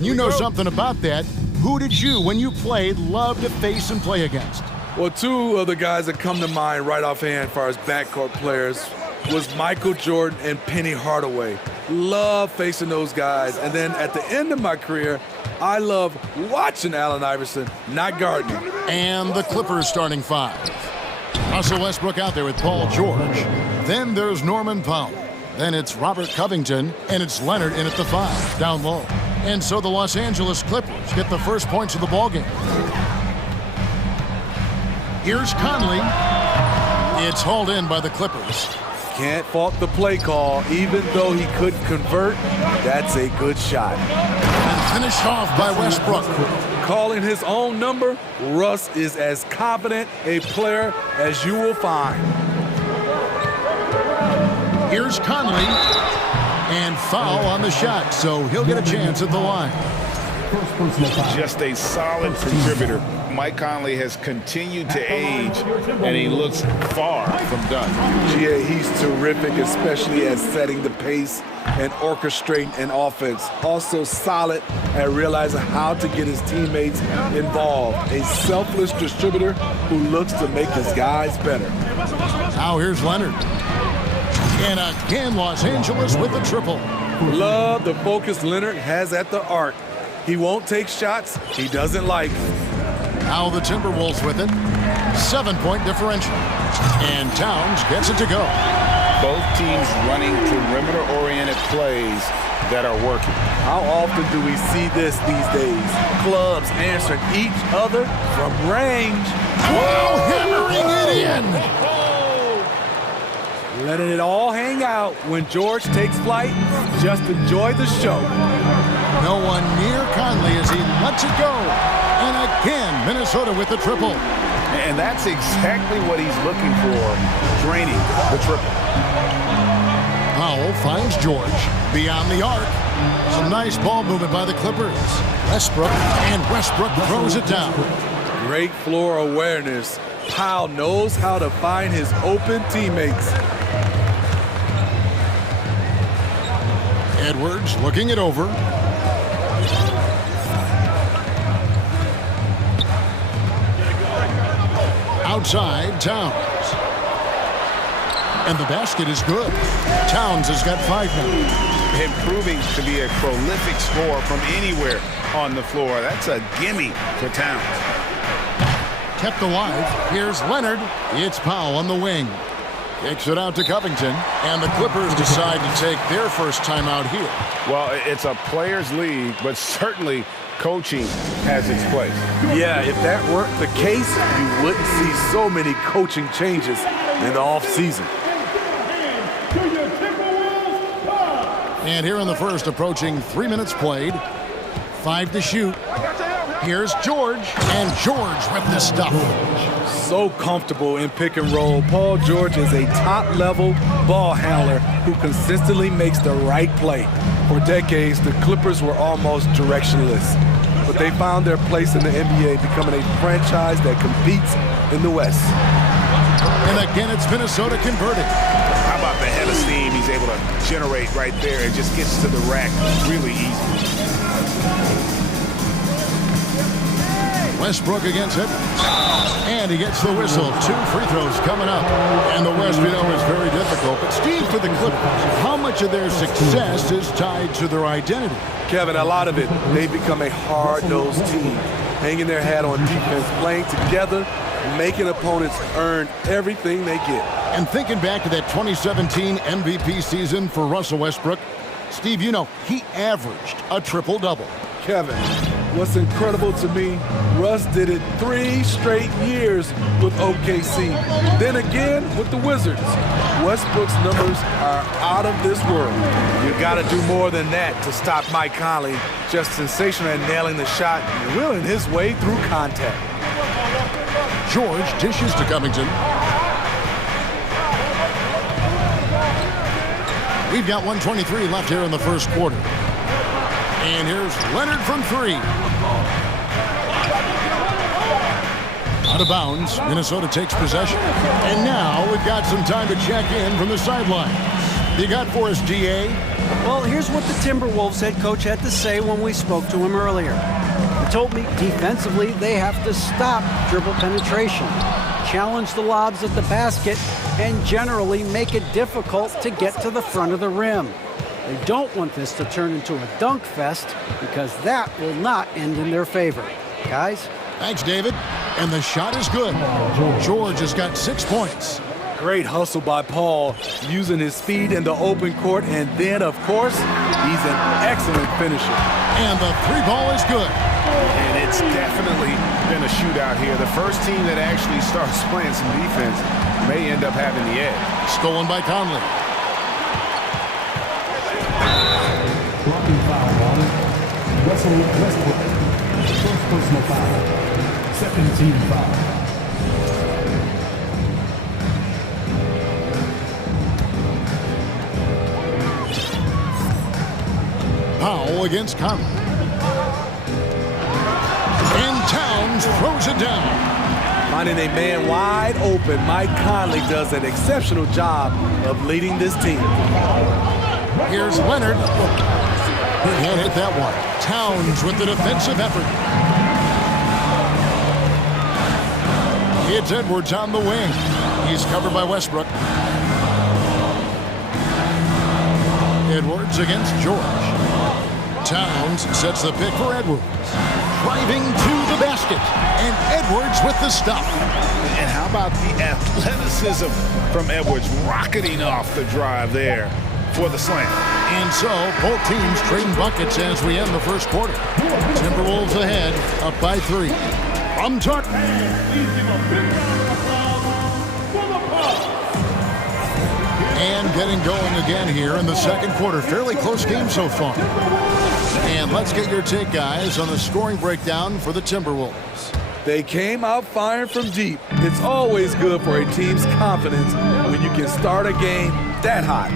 You know something about that. Who did you, when you played, love to face and play against? Well, two of the guys that come to mind right offhand as far as backcourt players was Michael Jordan and Penny Hardaway. Love facing those guys. And then at the end of my career, I love watching Allen Iverson, not guarding him. And the Clippers starting five. Russell Westbrook out there with Paul George. Then there's Norman Powell. Then it's Robert Covington, and it's Leonard in at the five, down low. And so the Los Angeles Clippers get the first points of the ballgame. Here's Conley. It's hauled in by the Clippers. Can't fault the play call. Even though he couldn't convert, that's a good shot. And finished off by Westbrook. Calling his own number, Russ is as confident a player as you will find. Here's Conley. And foul on the shot, so he'll get a chance at the line. Just a solid contributor. Mike Conley has continued to age, and he looks far from done. Yeah, he's terrific, especially at setting the pace and orchestrating an offense. Also solid at realizing how to get his teammates involved. A selfless distributor who looks to make his guys better. Now here's Leonard. And again, Los Angeles with the triple. Love the focus Leonard has at the arc. He won't take shots he doesn't like. Now the Timberwolves with it. 7-point differential. And Towns gets it to go. Both teams running perimeter-oriented plays that are working. How often do we see this these days? Clubs answering each other from range. Whoa, hammering it in. Letting it all hang out when George takes flight. Just enjoy the show. No one near Conley as he lets it go. And again, Minnesota with the triple. And that's exactly what he's looking for, draining the triple. Powell finds George beyond the arc. Some nice ball movement by the Clippers. Westbrook, and Westbrook throws it down. Great floor awareness. Powell knows how to find his open teammates. Edwards looking it over. Outside, Towns. And the basket is good. Towns has got 5 now. Improving to be a prolific scorer from anywhere on the floor. That's a gimme for Towns. Kept alive. Here's Leonard. It's Powell on the wing. Kicks it out to Covington. And the Clippers decide to take their first timeout here. Well, it's a players' league, but certainly coaching has its place. Yeah, if that weren't the case, you wouldn't see so many coaching changes in the offseason. And here in the first, approaching 3 minutes played. 5 to shoot. Here's George, and George with the stuff. So comfortable in pick and roll. Paul George is a top-level ball handler who consistently makes the right play. For decades, the Clippers were almost directionless, but they found their place in the NBA, becoming a franchise that competes in the West. And again, it's Minnesota converted. How about the head of steam he's able to generate right there? It just gets to the rack really easy. Westbrook against it. And he gets the whistle. 2 free throws coming up. And the West, we know, is very difficult. But Steve, for the Clippers, how much of their success is tied to their identity? Kevin, a lot of it. They've become a hard-nosed team, hanging their hat on defense, playing together, making opponents earn everything they get. And thinking back to that 2017 MVP season for Russell Westbrook, Steve, you know, he averaged a triple-double. Kevin, what's incredible to me, Russ did it 3 straight years with OKC. Then again with the Wizards. Westbrook's numbers are out of this world. You got to do more than that to stop Mike Conley. Just sensational at nailing the shot and willing his way through contact. George dishes to Covington. We've got 1:23 left here in the first quarter. And here's Leonard from 3. Out of bounds. Minnesota takes possession. And now we've got some time to check in from the sideline. you got for us, GA? Well, here's what the Timberwolves head coach had to say when we spoke to him earlier. He told me defensively they have to stop dribble penetration, challenge the lobs at the basket, and generally make it difficult to get to the front of the rim. They don't want this to turn into a dunk fest because that will not end in their favor. Guys? Thanks, David. And the shot is good. George has got 6 points. Great hustle by Paul, using his speed in the open court, and then, of course, he's an excellent finisher. And the 3-ball is good. And it's definitely been a shootout here. The first team that actually starts playing some defense may end up having the edge. Stolen by Conley. Blocking foul on Russell Westbrook. First personal foul. Second team foul. Powell against Conley. And Towns throws it down. Finding a man wide open, Mike Conley does an exceptional job of leading this team. Here's Leonard. Can't hit that one. Towns with the defensive effort. It's Edwards on the wing. He's covered by Westbrook. Edwards against George. Towns sets the pick for Edwards. Driving to the basket. And Edwards with the stop. And how about the athleticism from Edwards rocketing off the drive there for the slam. And so, both teams trading buckets as we end the first quarter. Timberwolves ahead, up by 3. From Tuck. And getting going again here in the second quarter. Fairly close game so far. And let's get your take, guys, on the scoring breakdown for the Timberwolves. They came out firing from deep. It's always good for a team's confidence when you can start a game that hot.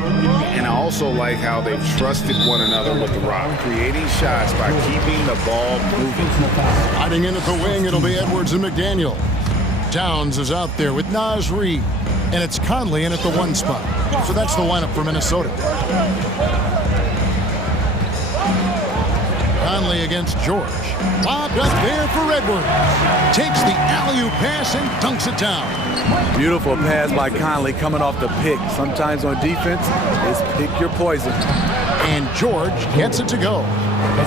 And I also like how they've trusted one another with the rock, creating shots by keeping the ball moving. Hiding in at the wing, it'll be Edwards and McDaniel. Towns is out there with Naz Reid. And it's Conley in at the 1 spot. So that's the lineup for Minnesota. Conley against George. Lobbed up there for Edwards. Takes the alley-oop pass and dunks it down. Beautiful pass by Conley coming off the pick. Sometimes on defense, it's pick your poison. And George gets it to go.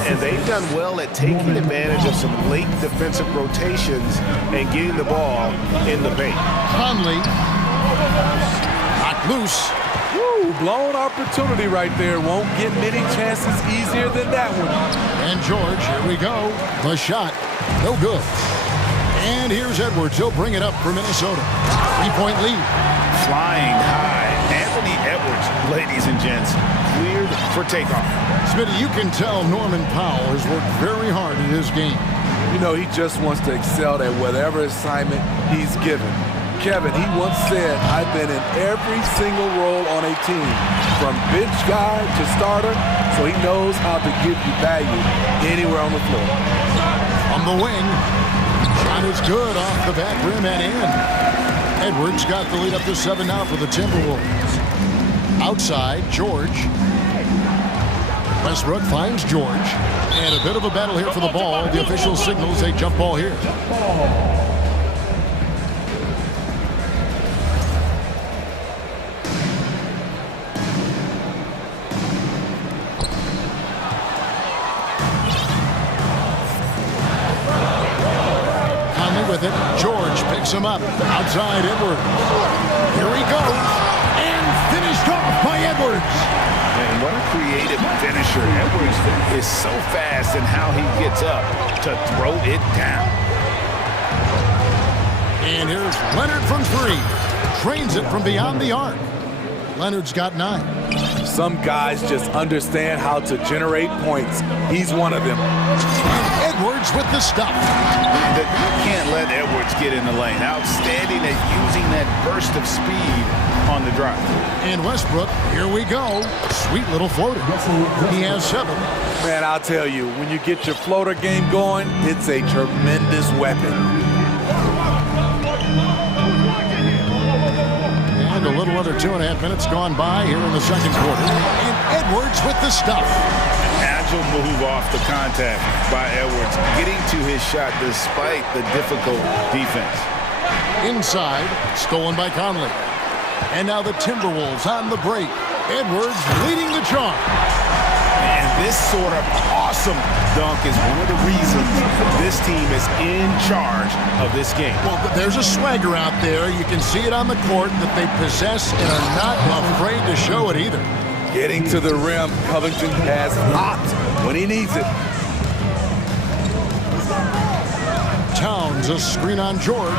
And they've done well at taking advantage of some late defensive rotations and getting the ball in the paint. Conley knocked loose. Woo, blown opportunity right there. Won't get many chances easier than that one. And George, here we go. The shot, no good. And here's Edwards. He'll bring it up for Minnesota. 3-point lead. Flying high. Anthony Edwards, ladies and gents, cleared for takeoff. Smitty, you can tell Norman Powell has worked very hard in his game. You know, he just wants to excel at whatever assignment he's given. Kevin, he once said, I've been in every single role on a team, from bench guy to starter, so he knows how to give you value anywhere on the floor. On the wing, shot is good off the back rim and in. Edwards got the lead up to 7 now for the Timberwolves. Outside, George. Westbrook finds George. And a bit of a battle here for the ball. The official signals a jump ball here. With it, George picks him up outside Edwards. Here he goes, and finished off by Edwards. And what a creative finisher. Edwards is so fast in how he gets up to throw it down. And here's Leonard from 3. Trains it from beyond the arc. Leonard's got 9. Some guys just understand how to generate points. He's one of them. And Edwards with the stop. You can't let Edwards get in the lane. Outstanding at using that burst of speed on the drive. And Westbrook, here we go. Sweet little floater. He has 7. Man, I'll tell you, when you get your floater game going, it's a tremendous weapon. And a little little under 2.5 minutes gone by here in the second quarter. And Edwards with the stuff. Agile move off the contact by Edwards, getting to his shot despite the difficult defense. Inside, stolen by Conley. And now the Timberwolves on the break. Edwards leading the charge. And this sort of awesome dunk is one of the reasons this team is in charge of this game. Well, there's a swagger out there. You can see it on the court that they possess and are not afraid to show it either. Getting to the rim, Covington has hopped when he needs it. Towns, a screen on George.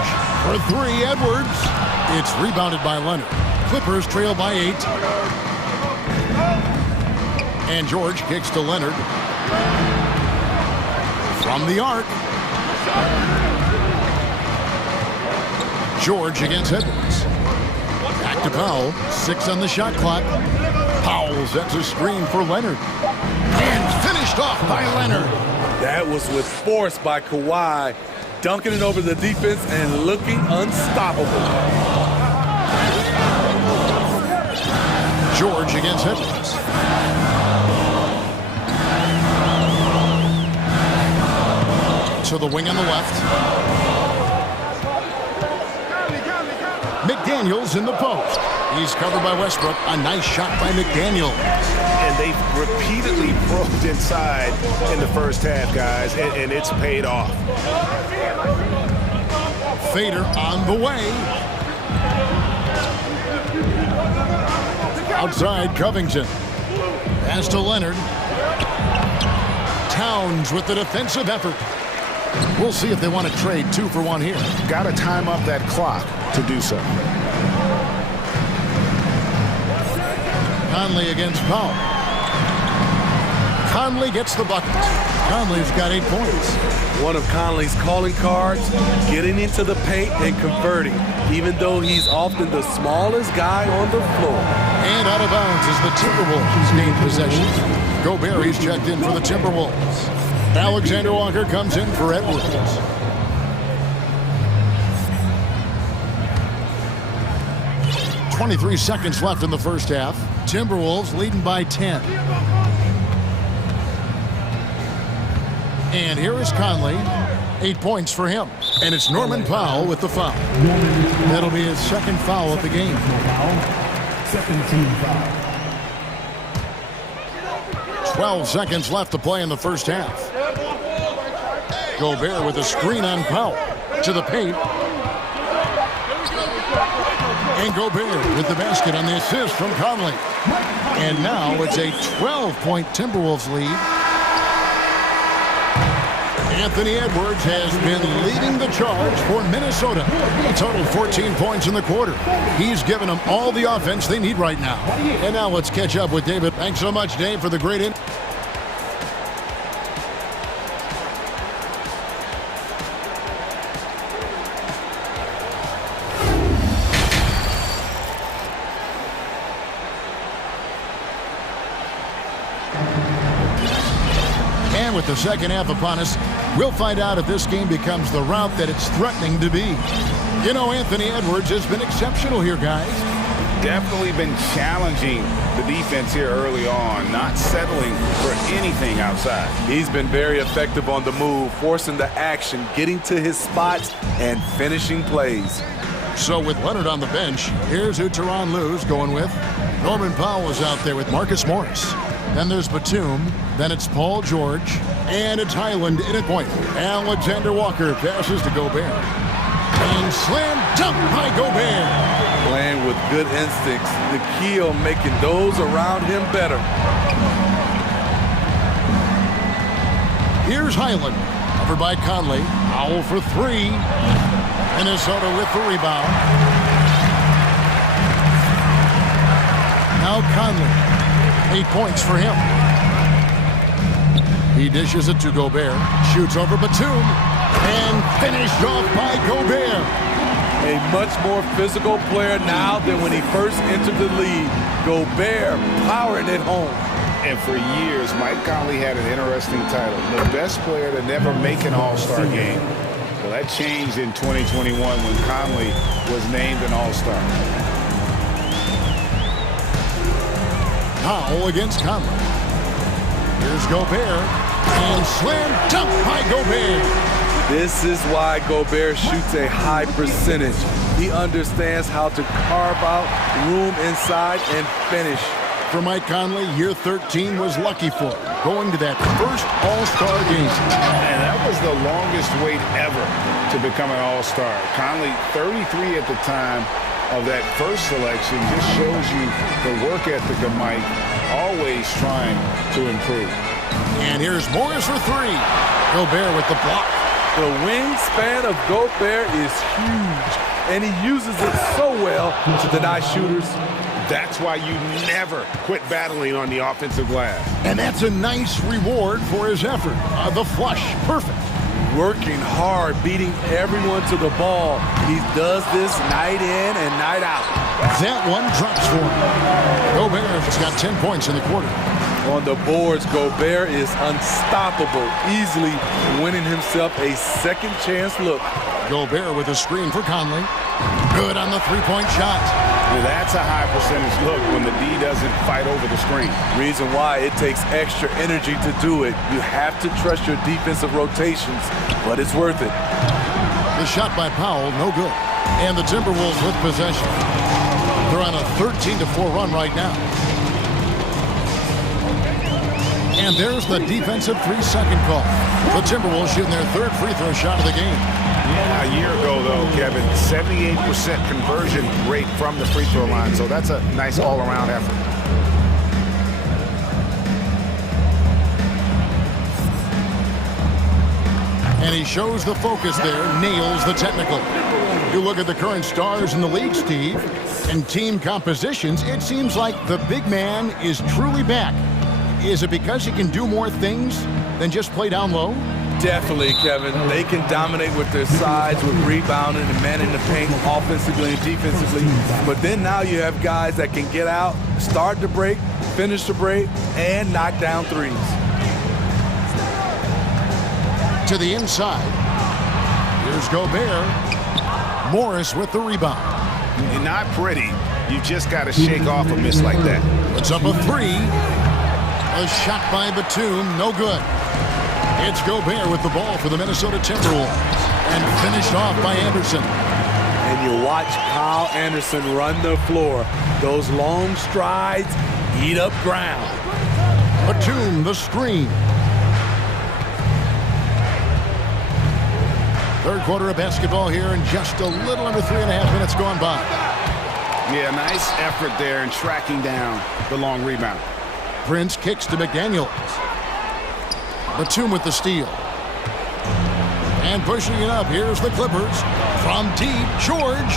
For three, Edwards. It's rebounded by Leonard. Clippers trail by 8. And George kicks to Leonard. From the arc. George against Edwards. Back to Powell. 6 on the shot clock. Powell sets a screen for Leonard. And finished off by Leonard. That was with force by Kawhi, dunking it over the defense and looking unstoppable. George against Edwards. To the wing on the left. McDaniels in the post. He's covered by Westbrook. A nice shot by McDaniels. And they've repeatedly probed inside in the first half, guys, and it's paid off. Fader on the way. Outside, Covington. Pass to Leonard. Towns with the defensive effort. We'll see if they want to trade 2 for 1 here. Got to time up that clock to do so. Conley against Powell. Conley gets the bucket. Conley's got 8 points. One of Conley's calling cards, getting into the paint and converting, even though he's often the smallest guy on the floor. And out of bounds as the Timberwolves gain possession. Gobert, he's checked in for the Timberwolves. Alexander Walker comes in for Edwards. .23 seconds left in the first half. Timberwolves leading by 10. And here is Conley. 8 points for him. And it's Norman Powell with the foul. That'll be his second foul of the game. Second team foul. 12 seconds left to play in the first half. Gobert with a screen on Powell. To the paint. And Gobert with the basket on the assist from Conley. And now it's a 12-point Timberwolves lead. Anthony Edwards has been leading the charge for Minnesota. He totaled 14 points in the quarter. He's given them all the offense they need right now. And now let's catch up with David. Thanks so much, Dave, for the great input. With the second half upon us, we'll find out if this game becomes the route that it's threatening to be. You know, Anthony Edwards has been exceptional here, guys. Definitely been challenging the defense here early on, not settling for anything outside. He's been very effective on the move, forcing the action, getting to his spots, and finishing plays. So with Leonard on the bench, here's who Tyronn Lue's going with. Norman Powell is out there with Marcus Morris. Then there's Batum. Then it's Paul George. And it's Highland in at point. Alexander Walker passes to Gobert. And slam dunk by Gobert. Playing with good instincts. The key on making those around him better. Here's Highland. Covered by Conley. Powell for 3. Minnesota with the rebound. Now Conley. 8 points for him. He dishes it to Gobert. Shoots over Batum. And finished off by Gobert. A much more physical player now than when he first entered the league. Gobert powering it home. And for years, Mike Conley had an interesting title. The best player to never make an All-Star game. Well, that changed in 2021 when Conley was named an All-Star. Powell against Conley. Here's Gobert, and slam dunk by Gobert. This is why Gobert shoots a high percentage. He understands how to carve out room inside and finish. For Mike Conley, year 13 was lucky for him, going to that first All-Star game. And that was the longest wait ever to become an All-Star. Conley, 33 at the time of that first selection, just shows you the work ethic of Mike, always trying to improve. And here's Morris for three. Gobert with the block. The wingspan of Gobert is huge, and he uses it so well to deny shooters. That's why you never quit battling on the offensive glass. And that's a nice reward for his effort. The flush, perfect. Working hard, beating everyone to the ball. He does this night in and night out. That one drops for him. Gobert's got 10 points in the quarter. On the boards, Gobert is unstoppable, easily winning himself a second chance look. Gobert with a screen for Conley. Good on the three-point shot. Now that's a high percentage look when the D doesn't fight over the screen. Reason why it takes extra energy to do it. You have to trust your defensive rotations, but it's worth it. The shot by Powell, no good. And the Timberwolves with possession. They're on a 13-4 run right now. And there's the defensive 3-second call. The Timberwolves shooting their third free throw shot of the game. Yeah, a year ago, though, Kevin, 78% conversion rate from the free throw line. So that's a nice all-around effort. And he shows the focus there, nails the technical. You look at the current stars in the league, Steve, and team compositions, it seems like the big man is truly back. Is it because he can do more things than just play down low? Definitely, Kevin. They can dominate with their sides, with rebounding and manning the paint offensively and defensively. But then now you have guys that can get out, start the break, finish the break, and knock down threes. To the inside. Here's Gobert. Morris with the rebound. You're not pretty. You just got to shake off a miss like that. Puts up a three. A shot by Batum, no good. It's Gobert with the ball for the Minnesota Timberwolves. And finished off by Anderson. And you watch Kyle Anderson run the floor. Those long strides eat up ground. Batum, the screen. Third quarter of basketball here, and just a little under 3.5 minutes gone by. Yeah, nice effort there in tracking down the long rebound. Prince kicks to McDaniels. Batum with the steal. And pushing it up, here's the Clippers. From deep, George.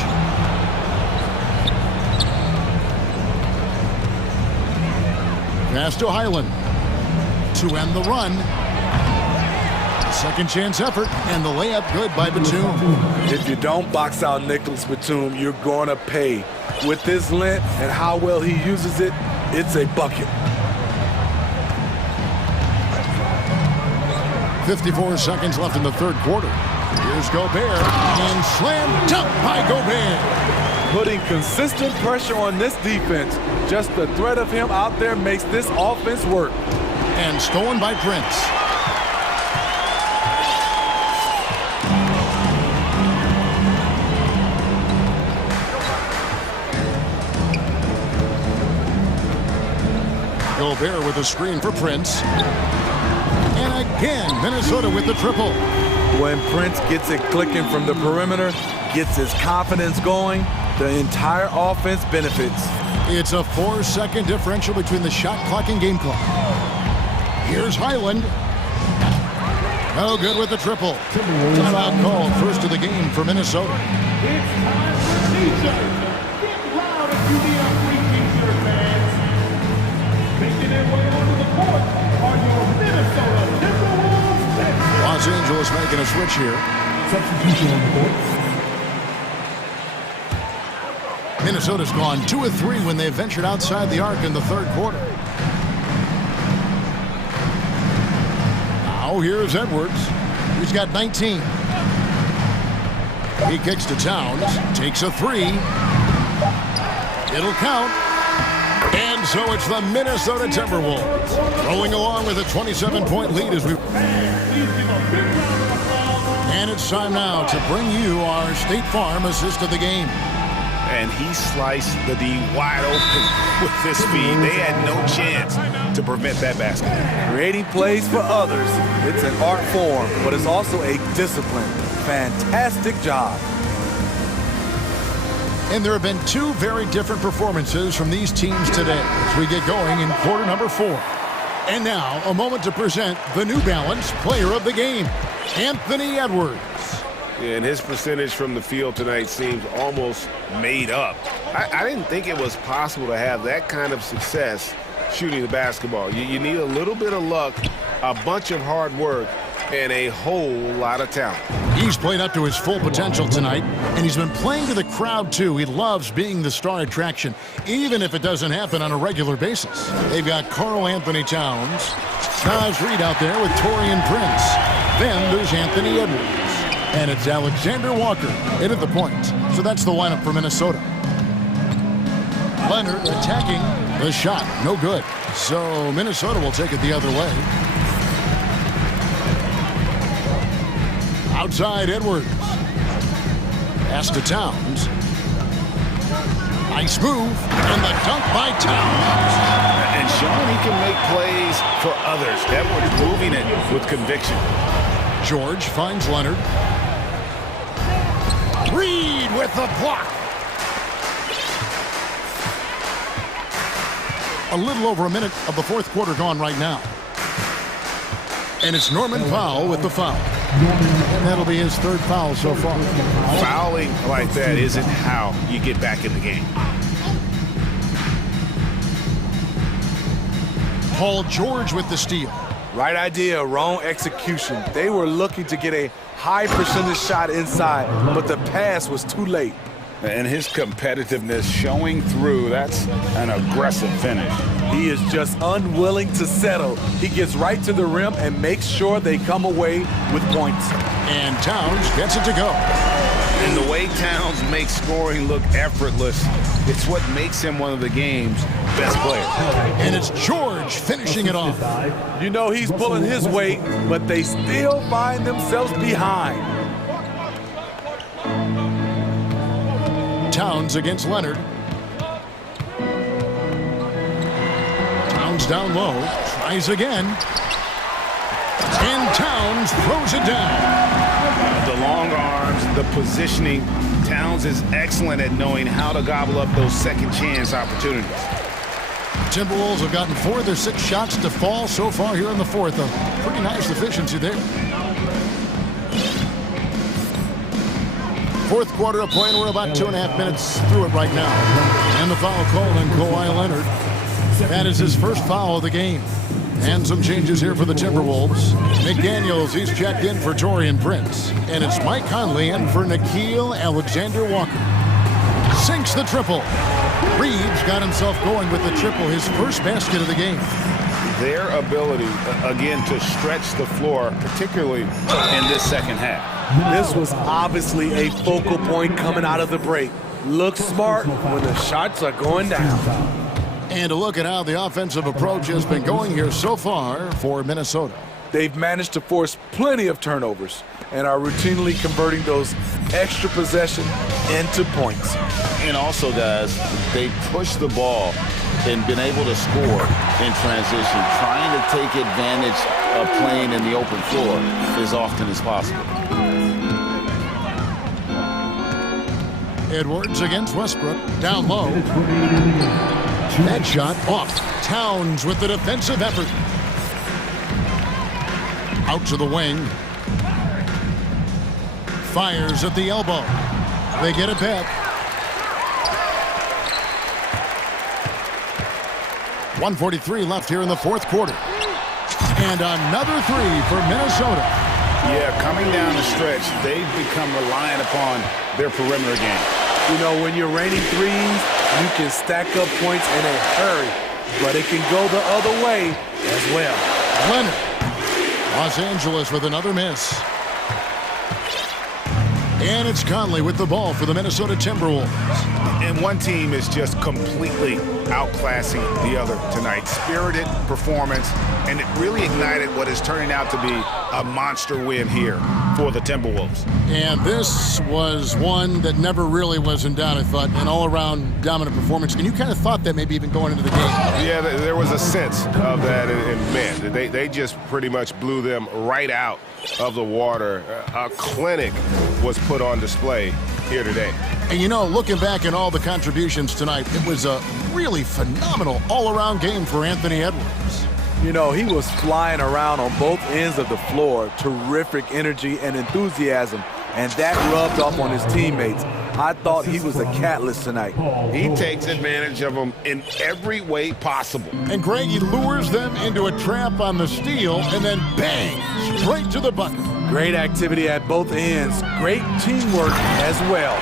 Pass to Highland. To end the run. Second chance effort, and the layup good by Batum. If you don't box out Nicholas Batum, you're going to pay. With this length and how well he uses it, it's a bucket. 54 seconds left in the third quarter. Here's Gobert, and slam dunk by Gobert. Putting consistent pressure on this defense. Just the threat of him out there makes this offense work. And stolen by Prince. Gobert with a screen for Prince. And again, Minnesota with the triple. When Prince gets it clicking from the perimeter, gets his confidence going, the entire offense benefits. It's a 4-second differential between the shot clock and game clock. Here's Highland. No good with the triple. Timeout called, first of the game for Minnesota. It's time for t-shirts. Get loud if you need a free t-shirt, fans. Making their way onto the court are your Minnesota Timberwolves. Los Angeles making a switch here. Substitution on the court. Minnesota's gone 2 of 3 when they ventured outside the arc in the third quarter. Now here's Edwards. He's got 19. He kicks to Towns, takes a 3. It'll count. And so it's the Minnesota Timberwolves rolling along with a 27-point lead as we... And it's time now to bring you our State Farm assist of the game. And he sliced the D wide open with this speed. They had no chance to prevent that basket. Creating plays for others. It's an art form, but it's also a discipline. Fantastic job. And there have been two very different performances from these teams today as we get going in quarter number 4. And now, a moment to present the New Balance Player of the Game, Anthony Edwards. And his percentage from the field tonight seems almost made up. I didn't think it was possible to have that kind of success shooting the basketball. You need a little bit of luck, a bunch of hard work, and a whole lot of talent. He's played up to his full potential tonight, and he's been playing to the crowd, too. He loves being the star attraction, even if it doesn't happen on a regular basis. They've got Karl Anthony Towns, Taj Reed out there with Taurean Prince. Then there's Anthony Edwards. And it's Alexander Walker in at the point. So that's the lineup for Minnesota. Leonard attacking the shot. No good. So Minnesota will take it the other way. Outside Edwards. Pass to Towns. Nice move. And the dunk by Towns. And showing he can make plays for others. Edwards moving it with conviction. George finds Leonard. Reed with the block. A little over a minute of the fourth quarter gone right now. And it's Norman Powell with the foul. And that'll be his third foul so far. Fouling like that isn't how you get back in the game. Paul George with the steal. Right idea, wrong execution. They were looking to get a high percentage shot inside, but the pass was too late. And his competitiveness showing through. That's an aggressive finish. He is just unwilling to settle. He gets right to the rim and makes sure they come away with points. And Towns gets it to go. And the way Towns makes scoring look effortless, it's what makes him one of the game's best players. And it's George finishing it off. You know he's pulling his weight, but they still find themselves behind. Towns against Leonard. Towns down low, tries again. And Towns throws it down. The long arms, the positioning. Towns is excellent at knowing how to gobble up those second chance opportunities. Timberwolves have gotten 4 of their 6 shots to fall so far here in the fourth. A pretty nice efficiency there. Fourth quarter of play, and we're about 2.5 minutes through it right now. And the foul called on Kawhi Leonard. That is his first foul of the game. And some changes here for the Timberwolves. McDaniels, he's checked in for Taurean Prince. And it's Mike Conley in for Nickeil Alexander-Walker. Sinks the triple. Reeves got himself going with the triple, his first basket of the game. Their ability, again, to stretch the floor, particularly in this second half. This was obviously a focal point coming out of the break. Look smart when the shots are going down. And a look at how the offensive approach has been going here so far for Minnesota. They've managed to force plenty of turnovers and are routinely converting those extra possession into points. And also, guys, they push the ball and been able to score in transition, trying to take advantage of playing in the open floor as often as possible. Edwards against Westbrook, down low. That shot off. Towns with the defensive effort. Out to the wing. Fires at the elbow. They get it back. 1:43 left here in the fourth quarter. And another three for Minnesota. Yeah, coming down the stretch, they've become reliant upon their perimeter game. You know, when you're raining threes, you can stack up points in a hurry, but it can go the other way as well. Leonard. Los Angeles with another miss. And it's Conley with the ball for the Minnesota Timberwolves. And one team is just completely outclassing the other tonight. Spirited performance, and it really ignited what is turning out to be a monster win here for the Timberwolves. And this was one that never really was in doubt, I thought, an all-around dominant performance. And you kind of thought that maybe even going into the game. Yeah, there was a sense of that in men. They just pretty much blew them right out of the water. A clinic was put on display here today. And you know, looking back at all the contributions tonight, it was a really phenomenal all-around game for Anthony Edwards. You know, he was flying around on both ends of the floor. Terrific energy and enthusiasm. And that rubbed off on his teammates. I thought he was a catalyst tonight. He takes advantage of them in every way possible. And Greg, he lures them into a trap on the steal and then bang, straight to the bucket. Great activity at both ends. Great teamwork as well.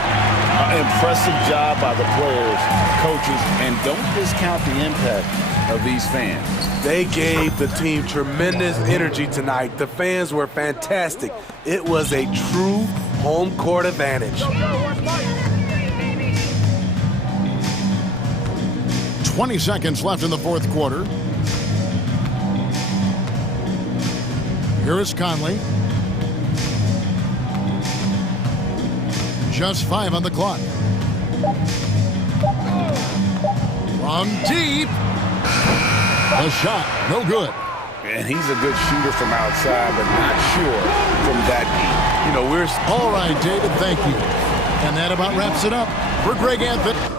Impressive job by the players, coaches, and don't discount the impact of these fans. They gave the team tremendous energy tonight. The fans were fantastic. It was a true home court advantage. 20 seconds left in the fourth quarter. Here is Conley. Just 5 on the clock. From deep. The shot, no good. And he's a good shooter from outside, but not sure from that deep. You know, we're... All right, David, thank you. And that about wraps it up. For Greg Anthony.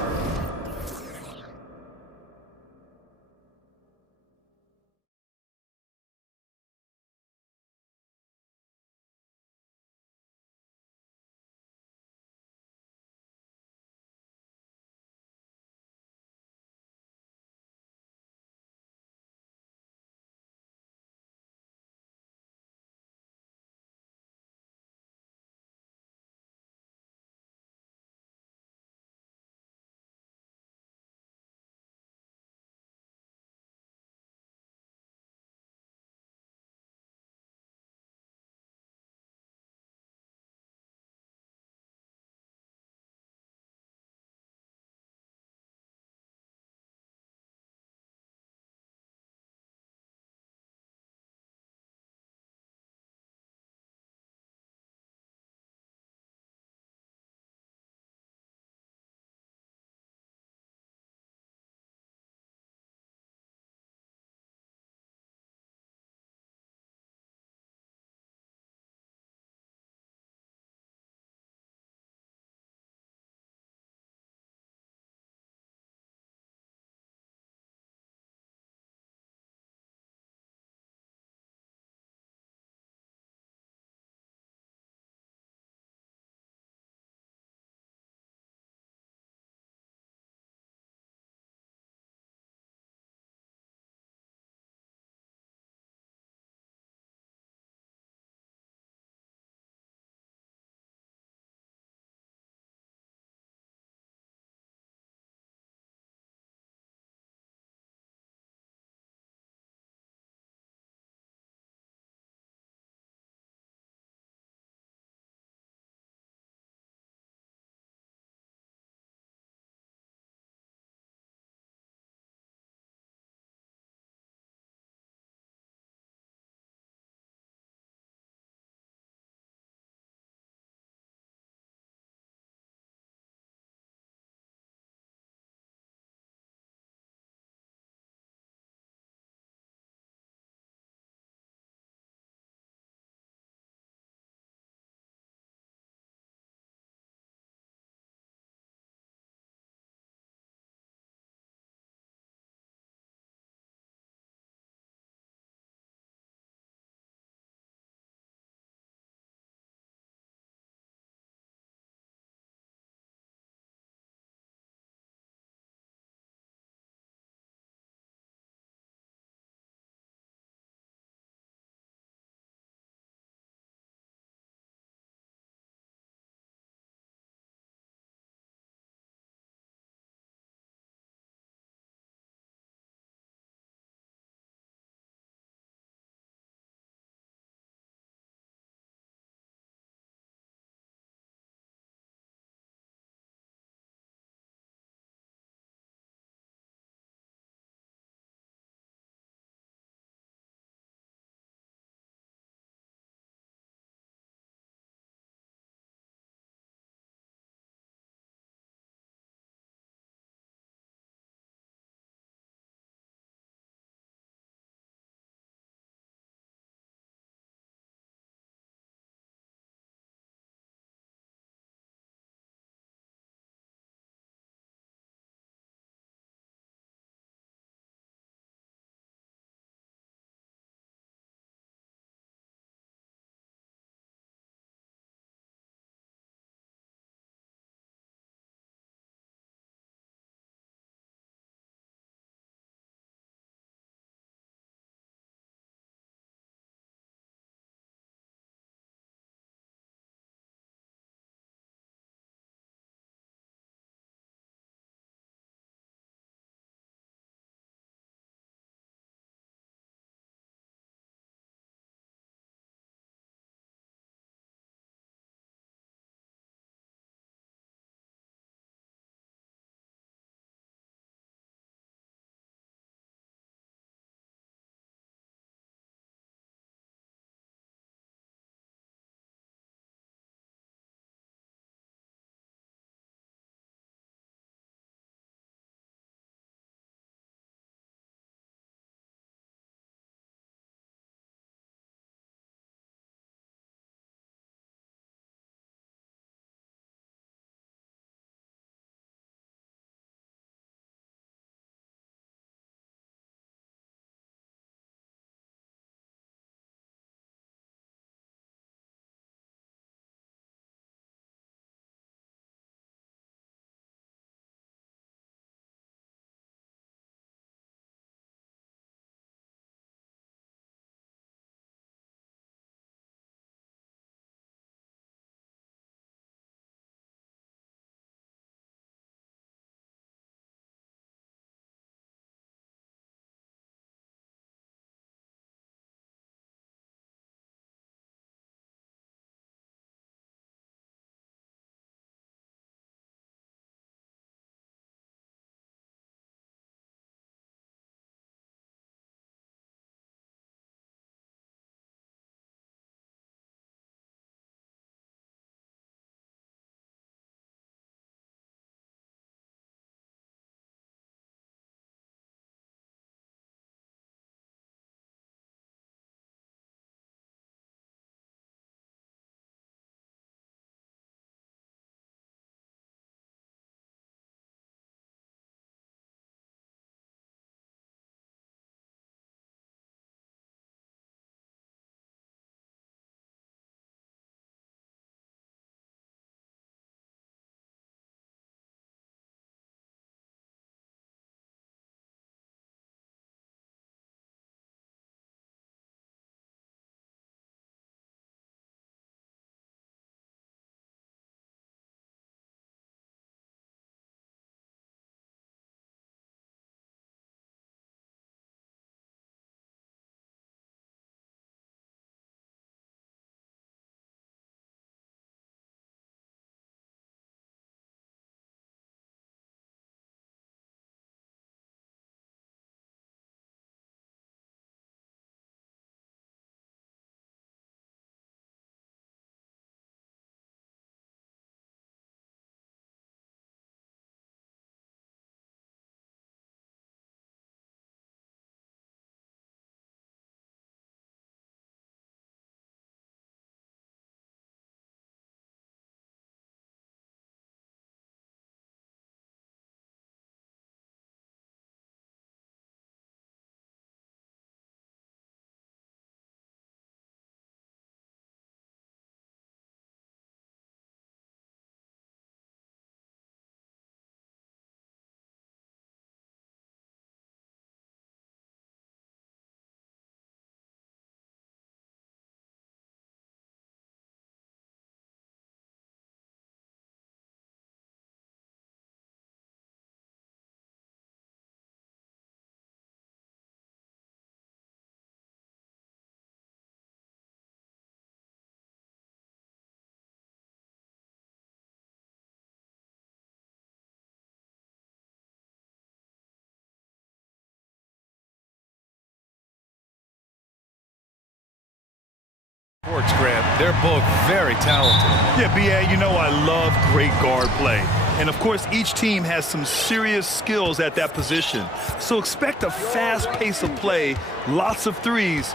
Sports, Grant. They're both very talented. Yeah, B.A., you know I love great guard play. And, of course, each team has some serious skills at that position. So expect a fast pace of play, lots of threes.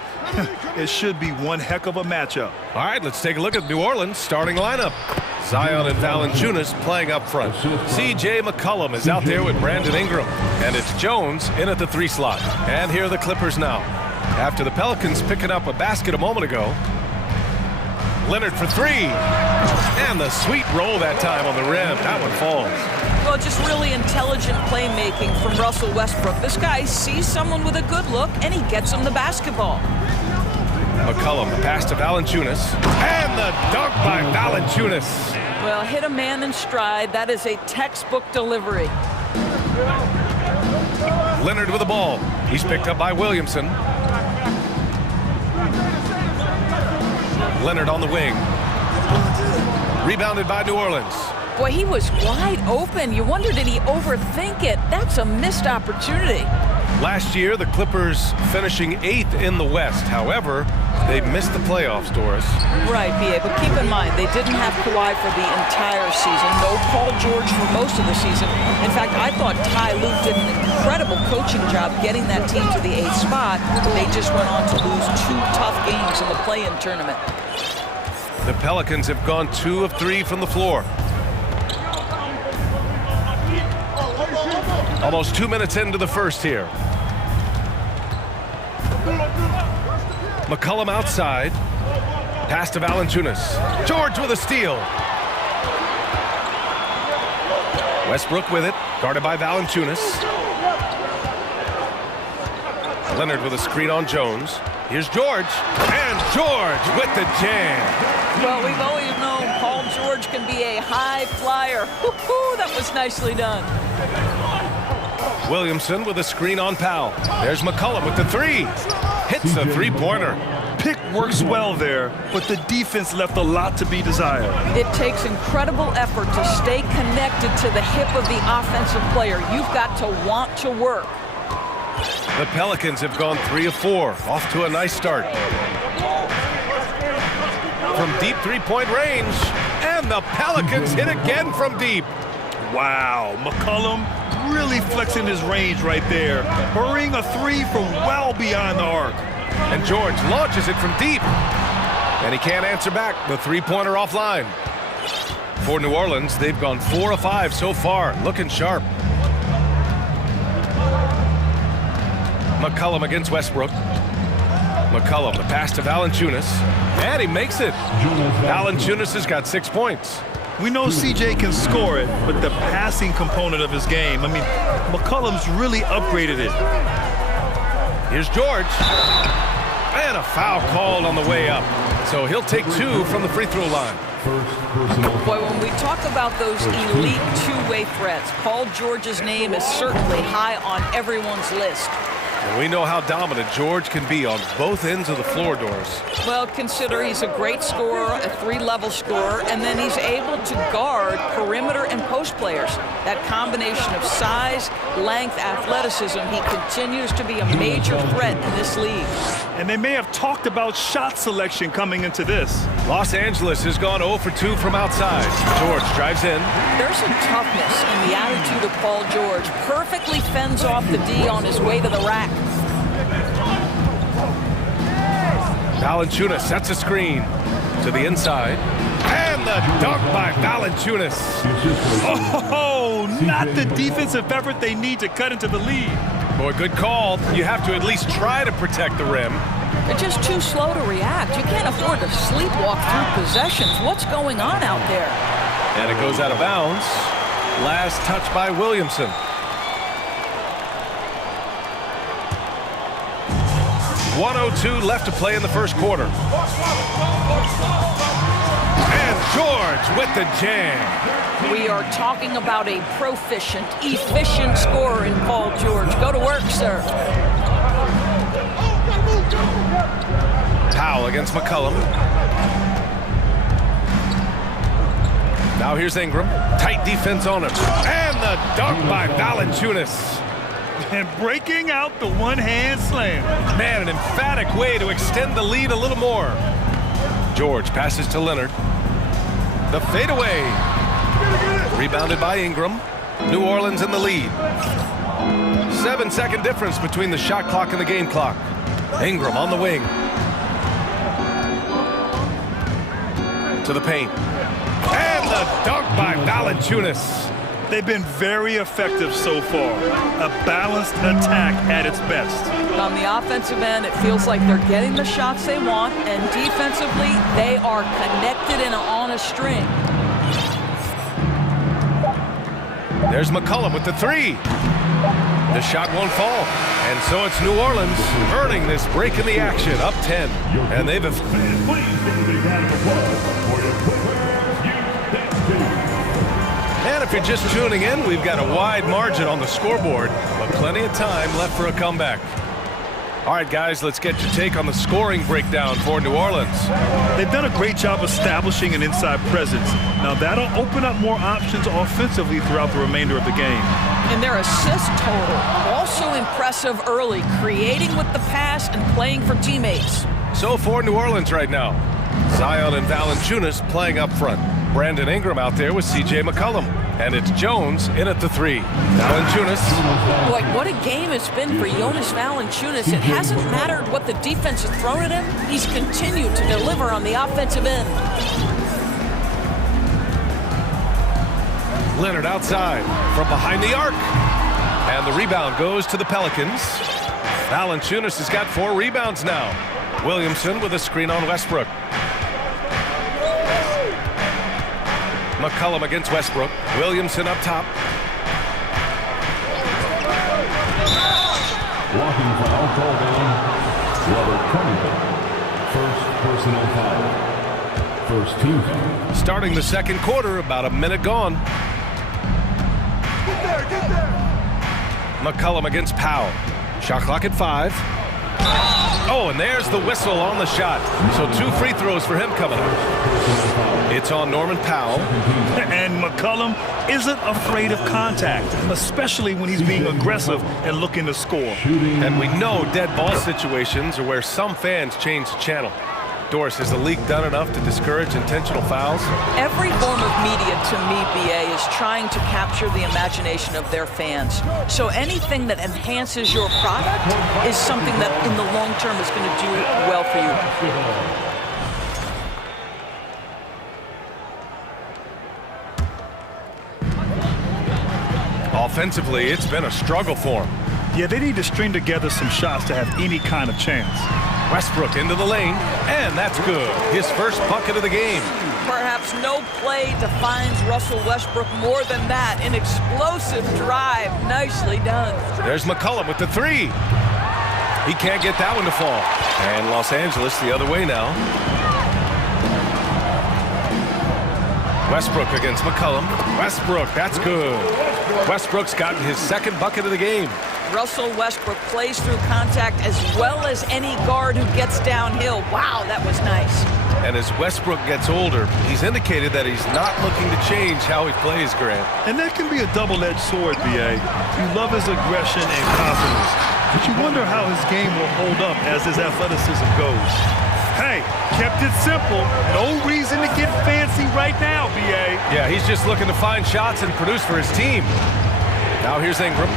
It should be one heck of a matchup. All right, let's take a look at New Orleans' starting lineup. Zion and Valanciunas playing up front. C.J. McCollum is out there with Brandon Ingram. And it's Jones in at the 3 slot. And here are the Clippers now. After the Pelicans picking up a basket a moment ago, Leonard for 3. And the sweet roll that time on the rim. That one falls. Well, just really intelligent playmaking from Russell Westbrook. This guy sees someone with a good look, and he gets him the basketball. McCollum, the pass to Valanciunas. And the dunk by Valanciunas. Well, hit a man in stride. That is a textbook delivery. Leonard with the ball. He's picked up by Williamson. Leonard on the wing. Rebounded by New Orleans. Boy, he was wide open. You wonder, did he overthink it? That's a missed opportunity. Last year, the Clippers finishing 8th in the West. However, they missed the playoffs, Doris. Right, B.A., but keep in mind, they didn't have Kawhi for the entire season. No Paul George for most of the season. In fact, I thought Ty Lue did an incredible coaching job getting that team to the 8th spot. They just went on to lose 2 tough games in the play-in tournament. The Pelicans have gone 2 of 3 from the floor. Almost 2 minutes into the first here. McCollum outside. Pass to Valanciunas. George with a steal. Westbrook with it. Guarded by Valanciunas. Leonard with a screen on Jones. Here's George. And George with the jam. Well, we've always known Paul George can be a high flyer. Woo-hoo, that was nicely done. Williamson with a screen on Powell. There's McCollum with the 3. Hits the 3-pointer. Pick works well there, but the defense left a lot to be desired. It takes incredible effort to stay connected to the hip of the offensive player. You've got to want to work. The Pelicans have gone 3 of 4. Off to a nice start. From deep 3-point range. And the Pelicans hit again from deep. Wow, McCollum really flexing his range right there. Hurrying a 3 from well beyond the arc. And George launches it from deep. And he can't answer back. The 3-pointer offline. For New Orleans, they've gone 4 of 5 so far. Looking sharp. McCollum against Westbrook. McCollum, the pass to Valanciunas. And he makes it. Valanciunas has got 6 points. We know CJ can score it, but the passing component of his game, I mean, McCollum's really upgraded it. Here's George. And a foul called on the way up. So he'll take 2 from the free throw line. Boy, when we talk about those elite two-way threats, Paul George's name is certainly high on everyone's list. And we know how dominant George can be on both ends of the floor, Doris. Well, consider he's a great scorer, a 3-level scorer, and then he's able to guard perimeter and post players. That combination of size, length, athleticism, he continues to be a major threat in this league. And they may have talked about shot selection coming into this. Los Angeles has gone 0 for 2 from outside. George drives in. There's a toughness in the attitude of Paul George. Perfectly fends off the D on his way to the rack. Valanciunas sets a screen to the inside. And the dunk by Valanciunas. Oh, not the defensive effort they need to cut into the lead. Boy, good call. You have to at least try to protect the rim. They're just too slow to react. You can't afford to sleepwalk through possessions. What's going on out there? And it goes out of bounds. Last touch by Williamson. .102 left to play in the first quarter. And George with the jam. We are talking about a proficient, efficient scorer in Paul George. Go to work, sir. Powell against McCollum. Now here's Ingram. Tight defense on him. And the dunk by Valanciunas. And breaking out the one-hand slam. Man, an emphatic way to extend the lead a little more. George passes to Leonard. The fadeaway. Rebounded by Ingram. New Orleans in the lead. 7-second difference between the shot clock and the game clock. Ingram on the wing. To the paint. And the dunk by Valanciunas. They've been very effective so far. A balanced attack at its best. On the offensive end, it feels like they're getting the shots they want, and defensively, they are connected and on a string. There's McCollum with the three. The shot won't fall. And so it's New Orleans earning this break in the action, up 10. And they've... And if you're just tuning in, we've got a wide margin on the scoreboard, but plenty of time left for a comeback. All right, guys, let's get your take on the scoring breakdown for New Orleans. They've done a great job establishing an inside presence. Now that'll open up more options offensively throughout the remainder of the game. And their assist total, also impressive early, creating with the pass and playing for teammates. So for New Orleans right now, Zion and Valanciunas playing up front. Brandon Ingram out there with C.J. McCollum. And it's Jones in at the three. Valanciunas. Boy, what a game it's been for Jonas Valanciunas. It hasn't mattered what the defense has thrown at him. He's continued to deliver on the offensive end. Leonard outside from behind the arc. And the rebound goes to the Pelicans. Valanciunas has got 4 rebounds now. Williamson with a screen on Westbrook. McCollum against Westbrook. Williamson up top. Walking foul called on Robert Covington. First personal foul. First team foul. Starting the second quarter, about a minute gone. Get there! McCollum against Powell. Shot clock at 5. Oh, and there's the whistle on the shot. So 2 free throws for him coming up. It's on Norman Powell. And McCollum isn't afraid of contact, especially when he's being aggressive and looking to score. And we know dead ball situations are where some fans change the channel. Doris, has the league done enough to discourage intentional fouls? Every form of media, to me, BA, is trying to capture the imagination of their fans. So anything that enhances your product is something that in the long term is going to do well for you. Offensively, it's been a struggle for him. Yeah, they need to string together some shots to have any kind of chance. Westbrook into the lane, and that's good. His first bucket of the game. Perhaps no play defines Russell Westbrook more than that. An explosive drive. Nicely done. There's McCollum with the three. He can't get that one to fall. And Los Angeles the other way now. Westbrook against McCollum. Westbrook, that's good. Westbrook's gotten his second bucket of the game. Russell Westbrook plays through contact as well as any guard who gets downhill. Wow, that was nice. And as Westbrook gets older, he's indicated that he's not looking to change how he plays, Grant. And that can be a double-edged sword, BA. You love his aggression and confidence, but you wonder how his game will hold up as his athleticism goes. Hey, kept it simple. No reason to get fancy right now, BA. Yeah, he's just looking to find shots and produce for his team. Now here's Ingram.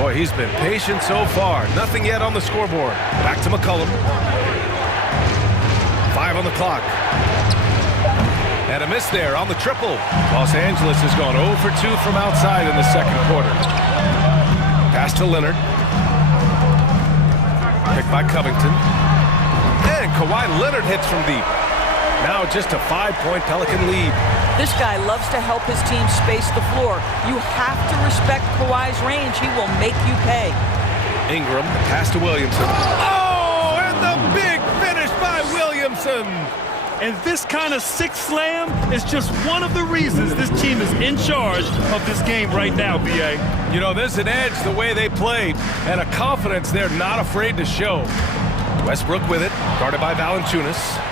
Boy, he's been patient so far. Nothing yet on the scoreboard. Back to McCollum. 5 on the clock. And a miss there on the triple. Los Angeles has gone 0 for 2 from outside in the second quarter. Pass to Leonard. Picked by Covington. And Kawhi Leonard hits from deep. Now just a 5-point Pelican lead. This guy loves to help his team space the floor. You have to respect Kawhi's range. He will make you pay. Ingram, the pass to Williamson. Oh, and the big finish by Williamson. And this kind of sixth slam is just one of the reasons this team is in charge of this game right now, BA. You know, there's an edge the way they play and a confidence they're not afraid to show. Westbrook with it, guarded by Valanciunas.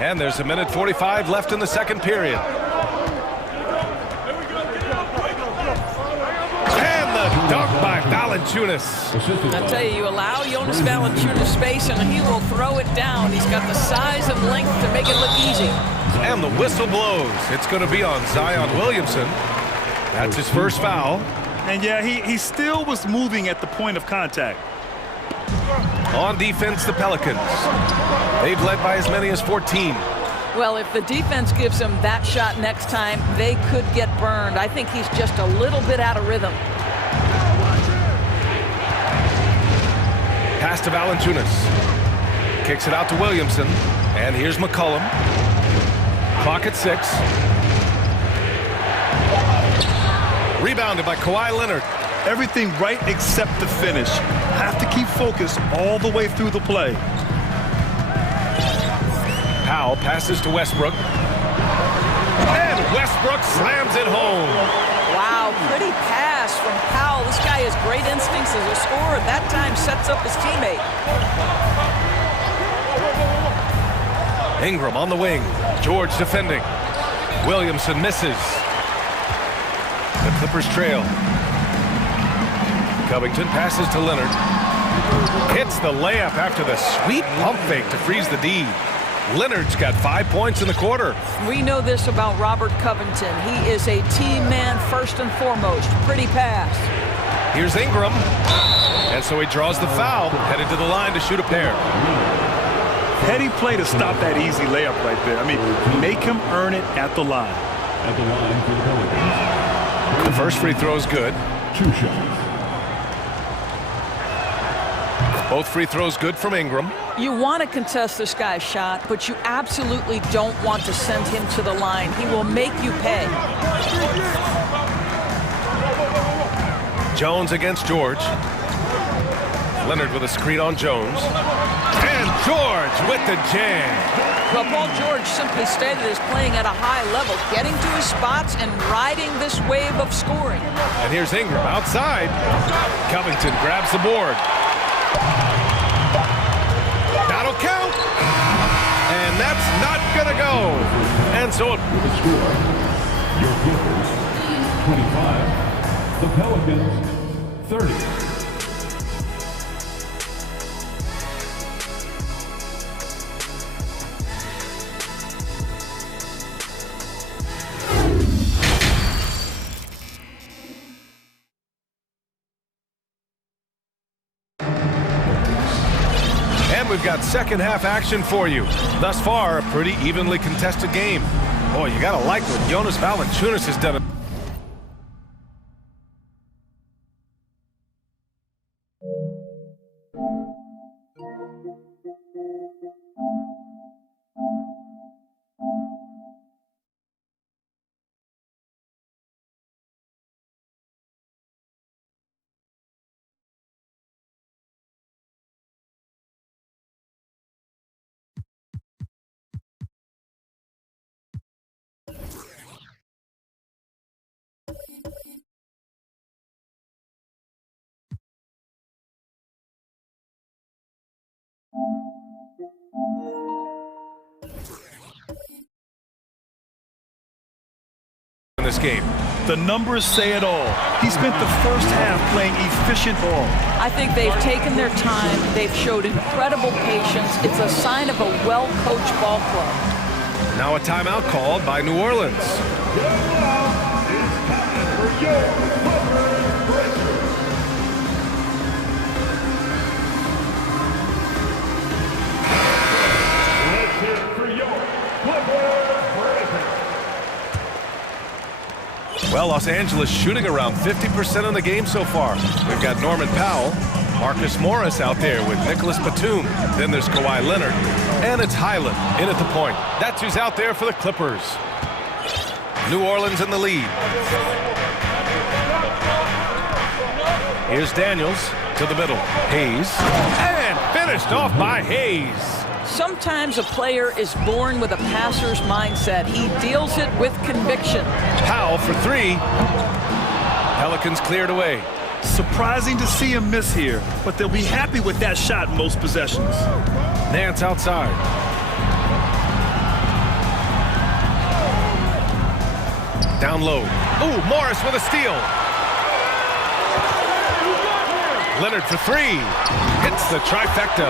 And there's a minute 45 left in the second period. And the dunk by Valanciunas. Valanciunas. I'll tell you, you allow Jonas Valanciunas space and he will throw it down. He's got the size and length to make it look easy. And the whistle blows. It's going to be on Zion Williamson. That's his first foul. And yeah, he still was moving at the point of contact. On defense, the Pelicans. They've led by as many as 14. Well, if the defense gives him that shot next time, they could get burned. I think he's just a little bit out of rhythm. Pass to Valanciunas. Kicks it out to Williamson. And here's McCollum. Clock at 6. Rebounded by Kawhi Leonard. Everything right except the finish. Have to keep focused all the way through the play. Powell passes to Westbrook. And Westbrook slams it home. Wow, pretty pass from Powell. This guy has great instincts as a scorer. That time sets up his teammate. Ingram on the wing. George defending. Williamson misses. The Clippers trail. Covington passes to Leonard. Hits the layup after the sweet pump fake to freeze the D. Leonard's got 5 points in the quarter. We know this about Robert Covington. He is a team man first and foremost. Pretty pass. Here's Ingram. And so he draws the foul, headed to the line to shoot a pair. Heady play to stop that easy layup right there. I mean, make him earn it at the line. At the line for the Pelicans. The first free throw is good. 2 shots. Both free throws good from Ingram. You want to contest this guy's shot, but you absolutely don't want to send him to the line. He will make you pay. Jones against George. Leonard with a screen on Jones. And George with the jam. Well, Paul George simply stated as playing at a high level, getting to his spots and riding this wave of scoring. And here's Ingram outside. Covington grabs the board. That'll count. And that's not gonna go. And so With the score, your Clippers 25, the Pelicans 30. We've got second half action for you. Thus far, a pretty evenly contested game. Boy, you gotta like what Jonas Valanciunas has done. In this game. The numbers say it all. He spent the first half playing efficient ball. I think they've taken their time. They've showed incredible patience. It's a sign of a well-coached ball club. Now a timeout called by New Orleans. Well, Los Angeles shooting around 50% in the game so far. We've got Norman Powell, Marcus Morris out there with Nicholas Batum. Then there's Kawhi Leonard. And it's Highland in at the point. That's who's out there for the Clippers. New Orleans in the lead. Here's Daniels to the middle. Hayes. And finished off by Hayes. Sometimes a player is born with a passer's mindset. He deals it with conviction. Powell for 3. Pelicans cleared away. Surprising to see him miss here, but they'll be happy with that shot in most possessions. Nance outside. Down low. Ooh, Morris with a steal. Leonard for three. Hits the trifecta.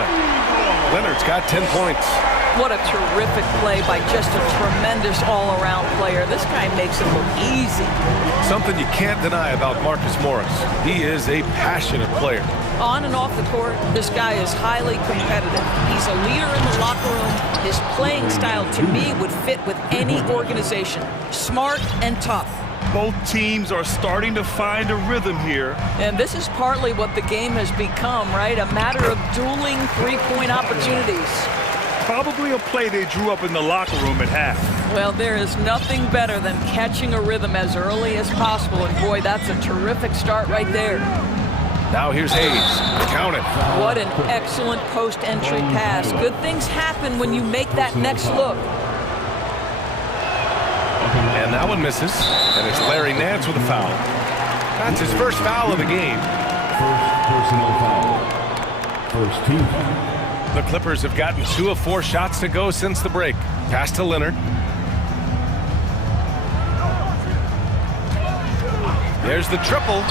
Leonard's got 10 points. What a terrific play by just a tremendous all-around player. This guy makes it look easy. Something you can't deny about Marcus Morris. He is a passionate player. On and off the court, this guy is highly competitive. He's a leader in the locker room. His playing style, to me, would fit with any organization. Smart and tough. Both teams are starting to find a rhythm here. And this is partly what the game has become, right? A matter of dueling three-point opportunities. Probably a play they drew up in the locker room at half. Well, there is nothing better than catching a rhythm as early as possible. And boy, that's a terrific start right there. Now here's Hayes. Count it. What an excellent post-entry pass. Good things happen when you make that next look. And that one misses. And it's Larry Nance with a foul. That's his first foul of the game. First personal foul. First team foul. The Clippers have gotten 2 of 4 shots to go since the break. Pass to Leonard. There's the triple.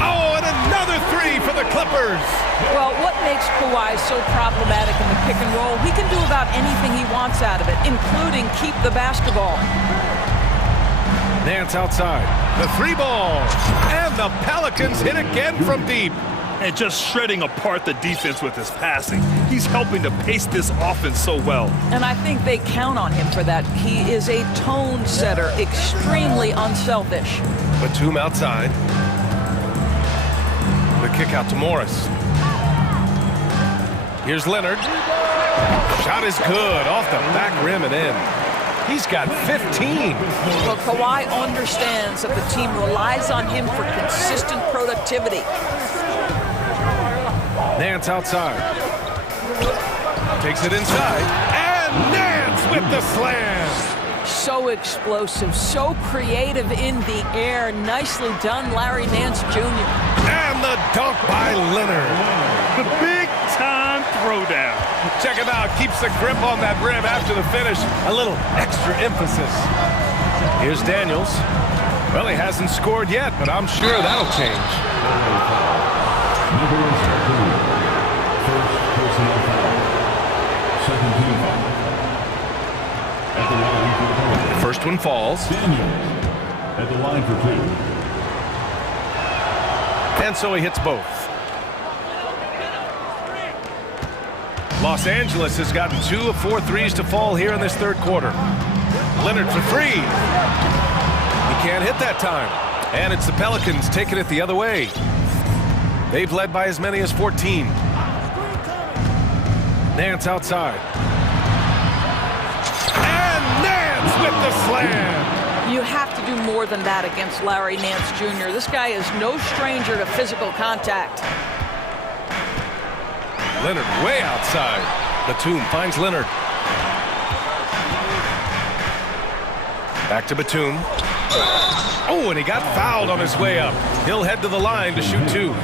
Oh, and another three for the Clippers. Well, what makes Kawhi so problematic in the pick and roll? He can do about anything he wants out of it, including keep the basketball. Nance outside. The three ball. And the Pelicans hit again from deep. And just shredding apart the defense with his passing. He's helping to pace this offense so well. And I think they count on him for that. He is a tone setter, extremely unselfish. Batum outside. The kick out to Morris. Here's Leonard. Shot is good. Off the back rim and in. He's got 15. Well, Kawhi understands that the team relies on him for consistent productivity. Nance outside. Takes it inside. And Nance with the slam. So explosive, so creative in the air. Nicely done, Larry Nance Jr. And the dunk by Leonard. The big-time throwdown. Check him out. Keeps the grip on that rim after the finish. A little extra emphasis. Here's Daniels. Well, he hasn't scored yet, but I'm sure that'll change. First personal foul. Second team foul. At the line for the First one falls. Daniels at the line for 2. And so he hits both. Los Angeles has gotten 2 of 4 threes to fall here in this third quarter. Leonard for three. He can't hit that time. And it's the Pelicans taking it the other way. They've led by as many as 14. Nance outside. And Nance with the slam. You have to do more than that against Larry Nance Jr. This guy is no stranger to physical contact. Leonard way outside. Batum finds Leonard. Back to Batum. Oh, and he got fouled on his way up. He'll head to the line to shoot 2.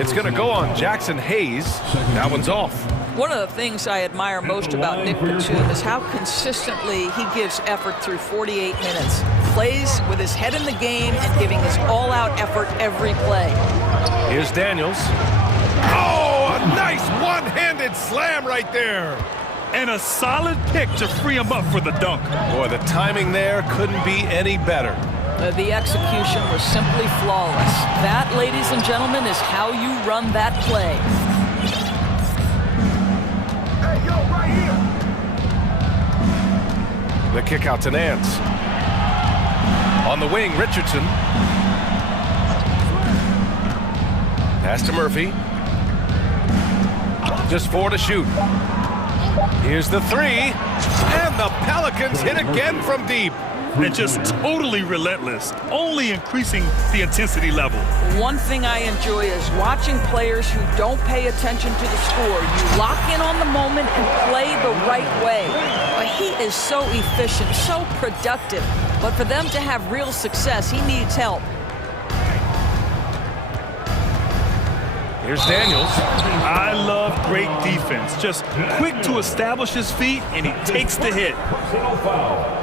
It's going to go on Jackson Hayes. That one's off. One of the things I admire most about Nick Batum is how consistently he gives effort through 48 minutes. Plays with his head in the game and giving his all-out effort every play. Here's Daniels. Oh, a nice one-handed slam right there. And a solid pick to free him up for the dunk. Boy, the timing there couldn't be any better. The execution was simply flawless. That, ladies and gentlemen, is how you run that play. Hey, yo, right here. The kick out to Nance. On the wing, Richardson. Pass to Murphy. Just 4 to shoot. Here's the three. And the Pelicans hit again from deep. And just totally relentless, only increasing the intensity level. One thing I enjoy is watching players who don't pay attention to the score. You lock in on the moment and play the right way. But he is so efficient, so productive. But for them to have real success, he needs help. Here's Daniels. I love great defense. Just quick to establish his feet, and he takes the hit. Personal foul.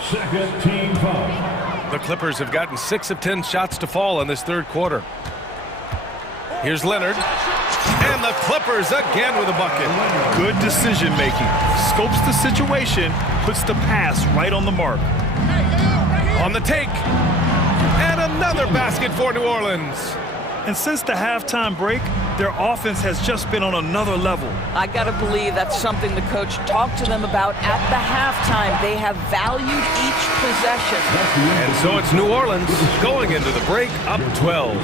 Second team foul. The Clippers have gotten 6 of 10 shots to fall in this third quarter. Here's Leonard. And the Clippers again with a bucket. Good decision making. Scopes the situation, puts the pass right on the mark. On the take. And another basket for New Orleans. And since the halftime break, their offense has just been on another level. I got to believe that's something the coach talked to them about at the halftime. They have valued each possession. And so it's New Orleans going into the break up 12.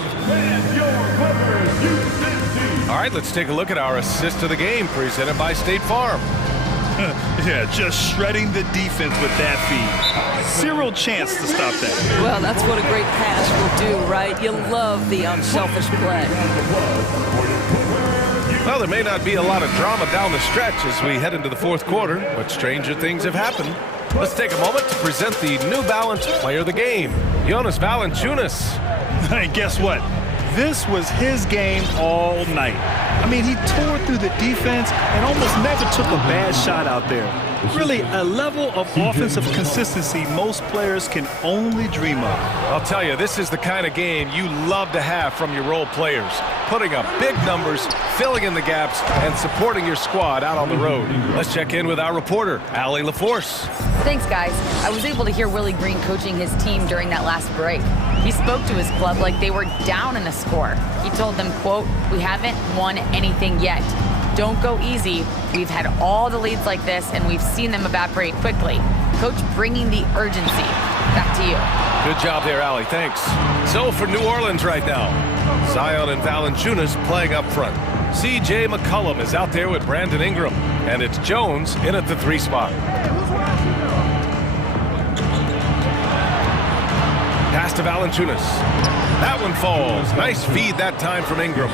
All right, let's take a look at our assist of the game presented by State Farm. Yeah, just shredding the defense with that feed. Zero chance to stop that. Well, that's what a great pass will do, right? You love the unselfish play. Well, there may not be a lot of drama down the stretch as we head into the fourth quarter, but stranger things have happened. Let's take a moment to present the New Balance Player of the Game, Jonas Valanciunas. And guess what? This was his game all night. I mean, he tore through the defense and almost never took a bad shot out there. Really, a level of offensive consistency most players can only dream of. I'll tell you, this is the kind of game you love to have from your role players. Putting up big numbers, filling in the gaps, and supporting your squad out on the road. Let's check in with our reporter, Allie LaForce. Thanks, guys. I was able to hear Willie Green coaching his team during that last break. He spoke to his club like they were down in a score. He told them, quote, "We haven't won anything yet. Don't go easy. We've had all the leads like this, and we've seen them evaporate quickly." Coach bringing the urgency. Back to you. Good job there, Allie. Thanks. So for New Orleans right now, Zion and Valanciunas playing up front. CJ McCollum is out there with Brandon Ingram, and it's Jones in at the 3 spot. Pass to Valanciunas. That one falls. Nice feed that time from Ingram.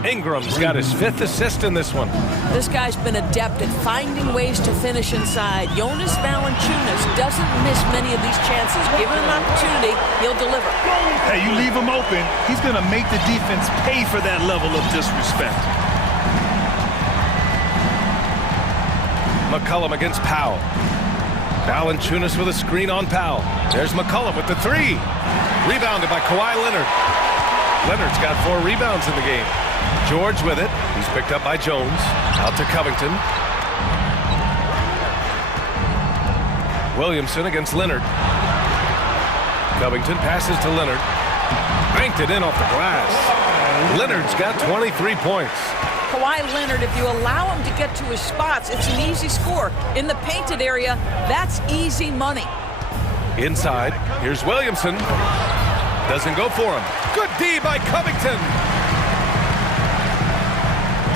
Ingram's got his 5th assist in this one. This guy's been adept at finding ways to finish inside. Jonas Valanciunas doesn't miss many of these chances. Given an opportunity, he'll deliver. Hey, you leave him open, he's going to make the defense pay for that level of disrespect. McCollum against Powell. Valanciunas with a screen on Powell. There's McCollum with the 3. Rebounded by Kawhi Leonard. Leonard's got 4 rebounds in the game. George with it. He's picked up by Jones. Out to Covington. Williamson against Leonard. Covington passes to Leonard. Banked it in off the glass. Leonard's got 23 points. Kawhi Leonard, if you allow him to get to his spots, it's an easy score. In the painted area, that's easy money. Inside, here's Williamson. Doesn't go for him. Good D by Covington.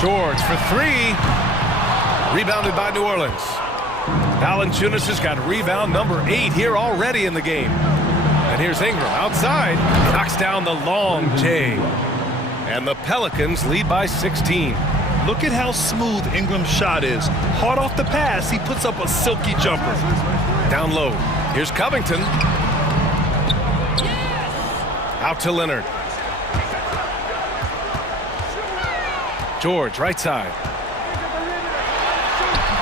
George for 3. Rebounded by New Orleans. Valanciunas has got rebound number 8 here already in the game. And here's Ingram outside. Knocks down the long J. And the Pelicans lead by 16. Look at how smooth Ingram's shot is. Hard off the pass, he puts up a silky jumper. Down low. Here's Covington. Out to Leonard. George, right side.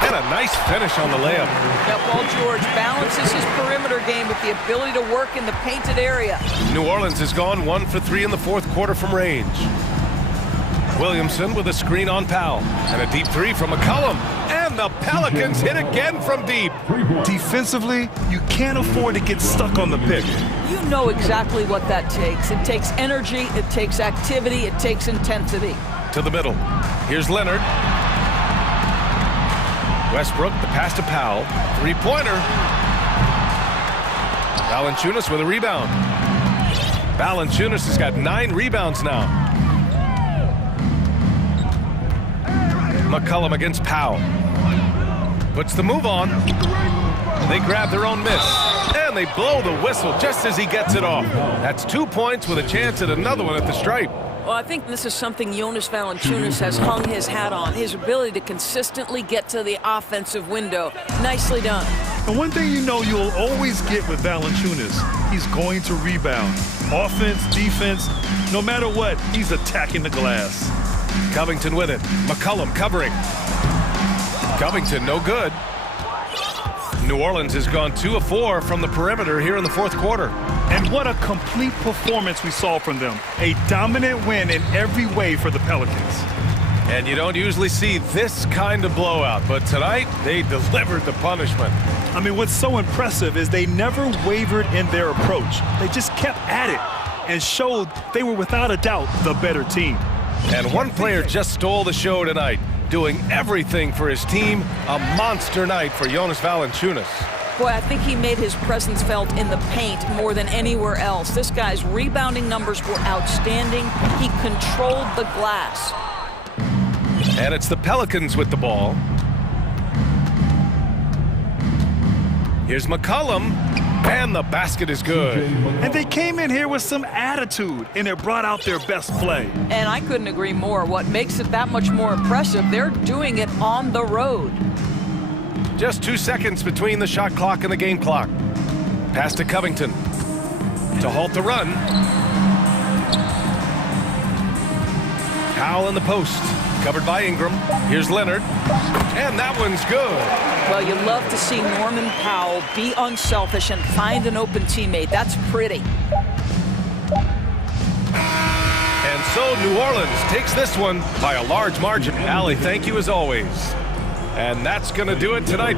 And a nice finish on the layup. Now, Paul George balances his perimeter game with the ability to work in the painted area. New Orleans has gone 1 for 3 in the fourth quarter from range. Williamson with a screen on Powell. And a deep 3 from McCollum. And the Pelicans hit again from deep. Defensively, you can't afford to get stuck on the pick. You know exactly what that takes. It takes energy, it takes activity, it takes intensity. To the middle. Here's Leonard. Westbrook, the pass to Powell. 3-pointer. Valanciunas with a rebound. Valanciunas has got 9 rebounds now. McCollum against Powell. Puts the move on. They grab their own miss. And they blow the whistle just as he gets it off. That's 2 points with a chance at another one at the stripe. Well, I think this is something Jonas Valanciunas has hung his hat on, his ability to consistently get to the offensive window. Nicely done. And one thing you know you'll always get with Valanciunas, he's going to rebound. Offense, defense, no matter what, he's attacking the glass. Covington with it. McCollum covering. Covington no good. New Orleans has gone 2 of 4 from the perimeter here in the fourth quarter. And what a complete performance we saw from them. A dominant win in every way for the Pelicans. And you don't usually see this kind of blowout, but tonight they delivered the punishment. I mean, what's so impressive is they never wavered in their approach. They just kept at it and showed they were without a doubt the better team. And one player just stole the show tonight, doing everything for his team. A monster night for Jonas Valanciunas. Boy, I think he made his presence felt in the paint more than anywhere else. This guy's rebounding numbers were outstanding. He controlled the glass. And it's the Pelicans with the ball. Here's McCollum, and the basket is good. And they came in here with some attitude, and it brought out their best play. And I couldn't agree more. What makes it that much more impressive, they're doing it on the road. Just 2 seconds between the shot clock and the game clock. Pass to Covington to halt the run. Powell in the post, covered by Ingram. Here's Leonard, and that one's good. Well, you love to see Norman Powell be unselfish and find an open teammate. That's pretty. And so New Orleans takes this one by a large margin. Allie, thank you as always. And that's going to do it tonight.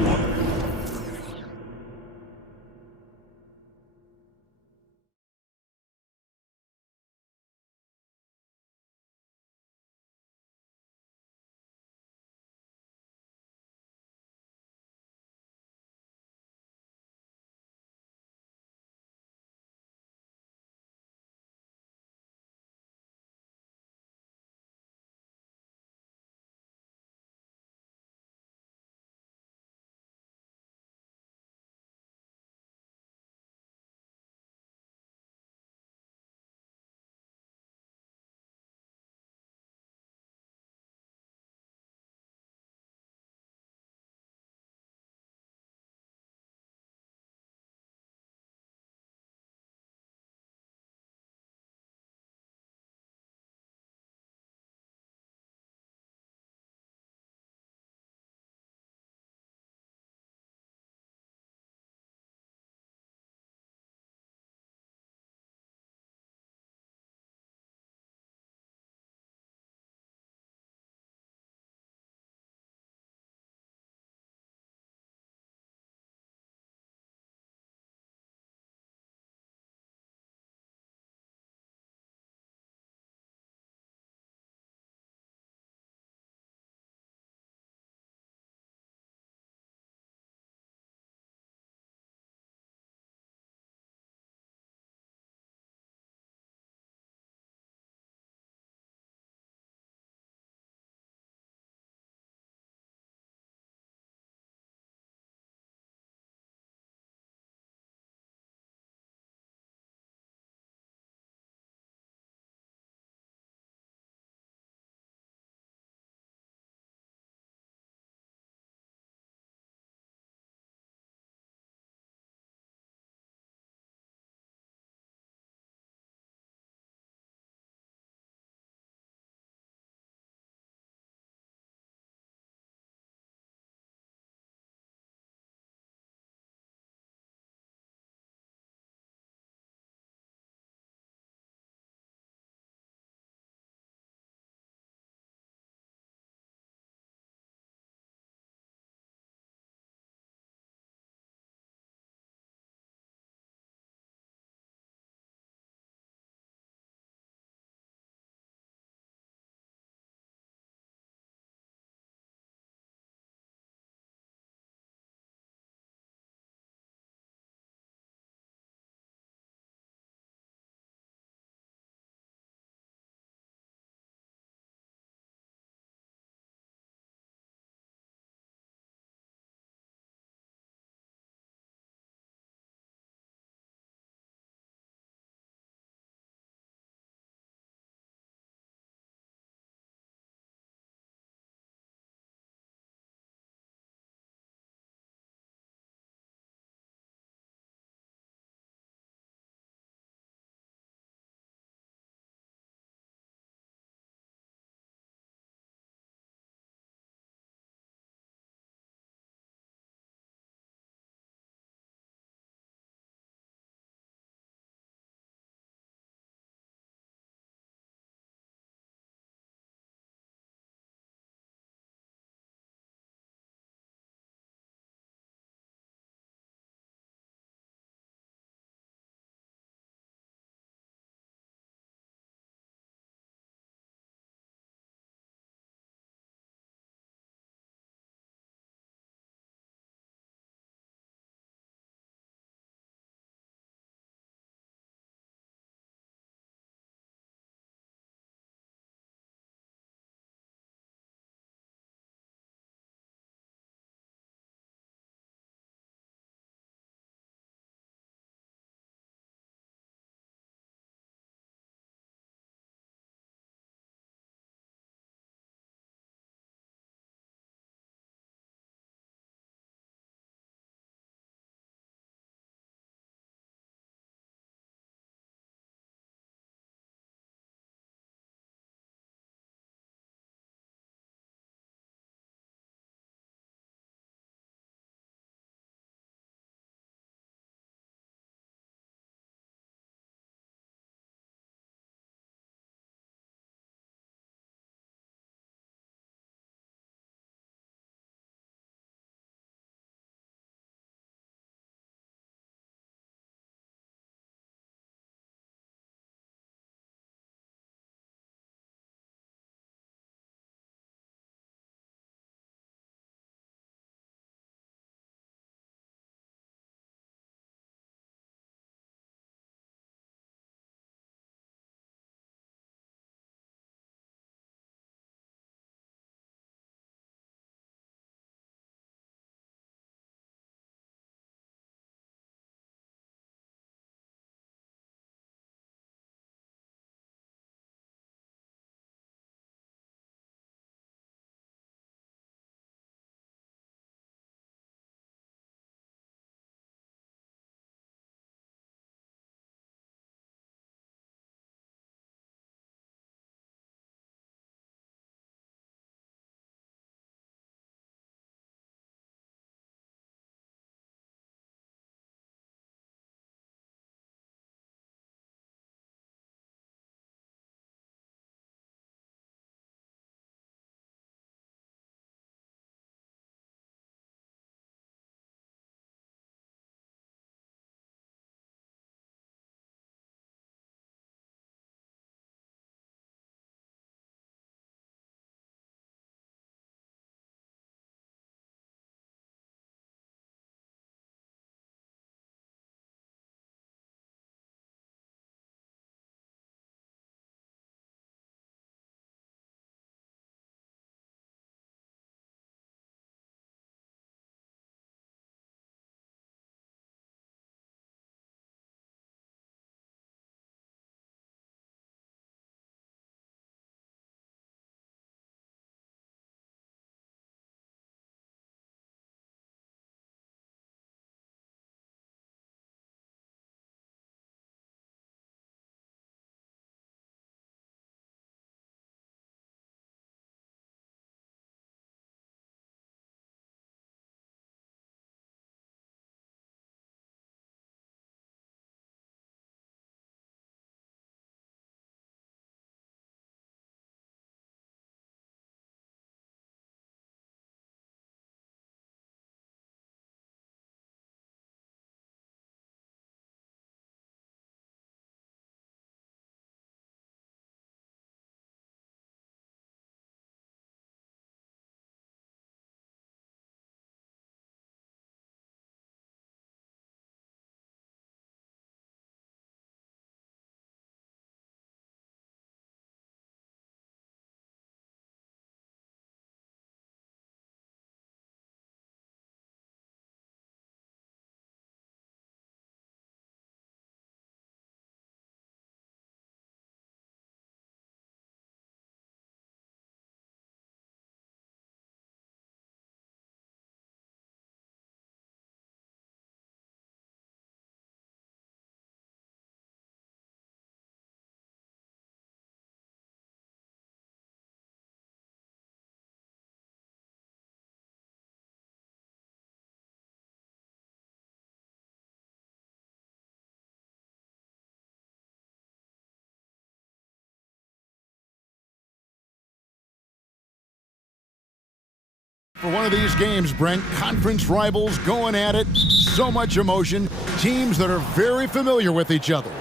For one of these games, Brent, conference rivals going at it, so much emotion, teams that are very familiar with each other.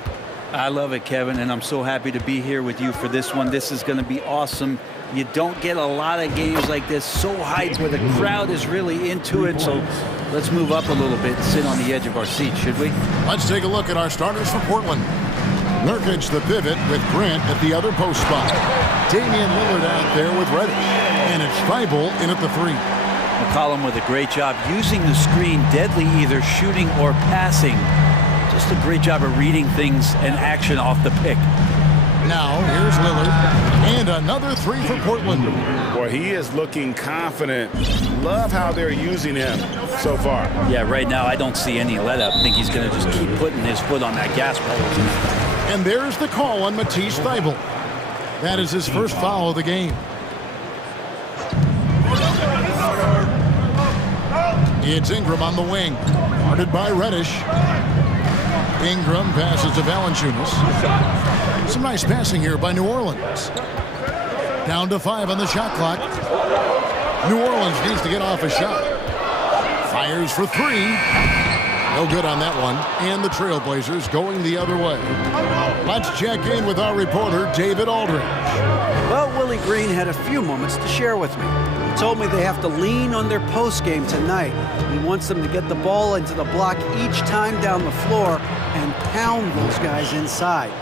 I love it, Kevin, and I'm so happy to be here with you for this one. This is going to be awesome. You don't get a lot of games like this, so hyped, where the crowd is really into it. So let's move up a little bit and sit on the edge of our seat, should we? Let's take a look at our starters for Portland. Nurkic, the pivot, with Grant at the other post spot. Damian Lillard out there with Reddish. And it's Thibault in at the 3. McCollum with a great job using the screen, deadly either shooting or passing. Just a great job of reading things and action off the pick. Now, here's Lillard. And another 3 for Portland. Boy, he is looking confident. Love how they're using him so far. Yeah, right now I don't see any let up. I think he's going to just keep putting his foot on that gas pedal. And there's the call on Matisse Thybulle. That is his first foul of the game. It's Ingram on the wing. Guarded by Reddish. Ingram passes to Valanciunas. Some nice passing here by New Orleans. Down to 5 on the shot clock. New Orleans needs to get off a shot. Fires for 3. No good on that one. And the Trailblazers going the other way. Let's check in with our reporter, David Aldridge. Well, Willie Green had a few moments to share with me. He told me they have to lean on their post game tonight. He wants them to get the ball into the block each time down the floor and pound those guys inside.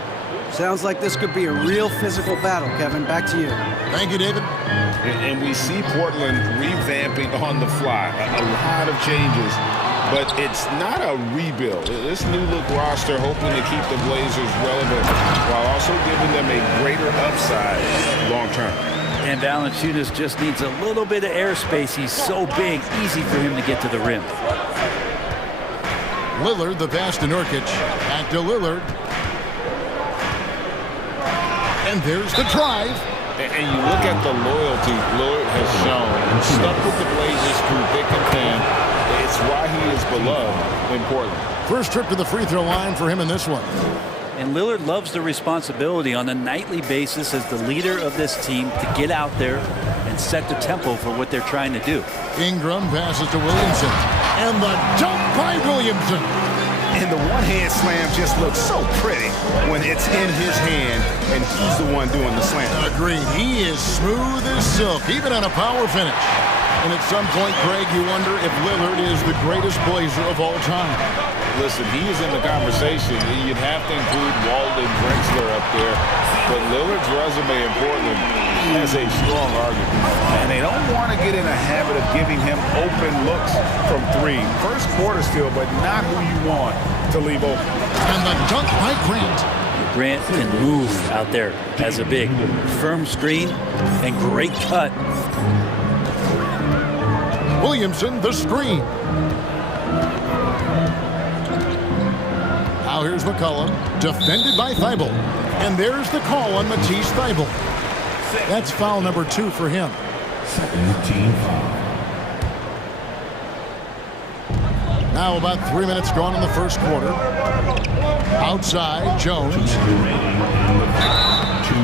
Sounds like this could be a real physical battle, Kevin. Back to you. Thank you, David. And we see Portland revamping on the fly. A lot of changes. But it's not a rebuild. This new look roster hoping to keep the Blazers relevant while also giving them a greater upside long term. And Valanciunas just needs a little bit of airspace. He's so big, easy for him to get to the rim. Lillard, the pass to Nurkic. Back to Lillard. And there's the drive. And you look at the loyalty Lillard has shown. Stuck with the Blazers through thick and thin. It's why he is beloved in Portland. First trip to the free throw line for him in this one. And Lillard loves the responsibility on a nightly basis as the leader of this team to get out there and set the tempo for what they're trying to do. Ingram passes to Williamson. And the dunk by Williamson. And the one-hand slam just looks so pretty when it's in his hand and he's the one doing the slam. Agreed. He is smooth as silk, even on a power finish. And at some point, Greg, you wonder if Lillard is the greatest Blazer of all time. Listen, he is in the conversation. You'd have to include Walden Drexler up there. But Lillard's resume in Portland has a strong argument. And they don't want to get in a habit of giving him open looks from 3. First quarter still, but not who you want to leave open. And the dunk by Grant. Grant can move out there as a big. Firm screen and great cut. Williamson, the screen. Now here's McCollum, defended by Thibault. And there's the call on Matisse Thybulle. That's foul number 2 for him. Second team foul. Now about 3 minutes gone in the first quarter. Outside, Jones.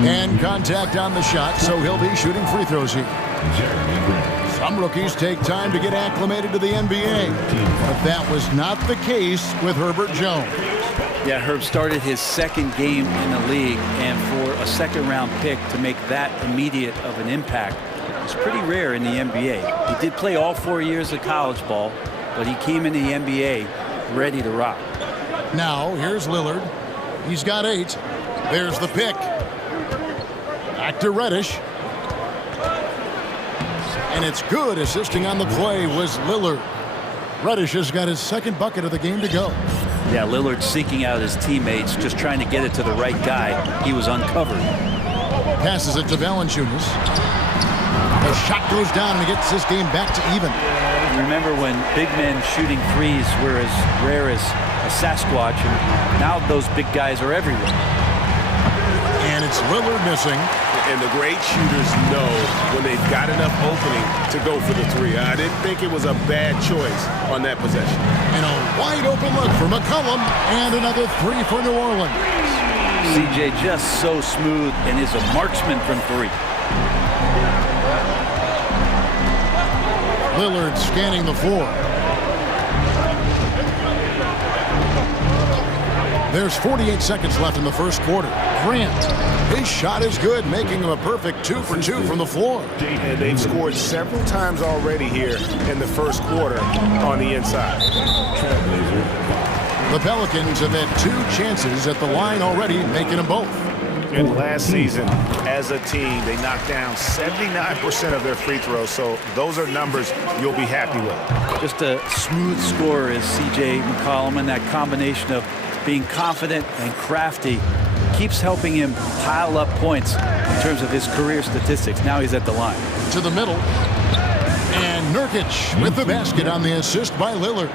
And contact on the shot, so he'll be shooting free throws here. Some rookies take time to get acclimated to the NBA, but that was not the case with Herbert Jones. Yeah, Herb started his second game in the league, and for a second-round pick to make that immediate of an impact is pretty rare in the NBA. He did play all 4 years of college ball, but he came in the NBA ready to rock. Now, here's Lillard. He's got 8. There's the pick. Back to Reddish. And it's good. Assisting on the play was Lillard. Reddish has got his second bucket of the game to go. Yeah, Lillard seeking out his teammates, just trying to get it to the right guy. He was uncovered. Passes it to Valanciunas. The shot goes down and he gets this game back to even. Remember when big men shooting threes were as rare as a Sasquatch, and now those big guys are everywhere. And it's Lillard missing. And the great shooters know when they've got enough opening to go for the 3. I didn't think it was a bad choice on that possession. And a wide open look for McCollum, and another 3 for New Orleans. CJ just so smooth and is a marksman from 3. Lillard scanning the floor. There's 48 seconds left in the first quarter. Grant, his shot is good, making him a perfect 2 for 2 from the floor. And they've scored several times already here in the first quarter on the inside. The Pelicans have had 2 chances at the line already, making them both. And last season, as a team, they knocked down 79% of their free throws, so those are numbers you'll be happy with. Just a smooth scorer is C.J. McCollum, and that combination of being confident and crafty keeps helping him pile up points in terms of his career statistics. Now he's at the line. To the middle. And Nurkic with the basket on the assist by Lillard.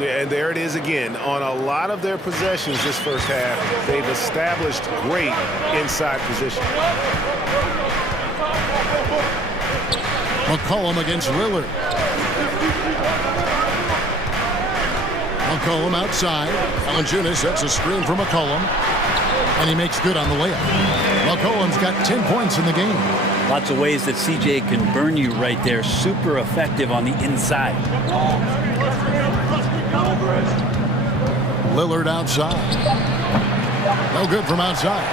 Yeah, and there it is again. On a lot of their possessions this first half, they've established great inside position. McCollum against Lillard. McCollum outside. Valanciunas sets a screen for McCollum. And he makes good on the layup. McCollum's got 10 points in the game. Lots of ways that CJ can burn you right there. Super effective on the inside. Lillard outside. No good from outside.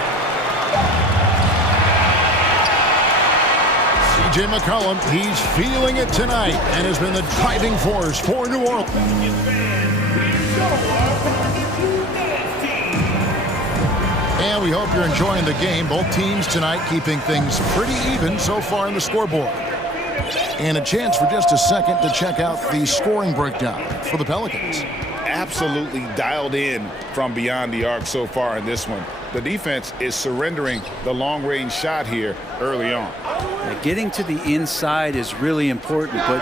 C.J. McCollum, he's feeling it tonight and has been the driving force for New Orleans. And we hope you're enjoying the game. Both teams tonight keeping things pretty even so far in the scoreboard. And a chance for just a second to check out the scoring breakdown for the Pelicans. Absolutely dialed in from beyond the arc so far in this one. The defense is surrendering the long-range shot here early on. Getting to the inside is really important, but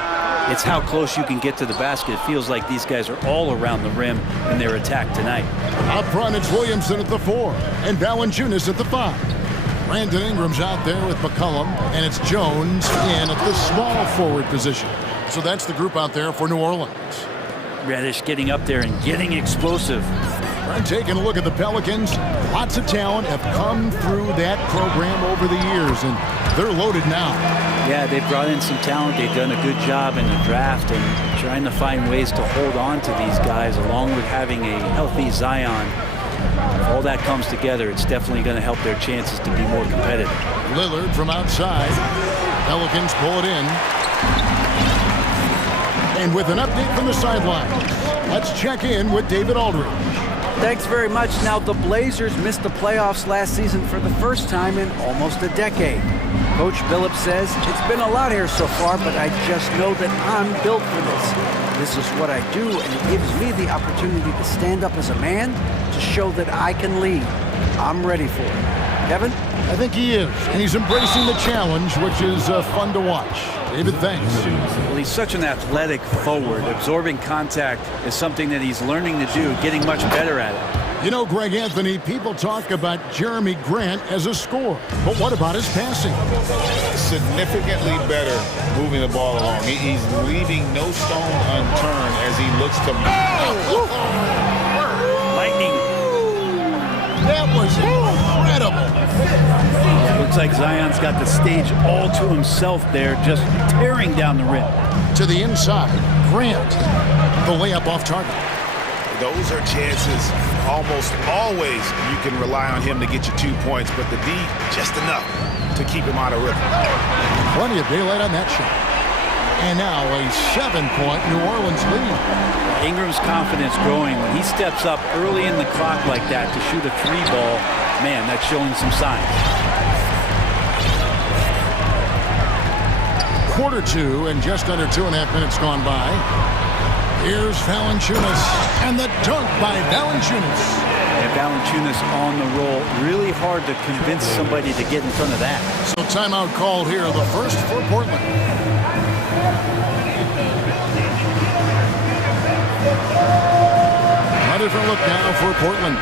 it's how close you can get to the basket. It feels like these guys are all around the rim in their attack tonight. Up front, it's Williamson at the 4 and Valanciunas at the 5. Brandon Ingram's out there with McCollum, and it's Jones in at the small forward position. So that's the group out there for New Orleans. Reddish getting up there and getting explosive. Right, taking a look at the Pelicans. Lots of talent have come through that program over the years, and they're loaded now. Yeah, they've brought in some talent. They've done a good job in the draft and trying to find ways to hold on to these guys, along with having a healthy Zion. If all that comes together, it's definitely going to help their chances to be more competitive. Lillard from outside. Pelicans pull it in. And with an update from the sideline, let's check in with David Aldridge. Thanks very much. Now, the Blazers missed the playoffs last season for the first time in almost a decade. Coach Billups says, it's been a lot here so far, but I just know that I'm built for this. This is what I do, and it gives me the opportunity to stand up as a man to show that I can lead. I'm ready for it. Kevin? I think he is, and he's embracing the challenge, which is fun to watch. David, thanks. Well, he's such an athletic forward. Absorbing contact is something that he's learning to do, getting much better at it. You know, Greg Anthony, people talk about Jeremy Grant as a scorer, but what about his passing? Significantly better moving the ball along. He's leaving no stone unturned as he looks to... Lightning. That was incredible. Looks like Zion's got the stage all to himself there, just tearing down the rim. To the inside, Grant, the layup off target. Those are chances almost always you can rely on him to get you 2 points, but the D, just enough to keep him out of rhythm. Plenty of daylight on that shot. And now a 7-point New Orleans lead. Ingram's confidence growing when he steps up early in the clock like that to shoot a 3-ball. Man, that's showing some signs. Quarter 2 and just under 2.5 minutes gone by. Here's Valanciunas and the dunk by Valanciunas. And Valanciunas on the roll. Really hard to convince somebody to get in front of that. So timeout called here, the first for Portland. A different look now for Portland.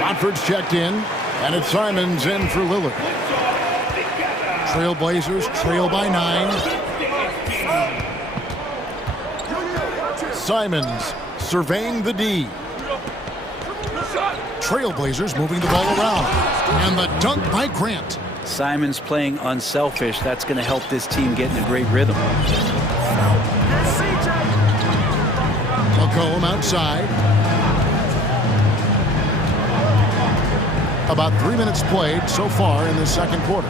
Watford's checked in, and it's Simons in for Lillard. Trailblazers trail by 9. Simons surveying the D. Trailblazers moving the ball around. And the dunk by Grant. Simons playing unselfish. That's going to help this team get in a great rhythm. McCollum outside. About 3 minutes played so far in the second quarter.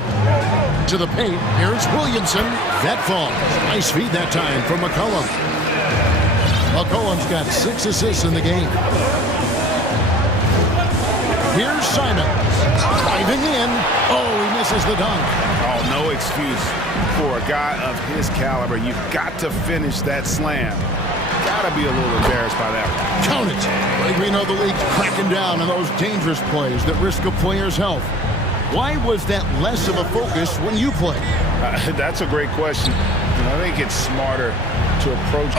To the paint, here's Williamson. That falls. Nice feed that time from McCollum. McCollum's got 6 assists in the game. Here's Simon. Diving in. Oh, he misses the dunk. Oh, no excuse for a guy of his caliber. You've got to finish that slam. Got to be a little embarrassed by that one. Count it. We know the league's cracking down on those dangerous plays that risk a player's health. Why was that less of a focus when you play? That's a great question. I think it's smarter to approach.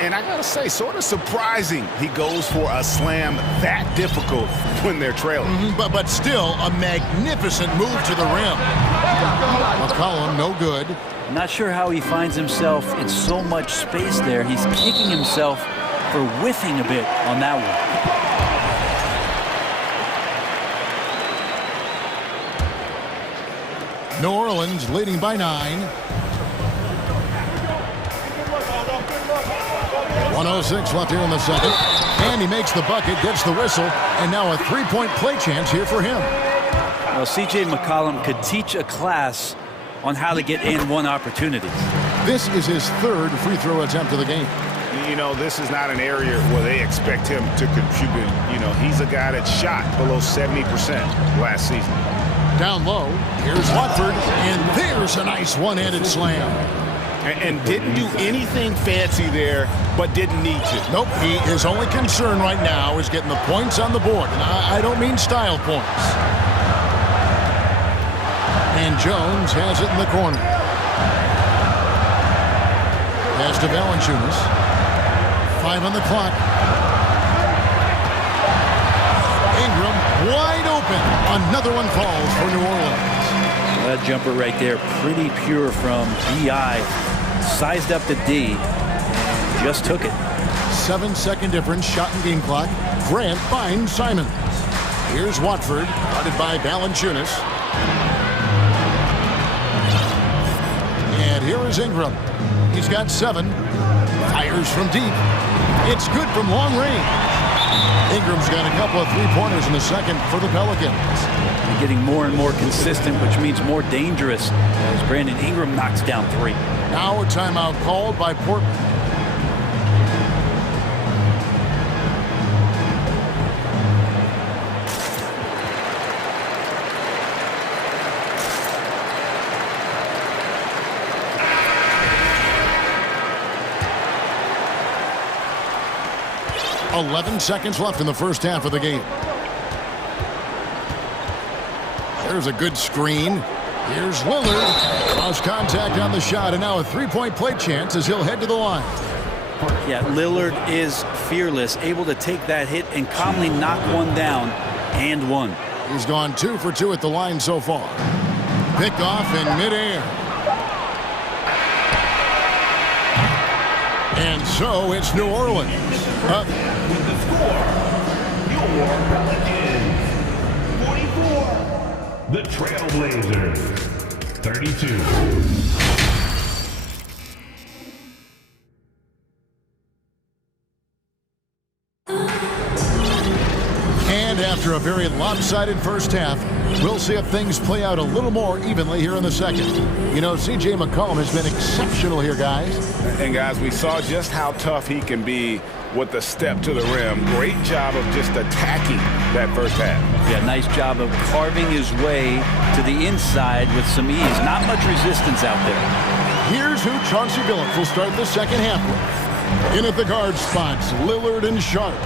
And I gotta say, sort of surprising he goes for a slam that difficult when they're trailing. But still, a magnificent move to the rim. McCollum, no good. I'm not sure how he finds himself in so much space there. He's kicking himself for whiffing a bit on that one. New Orleans leading by 9. 1:06 left here in the second. And he makes the bucket, gets the whistle, and now a 3-point play chance here for him. Well, C.J. McCollum could teach a class on how to get in one opportunities. This is his 3rd free throw attempt of the game. You know, this is not an area where they expect him to contribute. You know, he's a guy that shot below 70% last season. Down low, here's Watford, and there's a nice one-handed slam. And didn't do anything fancy there, but didn't need to. Nope, his only concern right now is getting the points on the board. And I don't mean style points. And Jones has it in the corner. Pass to Valanciunas. 5 on the clock. Ingram wide open. Another one falls for New Orleans. That jumper right there, pretty pure from B.I. Sized up the D and just took it. 7-second difference, shot and game clock. Grant finds Simons. Here's Watford, guarded by Valanciunas. And here is Ingram. He's got 7. Fires from deep. It's good from long range. Ingram's got a couple of 3-pointers in the second for the Pelicans. They're getting more and more consistent, which means more dangerous as Brandon Ingram knocks down 3. Now a timeout called by Portland. .11 seconds left in the first half of the game. There's a good screen. Here's Lillard. Cross contact on the shot, and now a 3-point play chance as he'll head to the line. Yeah, Lillard is fearless, able to take that hit and calmly knock one down and one. He's gone 2 for 2 at the line so far. Picked off in midair. And so it's New Orleans. With the score, your Pelicans 44. The Trailblazers 32. And after a very lopsided first half, we'll see if things play out a little more evenly here in the second. You know, C.J. McCollum has been exceptional here, guys. And, guys, we saw just how tough he can be with the step to the rim. Great job of just attacking that first half. Yeah, nice job of carving his way to the inside with some ease. Not much resistance out there. Here's who Chauncey Billups will start the second half with. In at the guard spots, Lillard and Sharp.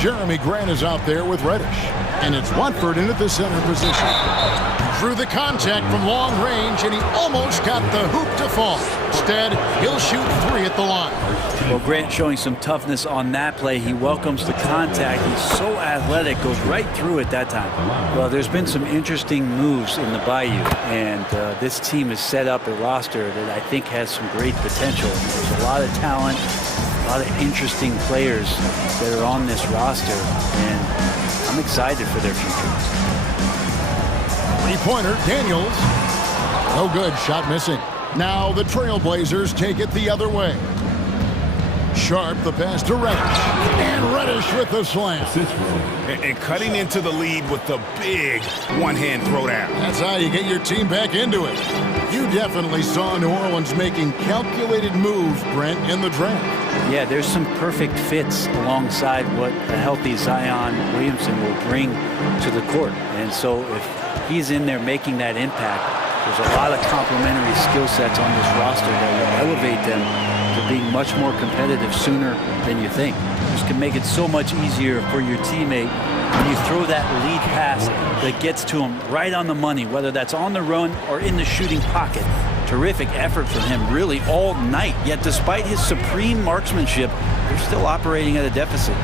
Jeremy Grant is out there with Reddish. And it's Watford in at the center position. Through the contact from long range, and he almost got the hoop to fall. Instead, he'll shoot 3 at the line. Well, Grant showing some toughness on that play. He welcomes the contact. He's so athletic, goes right through it that time. Well, there's been some interesting moves in the Bayou, and this team has set up a roster that I think has some great potential. There's a lot of talent, a lot of interesting players that are on this roster, and I'm excited for their future. 3-pointer, Daniels. No good, shot missing. Now the Trailblazers take it the other way. Sharp the pass to Reddish. And Reddish with the slam. And cutting into the lead with the big one-hand throwdown. That's how you get your team back into it. You definitely saw New Orleans making calculated moves, Brent, in the draft. Yeah, there's some perfect fits alongside what a healthy Zion Williamson will bring to the court. And so if he's in there making that impact, there's a lot of complementary skill sets on this roster that will elevate them to being much more competitive sooner than you think. This can make it so much easier for your teammate when you throw that lead pass that gets to him right on the money, whether that's on the run or in the shooting pocket. Terrific effort from him really all night, yet despite his supreme marksmanship, they're still operating at a deficit.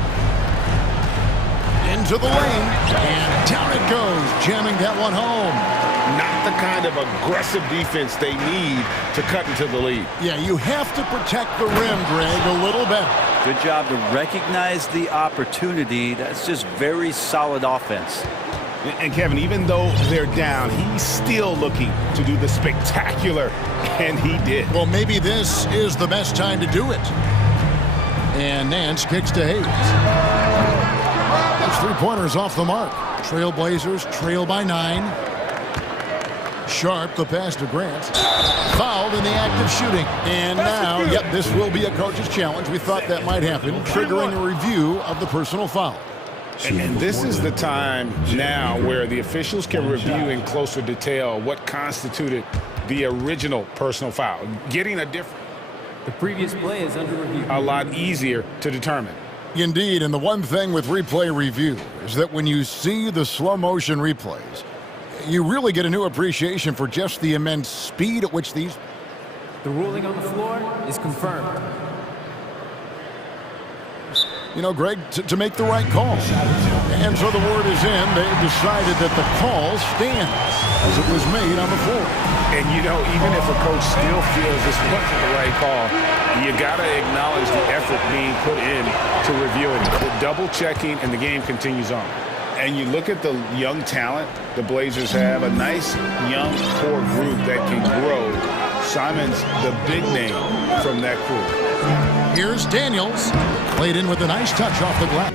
Into the lane, and down it goes, jamming that one home. Not the kind of aggressive defense they need to cut into the lead. Yeah, you have to protect the rim, Greg, a little better. Good job to recognize the opportunity. That's just very solid offense. And Kevin, even though they're down, he's still looking to do the spectacular, and he did. Well, maybe this is the best time to do it. And Nance kicks to Hayes. Those three-pointers off the mark. Trailblazers trail by 9. Sharp the pass to Grant. Fouled in the act of shooting. And now, yep, this will be a coach's challenge. We thought that might happen, triggering a review of the personal foul. And this is the time now where the officials can review in closer detail what constituted the original personal foul. Getting a different... The previous play is under review. A lot easier to determine. Indeed, and the one thing with replay review is that when you see the slow motion replays, you really get a new appreciation for just the immense speed at which these... The ruling on the floor is confirmed. You know, Greg, to make the right call. And so the word is in. They've decided that the call stands as it was made on the floor. And, you know, even if a coach still feels this wasn't the right call, you got to acknowledge the effort being put in to reviewing it. The double-checking, and the game continues on. And you look at the young talent the Blazers have, a nice young core group that can grow. Simon's the big name from that crew. Here's Daniels, played in with a nice touch off the glass.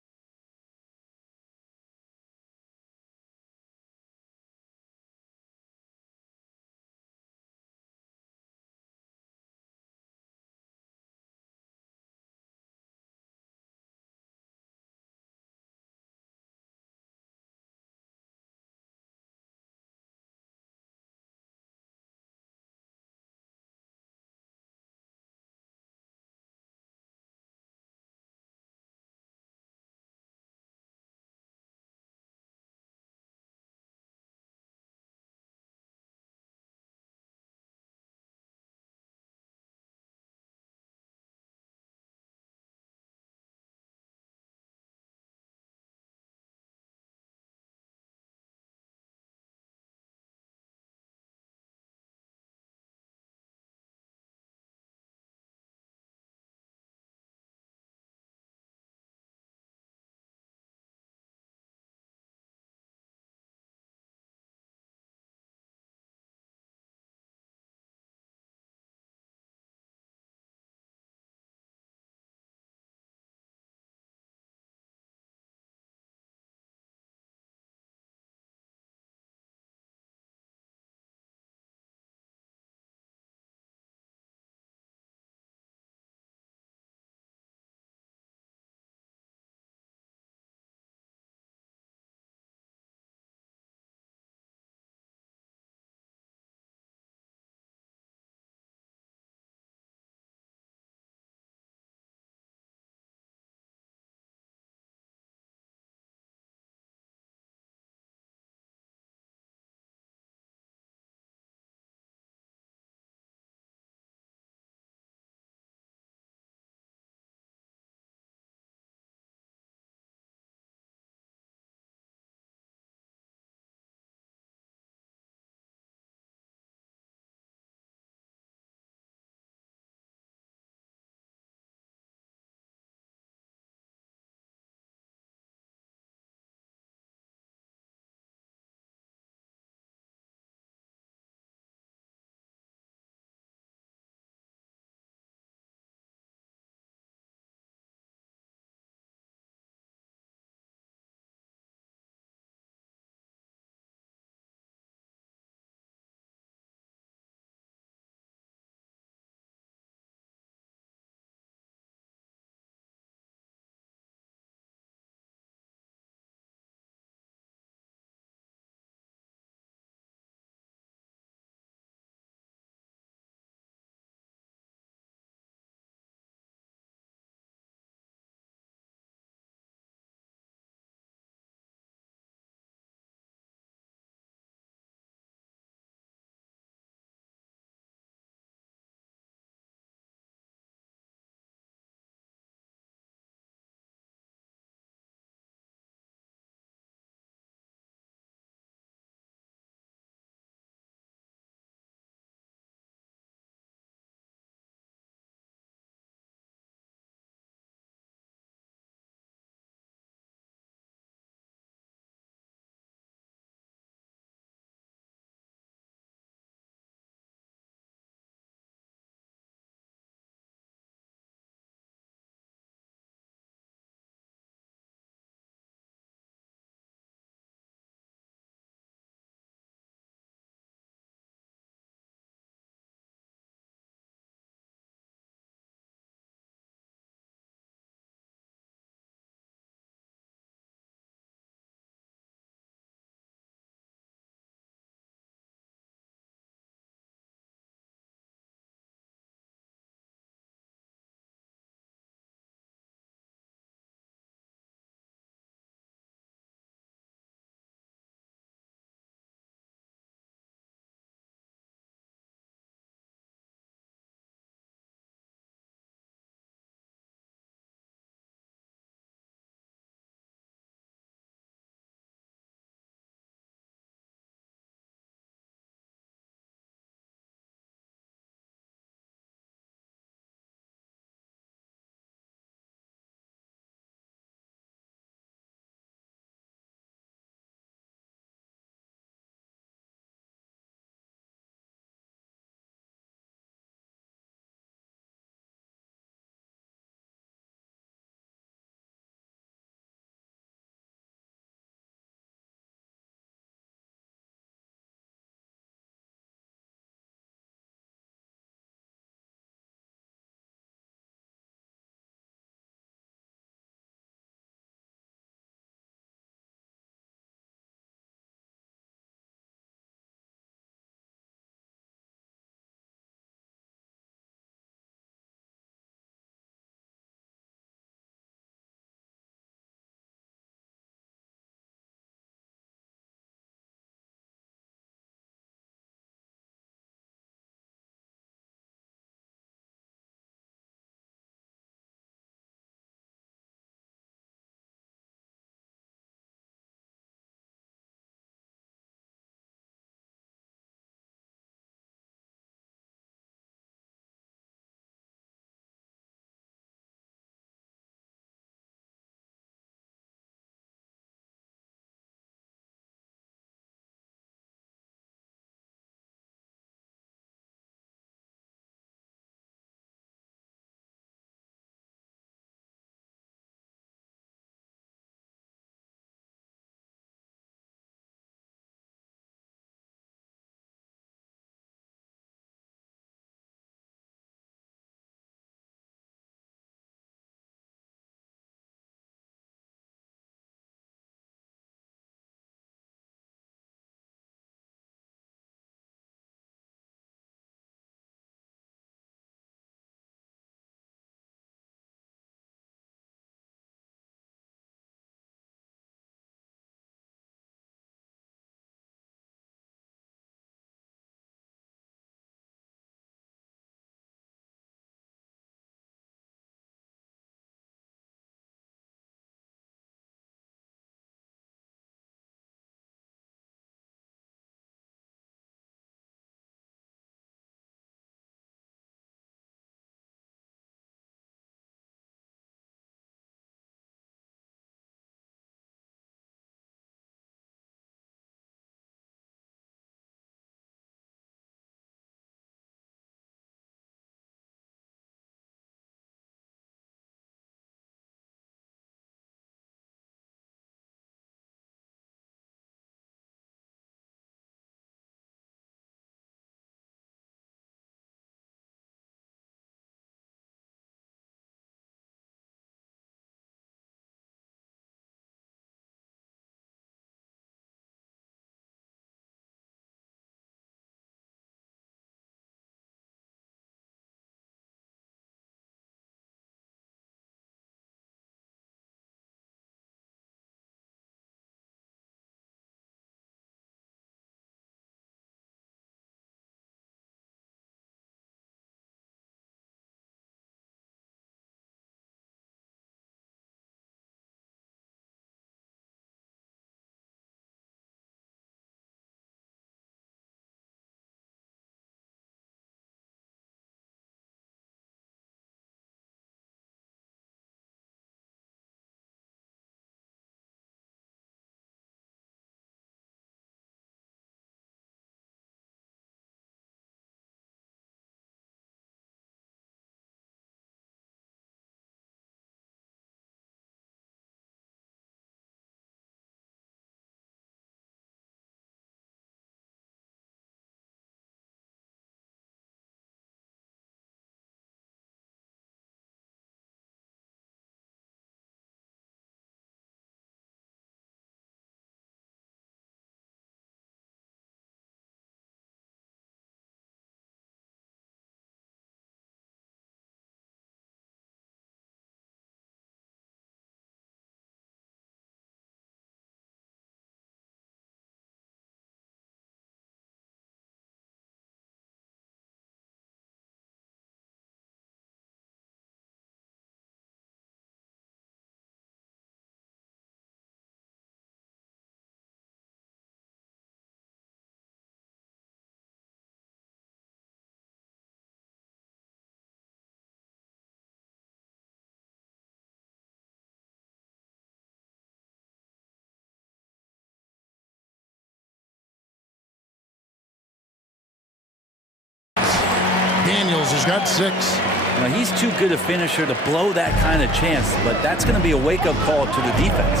has got 6. Now, he's too good a finisher to blow that kind of chance, but that's going to be a wake-up call to the defense.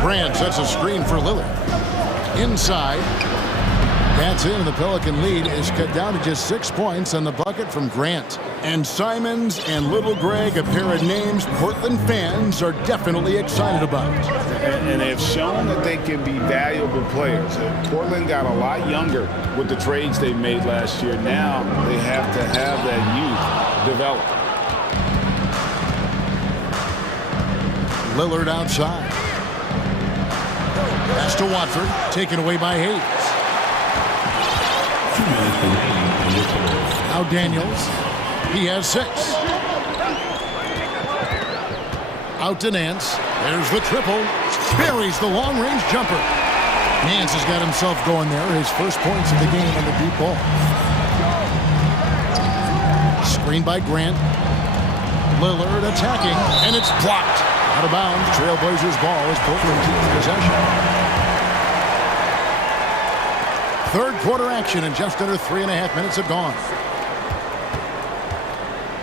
Grant sets a screen for Lillard. Inside. That's in. The Pelican lead is cut down to just 6 points on the bucket from Grant. And Simons and Little Greg, a pair of names Portland fans are definitely excited about. And they've shown that they can be valuable players. Portland got a lot younger with the trades they made last year. Now they have to have that youth develop. Lillard outside. Pass to Watford, taken away by Hayes. Now Daniels. He has 6. Out to Nance. There's the triple. Buries the long-range jumper. Nance has got himself going there. His first points of the game on the deep ball. Screen by Grant. Lillard attacking, and it's blocked. Out of bounds. Trailblazers ball as Portland keeps possession. Third quarter action, and just under 3.5 minutes have gone.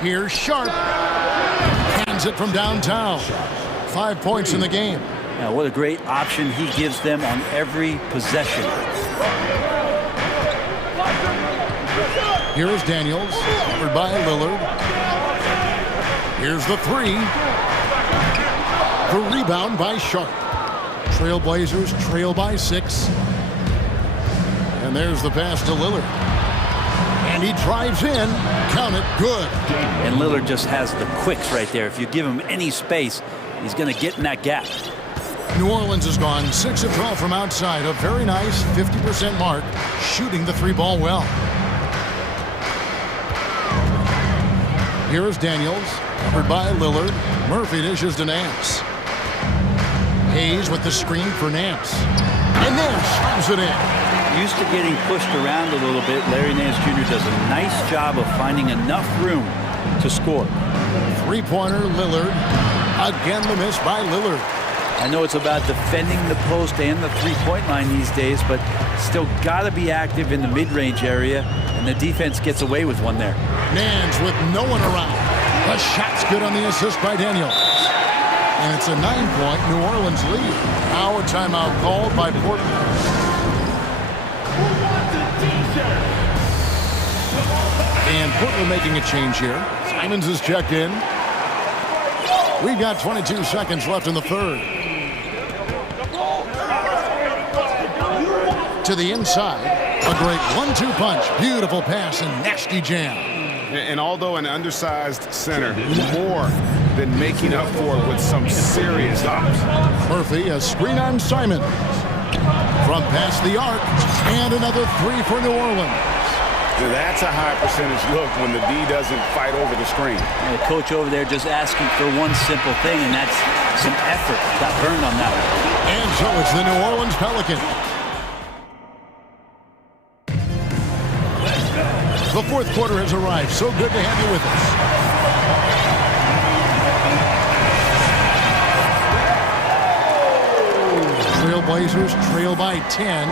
Here's Sharp. Hands it from downtown. 5 points in the game. Now, what a great option he gives them on every possession. Here's Daniels, covered by Lillard. Here's the 3. The rebound by Sharp. Trailblazers trail by 6. And there's the pass to Lillard. And he drives in. Count it. Good. And Lillard just has the quicks right there. If you give him any space, he's going to get in that gap. New Orleans has gone 6 of 12 from outside. A very nice 50% mark, shooting the 3-ball well. Here's Daniels, covered by Lillard. Murphy dishes to Nance. Hayes with the screen for Nance. And Nance slams it in. Used to getting pushed around a little bit, Larry Nance Jr. does a nice job of finding enough room to score. Three-pointer, Lillard. Again, the miss by Lillard. I know it's about defending the post and the three-point line these days, but still got to be active in the mid-range area, and the defense gets away with one there. Nance with no one around. The shot's good on the assist by Daniels. And it's a 9-point New Orleans lead. Now a timeout called by Portland. And Portland making a change here. Simons is checked in. We've got 22 seconds left in the third. To the inside. A great 1-2 punch. Beautiful pass and nasty jam. And although an undersized center, more than making up for it with some serious hops. Murphy, a screen on Simon. From past the arc. And another 3 for New Orleans. That's a high percentage look when the D doesn't fight over the screen. And the coach over there just asking for one simple thing, and that's some effort. Got burned on that one. And so it's the New Orleans Pelicans. The fourth quarter has arrived. So good to have you with us. Trailblazers trail by 10.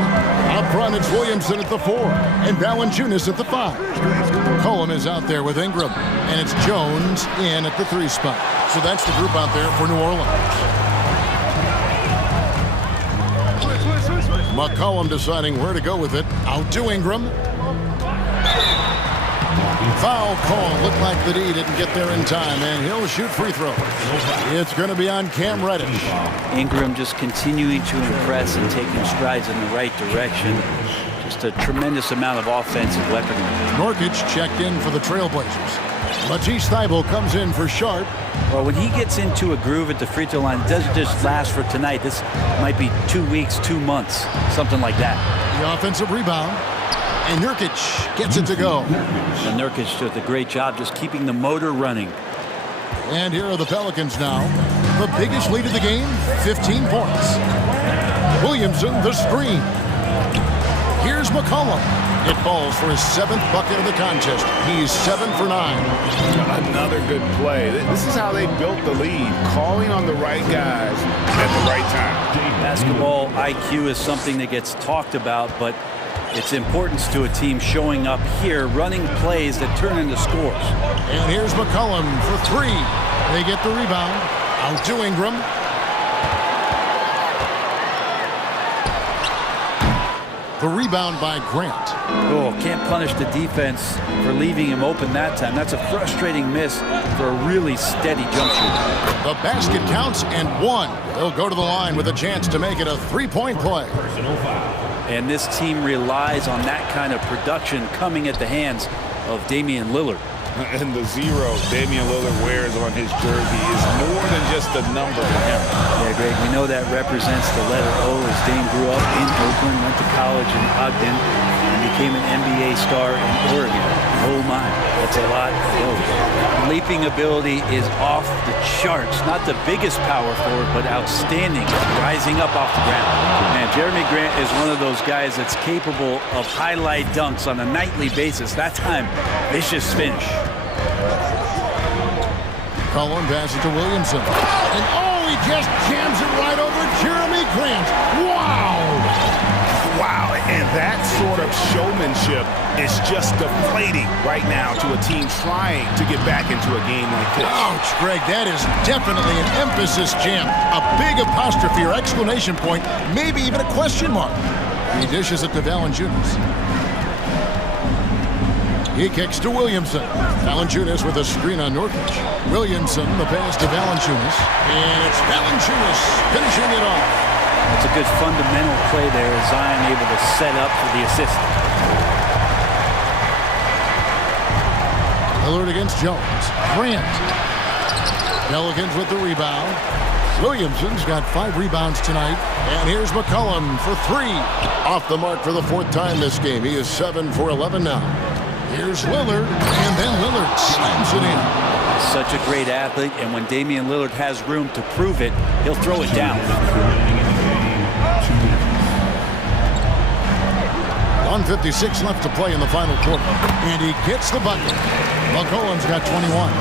Up front, it's Williamson at the 4 and Valanciunas at the 5. McCollum is out there with Ingram, and it's Jones in at the 3 spot. So that's the group out there for New Orleans. McCollum deciding where to go with it. Out to Ingram. Foul call. Looked like the D didn't get there in time, and he'll shoot free throws. It's going to be on Cam Reddish. Ingram just continuing to impress and taking strides in the right direction. Just a tremendous amount of offensive weaponry. Nurkic checked in for the Trailblazers. Matisse Thybulle comes in for Sharp. Well, when he gets into a groove at the free throw line, it doesn't just last for tonight. This might be 2 weeks, 2 months, something like that. The offensive rebound. And Nurkic gets it to go. And Nurkic does a great job just keeping the motor running. And here are the Pelicans now. The biggest lead of the game, 15 points. Williamson, the screen. Here's McCollum. It falls for his 7th bucket of the contest. He's 7 for 9. Another good play. This is how they built the lead, calling on the right guys at the right time. Basketball IQ is something that gets talked about, but Its importance to a team showing up here, running plays that turn into scores. And here's McCollum for three. They get the rebound. Out to Ingram. The rebound by Grant. Oh, can't punish the defense for leaving him open that time. That's a frustrating miss for a really steady jump shooter. The basket counts and one. They'll go to the line with a chance to make it a three-point play. And this team relies on that kind of production coming at the hands of Damian Lillard. And the zero Damian Lillard wears on his jersey is more than just a number to him. Yeah, Greg, we know that represents the letter O as Dame grew up in Oakland, went to college in Ogden, and became an NBA star in Oregon. Oh my, that's a lot of those. Leaping ability is off the charts. Not the biggest power forward, but outstanding, rising up off the ground. Man, Jeremy Grant is one of those guys that's capable of highlight dunks on a nightly basis. That time, vicious finish. Cullen passes to Williamson. And oh, he just jams it right over Jeremy Grant. Wow! Wow, and that sort of showmanship is just deflating right now to a team trying to get back into a game like this. Ouch, Greg, that is definitely an emphasis jam. A big apostrophe or exclamation point, maybe even a question mark. He dishes it to Valanciunas. He kicks to Williamson. Valanciunas with a screen on Nurkic. Williamson, the pass to Valanciunas. And it's Valanciunas finishing it off. It's a good fundamental play there. Zion able to set up for the assist. Lillard against Jones. Grant. Pelicans with the rebound. Williamson's got 5 rebounds tonight. And here's McCollum for 3. Off the mark for the 4th time this game. He is 7 for 11 now. Here's Lillard, and then Lillard slams it in. Such a great athlete, and when Damian Lillard has room to prove it, he'll throw it down. 1:56 left to play in the final quarter, and he gets the bucket. McCollum's got 21.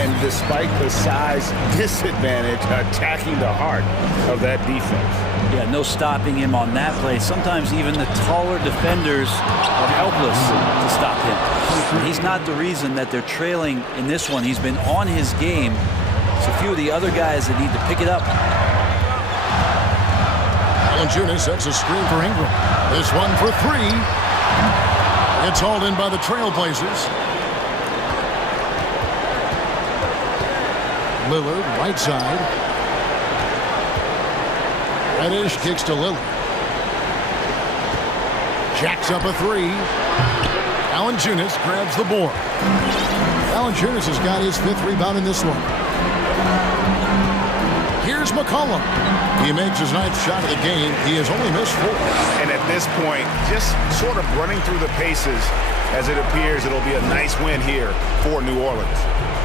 And despite the size disadvantage, attacking the heart of that defense. Yeah, no stopping him on that play. Sometimes even the taller defenders are helpless to stop him. He's not the reason that they're trailing in this one. He's been on his game. It's a few of the other guys that need to pick it up. Valanciunas sets a screen for Ingram. This one for 3. It's hauled in by the Trailblazers. Lillard, right side. Reddish kicks to Lillard. Jacks up a 3. Valanciunas grabs the board. Valanciunas has got his 5th rebound in this one. Here's McCollum. He makes his 9th shot of the game. He has only missed 4. And at this point, just sort of running through the paces, as it appears it'll be a nice win here for New Orleans.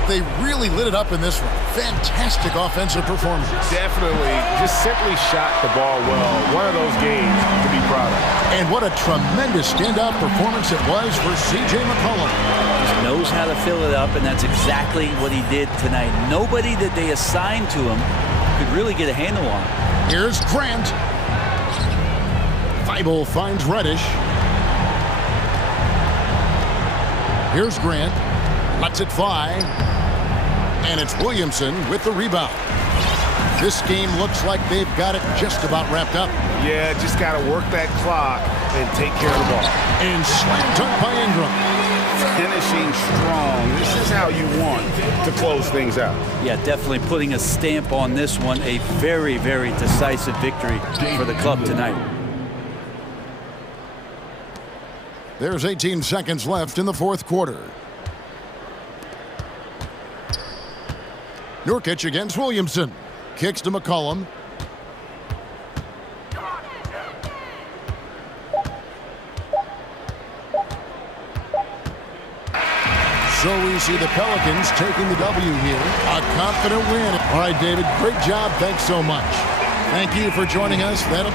They really lit it up in this one. Fantastic offensive performance. Definitely just simply shot the ball well. One of those games to be proud of. And what a tremendous standout performance it was for C.J. McCollum. He knows how to fill it up, and that's exactly what he did tonight. Nobody that they assigned to him could really get a handle on it. Here's Grant. Thibault finds Reddish. Here's Grant. Lets it fly. And it's Williamson with the rebound. This game looks like they've got it just about wrapped up. Yeah, just got to work that clock and take care of the ball. And slam dunk by Ingram. Finishing strong. This is how you want to close things out. Yeah, definitely putting a stamp on this one. A very, very decisive victory for the club tonight. There's 18 seconds left in the 4th quarter. Nurkic against Williamson. Kicks to McCollum. So we see the Pelicans taking the W here. A confident win. All right, David, great job. Thanks so much. Thank you for joining us. That'll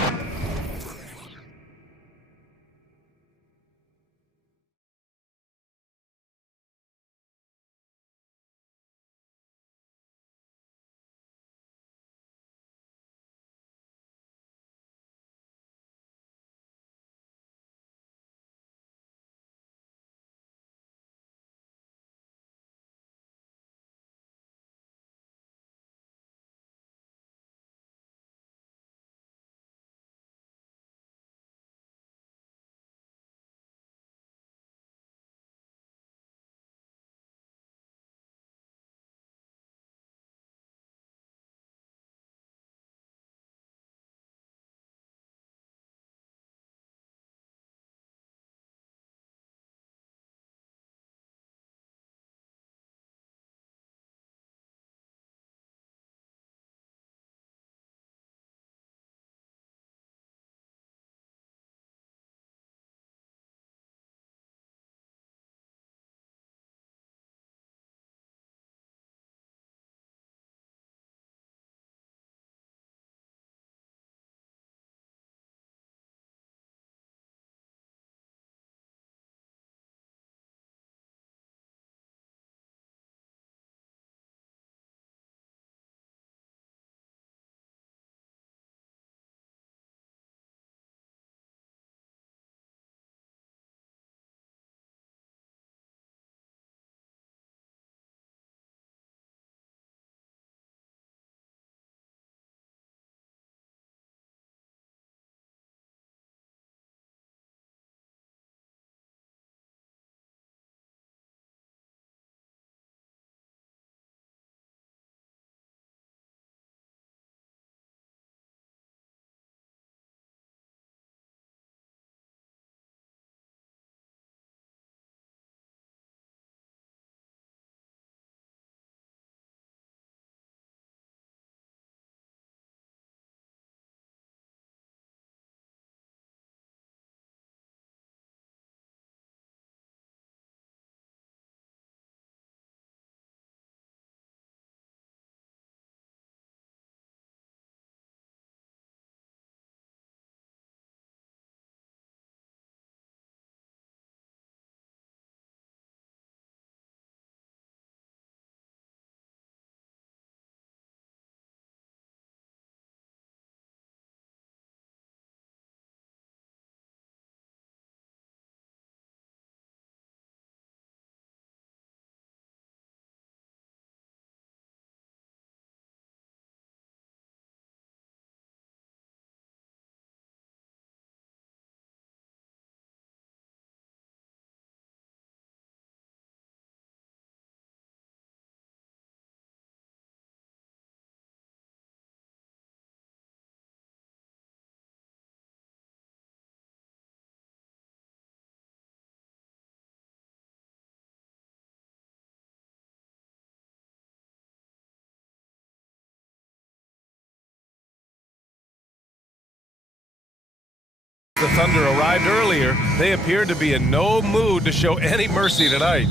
The Thunder arrived earlier. They appeared to be in no mood to show any mercy tonight.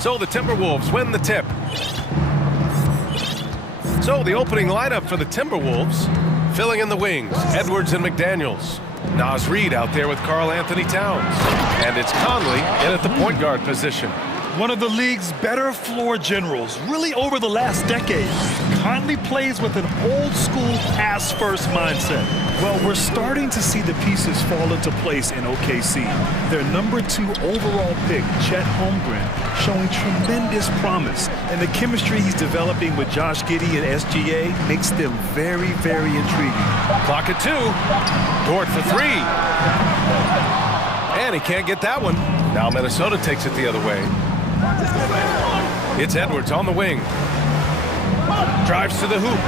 So the Timberwolves win the tip. So the opening lineup for the Timberwolves, filling in the wings, Edwards and McDaniels. Naz Reid out there with Karl Anthony Towns. And it's Conley in at the point guard position. One of the league's better floor generals, really over the last decade. Conley plays with an old-school pass-first mindset. Well, we're starting to see the pieces fall into place in OKC. Their #2 overall pick, Chet Holmgren, showing tremendous promise. And the chemistry he's developing with Josh Giddey and SGA makes them very, very intriguing. Clock at 2. Dort for 3. And he can't get that one. Now Minnesota takes it the other way. It's Edwards on the wing. Drives to the hoop.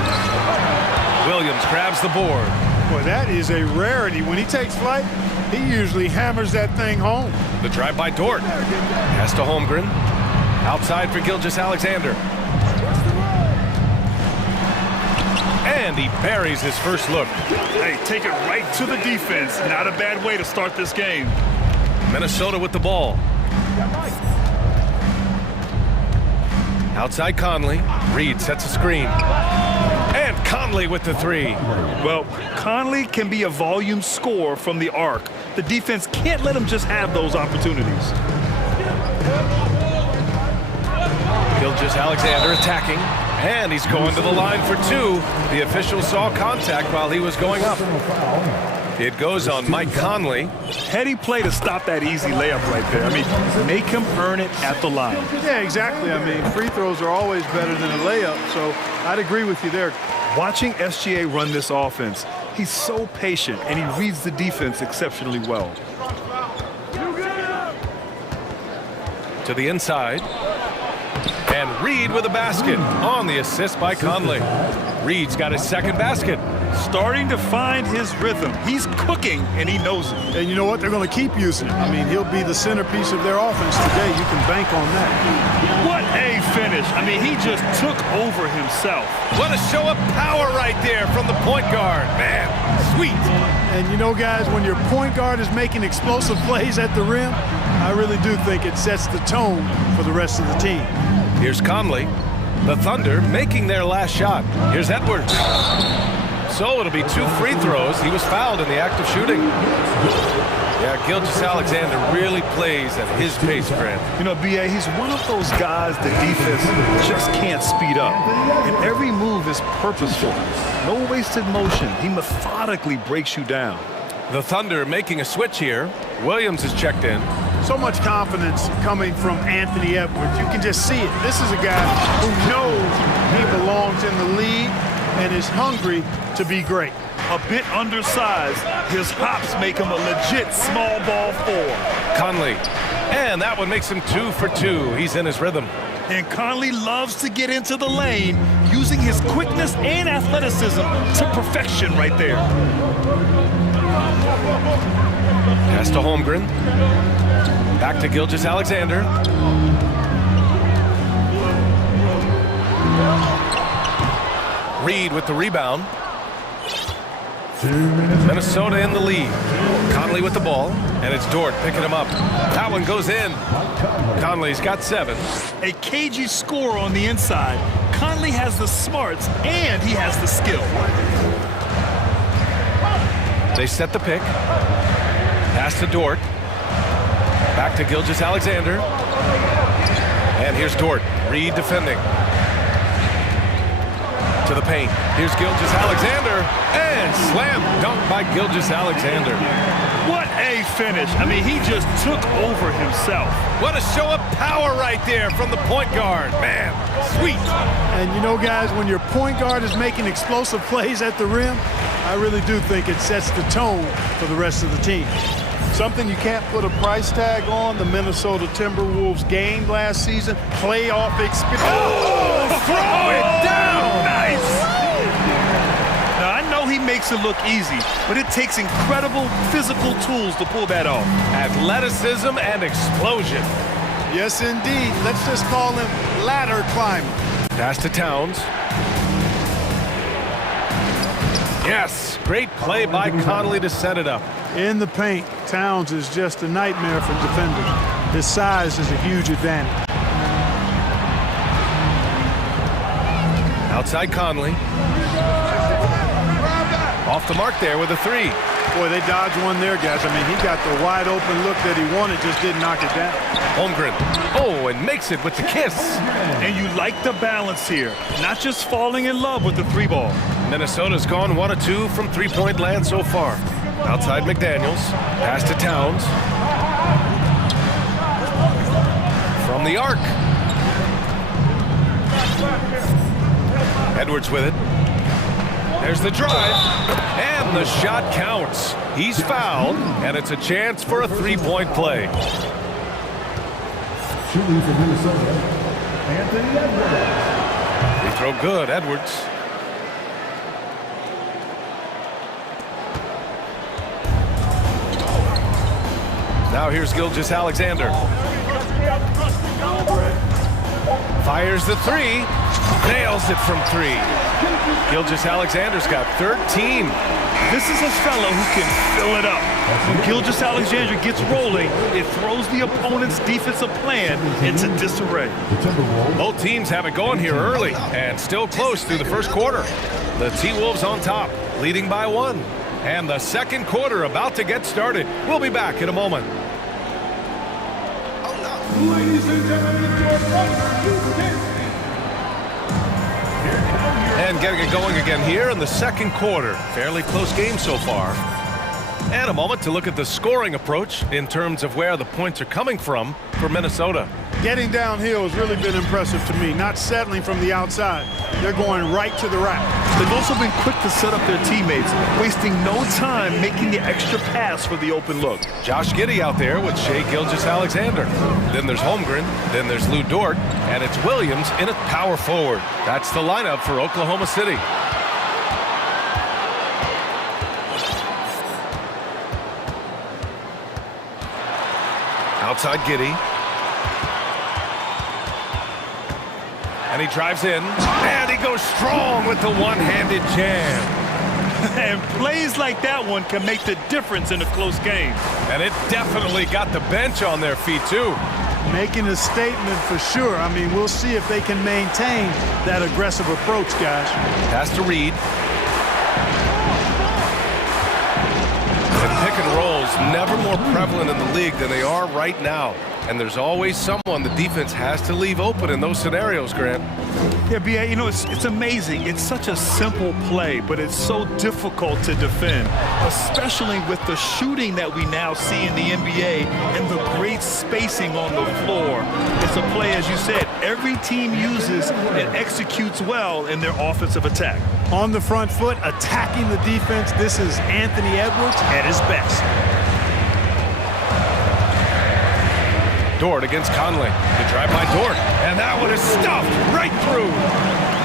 Williams grabs the board. Boy, that is a rarity. When he takes flight, he usually hammers that thing home. The drive by Dort. Pass to Holmgren. Outside for Gilgeous-Alexander. And he buries his first look. Hey, take it right to the defense. Not a bad way to start this game. Minnesota with the ball. Outside Conley. Reid sets a screen. And Conley with the 3. Well, Conley can be a volume scorer from the arc. The defense can't let him just have those opportunities. Gilgeous-Alexander attacking. And he's going to the line for 2. The official saw contact while he was going up. It goes on Mike Conley. Heady play to stop that easy layup right there. I mean, make him earn it at the line. Yeah, exactly. I mean, free throws are always better than a layup, so I'd agree with you there. Watching SGA run this offense, he's so patient and he reads the defense exceptionally well. To the inside. And Reid with a basket on the assist by Conley. Reid's got his second basket. Starting to find his rhythm. He's cooking, and he knows it. And you know what? They're going to keep using him. I mean, he'll be the centerpiece of their offense today. You can bank on that. What a finish. I mean, he just took over himself. What a show of power right there from the point guard. Man, sweet. And you know, guys, when your point guard is making explosive plays at the rim, I really do think it sets the tone for the rest of the team. Here's Conley. The Thunder making their last shot. Here's Edwards. So it'll be 2 free throws. He was fouled in the act of shooting. Yeah, Gilgeous-Alexander really plays at his pace, Grant. You know, B.A., he's one of those guys the defense just can't speed up. And every move is purposeful. No wasted motion. He methodically breaks you down. The Thunder making a switch here. Williams is checked in. So much confidence coming from Anthony Edwards. You can just see it. This is a guy who knows he belongs in the league and is hungry to be great. A bit undersized, his hops make him a legit small ball 4. Conley. And that one makes him 2 for 2. He's in his rhythm. And Conley loves to get into the lane, using his quickness and athleticism to perfection right there. Pass to Holmgren. Back to Gilgeous-Alexander. Reid with the rebound. Minnesota in the lead. Conley with the ball, and it's Dort picking him up. That one goes in. Conley's got 7. A cagey score on the inside. Conley has the smarts, and he has the skill. They set the pick. Pass to Dort. Back to Gilgeous-Alexander. And here's Dort. Reid defending. To the paint. Here's Gilgeous-Alexander. And slam dunk by Gilgeous-Alexander. What a finish. I mean, he just took over himself. What a show of power right there from the point guard. Man, sweet. And you know, guys, when your point guard is making explosive plays at the rim, I really do think it sets the tone for the rest of the team. Something you can't put a price tag on, the Minnesota Timberwolves game last season, playoff experience. Oh, throw it down! Nice! Now, I know he makes it look easy, but it takes incredible physical tools to pull that off. Athleticism and explosion. Yes, indeed. Let's just call him ladder climber. Pass to Towns. Yes, great play by Conley to set it up. In the paint, Towns is just a nightmare for defenders. His size is a huge advantage. Outside Conley. Off the mark there with a three. Boy, they dodged one there, guys. I mean, he got the wide open look that he wanted, just didn't knock it down. Holmgren. Oh, and makes it with the kiss. And you like the balance here. Not just falling in love with the three ball. Minnesota's gone 1 of 2 from three-point land so far. Outside McDaniels. Pass to Towns. From the arc. Edwards with it. There's the drive, and the shot counts. He's fouled, and it's a chance for a three-point play. Shooting for Minnesota, Anthony Edwards. They throw good, Edwards. Now here's Gilgeous-Alexander. Fires the three. Nails it from three. Gilgeous-Alexander's got 13. This is a fellow who can fill it up. When Gilgeous-Alexander gets rolling, it throws the opponent's defensive plan into disarray. Both teams have it going here early and still close through the first quarter. The T-Wolves on top, leading by 1. And the second quarter about to get started. We'll be back in a moment. Ladies and gentlemen, your And getting it going again here in the second quarter. Fairly close game so far. And a moment to look at the scoring approach in terms of where the points are coming from for Minnesota. Getting downhill has really been impressive to me, not settling from the outside. They're going right to the rack. They've also been quick to set up their teammates, wasting no time making the extra pass for the open look. Josh Giddey out there with Shai Gilgeous-Alexander. Then there's Holmgren, then there's Lou Dort, and it's Williams in at power forward. That's the lineup for Oklahoma City. Outside Giddey. And he drives in, and he goes strong with the one-handed jam. And plays like that one can make the difference in a close game. And it definitely got the bench on their feet, too. Making a statement for sure. I mean, we'll see if they can maintain that aggressive approach, guys. Pass to Reed. And pick and rolls never more prevalent in the league than they are right now. And there's always someone the defense has to leave open in those scenarios, Grant. Yeah, B.A., you know, it's amazing. It's such a simple play, but it's so difficult to defend, especially with the shooting that we now see in the NBA and the great spacing on the floor. It's a play, as you said, every team uses and executes well in their offensive attack. On the front foot, attacking the defense, this is Anthony Edwards at his best. Dort against Conley. The drive by Dort. And that one is stuffed right through.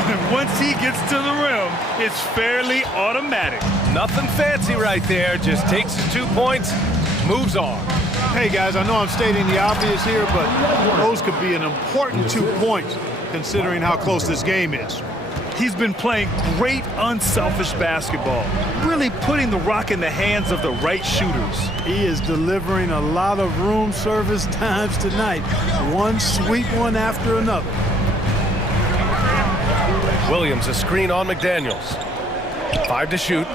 And once he gets to the rim, it's fairly automatic. Nothing fancy right there. Just takes his 2 points, moves on. Hey, guys, I know I'm stating the obvious here, but those could be an important 2 points considering how close this game is. He's been playing great, unselfish basketball, really putting the rock in the hands of the right shooters. He is delivering a lot of room service times tonight. One sweet one after another. Williams, a screen on McDaniels. 5 to shoot.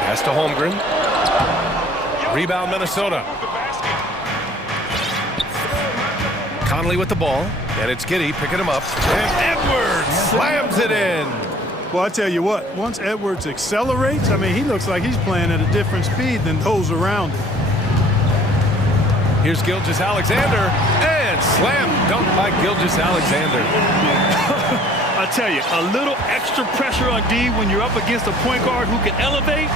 Pass to Holmgren. Rebound, Minnesota. Conley with the ball. And it's Giddey picking him up. And Edwards slams it in. Well, I tell you what, once Edwards accelerates, I mean, he looks like he's playing at a different speed than those around him. Here's Gilgeous-Alexander. And slam dunk by Gilgeous-Alexander. I tell you, a little extra pressure on D when you're up against a point guard who can elevate.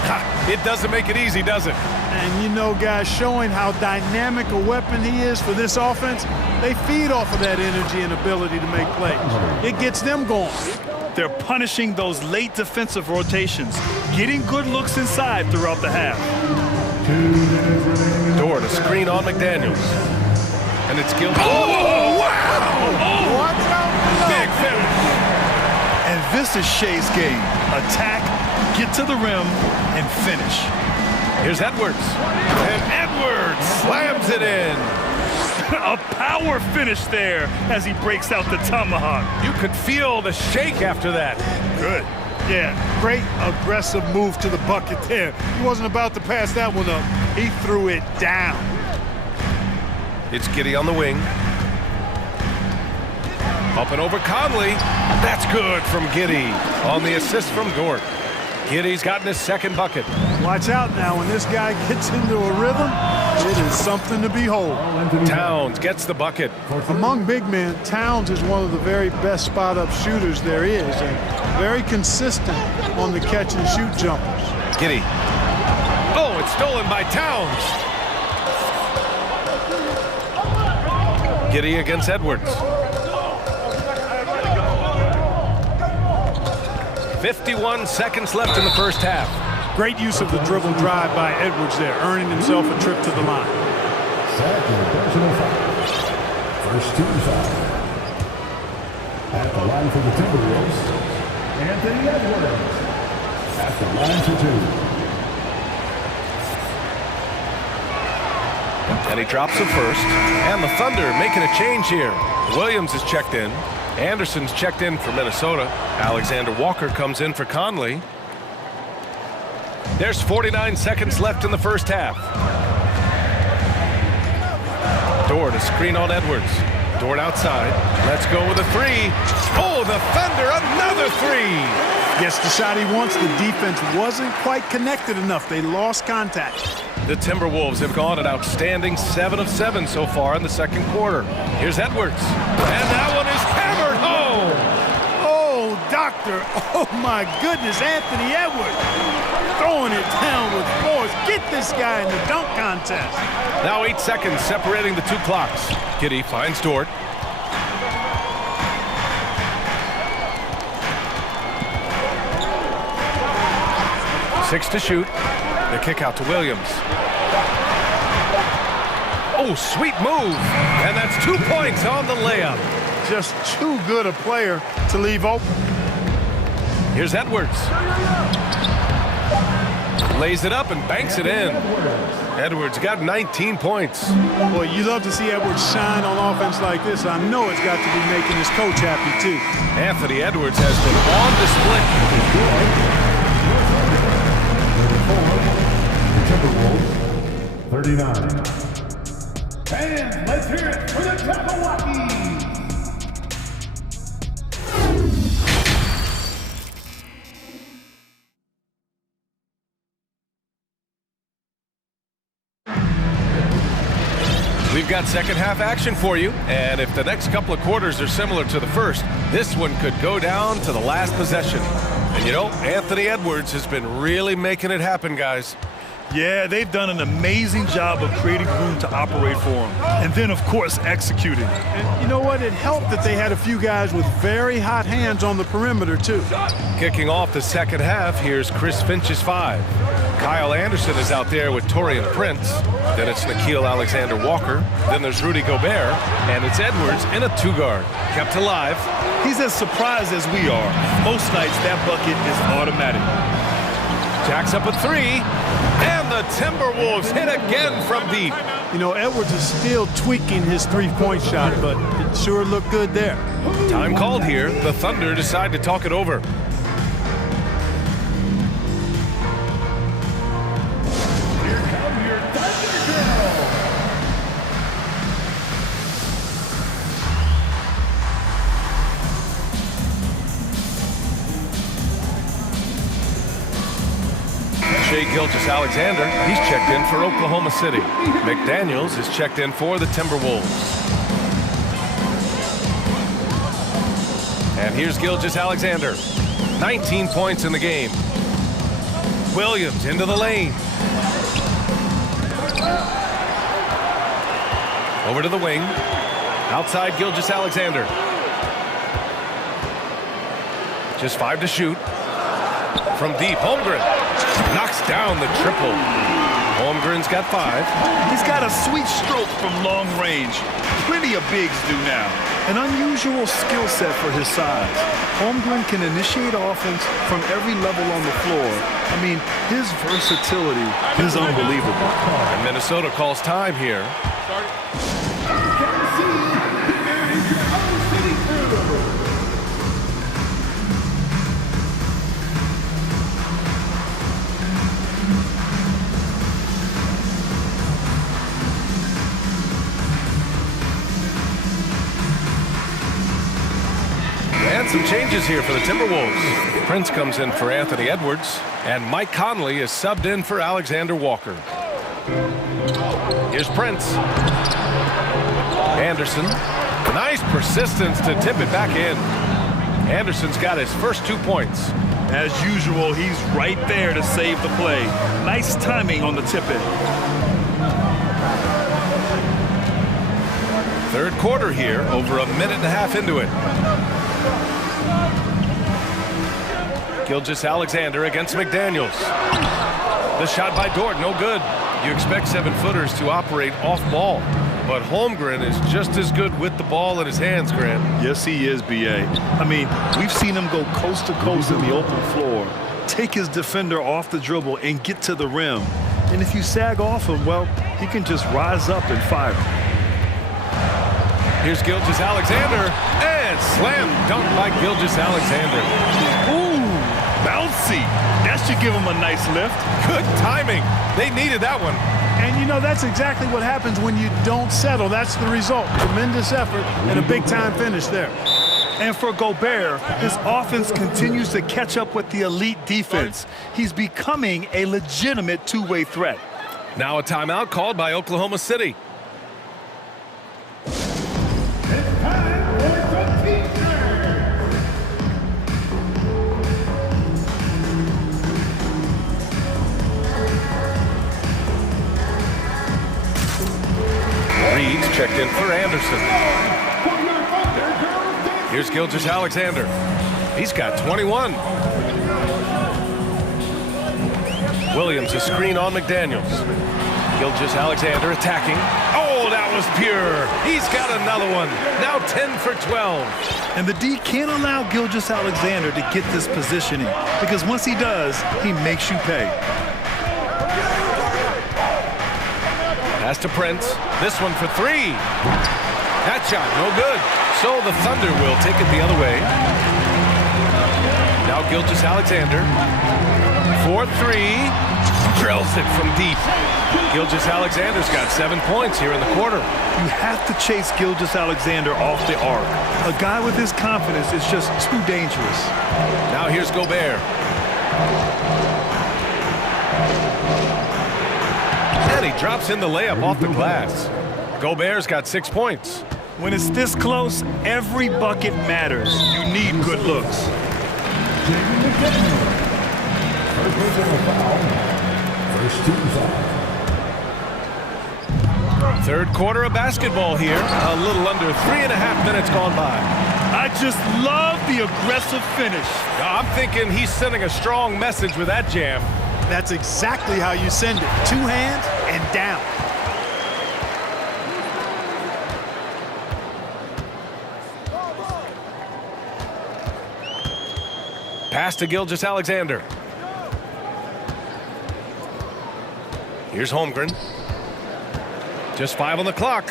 It doesn't make it easy, does it? And you know, guys, showing how dynamic a weapon he is for this offense, they feed off of that energy and ability to make plays. It gets them going. They're punishing those late defensive rotations, getting good looks inside throughout the half. Dort, a screen on McDaniels. And it's Gilgeous. Oh, wow! Oh, watch out! Big finish. And This is Shea's game. Attack, get to the rim, and finish. Here's Edwards. And Edwards slams it in. A power finish there as he breaks out the tomahawk. You could feel the shake after that. Good. Yeah, great aggressive move to the bucket there. He wasn't about to pass that one up. He threw it down. It's Giddey on the wing. Up and over Conley. That's good from Giddey on the assist from Dort. Giddey's gotten his second bucket. Watch out now. When this guy gets into a rhythm, it is something to behold. Towns gets the bucket. Among big men, Towns is one of the very best spot-up shooters there is, and very consistent on the catch-and-shoot jumpers. Giddey. Oh, it's stolen by Towns. Giddey against Edwards. 51 seconds left in the first half. Great use of the dribble drive by Edwards there, earning himself a trip to the line. Second personal foul. First team foul. At the line for the Timberwolves, Anthony Edwards. At the line for two. And he drops the first. And the Thunder making a change here. Williams is checked in. Anderson's checked in for Minnesota. Alexander Walker comes in for Conley. There's 49 seconds left in the first half. Dort, a screen on Edwards. Dort outside. Let's go with a three. Oh, the Thunder, another three. Gets the shot he wants. The defense wasn't quite connected enough. They lost contact. The Timberwolves have gone an outstanding 7 of 7 so far in the second quarter. Here's Edwards. And that one is hammered home. Oh, doctor. Oh, my goodness. Anthony Edwards throwing it down with force. Get this guy in the dunk contest. Now 8 seconds separating the two clocks. Giddey finds Dort. Six to shoot. The kick out to Williams. Oh, sweet move. And that's 2 points on the layup. Just too good a player to leave open. Here's Edwards. Lays it up and banks it in. Edwards got 19 points. Boy, you love to see Edwards shine on offense like this. I know it's got to be making his coach happy, too. Anthony Edwards has been on display. Timberwolves, 39. Fans, let's hear it for the Jabberwockies. We've got second half action for you, and if the next couple of quarters are similar to the first, this one could go down to the last possession. And you know, Anthony Edwards has been really making it happen, guys. Yeah, they've done an amazing job of creating room to operate for him. And then, of course, executing. And you know what? It helped that they had a few guys with very hot hands on the perimeter, too. Kicking off the second half, here's Chris Finch's 5. Kyle Anderson is out there with Taurean Prince. Then it's Nickeil Alexander-Walker. Then there's Rudy Gobert. And it's Edwards in a 2-guard. Kept alive. He's as surprised as we are. Most nights, that bucket is automatic. Jacks up a 3. And the Timberwolves hit again from deep. You know, Edwards is still tweaking his three-point shot, but it sure looked good there. Time called here. The Thunder decide to talk it over. Here come your Thunder Girls. Shai Gilgeous-Alexander, he's checked in for Oklahoma City. McDaniels is checked in for the Timberwolves. And here's Gilgeous-Alexander. 19 points in the game. Williams into the lane. Over to the wing. Outside Gilgeous-Alexander. Just 5 to shoot. From deep, Holmgren knocks down the triple. Holmgren's got 5. He's got a sweet stroke from long range. Plenty of bigs do now. An unusual skill set for his size. Holmgren can initiate offense from every level on the floor. I mean, his versatility is unbelievable. And Minnesota calls time here. And some changes here for the Timberwolves. Prince comes in for Anthony Edwards, and Mike Conley is subbed in for Alexander Walker. Here's Prince. Anderson. Nice persistence to tip it back in. Anderson's got his first 2 points. As usual, he's right there to save the play. Nice timing on the tip-in. Third quarter here, over a minute and a half into it. Gilgeous-Alexander against McDaniels. The shot by Dort, no good. You expect 7-footers to operate off ball, but Holmgren is just as good with the ball in his hands, Grant. Yes, he is, B.A. I mean, we've seen him go coast to coast in the open floor, take his defender off the dribble and get to the rim. And if you sag off him, well, he can just rise up and fire. Here's Gilgeous-Alexander, and slam dunk by Gilgeous-Alexander. Ooh, bouncy. That should give him a nice lift. Good timing. They needed that one. And you know, that's exactly what happens when you don't settle. That's the result. Tremendous effort and a big-time finish there. And for Gobert, his offense continues to catch up with the elite defense. He's becoming a legitimate two-way threat. Now a timeout called by Oklahoma City. Reed's checked in for Anderson. Here's Gilgeous-Alexander. He's got 21. Williams a screen on McDaniels. Gilgeous-Alexander attacking. Oh, that was pure. He's got another one. Now 10 for 12. And the D can't allow Gilgeous-Alexander to get this positioning, because once he does, he makes you pay. Pass to Prince. This one for 3. That shot, no good. So the Thunder will take it the other way. Now Gilgeous-Alexander. 4-3. Drills it from deep. Gilgeous-Alexander's got 7 points here in the quarter. You have to chase Gilgeous-Alexander off the arc. A guy with his confidence is just too dangerous. Now here's Gobert. And he drops in the layup off the glass. Gobert's got 6 points. When it's this close, every bucket matters. You need good looks. Third quarter of basketball here. A little under 3.5 minutes gone by. I just love the aggressive finish. I'm thinking he's sending a strong message with that jam. That's exactly how you send it. 2 hands and down. Pass to Gilgeous-Alexander. Here's Holmgren. Just 5 on the clock.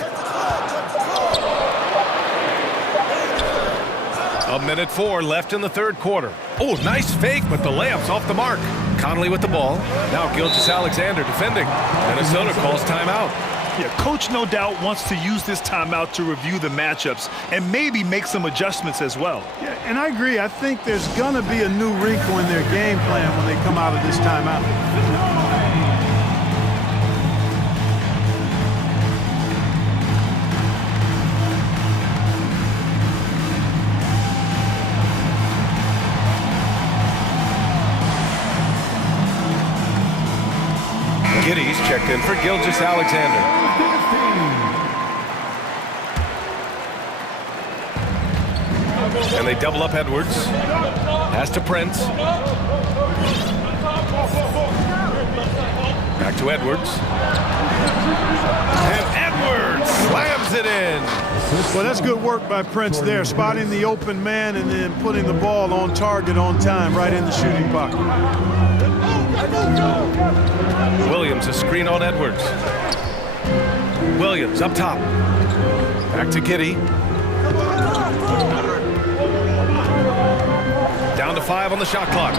1:04 left in the third quarter. Oh, nice fake, but the layup's off the mark. Conley with the ball. Now Gilgeous-Alexander defending. Minnesota calls timeout. Yeah, coach no doubt wants to use this timeout to review the matchups and maybe make some adjustments as well. Yeah, and I agree. I think there's going to be a new wrinkle in their game plan when they come out of this timeout. Giddy's checked in for Gilgeous-Alexander. And they double up Edwards. Pass to Prince. Back to Edwards. And Edwards slams it in. Well, that's good work by Prince there, spotting the open man and then putting the ball on target on time, right in the shooting pocket. Williams, a screen on Edwards. Williams up top. Back to Giddey. Down to 5 on the shot clock.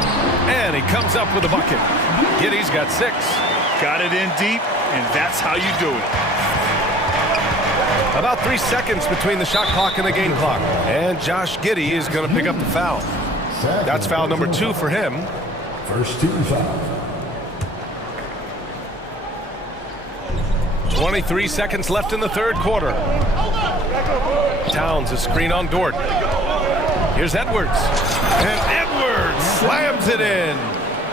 And he comes up with a bucket. Giddey's got 6. Got it in deep, and that's how you do it. About 3 seconds between the shot clock and the game clock. And Josh Giddey is going to pick up the foul. That's foul number 2 for him. First team foul. 23 seconds left in the third quarter. Towns, a screen on Dort. Here's Edwards. And Edwards slams it in.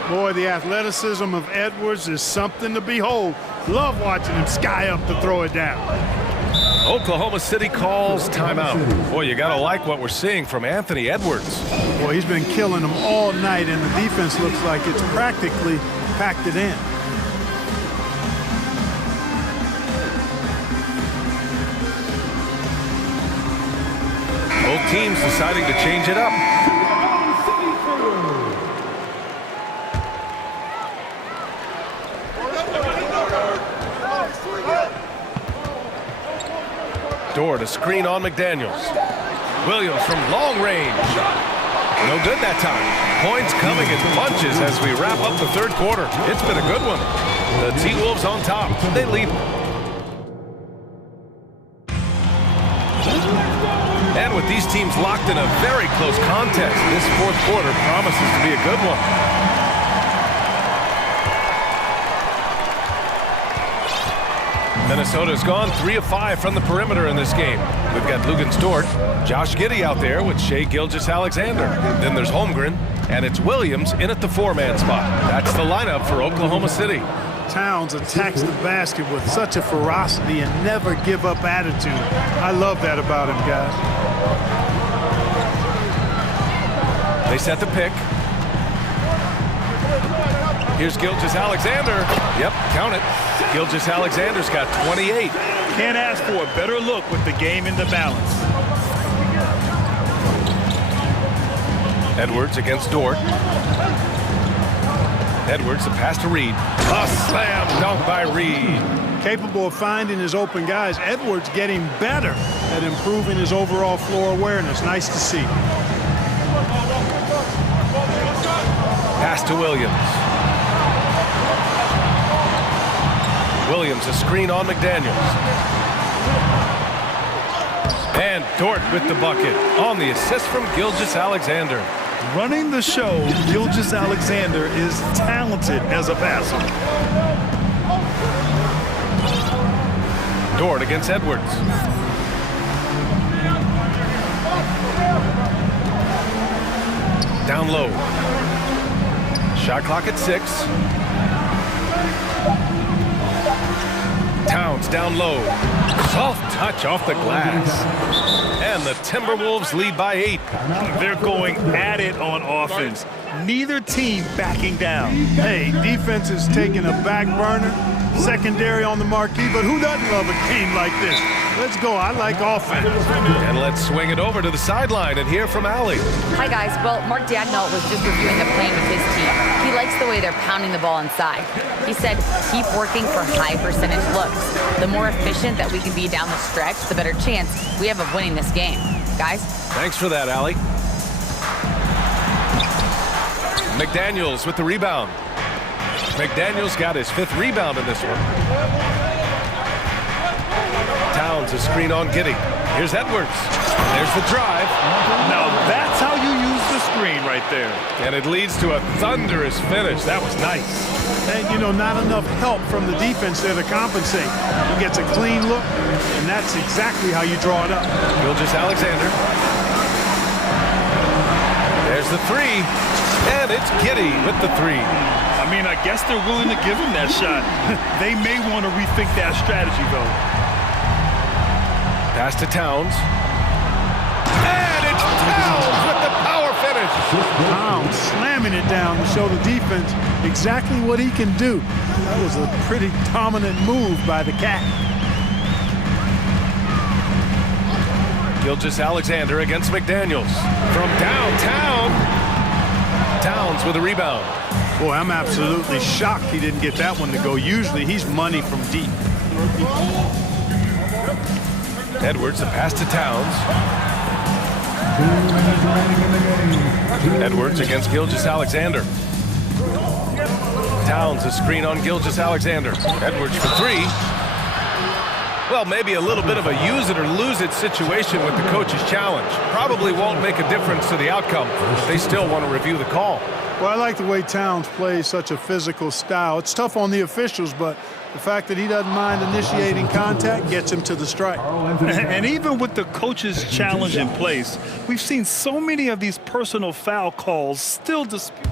Boy, the athleticism of Edwards is something to behold. Love watching him sky up to throw it down. Oklahoma City calls timeout. Boy, you got to like what we're seeing from Anthony Edwards. Boy, he's been killing them all night, and the defense looks like it's practically packed it in. Both teams deciding to change it up. Dort, a screen on McDaniels. Williams from long range. No good that time. Points coming in bunches as we wrap up the third quarter. It's been a good one. The T-Wolves on top. They lead. And with these teams locked in a very close contest, this fourth quarter promises to be a good one. Minnesota's gone 3 of 5 from the perimeter in this game. We've got Luguentz Dort, Josh Giddey out there with Shai Gilgeous-Alexander. Then there's Holmgren, and it's Williams in at the 4-man spot. That's the lineup for Oklahoma City. Towns attacks the basket with such a ferocity and never give up attitude. I love that about him, guys. They set the pick. Here's Gilgeous-Alexander. Yep, count it. Gilgeous-Alexander's got 28. Can't ask for a better look with the game in the balance. Edwards against Dort. Edwards, the pass to Reed. A slam dunk by Reed. Capable of finding his open guys, Edwards getting better at improving his overall floor awareness. Nice to see. Pass to Williams. Williams, a screen on McDaniels. And Dort with the bucket on the assist from Gilgeous-Alexander. Running the show, Gilgeous-Alexander is talented as a passer. Dort against Edwards. Down low. Shot clock at 6. Towns down low. Soft touch off the glass. And the Timberwolves lead by 8. They're going at it on offense. Neither team backing down. Hey, defense is taking a back burner. Secondary on the marquee, but who doesn't love a game like this? Let's go. I like offense. And let's swing it over to the sideline and hear from Allie. Hi, guys. Well, Mark Dagnall was just reviewing the plan with his team. He likes the way they're pounding the ball inside. He said, keep working for high percentage looks. The more efficient that we can be down the stretch, the better chance we have of winning this game. Guys? Thanks for that, Allie. McDaniels with the rebound. McDaniels got his 5th rebound in this one. Towns, a screen on Giddey. Here's Edwards. There's the drive. Now that's how you use the screen right there. And it leads to a thunderous finish. That was nice. And, you know, not enough help from the defense there to compensate. He gets a clean look, and that's exactly how you draw it up. Gilgeous-Alexander. There's the 3. And it's Giddey with the 3. I mean, I guess they're willing to give him that shot. They may want to rethink that strategy, though. Pass to Towns. And it's Towns with the power finish. Towns slamming slamming it down to show the defense exactly what he can do. That was a pretty dominant move by the Cat. Gilgeous-Alexander against McDaniels. From downtown. Towns with a rebound. Boy, I'm absolutely shocked he didn't get that one to go. Usually he's money from deep. Edwards, the pass to Towns. Edwards against Gilgeous-Alexander. Towns, a screen on Gilgeous-Alexander. Edwards for three. Well, maybe a little bit of a use it or lose it situation with the coach's challenge. Probably won't make a difference to the outcome. They still want to review the call. Well, I like the way Towns plays such a physical style. It's tough on the officials, but the fact that he doesn't mind initiating contact gets him to the strike. And even with the coach's challenge in place, we've seen so many of these personal foul calls still disputed.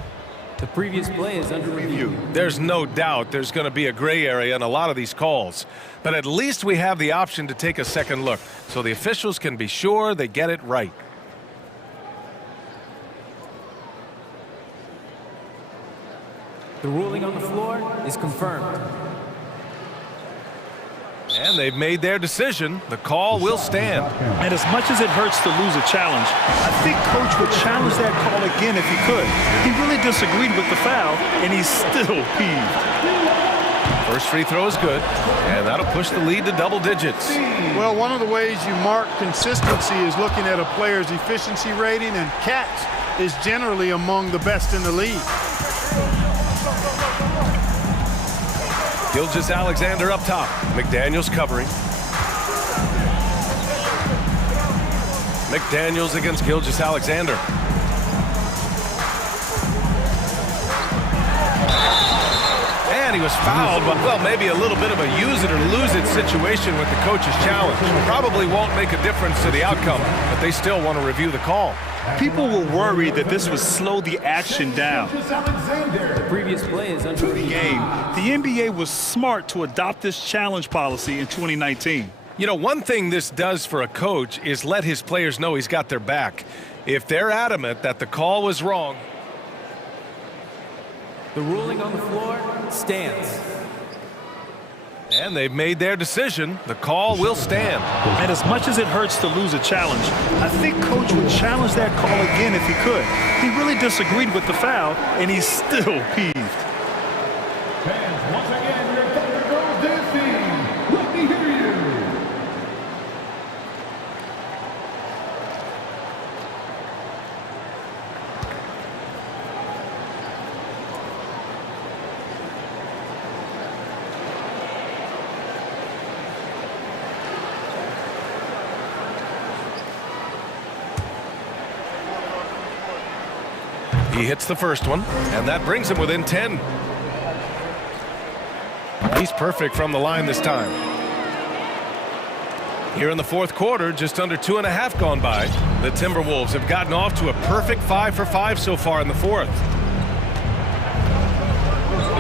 The previous play is under review. There's no doubt there's going to be a gray area in a lot of these calls. But at least we have the option to take a second look, so the officials can be sure they get it right. The ruling on the floor is confirmed. And they've made their decision. The call will stand. And as much as it hurts to lose a challenge, I think Coach would challenge that call again if he could. He really disagreed with the foul, and he's still peeved. First free throw is good, and that'll push the lead to double digits. Well, one of the ways you mark consistency is looking at a player's efficiency rating, and Cats is generally among the best in the league. Gilgeous-Alexander up top. McDaniels covering. McDaniels against Gilgeous-Alexander. And he was fouled, but, well, maybe a little bit of a use it or lose it situation with the coach's challenge. Probably won't make a difference to the outcome, but they still want to review the call. People were worried that this would slow the action down. The previous play is under review. The NBA was smart to adopt this challenge policy in 2019. You know, one thing this does for a coach is let his players know he's got their back. If they're adamant that the call was wrong. The ruling on the floor stands. And they've made their decision. The call will stand. And as much as it hurts to lose a challenge, I think Coach would challenge that call again if he could. He really disagreed with the foul, and he's still peeved. Fans, once again, your thunder goes dancing. Let me hear you. He hits the first one, and that brings him within 10. He's perfect from the line this time. Here in the fourth quarter, just under 2.5 gone by, the Timberwolves have gotten off to a perfect 5 for 5 so far in the fourth.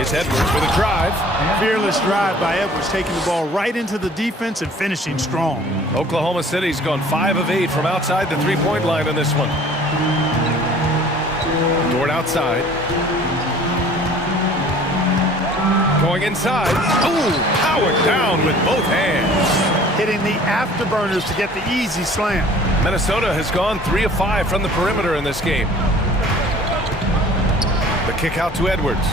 It's Edwards with a drive. Fearless drive by Edwards, taking the ball right into the defense and finishing strong. Oklahoma City's gone 5 of 8 from outside the three-point line in this one. Dort outside. Going inside. Ooh, powered down with both hands. Hitting the afterburners to get the easy slam. Minnesota has gone 3 of 5 from the perimeter in this game. The kick out to Edwards.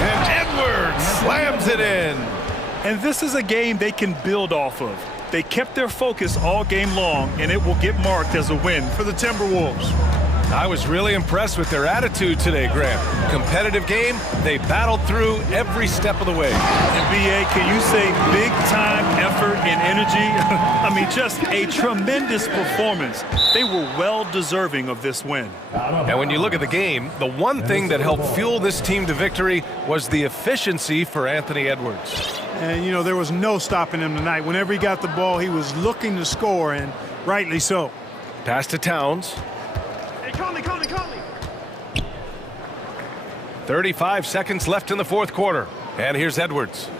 And Edwards slams it in. And this is a game they can build off of. They kept their focus all game long, and it will get marked as a win for the Timberwolves. I was really impressed with their attitude today, Graham. Competitive game, they battled through every step of the way. NBA, can you say big-time effort and energy? I mean, just a tremendous performance. They were well-deserving of this win. And when you look at the game, the one thing that helped fuel this team to victory was the efficiency for Anthony Edwards. And, you know, there was no stopping him tonight. Whenever he got the ball, he was looking to score, and rightly so. Pass to Towns. 35 seconds left in the fourth quarter. And here's Edwards.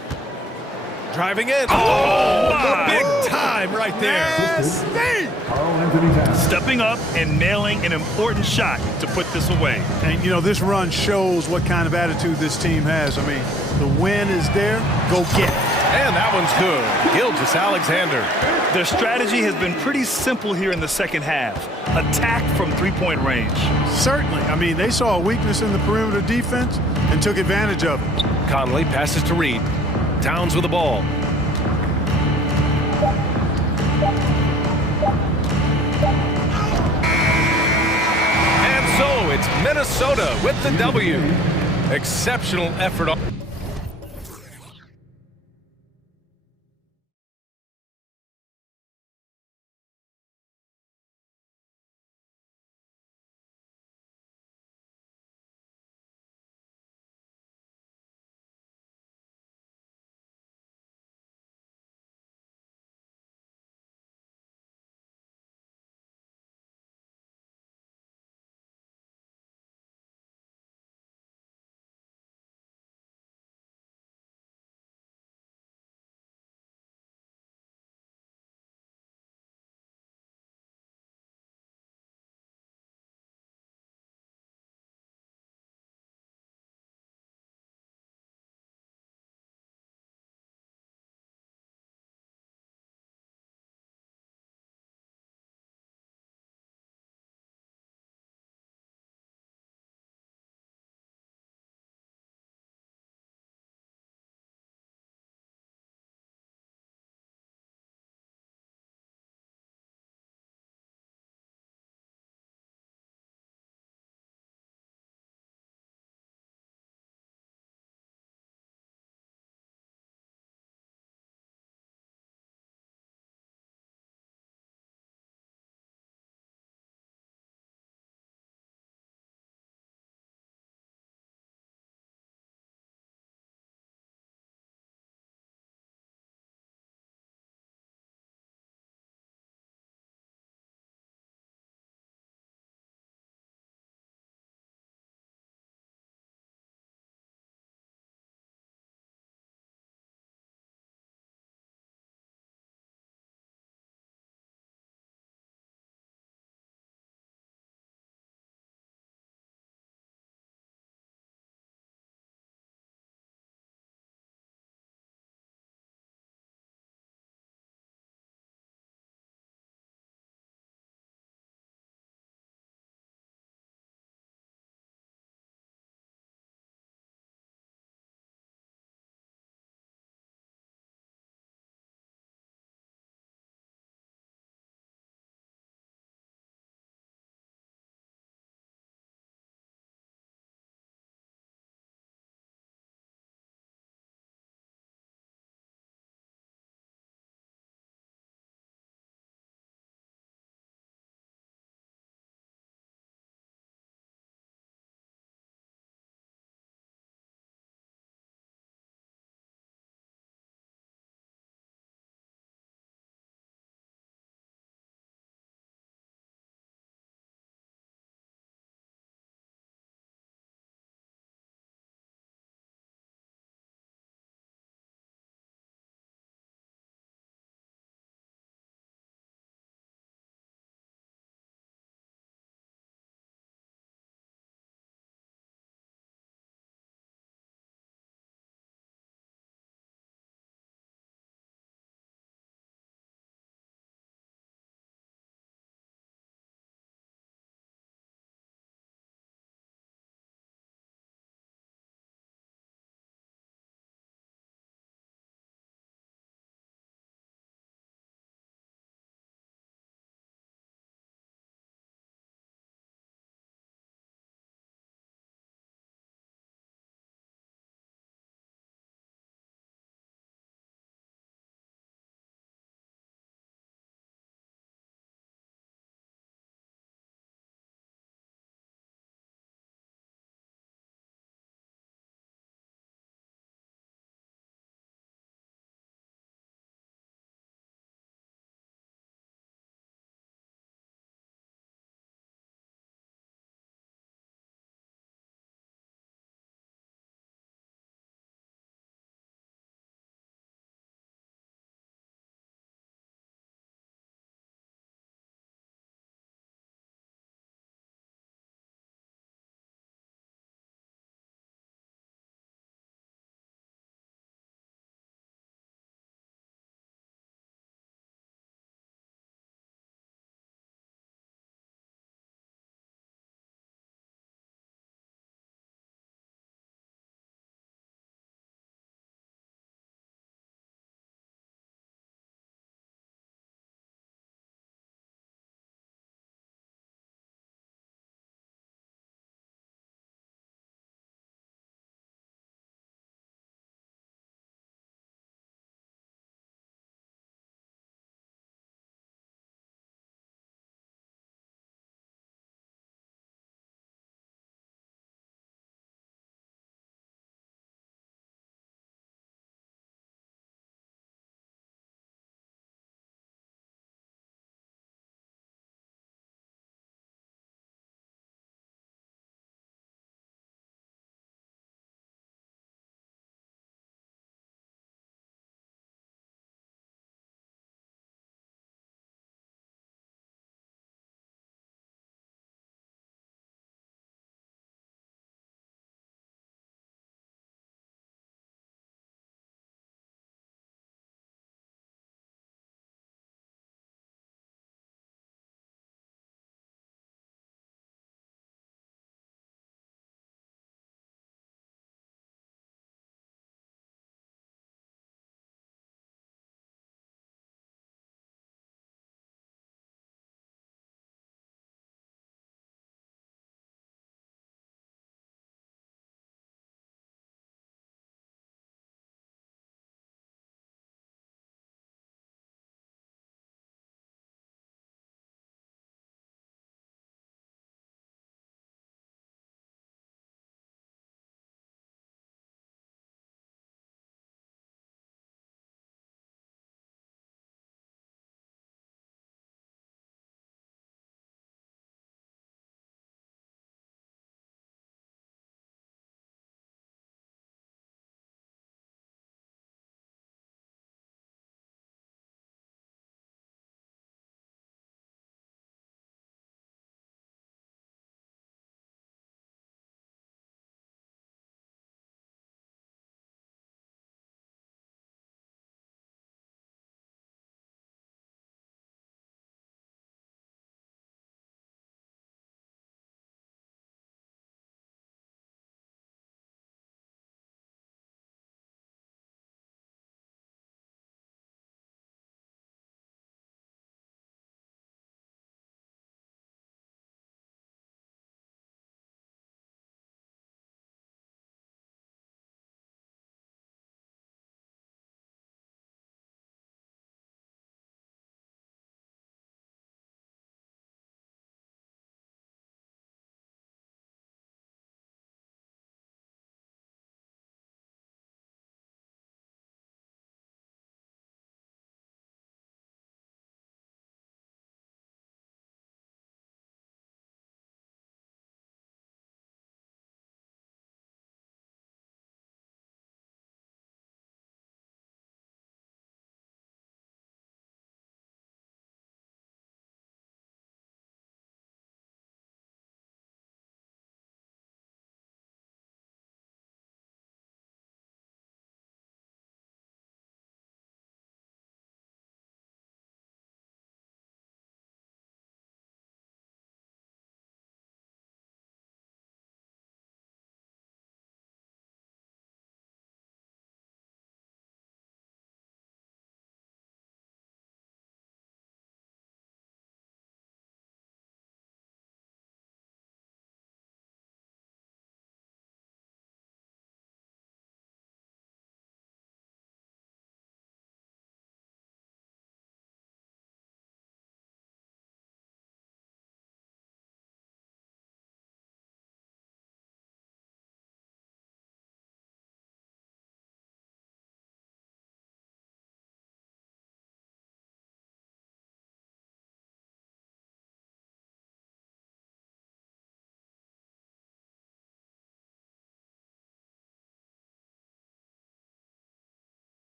Driving in. Oh, big time right there. Stepping up and nailing an important shot to put this away. And, you know, this run shows what kind of attitude this team has. I mean, the win is there. Go get it. And that one's good. Gilgeous Alexander. Their strategy has been pretty simple here in the second half. Attack from three-point range. Certainly. I mean, they saw a weakness in the perimeter defense and took advantage of it. Conley passes to Reed. Towns with the ball. So it's Minnesota with the W. Exceptional effort.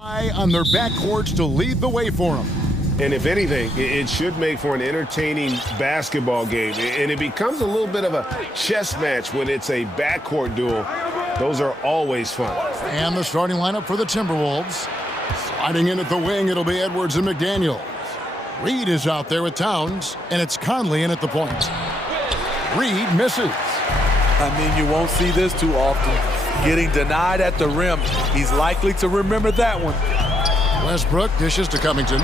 On their backcourts to lead the way for them. And if anything, it should make for an entertaining basketball game. And it becomes a little bit of a chess match when it's a backcourt duel. Those are always fun. And the starting lineup for the Timberwolves. Sliding in at the wing, it'll be Edwards and McDaniels. Reed is out there with Towns, and it's Conley in at the point. Reed misses. I mean, you won't see this too often. Getting denied at the rim. He's likely to remember that one. Westbrook dishes to Covington.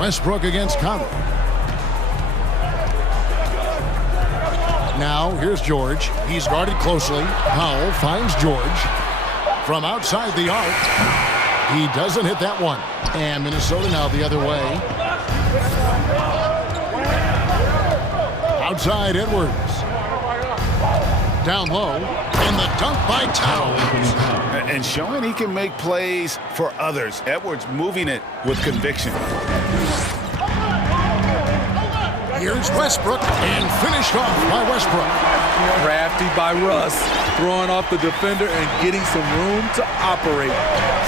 Westbrook against Conley. Now, here's George. He's guarded closely. Powell finds George. From outside the arc. He doesn't hit that one. And Minnesota now the other way. Outside Edwards. Down low. And the dunk by Towns. And showing he can make plays for others. Edwards moving it with conviction. Here's Westbrook, and finished off by Westbrook. Crafty by Russ, throwing off the defender and getting some room to operate.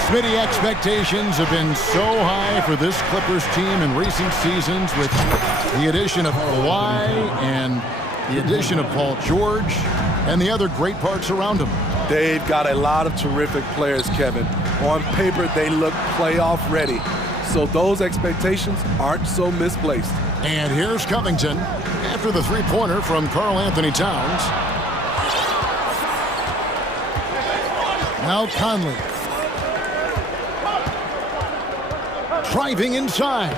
Smitty, expectations have been so high for this Clippers team in recent seasons with the addition of Kawhi and the addition of Paul George and the other great parts around him. They've got a lot of terrific players, Kevin. On paper, they look playoff ready. So those expectations aren't so misplaced. And here's Covington after the three-pointer from Karl Anthony Towns. Now Conley. Driving inside.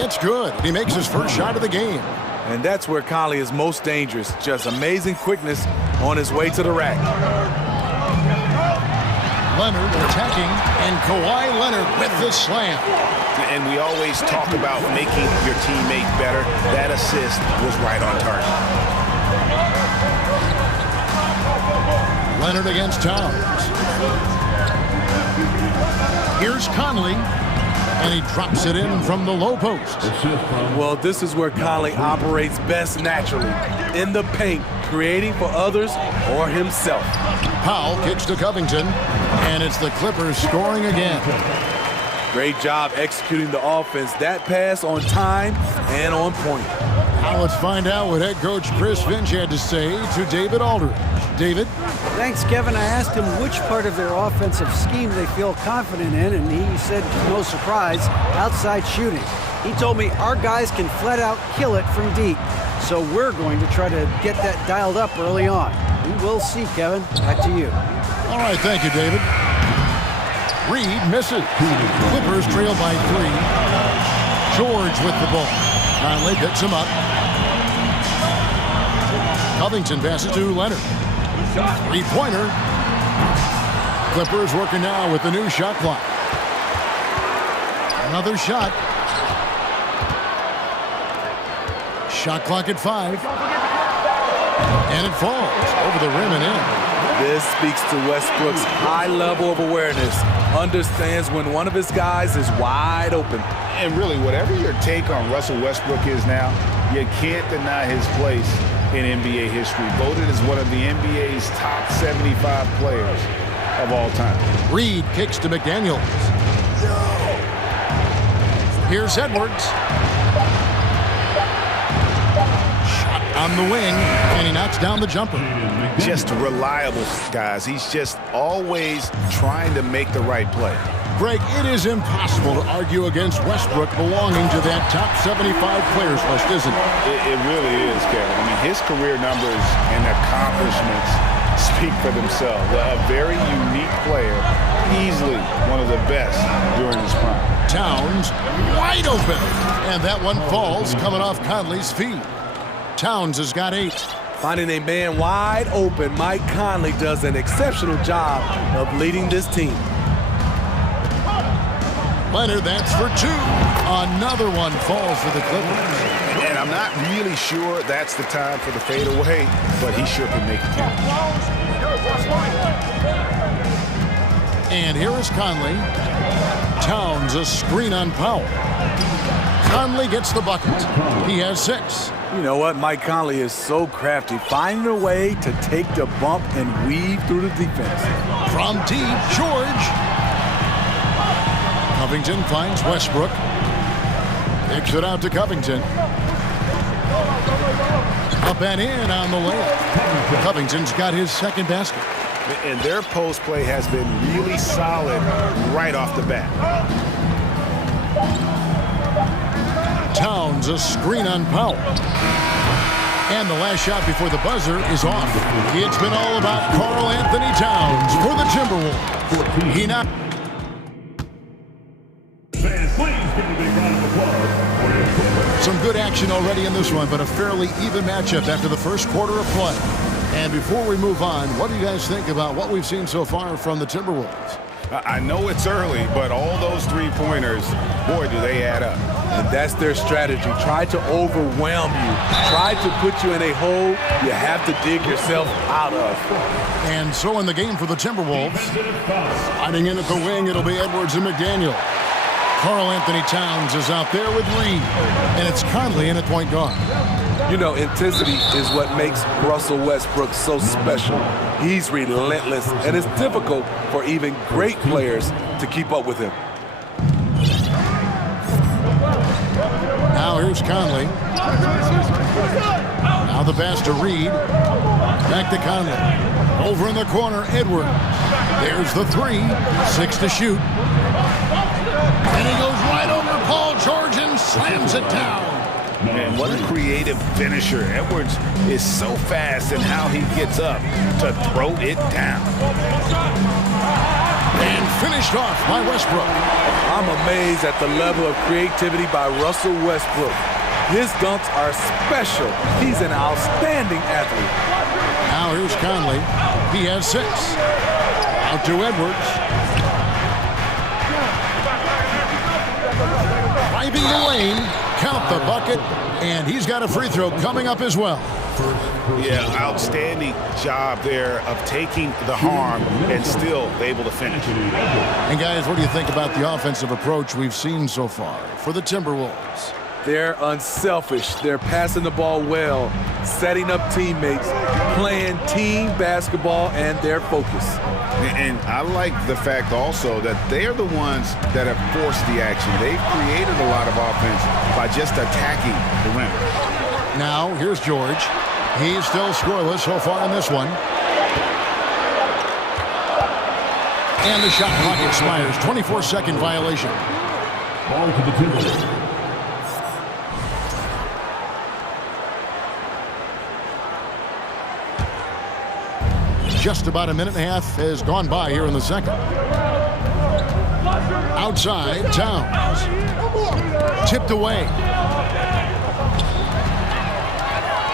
It's good. He makes his first shot of the game. And that's where Conley is most dangerous. Just amazing quickness on his way to the rack. Leonard attacking, and Kawhi Leonard with the slam. And we always talk about making your teammate better. That assist was right on target. Leonard against Towns. Here's Conley, and he drops it in from the low post. Well, this is where Conley operates best naturally. In the paint, creating for others or himself. Powell kicks to Covington, and it's the Clippers scoring again. Great job executing the offense. That pass on time and on point. Now let's find out what head coach Chris Finch had to say to David Aldridge. David? Thanks, Kevin. I asked him which part of their offensive scheme they feel confident in, and he said, no surprise, outside shooting. He told me our guys can flat out kill it from deep. So we're going to try to get that dialed up early on. We will see, Kevin. Back to you. All right, thank you, David. Reed misses. Clippers trail by 3. George with the ball. Conley picks him up. Covington passes to Leonard. Three-pointer. Clippers working now with the new shot clock. Another shot. Shot clock at 5. And it falls over the rim and in. This speaks to Westbrook's high level of awareness. Understands when one of his guys is wide open. And really, whatever your take on Russell Westbrook is now, you can't deny his place in NBA history. Voted as one of the NBA's top 75 players of all time. Reed kicks to McDaniels. Here's Edwards. Shot on the wing, and he knocks down the jumper. Just reliable, guys. He's just always trying to make the right play. Greg, it is impossible to argue against Westbrook belonging to that top 75 players list, isn't it? It really is, Kevin. I mean, his career numbers and accomplishments speak for themselves. A very unique player, easily one of the best during his prime. Towns wide open, and that one falls coming off Conley's feet. Towns has got 8. Finding a man wide open, Mike Conley does an exceptional job of leading this team. Leonard, that's for 2. Another one falls for the Clippers. And I'm not really sure that's the time for the fadeaway, but he sure can make it count. And here is Conley. Towns, a screen on Powell. Conley gets the bucket. He has 6. You know what? Mike Conley is so crafty, finding a way to take the bump and weave through the defense. From deep, George. Covington finds Westbrook. Kicks it out to Covington. Up and in on the layup. Covington's got his second basket. And their post play has been really solid right off the bat. Towns, a screen on Powell. And the last shot before the buzzer is off. It's been all about Karl Anthony Towns for the Timberwolves. He not. Some good action already in this one, but a fairly even matchup after the first quarter of play. And before we move on, what do you guys think about what we've seen so far from the Timberwolves? I know it's early, but all those three-pointers, boy, do they add up. And that's their strategy. Try to overwhelm you. Try to put you in a hole you have to dig yourself out of. And so in the game for the Timberwolves, sliding in at the wing, it'll be Edwards and McDaniel. Karl Anthony Towns is out there with Reed, and it's Conley in at point guard. You know, intensity is what makes Russell Westbrook so special. He's relentless, and it's difficult for even great players to keep up with him. Now here's Conley. Now the pass to Reed. Back to Conley. Over in the corner, Edwards. There's the three. 6 to shoot. And he goes right over Paul George and slams it down. Man, what a creative finisher. Edwards is so fast in how he gets up to throw it down. And finished off by Westbrook. I'm amazed at the level of creativity by Russell Westbrook. His dunks are special. He's an outstanding athlete. Now here's Conley. He has 6. Out to Edwards. Driving the lane. Count the bucket. And he's got a free throw coming up as well. Yeah, outstanding job there of taking the harm and still able to finish. And guys, what do you think about the offensive approach we've seen so far for the Timberwolves? They're unselfish. They're passing the ball well, setting up teammates, playing team basketball, and they're focused. And I like the fact also that they're the ones that have forced the action. They've created a lot of offense by just attacking the rim. Now, here's George. He's still scoreless so far in this one. And the shot clock expires. 24-second violation. Ball to the Timberwolves. Just about a minute and a half has gone by here in the second. Outside, Towns. Tipped away.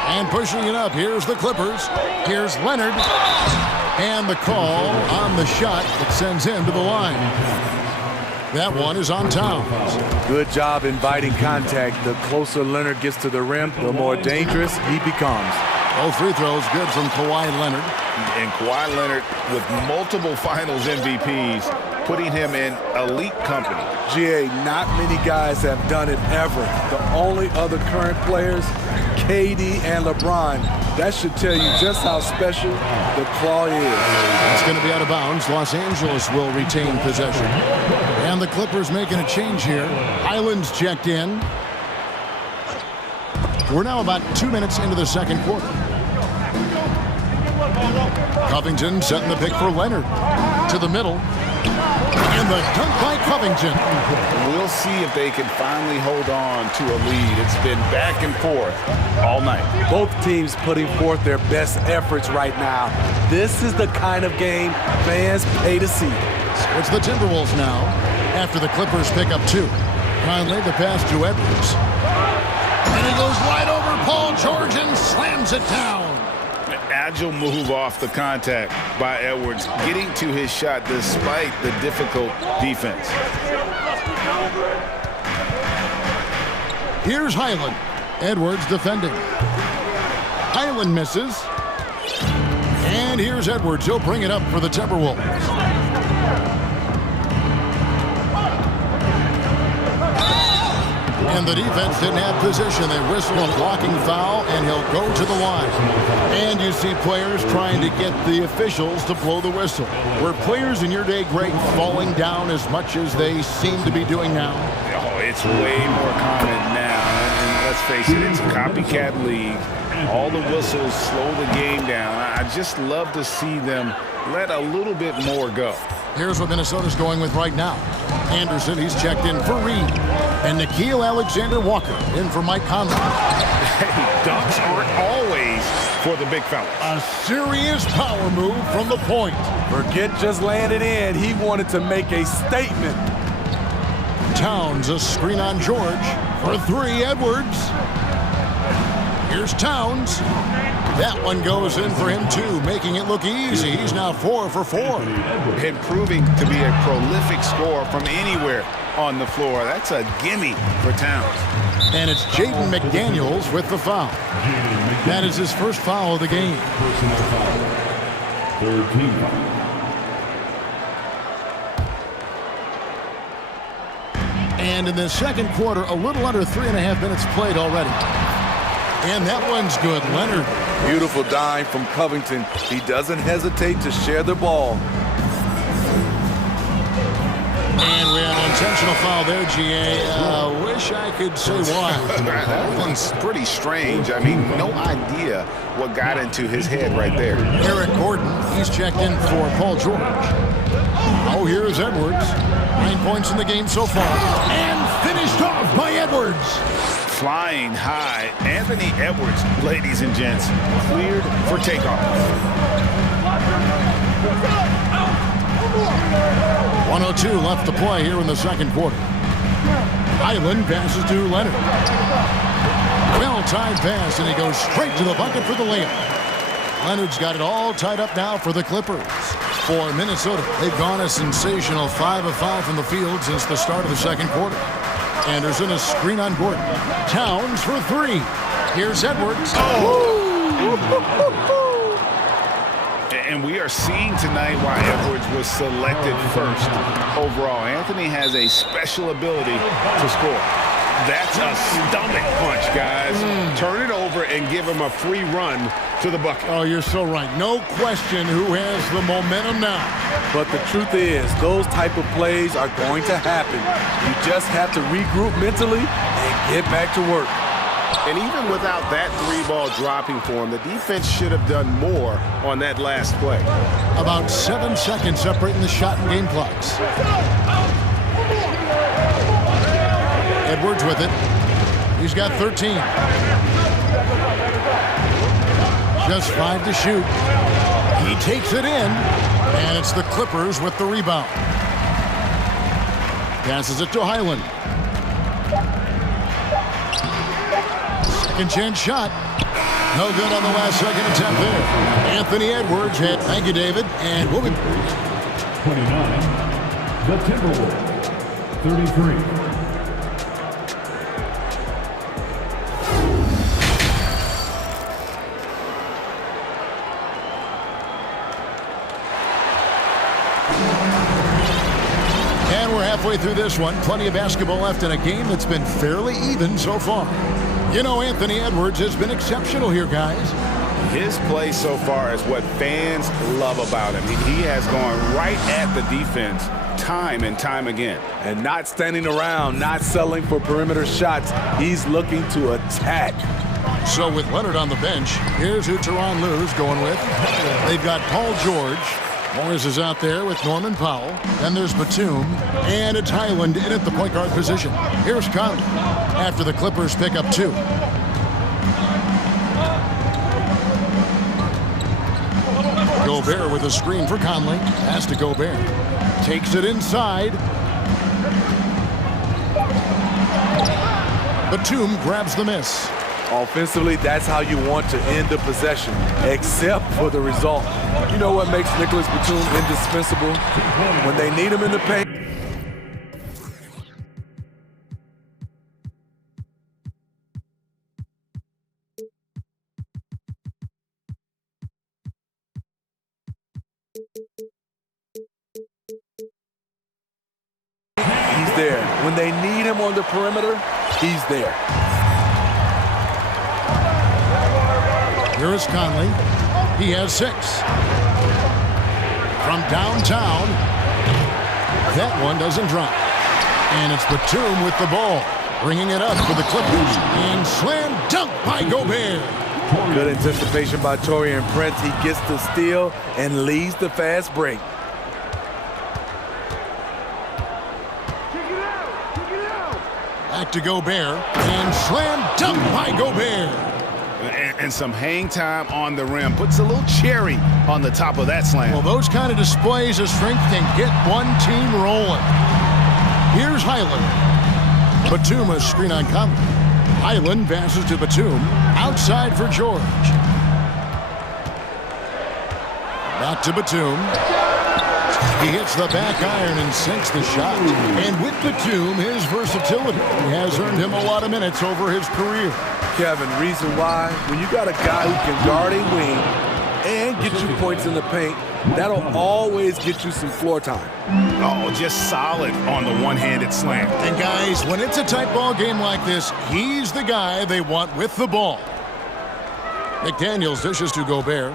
And pushing it up, here's the Clippers. Here's Leonard. And the call on the shot that sends him to the line. That one is on Towns. Good job inviting contact. The closer Leonard gets to the rim, the more dangerous he becomes. Both free throws good from Kawhi Leonard. And Kawhi Leonard with multiple finals MVPs, putting him in elite company. GA, not many guys have done it ever. The only other current players, KD and LeBron. That should tell you just how special the claw is. That's going to be out of bounds. Los Angeles will retain possession. And the Clippers making a change here. Highland's checked in. We're now about 2 minutes into the second quarter. Covington setting the pick for Leonard. To the middle. And the dunk by Covington. We'll see if they can finally hold on to a lead. It's been back and forth all night. Both teams putting forth their best efforts right now. This is the kind of game fans pay to see. So it's the Timberwolves now after the Clippers pick up 2. Conley the pass to Edwards. And he goes right over Paul George and slams it down. Agile move off the contact by Edwards, getting to his shot despite the difficult defense. Here's Highland. Edwards defending. Highland misses. And here's Edwards. He'll bring it up for the Timberwolves. And the defense didn't have position. They whistle a blocking foul, and he'll go to the line. And you see players trying to get the officials to blow the whistle. Were players in your day, Greg, falling down as much as they seem to be doing now? Oh, it's way more common now. And let's face it, it's a copycat league. All the whistles slow the game down. I just love to see them let a little bit more go. Here's what Minnesota's going with right now. Anderson, he's checked in for Reed. And Nikhil Alexander-Walker in for Mike Conley. Hey, dunks aren't always for the big fellas. A serious power move from the point. Forget just laying it in. He wanted to make a statement. Towns, a screen on George. For three, Edwards. Here's Towns. That one goes in for him, too, making it look easy. He's now 4 for 4. Improving to be a prolific scorer from anywhere on the floor. That's a gimme for Towns. And it's Jaden McDaniels with the foul. That is his first foul of the game. And in the second quarter, a little under 3.5 minutes played already. And that one's good. Leonard. Beautiful dime from Covington. He doesn't hesitate to share the ball. And we have an intentional foul there, GA. Wish I could say why. That one's pretty strange. I mean, no idea what got into his head right there. Eric Gordon, he's checked in for Paul George. Oh, here's Edwards. 9 points in the game so far. And finished off by Edwards. Flying high, Anthony Edwards, ladies and gents, cleared for takeoff. 1:02 left to play here in the second quarter. Highland passes to Leonard. Well-timed pass, and he goes straight to the bucket for the layup. Leonard's got it all tied up now for the Clippers. For Minnesota, they've gone a sensational 5 of 5 from the field since the start of the second quarter. Anderson, a screen on Gordon. Towns for 3. Here's Edwards. And we are seeing tonight why Edwards was selected first overall. Anthony has a special ability to score. That's a stomach punch, guys. Turn it over and give him a free run to the bucket. Oh, you're so right. No question who has the momentum now. But the truth is, those type of plays are going to happen. You just have to regroup mentally and get back to work. And even without that 3-ball dropping for him, the defense should have done more on that last play. About 7 seconds separating the shot and game clocks. Edwards with it. He's got 13. Just 5 to shoot. He takes it in, and it's the Clippers with the rebound. Passes it to Highland. Second chance shot. No good on the last second attempt there. Anthony Edwards hit. Thank you, David. And we'll be 29. The Timberwolves. 33. And we're halfway through this one. Plenty of basketball left in a game that's been fairly even so far. You know, Anthony Edwards has been exceptional here, guys. His play so far is what fans love about him. He has gone right at the defense time and time again. And not standing around, not settling for perimeter shots. He's looking to attack. So with Leonard on the bench, here's who Tyronn Lue's going with. They've got Paul George. Morris is out there with Norman Powell. Then there's Batum. And it's Highland in at the point guard position. Here's Conley after the Clippers pick up 2. Gobert with a screen for Conley. Pass to Gobert. Takes it inside. Batum grabs the miss. Offensively, that's how you want to end the possession, except for the result. You know what makes Nicholas Batum indispensable? When they need him in the paint. He's there. When they need him on the perimeter, he's there. Here is Conley. He has 6. From downtown, that one doesn't drop. And it's Batum with the ball, bringing it up for the Clippers. And slam dunk by Gobert. Good anticipation by Taurean Prince. He gets the steal and leads the fast break. Back to Gobert. And slam dunk by Gobert. And some hang time on the rim. Puts a little cherry on the top of that slam. Well, those kind of displays of strength can get one team rolling. Here's Highland. Batum, a screen on Conley. Highland passes to Batum. Outside for George. Back to Batum. He hits the back iron and sinks the shot. And with Batum, his versatility has earned him a lot of minutes over his career. Kevin, reason why, when you got a guy who can guard a wing and get you points in the paint, that'll always get you some floor time. Oh, just solid on the one-handed slam. And guys, when it's a tight ball game like this, he's the guy they want with the ball. McDaniels dishes to Gobert.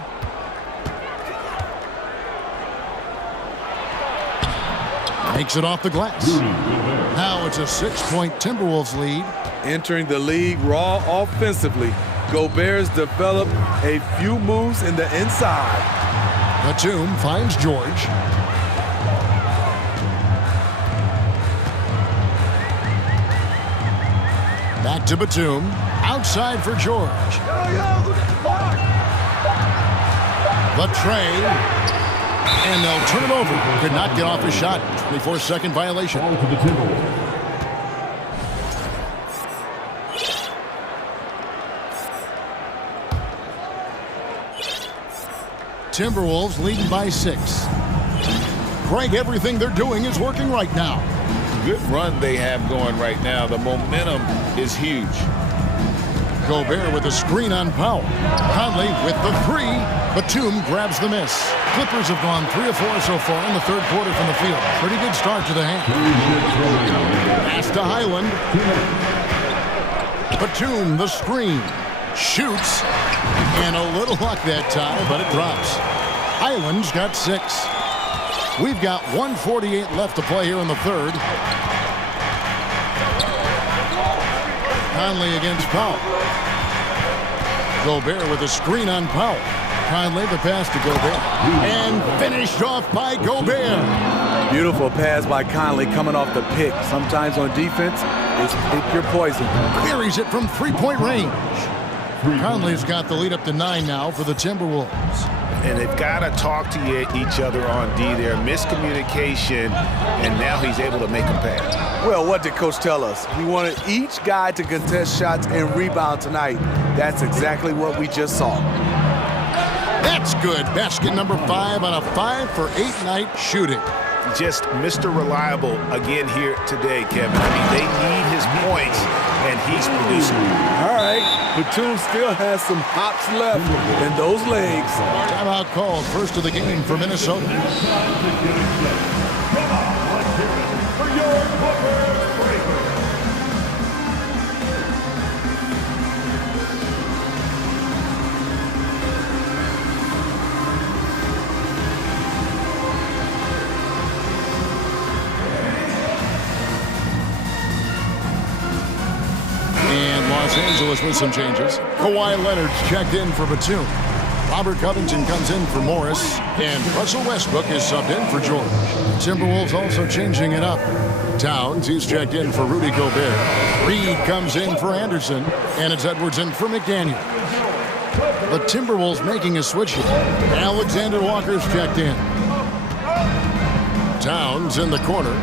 Makes it off the glass. Now it's a 6-point Timberwolves lead. Entering the league raw offensively, Gobert's developed a few moves in the inside. Batum finds George. Back to Batum. Outside for George. The tray. And they'll turn it over. Could not get off the shot. 24-second violation. Timberwolves leading by 6. Greg, everything they're doing is working right now. Good run they have going right now. The momentum is huge. Gobert with a screen on Powell. Conley with the 3. Batum grabs the miss. Clippers have gone 3 of 4 so far in the third quarter from the field. Pretty good start to the hand. Pass to Highland. Batum, the screen. Shoots. And a little luck that time, but it drops. Highland's got 6. We've got 1:48 left to play here in the third. Conley against Powell. Gobert with a screen on Powell. Conley the pass to Gobert. And finished off by Gobert. Beautiful pass by Conley coming off the pick. Sometimes on defense, it's pick your poison. Buries it from 3-point range. Conley's got the lead up to 9 now for the Timberwolves. And they've got to talk to each other on D there. Miscommunication, and now he's able to make a pass. Well, what did Coach tell us? He wanted each guy to contest shots and rebound tonight. That's exactly what we just saw. That's good. Basket number 5 on a 5-for-8 night shooting. Just Mr. Reliable again here today, Kevin. I mean, they need his points, and he's producing. All right, Batum still has some hops left in those legs. Timeout called, first of the game for Minnesota. Los Angeles with some changes. Kawhi Leonard's checked in for Batum. Robert Covington comes in for Morris. And Russell Westbrook is subbed in for George. Timberwolves also changing it up. Towns, he's checked in for Rudy Gobert. Reed comes in for Anderson. And it's Edwards in for McDaniel. The Timberwolves making a switch here. Alexander Walker's checked in. Towns in the corner.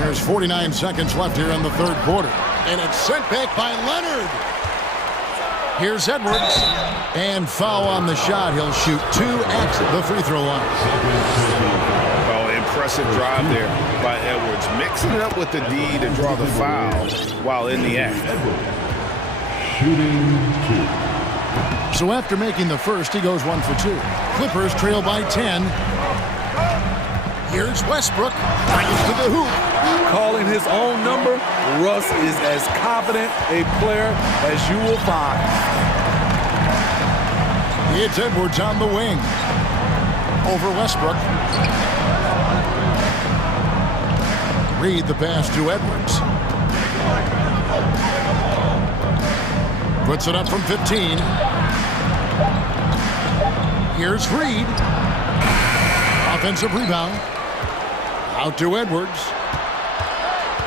There's 49 seconds left here in the third quarter. And it's sent back by Leonard. Here's Edwards. And foul on the shot. He'll shoot 2 at the free throw line. Oh, impressive drive there by Edwards. Mixing it up with the D to draw the foul while in the act. Shooting 2. So after making the first, he goes 1 for 2. Clippers trail by 10. Here's Westbrook, right to the hoop. Calling his own number, Russ is as confident a player as you will find. It's Edwards on the wing. Over Westbrook. Reed the pass to Edwards. Puts it up from 15. Here's Reed. Offensive rebound. Out to Edwards.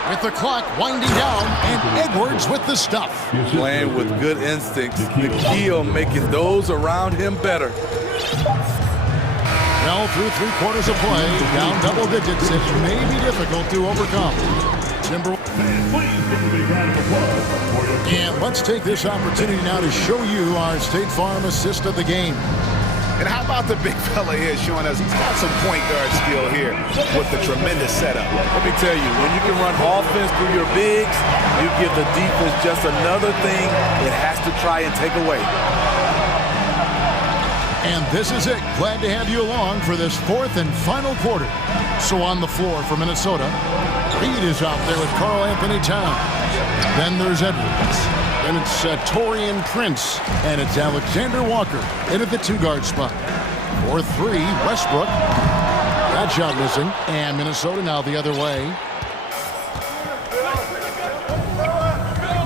With the clock winding down, and Edwards with the stuff. Playing with good instincts. Nikhil making those around him better. Well, through 3/4 of play, down double digits, it may be difficult to overcome. And let's take this opportunity now to show you our State Farm assist of the game. And how about the big fella here showing us he's got some point guard skill here with the tremendous setup. Let me tell you, when you can run offense through your bigs, you give the defense just another thing it has to try and take away. And this is it. Glad to have you along for this fourth and final quarter. So on the floor for Minnesota, Reed is out there with Karl Anthony Towns. Then there's Edwards. And it's Taurean Prince. And it's Alexander Walker in at the 2-guard spot. 4-3, Westbrook. That shot missing. And Minnesota now the other way.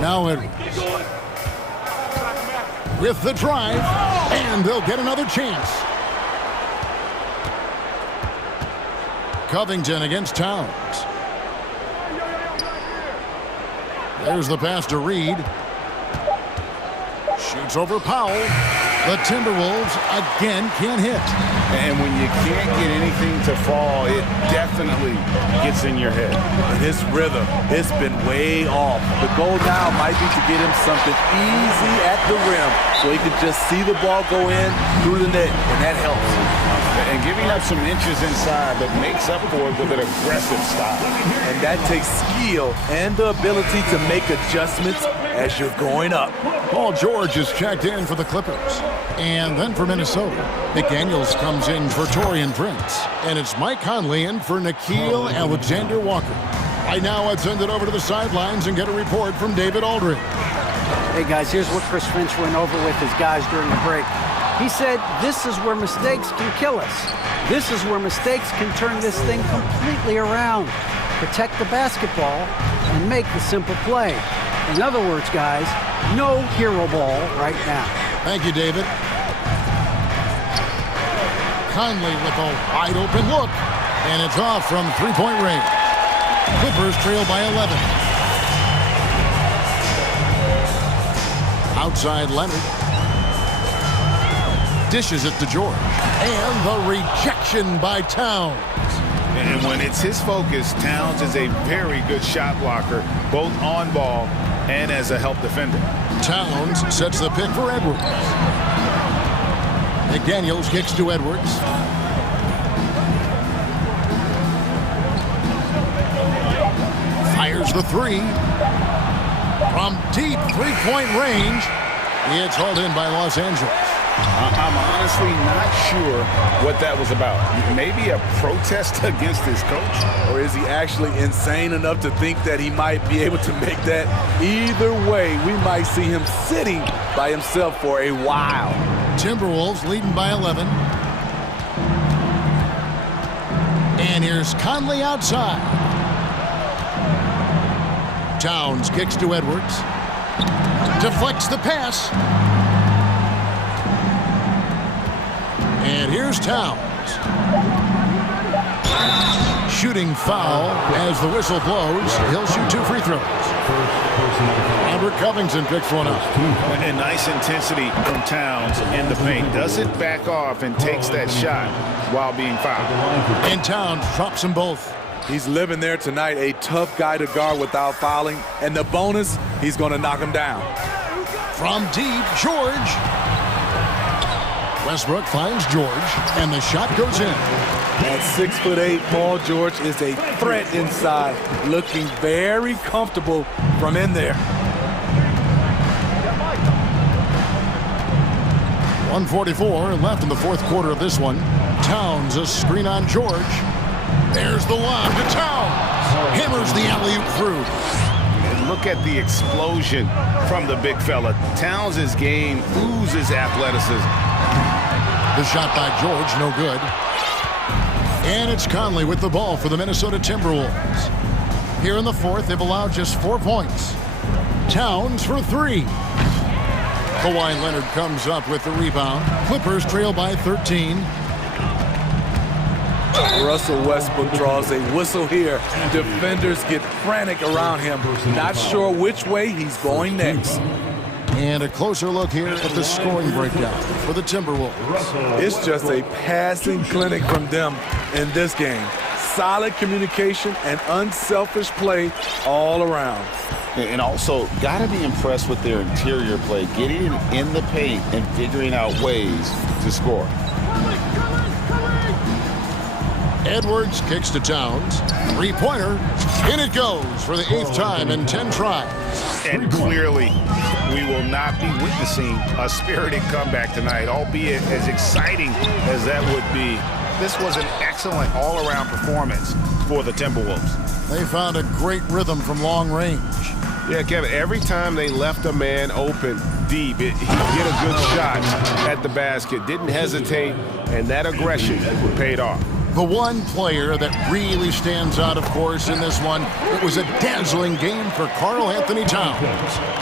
Now Edwards. With the drive. And they'll get another chance. Covington against Towns. There's the pass to Reed. Shoots over Powell. The Timberwolves again can't hit. And when you can't get anything to fall, it definitely gets in your head. And his rhythm, it's been way off. The goal now might be to get him something easy at the rim so he can just see the ball go in through the net, and that helps. And giving up some inches inside, but makes up for it with an aggressive style. And that takes skill and the ability to make adjustments as you're going up. Paul George is checked in for the Clippers. And then for Minnesota, McDaniels comes in for Taurean Prince. And it's Mike Conley in for Nikhil Alexander Walker. Right now, I'd send it over to the sidelines and get a report from David Aldridge. Hey, guys, here's what Chris Finch went over with his guys during the break. He said, this is where mistakes can kill us. This is where mistakes can turn this thing completely around. Protect the basketball and make the simple play. In other words, guys, no hero ball right now. Thank you, David. Conley with a wide open look. And it's off from three-point range. Clippers trail by 11. Outside Leonard. Dishes it to George. And the rejection by Towns. And when it's his focus, Towns is a very good shot blocker, both on ball and as a help defender. Towns sets the pick for Edwards. McDaniels kicks to Edwards. Fires the three. From deep three-point range, it's hauled in by Los Angeles. I'm honestly not sure what that was about. Maybe a protest against his coach? Or is he actually insane enough to think that he might be able to make that? Either way, we might see him sitting by himself for a while. Timberwolves leading by 11. And here's Conley outside. Towns kicks to Edwards. Deflects the pass. And here's Towns. Shooting foul as the whistle blows. He'll shoot 2 free throws. Robert Covington picks one up. And nice intensity from Towns in the paint. Doesn't back off and takes that shot while being fouled. And Towns drops them both. He's living there tonight, a tough guy to guard without fouling. And the bonus, he's going to knock him down. From deep, George. Westbrook finds George, and the shot goes in. At 6'8", Paul George is a threat inside, looking very comfortable from in there. 1:44 left in the fourth quarter of this one. Towns a screen on George. There's the lob to Towns. Hammers the alley-oop through. And look at the explosion from the big fella. Towns' game oozes athleticism. The shot by George, no good. And it's Conley with the ball for the Minnesota Timberwolves. Here in the fourth, they've allowed just 4 points. Towns for 3. Kawhi Leonard comes up with the rebound. Clippers trail by 13. Russell Westbrook draws a whistle here. Defenders get frantic around him, not sure which way he's going next. And a closer look here at the scoring breakdown for the Timberwolves. It's just a passing clinic from them in this game. Solid communication and unselfish play all around. And also, got to be impressed with their interior play, getting in the paint and figuring out ways to score. Edwards kicks to Towns. Three-pointer. In it goes for the 8th time in 10 tries. And clearly, we will not be witnessing a spirited comeback tonight, albeit as exciting as that would be. This was an excellent all-around performance for the Timberwolves. They found a great rhythm from long range. Yeah, Kevin, every time they left a man open deep, he get a good shot at the basket, didn't hesitate, and that aggression paid off. The one player that really stands out, of course, in this one, it was a dazzling game for Karl Anthony Towns.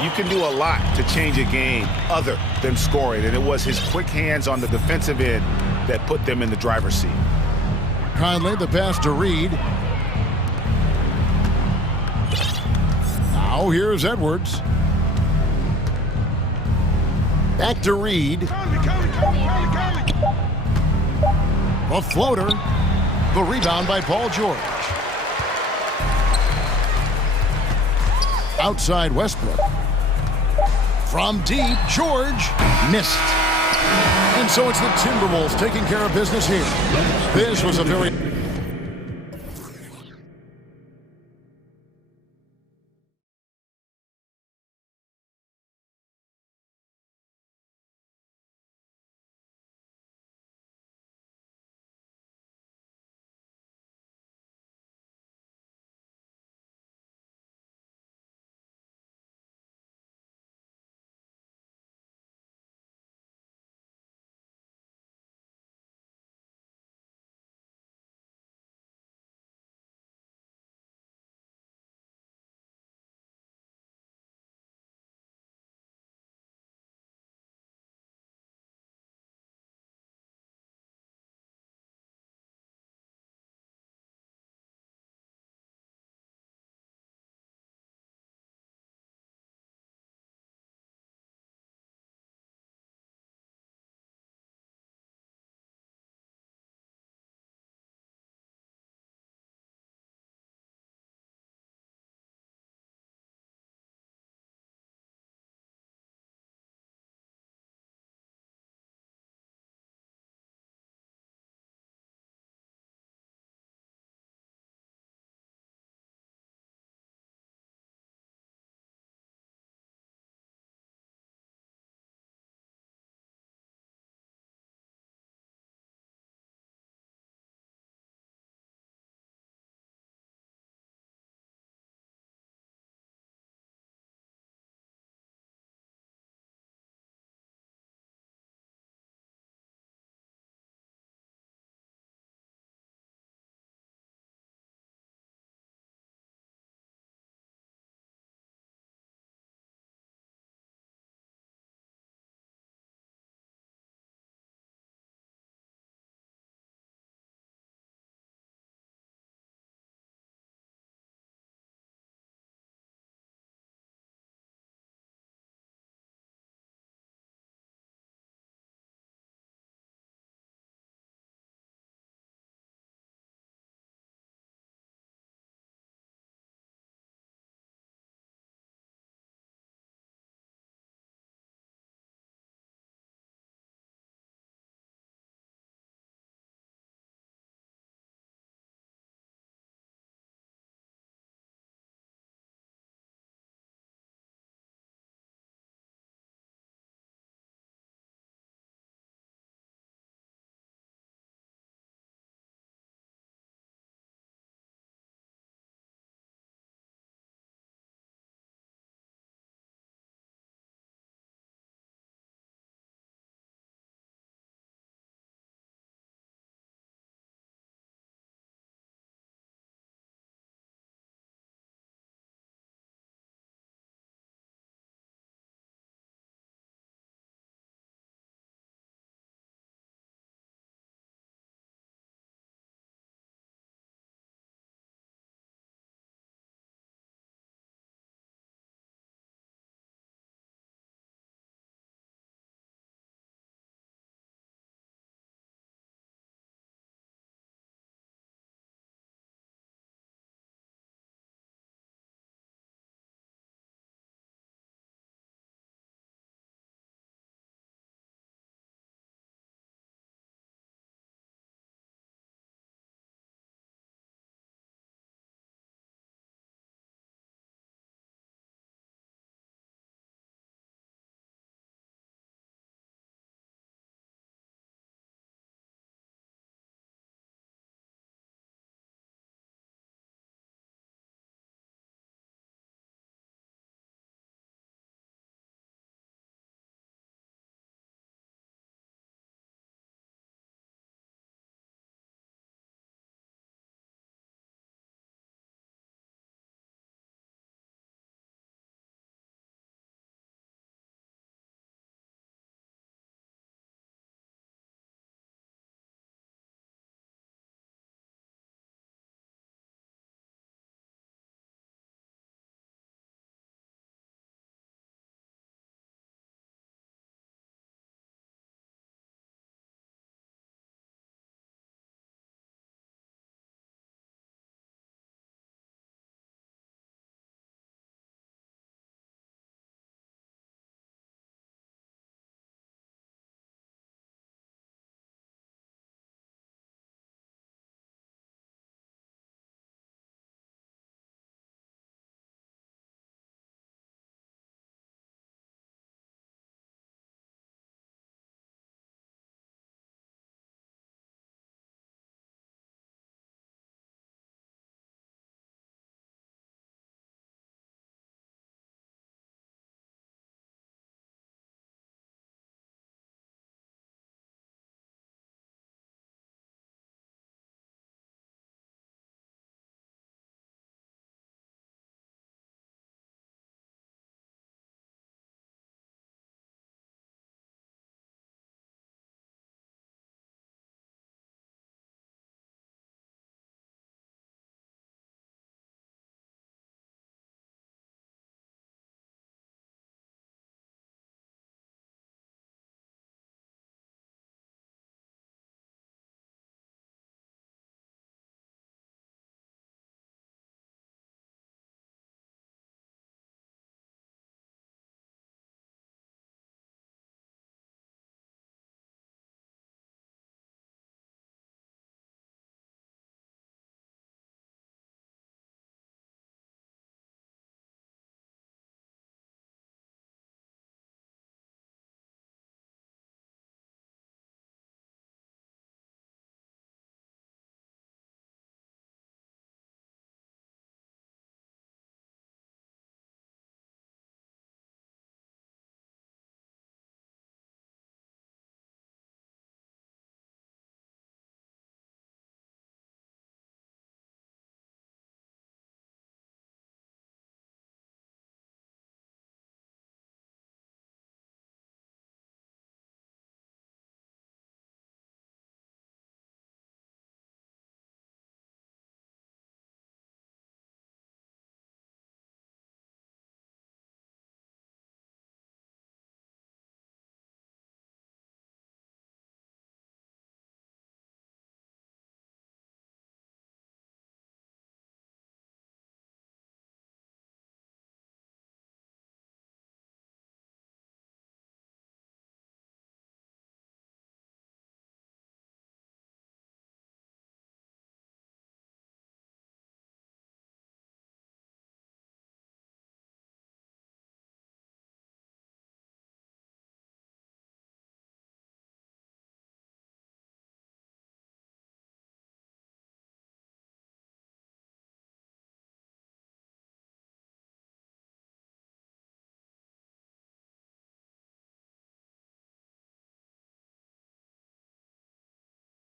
You can do a lot to change a game other than scoring, and it was his quick hands on the defensive end that put them in the driver's seat. Conley, the pass to Reed. Now here's Edwards. Back to Reed. A floater. The rebound by Paul George. Outside Westbrook. From deep, George missed. And so it's the Timberwolves taking care of business here. This was a very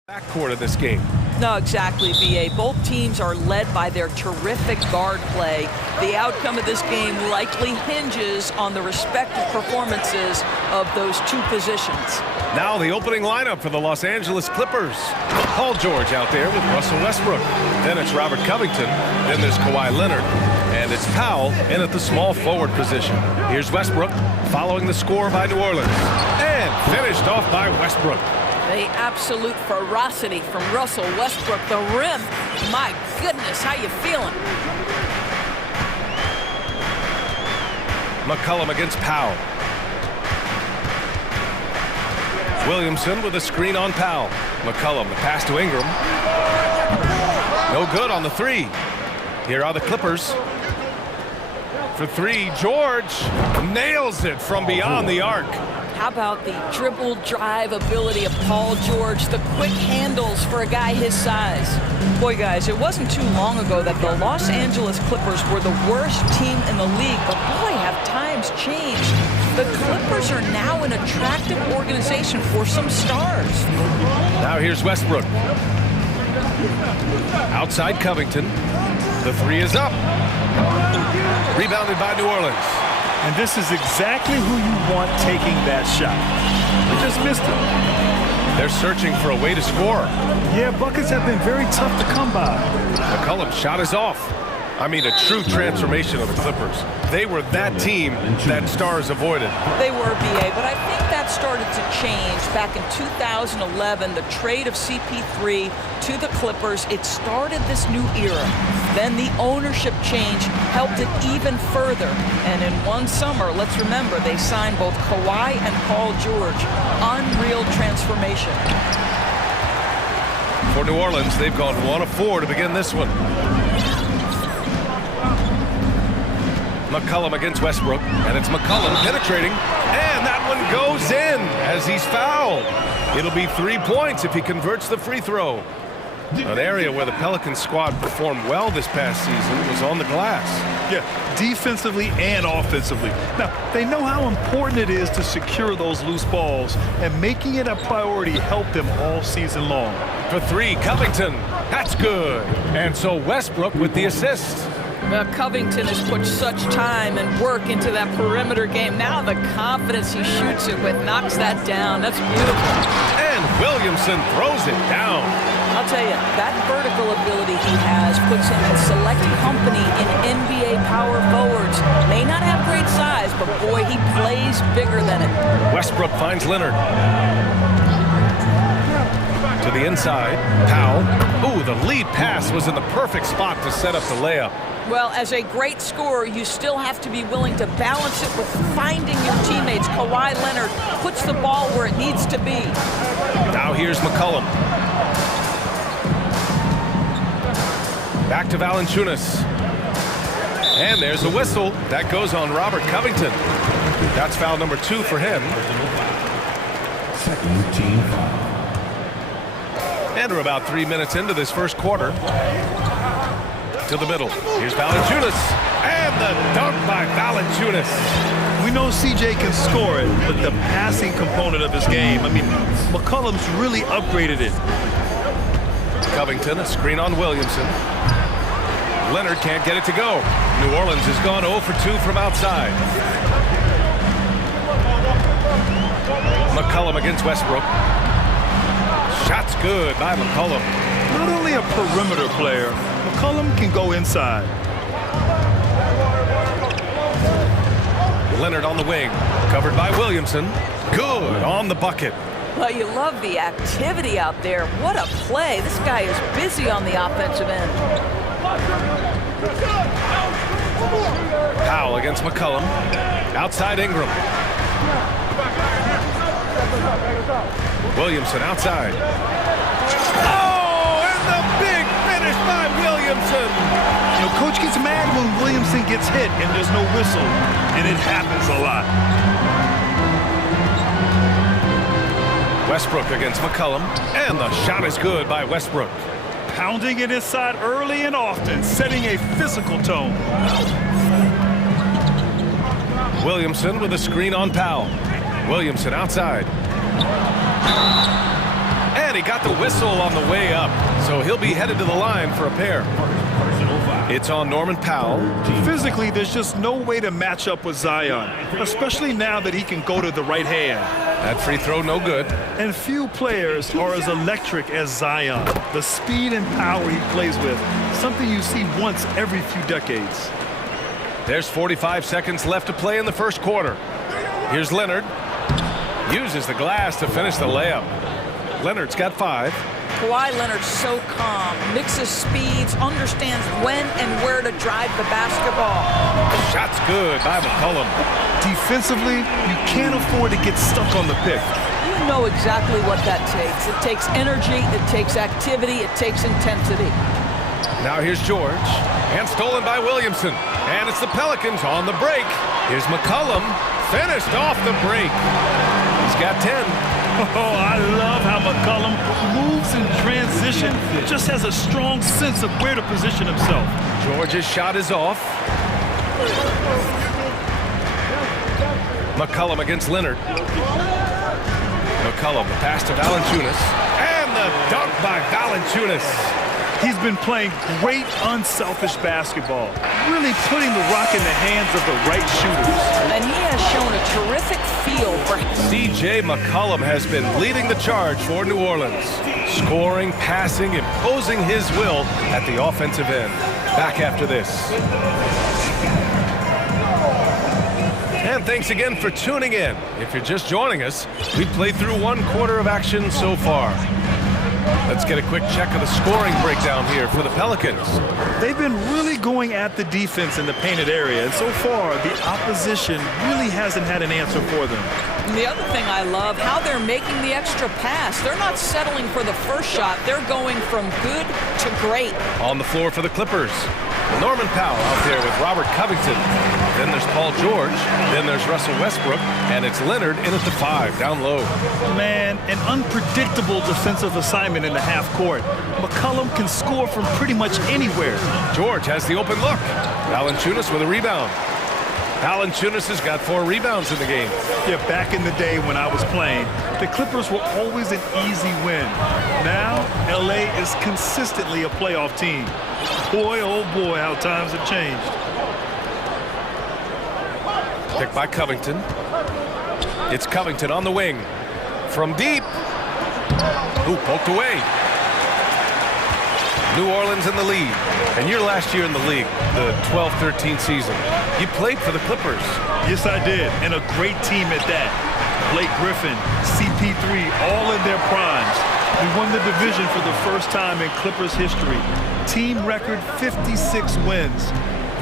Backcourt of this game. No, exactly, B.A. Both teams are led by their terrific guard play. The outcome of this game likely hinges on the respective performances of those two positions. Now the opening lineup for the Los Angeles Clippers. Paul George out there with Russell Westbrook. Then it's Robert Covington. Then there's Kawhi Leonard. And it's Powell in at the small forward position. Here's Westbrook following the score by New Orleans. And finished off by Westbrook. The absolute ferocity from Russell Westbrook. The rim. My goodness, how you feeling? McCollum against Powell. Williamson with a screen on Powell. McCollum, the pass to Ingram. No good on the three. Here are the Clippers. For three, George nails it from beyond the arc. How about the dribble drive ability of Paul George, the quick handles for a guy his size. Boy, guys, it wasn't too long ago that the Los Angeles Clippers were the worst team in the league, but boy, have times changed. The Clippers are now an attractive organization for some stars. Now here's Westbrook. Outside Covington. The three is up. Rebounded by New Orleans. And this is exactly who you want taking that shot. They just missed it. They're searching for a way to score. Yeah, buckets have been very tough to come by. McCollum's shot is off. I mean, a true transformation of the Clippers. They were that team that stars avoided. They were, B.A., but I think that started to change back in 2011, the trade of CP3 to the Clippers. It started this new era. Then the ownership change helped it even further. And in one summer, let's remember, they signed both Kawhi and Paul George. Unreal transformation. For New Orleans, they've gone 1 of 4 to begin this one. McCollum against Westbrook, and it's McCollum penetrating, and that one goes in as he's fouled. It'll be 3 points if he converts the free throw. An area where the Pelicans squad performed well this past season was on the glass. Yeah, defensively and offensively. Now, they know how important it is to secure those loose balls, and making it a priority helped them all season long. For three, Covington. That's good. And so Westbrook with the assist. Covington has put such time and work into that perimeter game. Now the confidence he shoots it with knocks that down. That's beautiful. And Williamson throws it down. I'll tell you, that vertical ability he has puts him in select company in NBA power forwards. May not have great size, but boy, he plays bigger than it. Westbrook finds Leonard. To the inside, Powell. Ooh, the lead pass was in the perfect spot to set up the layup. Well, as a great scorer, you still have to be willing to balance it with finding your teammates. Kawhi Leonard puts the ball where it needs to be. Now here's McCollum. Back to Valanciunas. And there's a whistle. That goes on Robert Covington. That's foul number 2 for him. Second team foul. And we're about 3 minutes into this first quarter. To the middle. Here's Valanciunas. And the dunk by Valanciunas. We know CJ can score it, but the passing component of his game, I mean, McCollum's really upgraded it. Covington, a screen on Williamson. Leonard can't get it to go. New Orleans has gone 0 for 2 from outside. McCollum against Westbrook. Shot's good by McCollum. Not only a perimeter player, McCollum can go inside. Leonard on the wing, covered by Williamson. Good on the bucket. Well, you love the activity out there. What a play. This guy is busy on the offensive end. Powell against McCollum. Outside Ingram. Williamson outside. Oh, and the big finish by Williamson. You know, coach gets mad when Williamson gets hit and there's no whistle, and it happens a lot. Westbrook against McCollum, and the shot is good by Westbrook. Pounding it inside early and often, setting a physical tone. Williamson with a screen on Powell. Williamson outside. And he got the whistle on the way up, so he'll be headed to the line for a pair. It's on Norman Powell. Physically, there's just no way to match up with Zion, especially now that he can go to the right hand. That free throw no good. And few players are as electric as Zion. The speed and power he plays with, something you see once every few decades. There's 45 seconds left to play in the first quarter. Here's Leonard. Uses the glass to finish the layup. Leonard's got 5. Kawhi Leonard's so calm, mixes speeds, understands when and where to drive the basketball. Shot's good by McCollum. Defensively, you can't afford to get stuck on the pick. You know exactly what that takes. It takes energy, it takes activity, it takes intensity. Now here's George, and stolen by Williamson. And it's the Pelicans on the break. Here's McCollum, finished off the break. He's got 10. Oh, I love how McCollum moves in transition, just has a strong sense of where to position himself. George's shot is off. McCollum against Leonard. McCollum, the pass to Valanciunas. And the dunk by Valanciunas. He's been playing great, unselfish basketball, really putting the rock in the hands of the right shooters. And he has shown a terrific feel for... C.J. McCollum has been leading the charge for New Orleans, scoring, passing, imposing his will at the offensive end. Back after this. And thanks again for tuning in. If you're just joining us, we've played through 1 quarter of action so far. Let's get a quick check of the scoring breakdown here for the Pelicans. They've been really going at the defense in the painted area, and so far, the opposition really hasn't had an answer for them. And the other thing I love, how they're making the extra pass. They're not settling for the first shot. They're going from good to great. On the floor for the Clippers, Norman Powell out there with Robert Covington. Then there's Paul George. Then there's Russell Westbrook. And it's Leonard in at the 5, down low. Man, an unpredictable defensive assignment in the half court. McCollum can score from pretty much anywhere. George has the open look. Valanciunas with a rebound. Valanciunas has got 4 rebounds in the game. Yeah, back in the day when I was playing, the Clippers were always an easy win. Now, LA is consistently a playoff team. Boy, oh boy, how times have changed. Pick by Covington. It's Covington on the wing. From deep. Ooh, poked away. New Orleans in the lead. And your last year in the league, the 12-13 season, you played for the Clippers. Yes, I did, and a great team at that. Blake Griffin, CP3, all in their primes. We won the division for the first time in Clippers history. Team record 56 wins.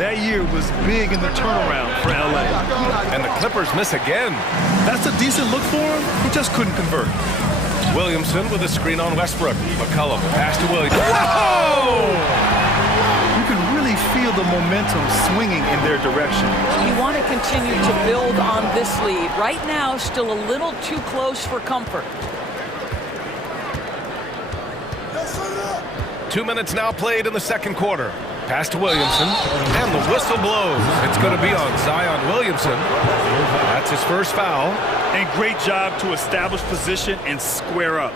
That year was big in the turnaround for LA. And the Clippers miss again. That's a decent look for him. He just couldn't convert. Williamson with a screen on Westbrook. McCollum, pass to Williamson. Whoa! You can really feel the momentum swinging in their direction. You want to continue to build on this lead. Right now, still a little too close for comfort. 2 minutes now played in the second quarter. Pass to Williamson, and the whistle blows. It's going to be on Zion Williamson. That's his first foul. And great job to establish position and square up.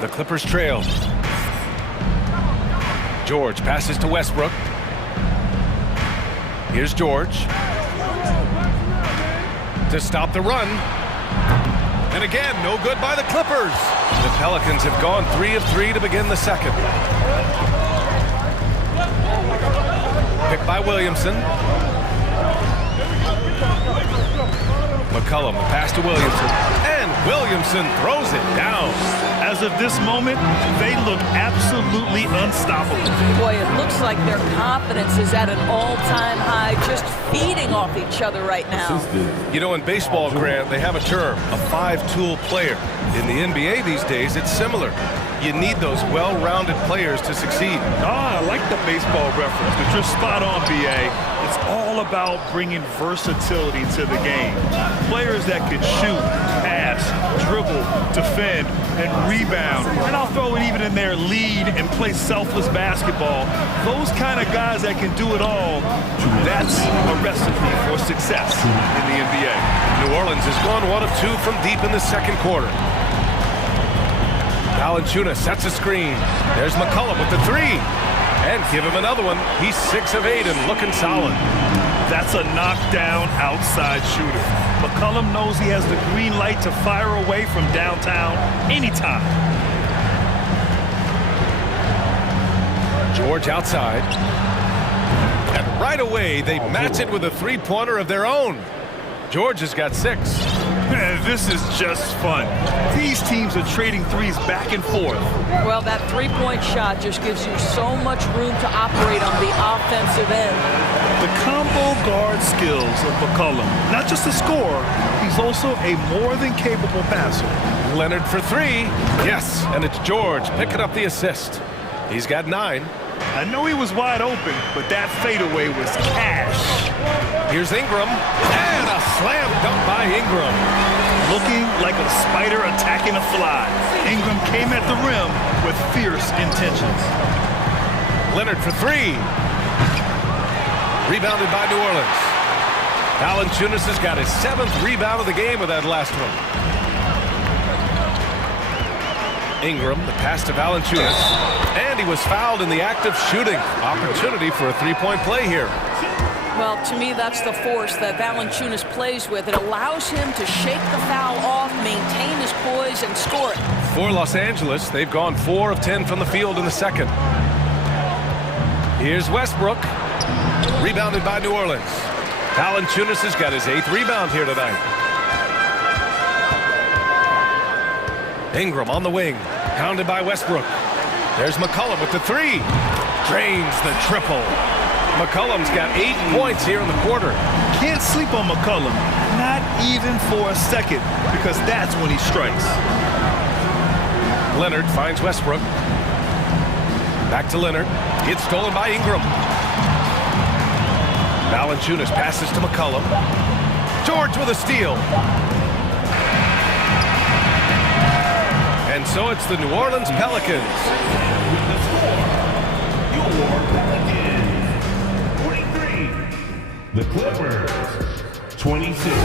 The Clippers trail. George passes to Westbrook. Here's George. To stop the run. And again, no good by the Clippers. The Pelicans have gone 3 of 3 to begin the second. Picked by Williamson. McCollum, pass to Williamson. And Williamson throws it down. As of this moment, they look absolutely unstoppable. Boy, it looks like their confidence is at an all-time high, just feeding off each other right now. You know, in baseball, Grant, they have a term, a 5-tool player. In the NBA these days, it's similar. You need those well-rounded players to succeed. I like the baseball reference, but you're spot on, B.A. It's all about bringing versatility to the game. Players that can shoot, pass, dribble, defend, and rebound. And I'll throw it even in there, lead and play selfless basketball. Those kind of guys that can do it all, that's a recipe for success in the NBA. New Orleans Orleans has gone 1 of 2 from deep in the second quarter. Valanciunas sets a screen. There's McCollum with the 3. And give him another one. He's 6 of 8 and looking solid. That's a knockdown outside shooter. McCollum knows he has the green light to fire away from downtown anytime. George outside. And right away, they match it with a three-pointer of their own. George has got 6. Man, this is just fun. These teams are trading threes back and forth. Well, that three-point shot just gives you so much room to operate on the offensive end. The combo guard skills of McCollum, not just a scorer, he's also a more than capable passer. Leonard for 3. Yes, and it's George picking up the assist. He's got 9. I know he was wide open, but that fadeaway was cash. Here's Ingram, and a slam dunk by Ingram. Looking like a spider attacking a fly. Ingram came at the rim with fierce intentions. Leonard for 3. Rebounded by New Orleans. Valanciunas has got his 7th rebound of the game with that last one. Ingram, the pass to Valanciunas, and he was fouled in the act of shooting. Opportunity for a three-point play here. Well, to me, that's the force that Valanciunas plays with. It allows him to shake the foul off, maintain his poise, and score it. For Los Angeles, they've gone 4 of 10 from the field in the second. Here's Westbrook, rebounded by New Orleans. Valanciunas has got his 8th rebound here tonight. Ingram on the wing, pounded by Westbrook. There's McCollum with the 3. Drains the triple. McCollum's got 8 points here in the quarter. Can't sleep on McCollum, not even for a second, because that's when he strikes. Leonard finds Westbrook. Back to Leonard. It's stolen by Ingram. Valanciunas passes to McCollum. George with a steal. And so it's the New Orleans Pelicans. The Clippers, 26.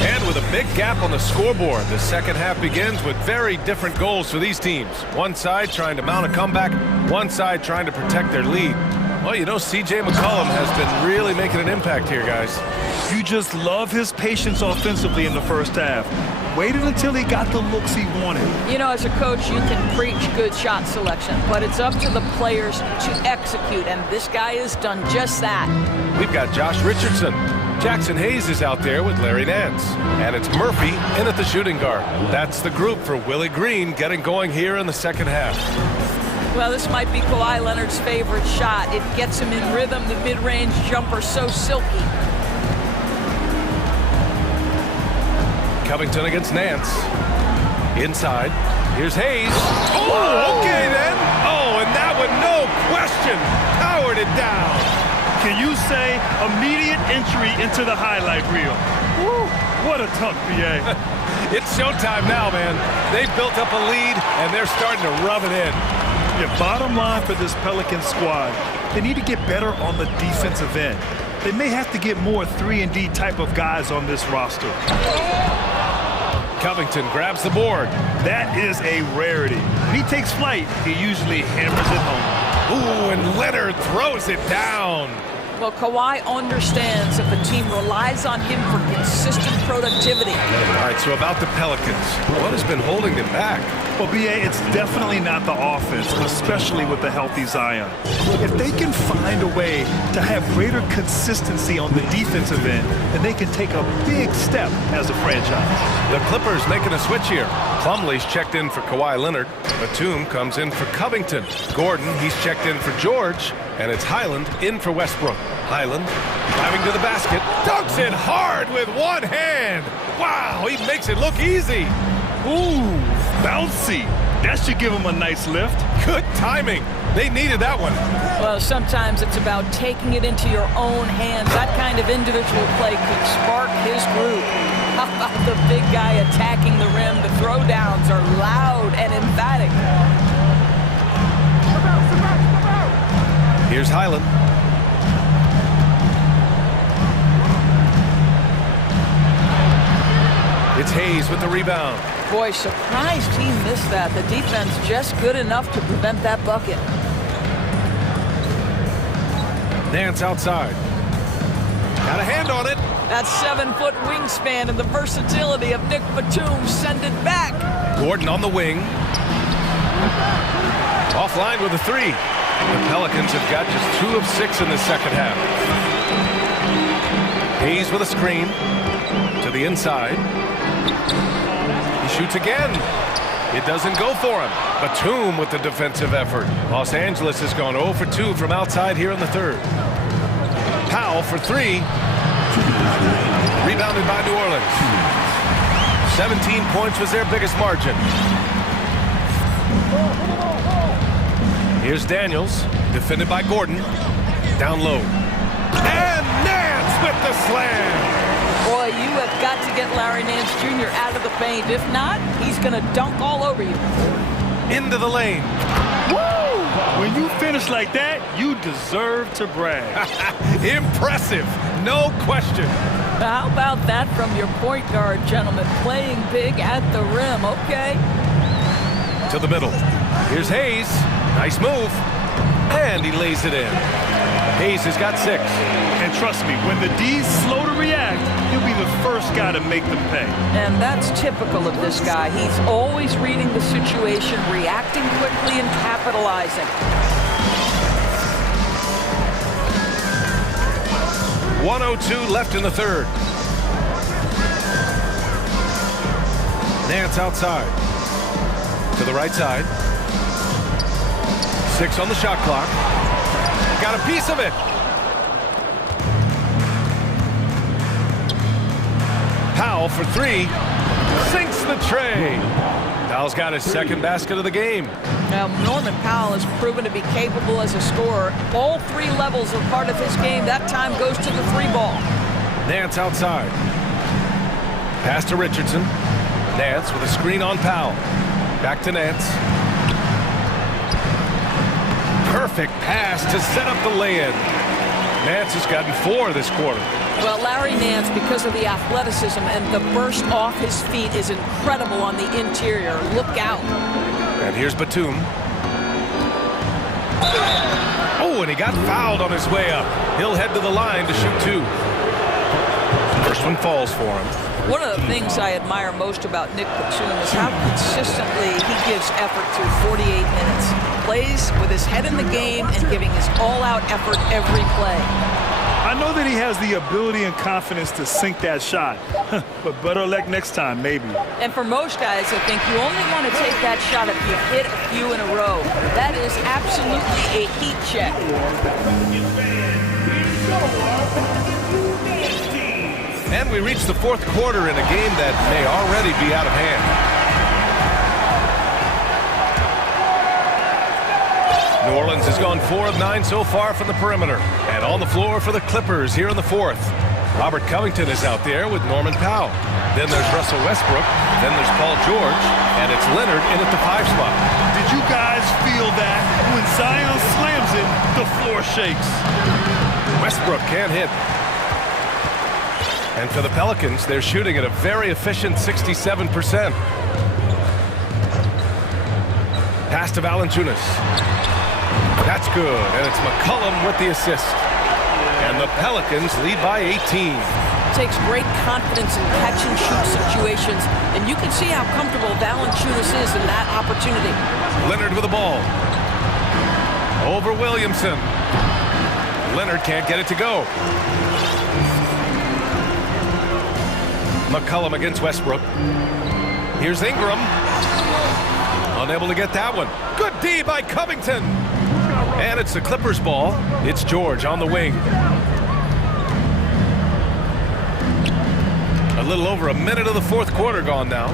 And with a big gap on the scoreboard, the second half begins with very different goals for these teams. One side trying to mount a comeback, one side trying to protect their lead. Well, you know, CJ McCollum has been really making an impact here, guys. You just love his patience offensively in the first half. Waited until he got the looks he wanted. You know, as a coach, you can preach good shot selection, but it's up to the players to execute, and this guy has done just that. We've got Josh Richardson. Jackson Hayes is out there with Larry Nance. And it's Murphy in at the shooting guard. That's the group for Willie Green getting going here in the second half. Well, this might be Kawhi Leonard's favorite shot. It gets him in rhythm. The mid-range jumper so silky. Covington against Nance. Inside. Here's Hayes. Oh, okay then. Oh, and that one, no question, powered it down. Can you say immediate entry into the highlight reel? Woo, what a tuck, BA. It's showtime now, man. They've built up a lead, and they're starting to rub it in. Yeah, bottom line for this Pelican squad, they need to get better on the defensive end. They may have to get more 3-and-D type of guys on this roster. Covington grabs the board. That is a rarity. When he takes flight, he usually hammers it home. Ooh, and Leonard throws it down. Well, Kawhi understands that the team relies on him for consistent productivity. All right, so about the Pelicans, what has been holding them back? Well, BA, it's definitely not the offense, especially with the healthy Zion. If they can find a way to have greater consistency on the defensive end, then they can take a big step as a franchise. The Clippers making a switch here. Plumlee's checked in for Kawhi Leonard. Batum comes in for Covington. Gordon, he's checked in for George. And it's Highland in for Westbrook. Highland driving to the basket. Dunks it hard with one hand. Wow, he makes it look easy. Ooh, bouncy. That should give him a nice lift. Good timing. They needed that one. Well, sometimes it's about taking it into your own hands. That kind of individual play could spark his groove. How about the big guy attacking the rim? The throwdowns are loud and emphatic. Here's Highland. It's Hayes with the rebound. Boy, surprised he missed that. The defense just good enough to prevent that bucket. Nance outside. Got a hand on it. That 7-foot wingspan and the versatility of Nick Batum send it back. Gordon on the wing. Offline with a three. The Pelicans have got just 2 of 6 in the second half. Hayes with a screen to the inside. He shoots again. It doesn't go for him. Batum with the defensive effort. Los Angeles has gone 0 for 2 from outside here in the third. Powell for 3. Rebounded by New Orleans. 17 points was their biggest margin. Here's Daniels, defended by Gordon. Down low. And Nance with the slam. Boy, you have got to get Larry Nance Jr. out of the paint. If not, he's going to dunk all over you. Into the lane. Woo! When you finish like that, you deserve to brag. Impressive, no question. How about that from your point guard, gentlemen? Playing big at the rim, okay? To the middle. Here's Hayes. Nice move. And he lays it in. Hayes has got 6. And trust me, when the D's slow to react, he'll be the first guy to make them pay. And that's typical of this guy. He's always reading the situation, reacting quickly, and capitalizing. .102 left in the third. Nance outside. To the right side. 6 on the shot clock. Got a piece of it. Powell for 3. Sinks the tray. Powell's got his second basket of the game. Now, Norman Powell has proven to be capable as a scorer. All 3 levels are part of his game. That time goes to the 3-ball. Nance outside. Pass to Richardson. Nance with a screen on Powell. Back to Nance. Perfect pass to set up the lay-in. Nance has gotten 4 this quarter. Well, Larry Nance, because of the athleticism and the burst off his feet, is incredible on the interior. Look out. And here's Batum. Oh, and he got fouled on his way up. He'll head to the line to shoot 2. First one falls for him. One of the things I admire most about Nick Batum is how consistently he gives effort through 48 minutes. Plays with his head in the game and giving his all-out effort every play. I know that he has the ability and confidence to sink that shot, but better luck next time, maybe. And for most guys, I think you only want to take that shot if you hit a few in a row. That is absolutely a heat check. And we reach the fourth quarter in a game that may already be out of hand. New Orleans has gone 4 of 9 so far from the perimeter. And on the floor for the Clippers here in the fourth. Robert Covington is out there with Norman Powell. Then there's Russell Westbrook. Then there's Paul George. And it's Leonard in at the 5 spot. Did you guys feel that? When Zion slams it, the floor shakes. Westbrook can't hit. And for the Pelicans, they're shooting at a very efficient 67%. Pass to Valanciunas. That's good, and it's McCollum with the assist. And the Pelicans lead by 18. Takes great confidence in catch-and-shoot situations, and you can see how comfortable Valanciunas is in that opportunity. Leonard with the ball. Over Williamson. Leonard can't get it to go. McCollum against Westbrook. Here's Ingram. Unable to get that one. Good D by Covington. And it's the Clippers' ball. It's George on the wing. A little over a minute of the fourth quarter gone now.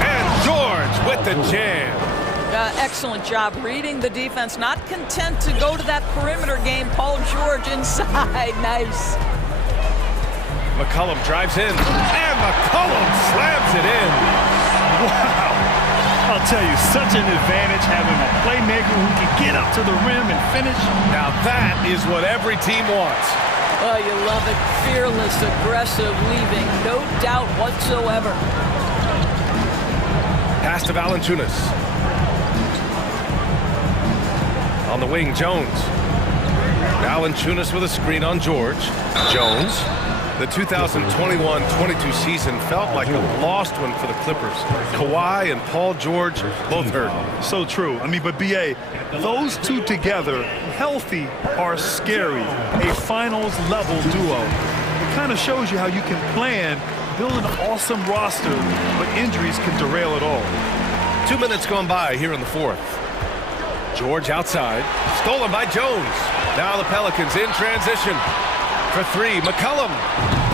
And George with the jam. Excellent job reading the defense. Not content to go to that perimeter game. Paul George inside. Nice. McCollum drives in. And McCollum slams it in. Wow. I'll tell you, such an advantage having a playmaker who can get up to the rim and finish. Now that is what every team wants. Oh, you love it. Fearless, aggressive, leaving. No doubt whatsoever. Pass to Valanciunas. On the wing, Jones. Valanciunas with a screen on George. Jones. The 2021-22 season felt like a lost one for the Clippers. Kawhi and Paul George both hurt. So true. I mean, but B.A., those two together, healthy, are scary. A finals-level duo. It kind of shows you how you can plan, build an awesome roster, but injuries can derail it all. 2 minutes gone by here in the fourth. George outside. Stolen by Jones. Now the Pelicans in transition. For three, McCollum.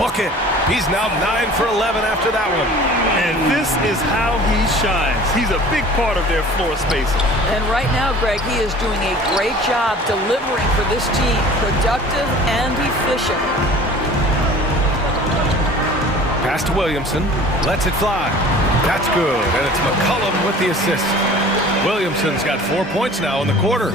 Bucket. He's now 9 for 11 after that one. And this is how he shines. He's a big part of their floor spacing. And right now, Greg, he is doing a great job delivering for this team. Productive and efficient. Pass to Williamson. Lets it fly. That's good. And it's McCollum with the assist. Williamson's got 4 points now in the quarter.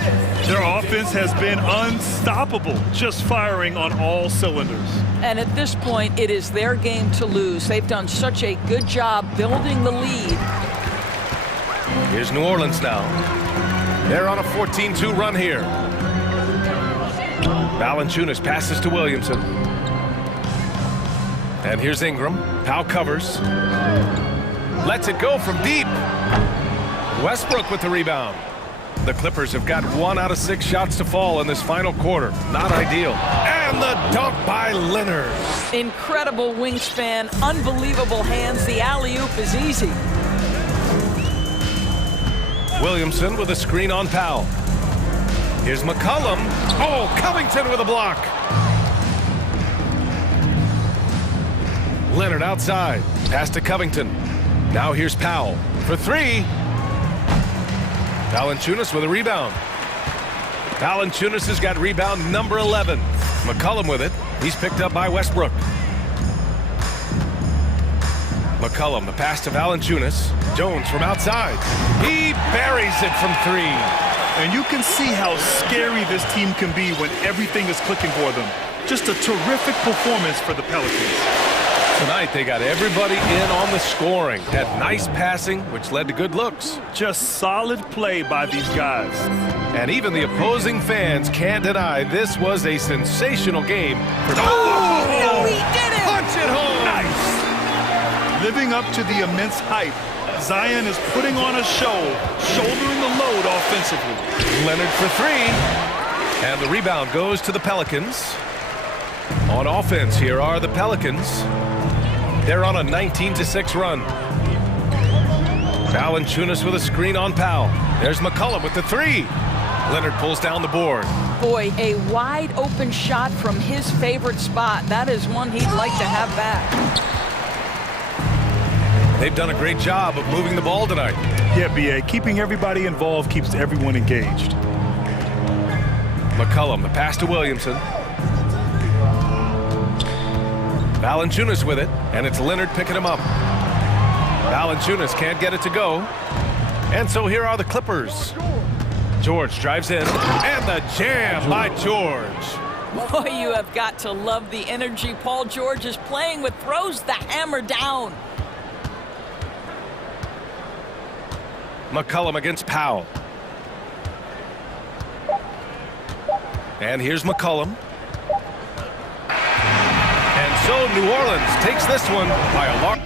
Their offense has been unstoppable, just firing on all cylinders. And at this point, it is their game to lose. They've done such a good job building the lead. Here's New Orleans now. They're on a 14-2 run here. Valanciunas passes to Williamson. And here's Ingram. Powell covers. Lets it go from deep. Westbrook with the rebound. The Clippers have got 1 out of 6 shots to fall in this final quarter. Not ideal. And the dunk by Leonard. Incredible wingspan, unbelievable hands. The alley-oop is easy. Williamson with a screen on Powell. Here's McCollum. Oh, Covington with a block. Leonard outside. Pass to Covington. Now here's Powell for three. Valanciunas with a rebound. Valanciunas has got rebound number 11. McCollum with it. He's picked up by Westbrook. McCollum, the pass to Valanciunas. Jones from outside. He buries it from three. And you can see how scary this team can be when everything is clicking for them. Just a terrific performance for the Pelicans. Tonight, they got everybody in on the scoring. Had nice passing, which led to good looks. Just solid play by these guys. And even the opposing fans can't deny this was a sensational game. Oh, no, he did it! Punch it home! Nice! Living up to the immense hype, Zion is putting on a show, shouldering the load offensively. Leonard for three. And the rebound goes to the Pelicans. On offense, here are the Pelicans. They're on a 19-6 run. Valanciunas with a screen on Powell. There's McCollum with the three. Leonard pulls down the board. Boy, a wide open shot from his favorite spot. That is one he'd like to have back. They've done a great job of moving the ball tonight. Yeah, B.A., keeping everybody involved keeps everyone engaged. McCollum, the pass to Williamson. Valanciunas with it, and it's Leonard picking him up. Valanciunas can't get it to go. And so here are the Clippers. George drives in, and the jam by George. Boy, you have got to love the energy Paul George is playing with. Throws the hammer down. McCollum against Powell. And here's McCollum. And so New Orleans takes this one by a large...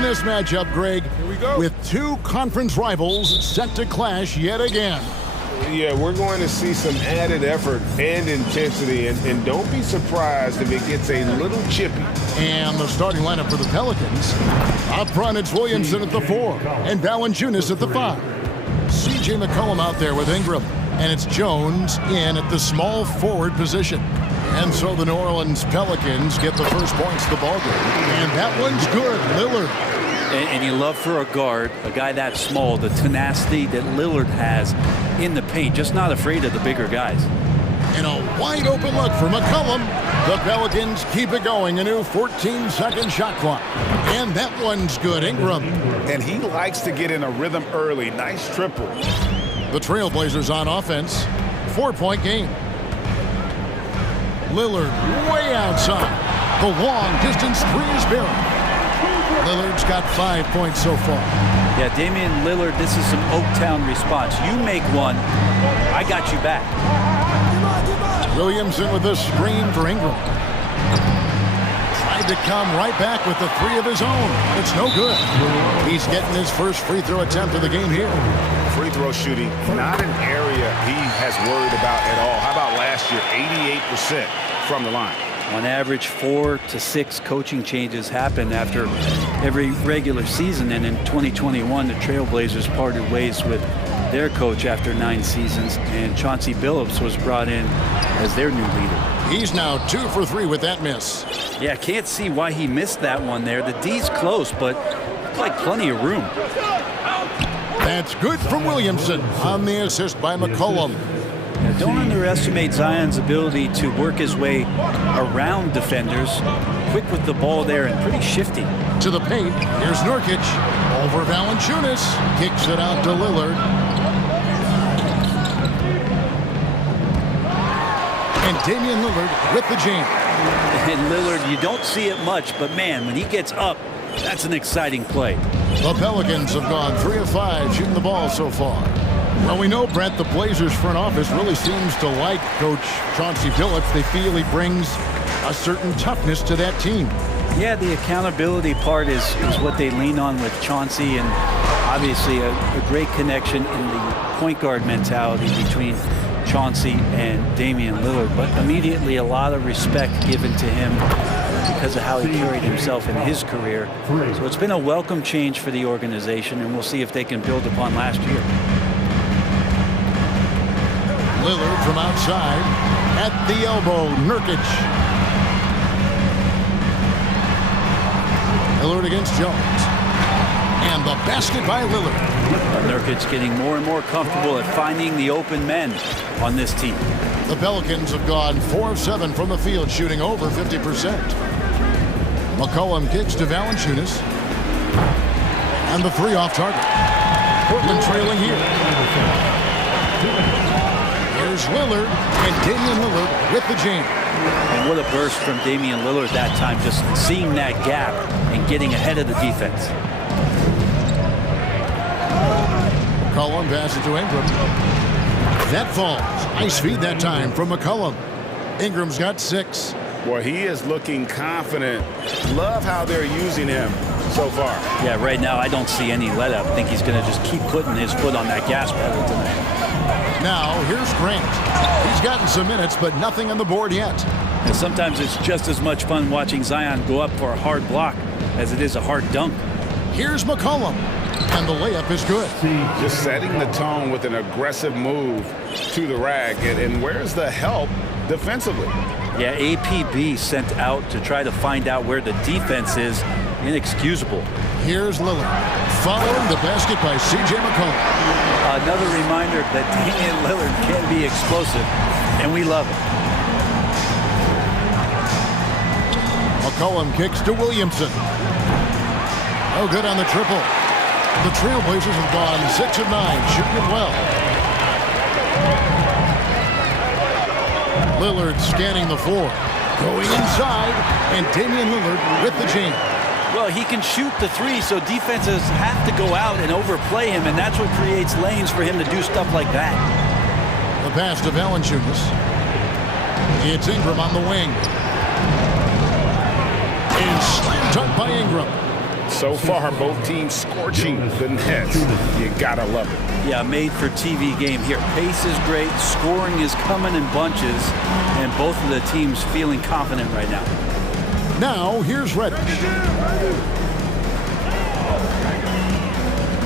in this matchup, Greg. Here we go. With two conference rivals set to clash yet again. Yeah, we're going to see some added effort and intensity, and don't be surprised if it gets a little chippy. And the starting lineup for the Pelicans. Up front, it's Williamson at the 4 and Valanciunas at the 5. CJ McCollum out there with Ingram, and it's Jones in at the small forward position. And so the New Orleans Pelicans get the first points of the ballgame. And that one's good, Lillard. And you love for a guard, a guy that small, the tenacity that Lillard has in the paint, just not afraid of the bigger guys. And a wide open look for McCollum. The Pelicans keep it going, a new 14-second shot clock. And that one's good, Ingram. And he likes to get in a rhythm early. Nice triple. The Trailblazers on offense. 4-point game. Lillard way outside. The long distance three is buried. Lillard's got 5 points so far. Yeah, Damian Lillard, this is some Oaktown response. You make one, I got you back. Williamson with the screen for Ingram. Tried to come right back with the three of his own. It's no good. He's getting his first free throw attempt of the game here. Free throw shooting, not an area he has worried about at all. How about last year, 88% from the line? On average, 4 to 6 coaching changes happen after every regular season. And in 2021, the Trailblazers parted ways with their coach after 9 seasons, and Chauncey Billups was brought in as their new leader. He's now 2 for 3 with that miss. Yeah, can't see why he missed that one there. The D's close, but looks like plenty of room. That's good from Williamson on the assist by McCollum. Now, don't underestimate Zion's ability to work his way around defenders. Quick with the ball there and pretty shifty. To the paint, here's Nurkic. Over Valanciunas. Kicks it out to Lillard. And Damian Lillard with the jam. And Lillard, you don't see it much, but man, when he gets up, that's an exciting play. The Pelicans have gone 3 of 5 shooting the ball so far. Well, we know, Brent, the Blazers front office really seems to like Coach Chauncey Billups. They feel he brings a certain toughness to that team. Yeah, the accountability part is what they lean on with Chauncey, and obviously a great connection in the point guard mentality between Chauncey and Damian Lillard. But immediately a lot of respect given to him because of how he carried himself in his career. So it's been a welcome change for the organization, and we'll see if they can build upon last year. Lillard from outside at the elbow. Nurkic. Lillard against Jones. And the basket by Lillard. Nurkic getting more and more comfortable at finding the open men on this team. The Pelicans have gone 4 of 7 from the field, shooting over 50%. McCollum kicks to Valanciunas. And the 3 off target. Portland trailing here. Here's Lillard, and Damian Lillard with the jam. And what a burst from Damian Lillard that time, just seeing that gap and getting ahead of the defense. McCollum passes to Ingram. That falls. Nice feed that time from McCollum. Ingram's got 6. Boy, he is looking confident. Love how they're using him so far. Yeah, right now I don't see any let up. I think he's going to just keep putting his foot on that gas pedal tonight. Now, here's Grant. He's gotten some minutes, but nothing on the board yet. And sometimes it's just as much fun watching Zion go up for a hard block as it is a hard dunk. Here's McCollum, and the layup is good. Just setting the tone with an aggressive move to the rack. And where's the help defensively? Yeah, APB sent out to try to find out where the defense is. Inexcusable. Here's Lillard, following the basket by CJ McCollum. Another reminder that Damian Lillard can be explosive, and we love it. McCollum kicks to Williamson. No good on the triple. The Trailblazers have gone 6 of 9, shooting it well. Lillard scanning the floor, going inside, and Damian Lillard with the jam. Well, he can shoot the 3, so defenses have to go out and overplay him, and that's what creates lanes for him to do stuff like that. The pass to Valanciunas. It's Ingram on the wing. And slam dunk by Ingram. So far, both teams scorching the nets. You gotta love it. Yeah, made for TV game here. Pace is great, scoring is coming in bunches, and both of the teams feeling confident right now. Now, here's Reddish.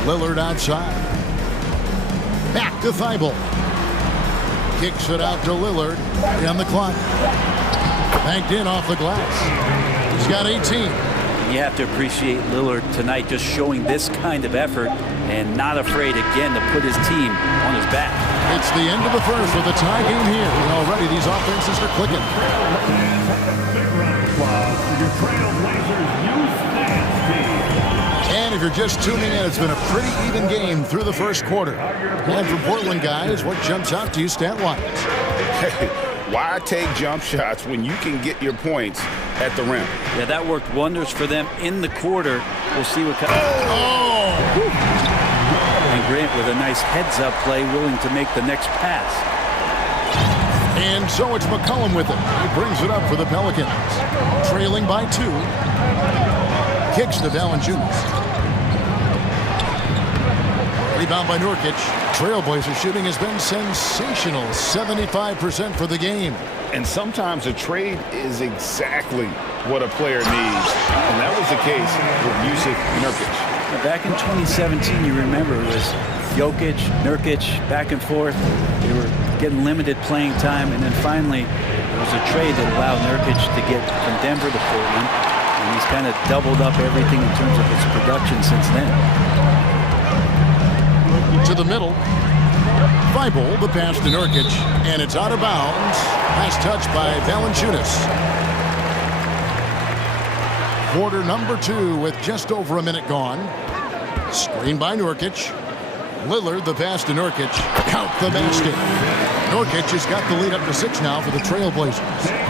Lillard outside. Back to Thibault. Kicks it out to Lillard. On the clock. Banked in off the glass. He's got 18. You have to appreciate Lillard tonight just showing this kind of effort and not afraid again to put his team on his back. It's the end of the first with a tie game here. And already these offenses are clicking. Big round of applause for your Trailblazers youth dance team. And if you're just tuning in, it's been a pretty even game through the first quarter. And for Portland guys, what jumps out to you stat-wise? Hey, why take jump shots when you can get your points at the rim? Yeah, that worked wonders for them in the quarter. We'll see what comes. And Grant with a nice heads-up play, willing to make the next pass. And so it's McCollum with it. He brings it up for the Pelicans. Trailing by 2. Kicks to Valanciunas. Rebound by Nurkic. Trailblazer shooting has been sensational. 75% for the game. And sometimes a trade is exactly what a player needs. And that was the case with Yusuf Nurkic. Back in 2017, you remember, it was Jokic, Nurkic, back and forth. They were getting limited playing time. And then finally, there was a trade that allowed Nurkic to get from Denver to Portland. And he's kind of doubled up everything in terms of his production since then. To the middle. Thibault, the pass to Nurkic, and it's out of bounds. Last touch by Valanciunas. Quarter number 2 with just over a minute gone. Screen by Nurkic. Lillard, the pass to Nurkic. Count the basket. Nurkic has got the lead up to 6 now for the Trailblazers.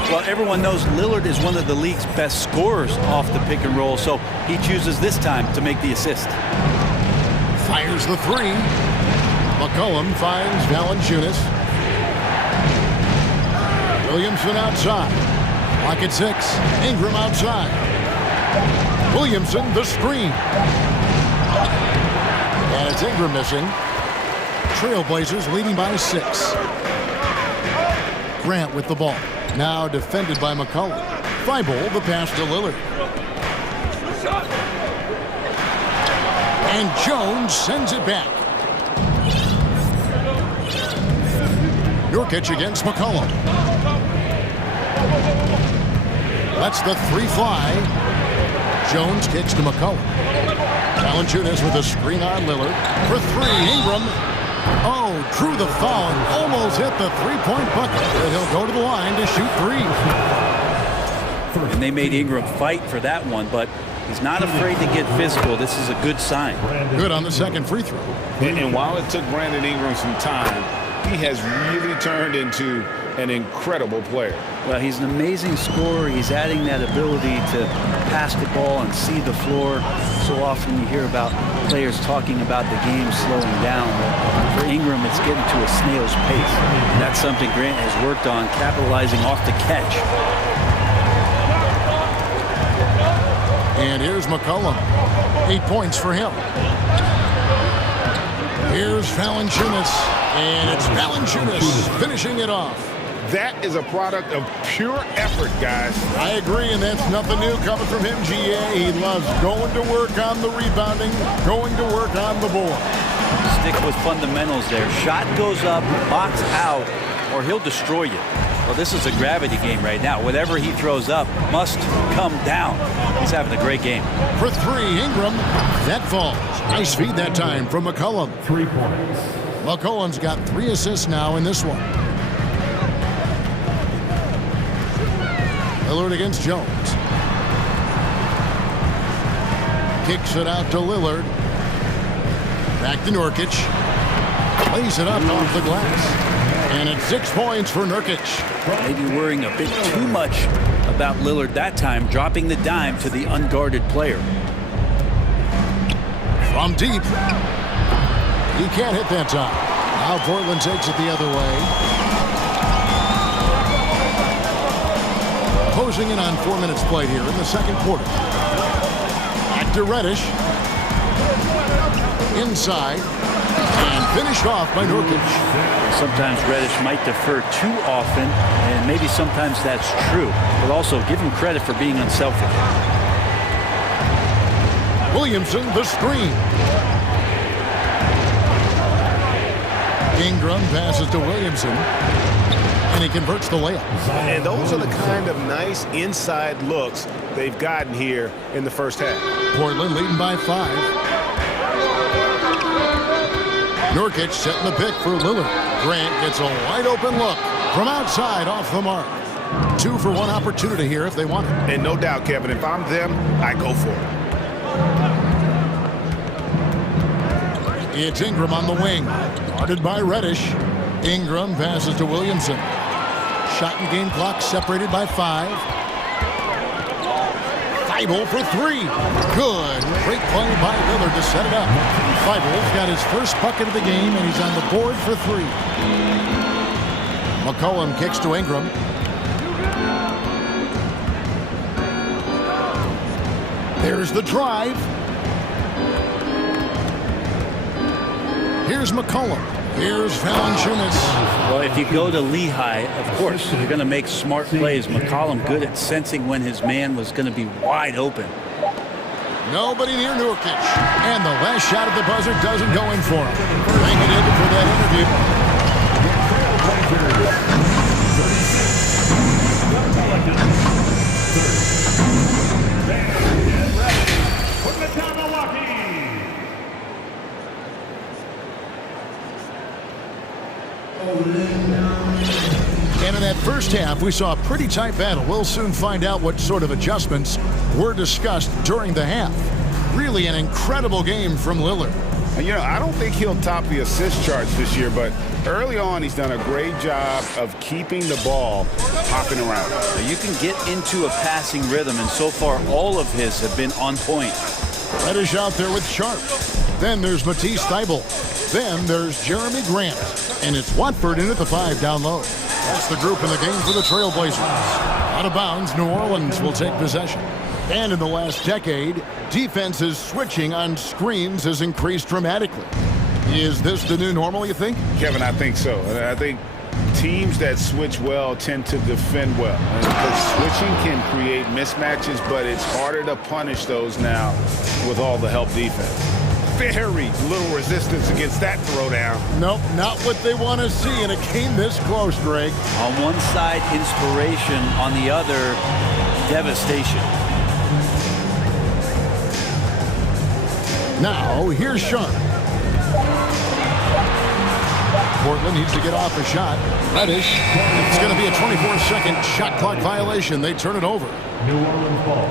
Well, everyone knows Lillard is one of the league's best scorers off the pick and roll, so he chooses this time to make the assist. Fires the 3. McCollum finds Valanciunas. Williamson outside. Clock at 6. Ingram outside. Williamson, the screen. And it's Ingram missing. Trailblazers leading by 6. Grant with the ball. Now defended by McCollum. Thibault, the pass to Lillard. And Jones sends it back. Nurkic against McCollum. That's the 3 fly. Jones kicks to McCollum. Valanciunas with a screen on Lillard. For 3, Ingram. Oh, drew the foul and almost hit the 3-point bucket. And he'll go to the line to shoot 3. And they made Ingram fight for that one, but he's not afraid to get physical. This is a good sign. Good on the second free throw. And while it took Brandon Ingram some time, he has really turned into an incredible player. Well, he's an amazing scorer. He's adding that ability to pass the ball and see the floor. So often you hear about players talking about the game slowing down. But for Ingram, it's getting to a snail's pace. And that's something Grant has worked on, capitalizing off the catch. And here's McCollum. 8 points for him. Here's Valanciunas. And it's Valanciunas finishing it off. That is a product of pure effort, guys. I agree, and that's nothing new coming from him, GA. He loves going to work on the rebounding, going to work on the board. Stick with fundamentals there. Shot goes up, box out, or he'll destroy you. Well, this is a gravity game right now. Whatever he throws up must come down. He's having a great game. For 3, Ingram. That falls. Nice feed that time from McCollum. 3 points. McCollum's got 3 assists now in this one. Lillard against Jones. Kicks it out to Lillard. Back to Nurkic. Plays it up off the glass. And it's 6 points for Nurkic. Maybe worrying a bit too much about Lillard that time, dropping the dime to the unguarded player. From deep. He can't hit that time. Now Portland takes it the other way. Closing in on 4 minutes played here in the second quarter. Back to Reddish. Inside. And finished off by Nurkic. Sometimes Reddish might defer too often, and maybe sometimes that's true. But also give him credit for being unselfish. Williamson, the screen. Ingram passes to Williamson, and he converts the layup. And those are the kind of nice inside looks they've gotten here in the first half. Portland leading by 5. Nurkic setting the pick for Lillard. Grant gets a wide open look from outside off the mark. 2 for 1 opportunity here if they want it. And no doubt, Kevin, if I'm them, I go for it. It's Ingram on the wing. Guarded by Reddish. Ingram passes to Williamson. Shot and game clock separated by 5. Thibault for 3. Good. Great play by Lillard to set it up. Thibault's got his first bucket of the game, and he's on the board for 3. McCollum kicks to Ingram. There's the drive. Here's McCollum. Here's Valanciunas. Well, if you go to Lehigh, of course, you're going to make smart plays. McCollum good at sensing when his man was going to be wide open. Nobody near Nurkic. And the last shot at the buzzer doesn't go in for him. Thank you, David, for that interview. And in that first half, we saw a pretty tight battle. We'll soon find out what sort of adjustments were discussed during the half. Really an incredible game from Lillard. And, you know, I don't think he'll top the assist charts this year, but early on he's done a great job of keeping the ball hopping around. You can get into a passing rhythm, and so far all of his have been on point. Reddish out there with Sharp. Then there's Matisse Thybulle. Then there's Jeremy Grant. And it's Watford in at the 5 down low. That's the group in the game for the Trailblazers. Out of bounds, New Orleans will take possession. And in the last decade, defenses switching on screens has increased dramatically. Is this the new normal, you think? Kevin, I think so. I think teams that switch well tend to defend well. Because switching can create mismatches, but it's harder to punish those now with all the help defense. Very little resistance against that throwdown. Nope, not what they want to see in a game this close, Greg. On one side, inspiration. On the other, devastation. Now, here's Sharp. Portland needs to get off a shot. Reddish. It's going to be a 24-second shot clock violation. They turn it over. New Orleans ball.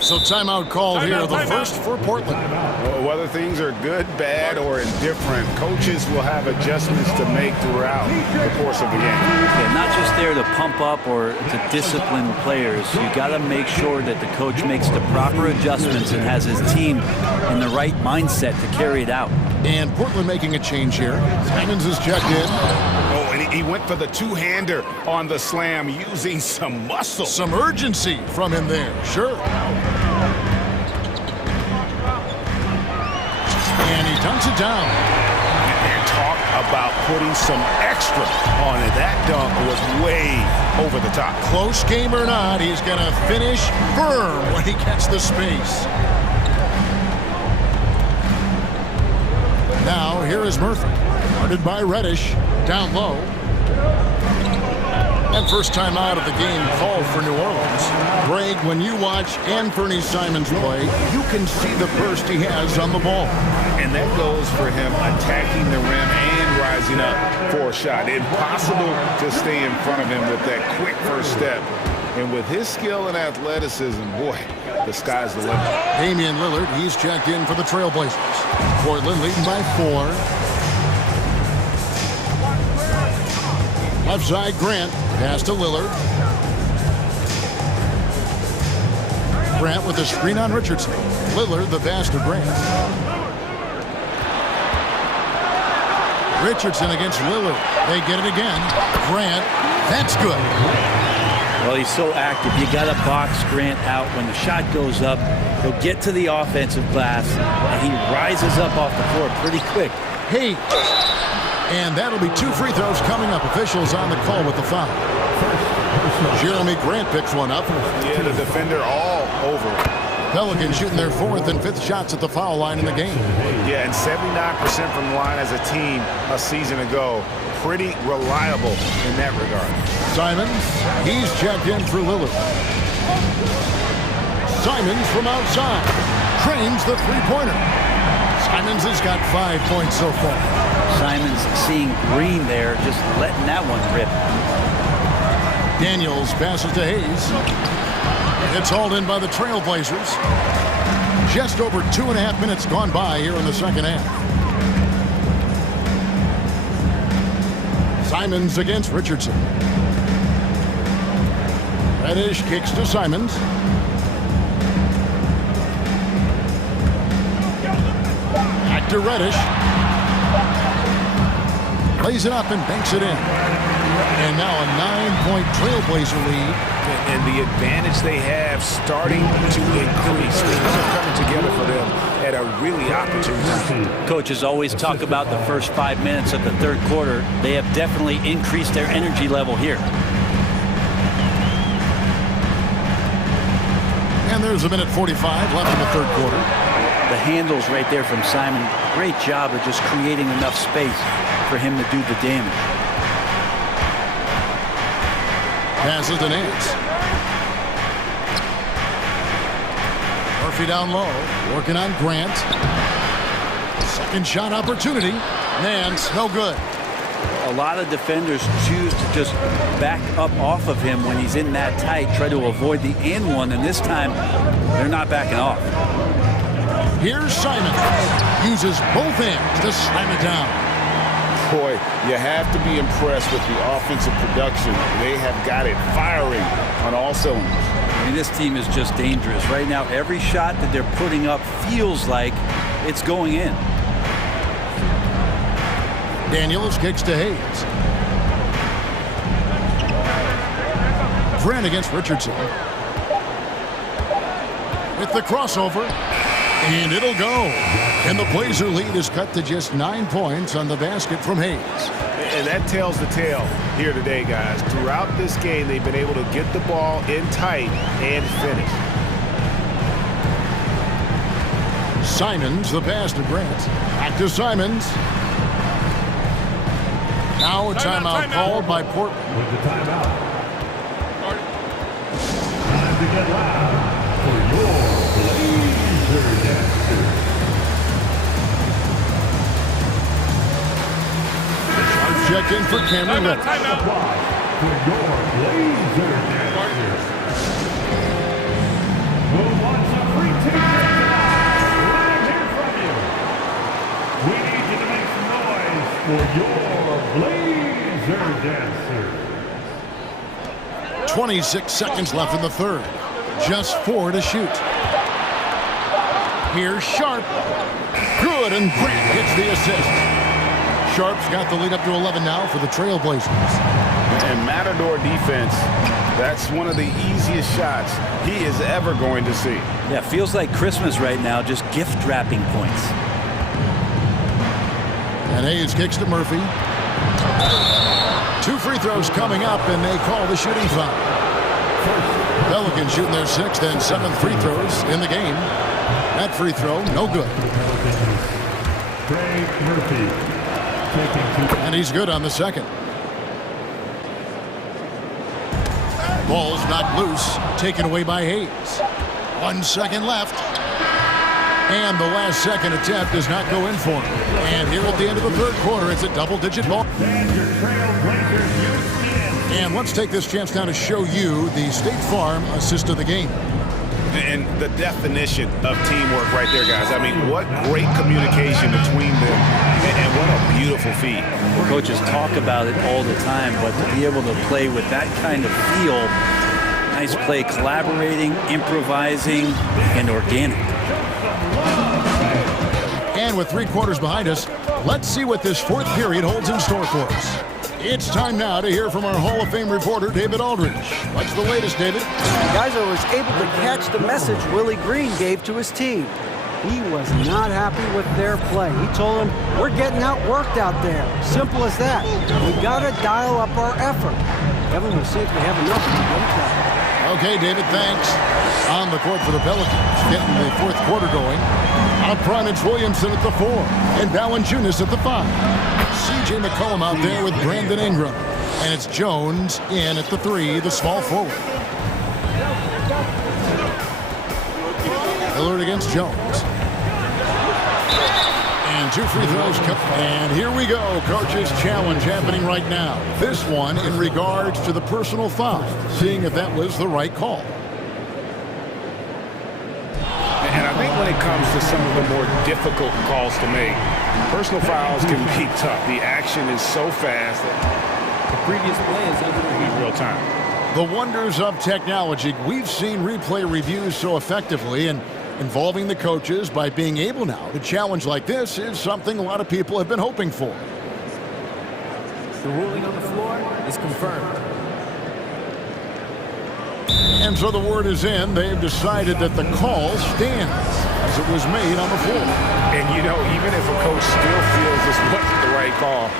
So timeout called here, the first for Portland. Well, whether things are good, bad, or indifferent, coaches will have adjustments to make throughout the course of the game. Yeah, not just there to pump up or to discipline players. You got to make sure that the coach makes the proper adjustments and has his team in the right mindset to carry it out. And Portland making a change here. Simons is checked in. Oh, and he went for the two-hander on the slam using some muscle. Some urgency from him there, sure. And he dunks it down. And talk about putting some extra on it. That dunk was way over the top. Close game or not, he's going to finish firm when he gets the space. Now, here is Murphy. Guarded by Reddish. Down low. And first time out of the game called for New Orleans. Greg, when you watch Anthony Simons play, you can see the burst he has on the ball. And that goes for him attacking the rim and rising up for a shot. Impossible to stay in front of him with that quick first step. And with his skill and athleticism, boy, the sky's the limit. Damian Lillard, he's checked in for the Trailblazers. Portland leading by 4. Left side, Grant. Pass to Lillard. Grant with the screen on Richardson. Lillard, the pass to Grant. Richardson against Lillard. They get it again. Grant, that's good. Well, he's so active. You got to box Grant out. When the shot goes up, he'll get to the offensive glass, and he rises up off the floor pretty quick. Hey, and that'll be 2 free throws coming up. Officials on the call with the foul. Jeremy Grant picks one up. Yeah, the defender all over. Pelicans shooting their 4th and 5th shots at the foul line in the game. Yeah, and 79% from the line as a team a season ago. Pretty reliable in that regard. Simons, he's checked in for Lillard. Simons from outside. Trains the three-pointer. Simons has got 5 points so far. Simons seeing green there, just letting that one rip. Daniels passes to Hayes. It's hauled in by the Trailblazers. Just over 2.5 minutes gone by here in the second half. Simons against Richardson. Reddish kicks to Simons. Back to Reddish. Lays it up and banks it in. And now a 9-point Trailblazer lead. And the advantage they have starting to increase. Things are coming together for them at a really opportune time. Coaches always talk about the first 5 minutes of the third quarter. They have definitely increased their energy level here. And there's a minute 45 left in the third quarter. The handles right there from Simon. Great job of just creating enough space for him to do the damage. Passes to Nance. Murphy down low, working on Grant. Second shot opportunity. Nance, no good. A lot of defenders choose to just back up off of him when he's in that tight, try to avoid the and one, and this time they're not backing off. Here's Simon. Uses both hands to slam it down. Boy, you have to be impressed with the offensive production. They have got it firing on all cylinders. I mean, this team is just dangerous. Right now, every shot that they're putting up feels like it's going in. Daniels kicks to Hayes. Grant against Richardson. With the crossover. And it'll go. And the Blazer lead is cut to just 9 points on the basket from Hayes. And that tells the tale here today, guys. Throughout this game, they've been able to get the ball in tight and finish. Simons, the pass to Grant. Back to Simons. Now a timeout called by Portland. With the timeout. Time to get loud for your Blazer Dancers. Check in for Cameron Reddish. For your Blazer Dancers. Who wants a free ticket tonight? Let him hear from you. We need you to make some noise for your Blazer Dancers. 26 seconds left in the third. Just 4 to shoot. Here's Sharp. Good, and Grant gets the assist. Sharp's got the lead up to 11 now for the Trailblazers. And Matador defense, that's one of the easiest shots he is ever going to see. Yeah, feels like Christmas right now, just gift wrapping points. And Hayes kicks to Murphy. 2 free throws coming up, and they call the shooting foul. Pelicans shooting their 6th and 7th free throws in the game. That free throw, no good. Craig Murphy. And he's good on the second. Ball's not loose, taken away by Hayes. 1 second left. And the last second attempt does not go in for him. And here at the end of the third quarter, it's a double-digit ball. And let's take this chance now to show you the State Farm assist of the game. And the definition of teamwork right there, guys. I mean, what great communication between them, and what a beautiful feed. Coaches talk about it all the time, but to be able to play with that kind of feel, nice play, collaborating, improvising, and organic. And with 3 quarters behind us, let's see what this 4th period holds in store for us. It's time now to hear from our Hall of Fame reporter, David Aldridge. What's the latest, David? Geyser was able to catch the message Willie Green gave to his team. He was not happy with their play. He told them, we're getting outworked out there. Simple as that. We got to dial up our effort. Kevin will see if they have enough to get it done. Okay, David, thanks. On the court for the Pelicans, getting the fourth quarter going. Up front, it's Williamson at the 4 and Valanciunas at the 5. C.J. McCollum out there with Brandon Ingram. And it's Jones in at the 3, the small forward. Lillard against Jones. And 2 free throws come. And here we go. Coach's challenge happening right now. This one in regards to the personal foul. Seeing if that was the right call. And I think when it comes to some of the more difficult calls to make, personal fouls can be tough. The action is so fast that The previous play is under in real time. The wonders of technology. We've seen replay reviews so effectively, and involving the coaches by being able now to challenge like this is something a lot of people have been hoping for. The ruling on the floor is confirmed. And so the word is in. They've decided that the call stands as it was made on the floor. And, you know, even if a coach still feels this wasn't the right call,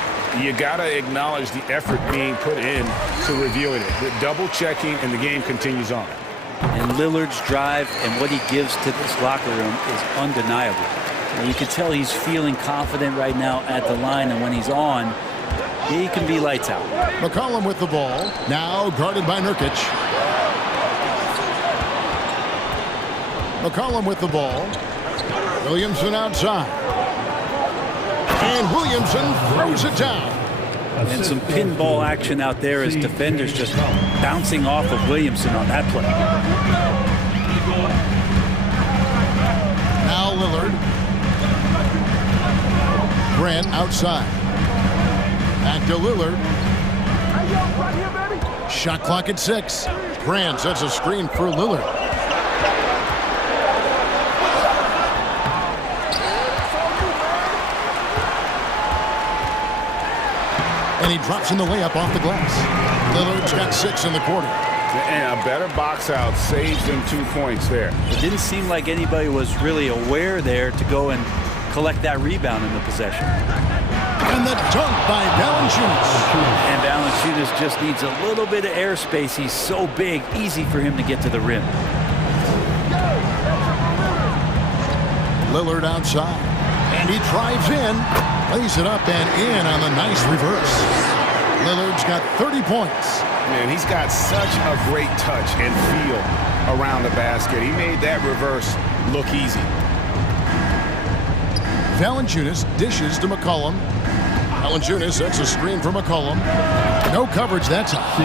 you got to acknowledge the effort being put in to reviewing it. The double checking, and the game continues on. And Lillard's drive and what he gives to this locker room is undeniable. And you can tell he's feeling confident right now at the line, and when he's on, he can be lights out. McCollum with the ball, now guarded by Nurkic. McCollum with the ball. Williamson outside. And Williamson throws it down. And some pinball action out there as defenders just bouncing off of Williamson on that play. Now Lillard. Grant outside. Back to Lillard. Shot clock at 6. Grant sets a screen for Lillard. And he drops in the layup off the glass. Lillard's got 6 in the quarter. And a better box out saves them 2 points there. It didn't seem like anybody was really aware there to go and collect that rebound in the possession. And the dunk by Valanciunas. And Valanciunas just needs a little bit of airspace. He's so big, easy for him to get to the rim. Lillard outside. And he drives in. Lays it up and in on the nice reverse. Lillard's got 30 points. Man, he's got such a great touch and feel around the basket. He made that reverse look easy. Valanciunas dishes to McCollum. Valanciunas sets a screen for McCollum. No coverage that time.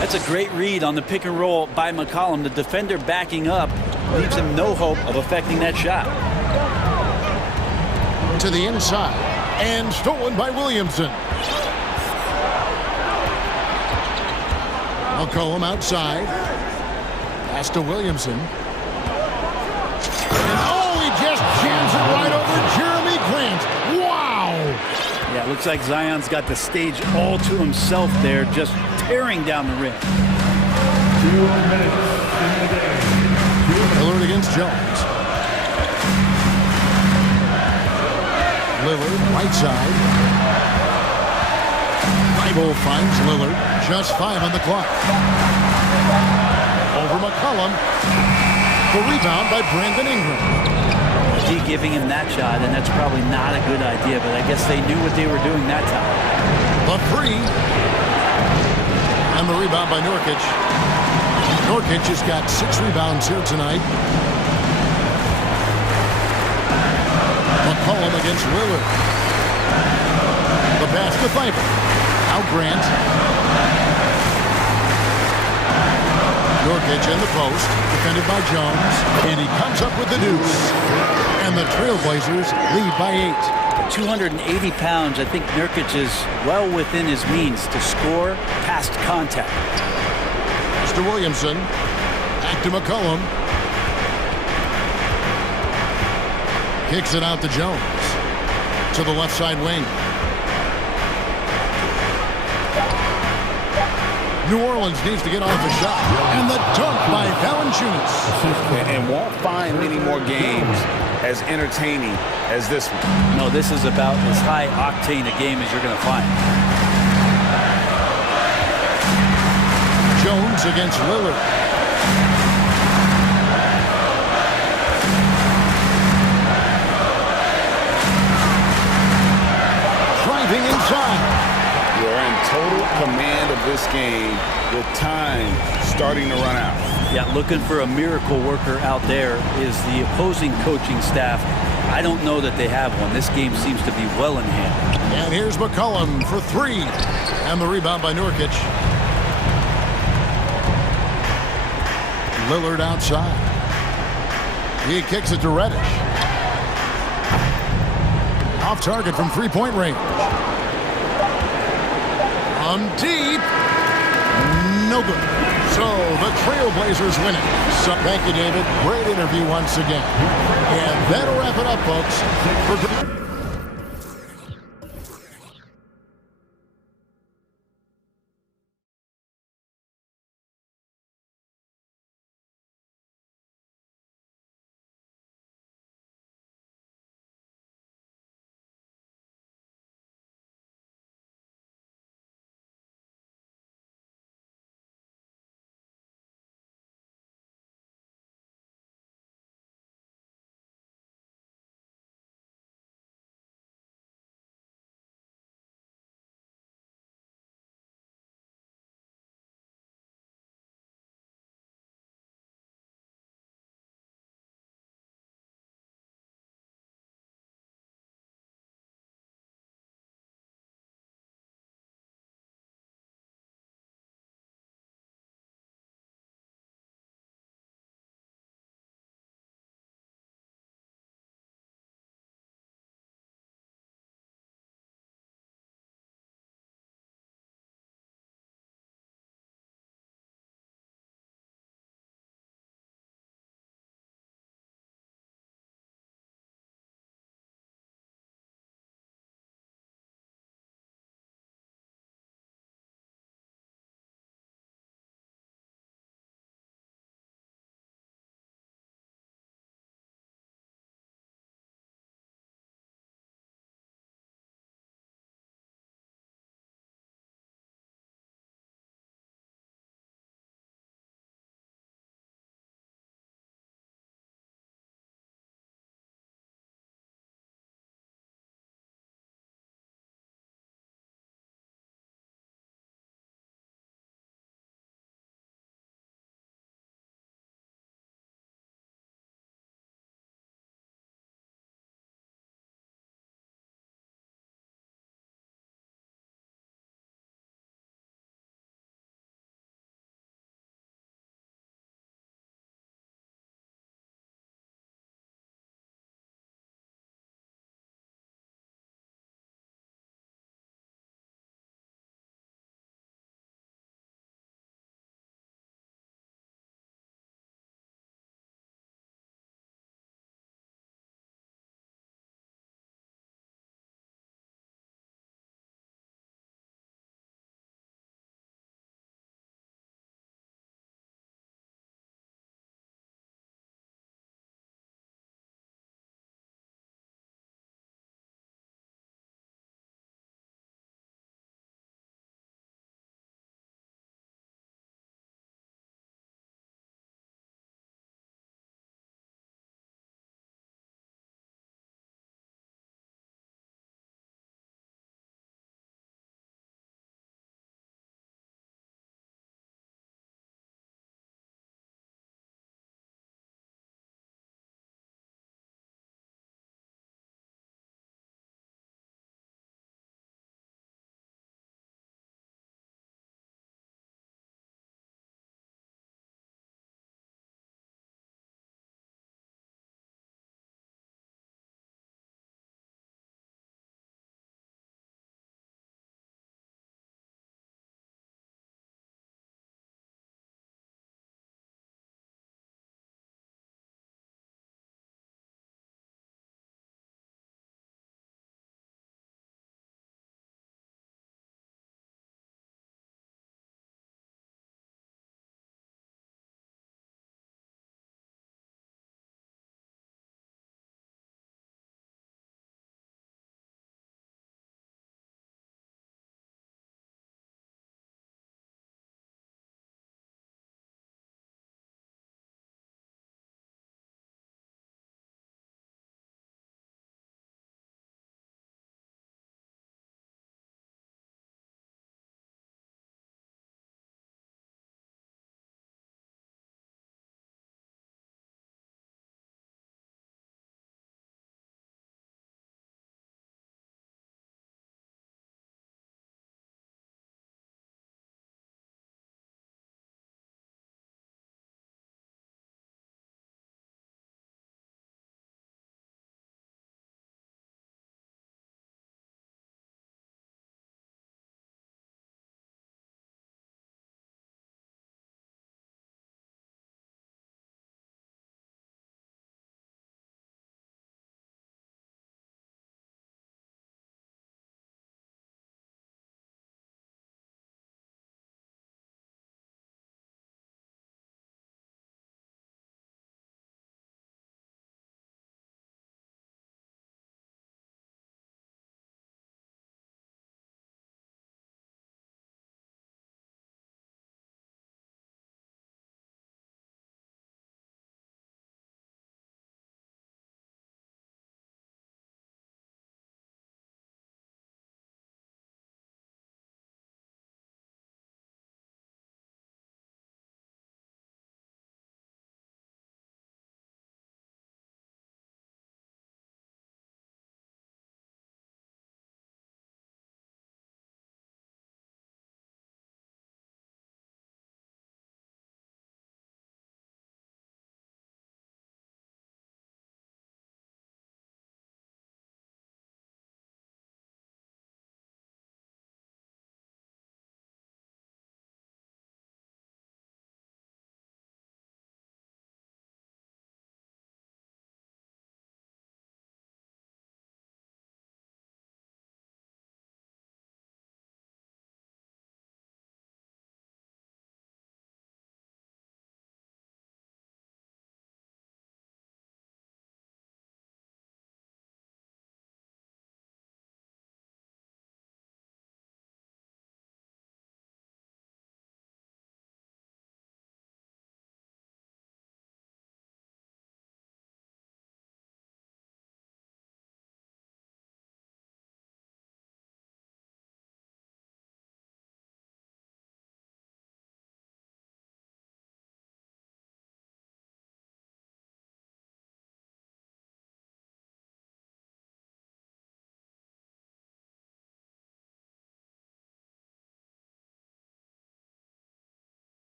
That's a great read on the pick and roll by McCollum. The defender backing up leaves him no hope of affecting that shot. To the inside and stolen by Williamson. McCollum outside. Pass to Williamson. And oh, he just jams it right over Jeremy Grant. Wow! Yeah, it looks like Zion's got the stage all to himself there, just tearing down the rim. 2 minutes in the game. Lillard against Jones. Lillard, right side. Bible finds Lillard. Just 5 on the clock. Over McCollum. The rebound by Brandon Ingram. He giving him that shot, and that's probably not a good idea, but I guess they knew what they were doing that time. The 3. And the rebound by Nurkic. Nurkic has got 6 rebounds here tonight. McCollum against Lillard. The pass to Thibault. Now Grant. Nurkic in the post, defended by Jones, and he comes up with the deuce. And the Trailblazers lead by 8. At 280 pounds, I think Nurkic is well within his means to score past contact. Mr. Williamson, back to McCollum. Kicks it out to Jones. To the left side wing. New Orleans needs to get off a shot. And the dunk by Valanciunas. And won't find many more games as entertaining as this one. No, this is about as high octane a game as you're going to find. Jones against Lillard. Driving inside. You're in total command of this game with time starting to run out. Yeah, looking for a miracle worker out there is the opposing coaching staff. I don't know that they have one. This game seems to be well in hand. And here's McCollum for three. And the rebound by Nurkic. Lillard outside. He kicks it to Reddish. Off target from three-point range. On deep. No good. So the Trailblazers win it. So thank you, David. Great interview once again. And that'll wrap it up, folks.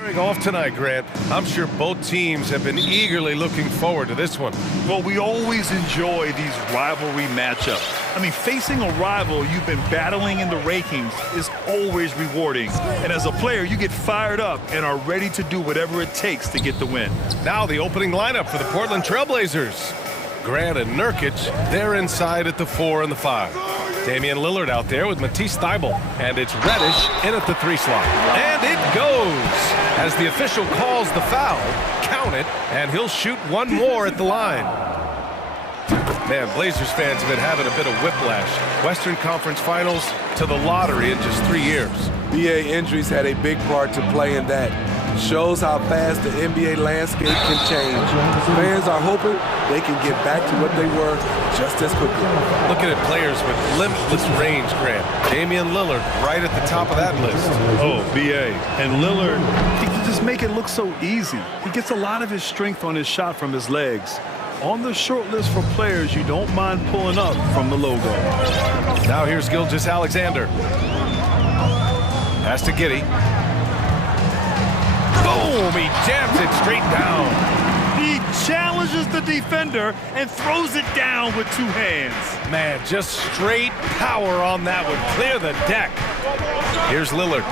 Off tonight, Grant. I'm sure both teams have been eagerly looking forward to this one. Well, we always enjoy these rivalry matchups. I mean, facing a rival you've been battling in the rankings is always rewarding. And as a player, you get fired up and are ready to do whatever it takes to get the win. Now the opening lineup for the Portland Trailblazers. Grant and Nurkic, they're inside at the 4 and the 5. Damian Lillard out there with Matisse Thybulle. And it's Reddish in at the 3 slot. And it goes! As the official calls the foul, count it, and he'll shoot one more at the line. Man, Blazers fans have been having a bit of whiplash. Western Conference Finals to the lottery in just 3 years. BA injuries had a big part to play in that. Shows how fast the NBA landscape can change. Fans are hoping they can get back to what they were just as quickly. Looking at players with limitless range, Grant. Damian Lillard right at the top of that list. Oh, BA. And Lillard, he can just make it look so easy. He gets a lot of his strength on his shot from his legs. On the short list for players you don't mind pulling up from the logo. Now here's Gilgeous-Alexander. Pass to Giddey. Boom! He jams it straight down. He challenges the defender and throws it down with 2 hands. Man, just straight power on that one. Clear the deck. Here's Lillard.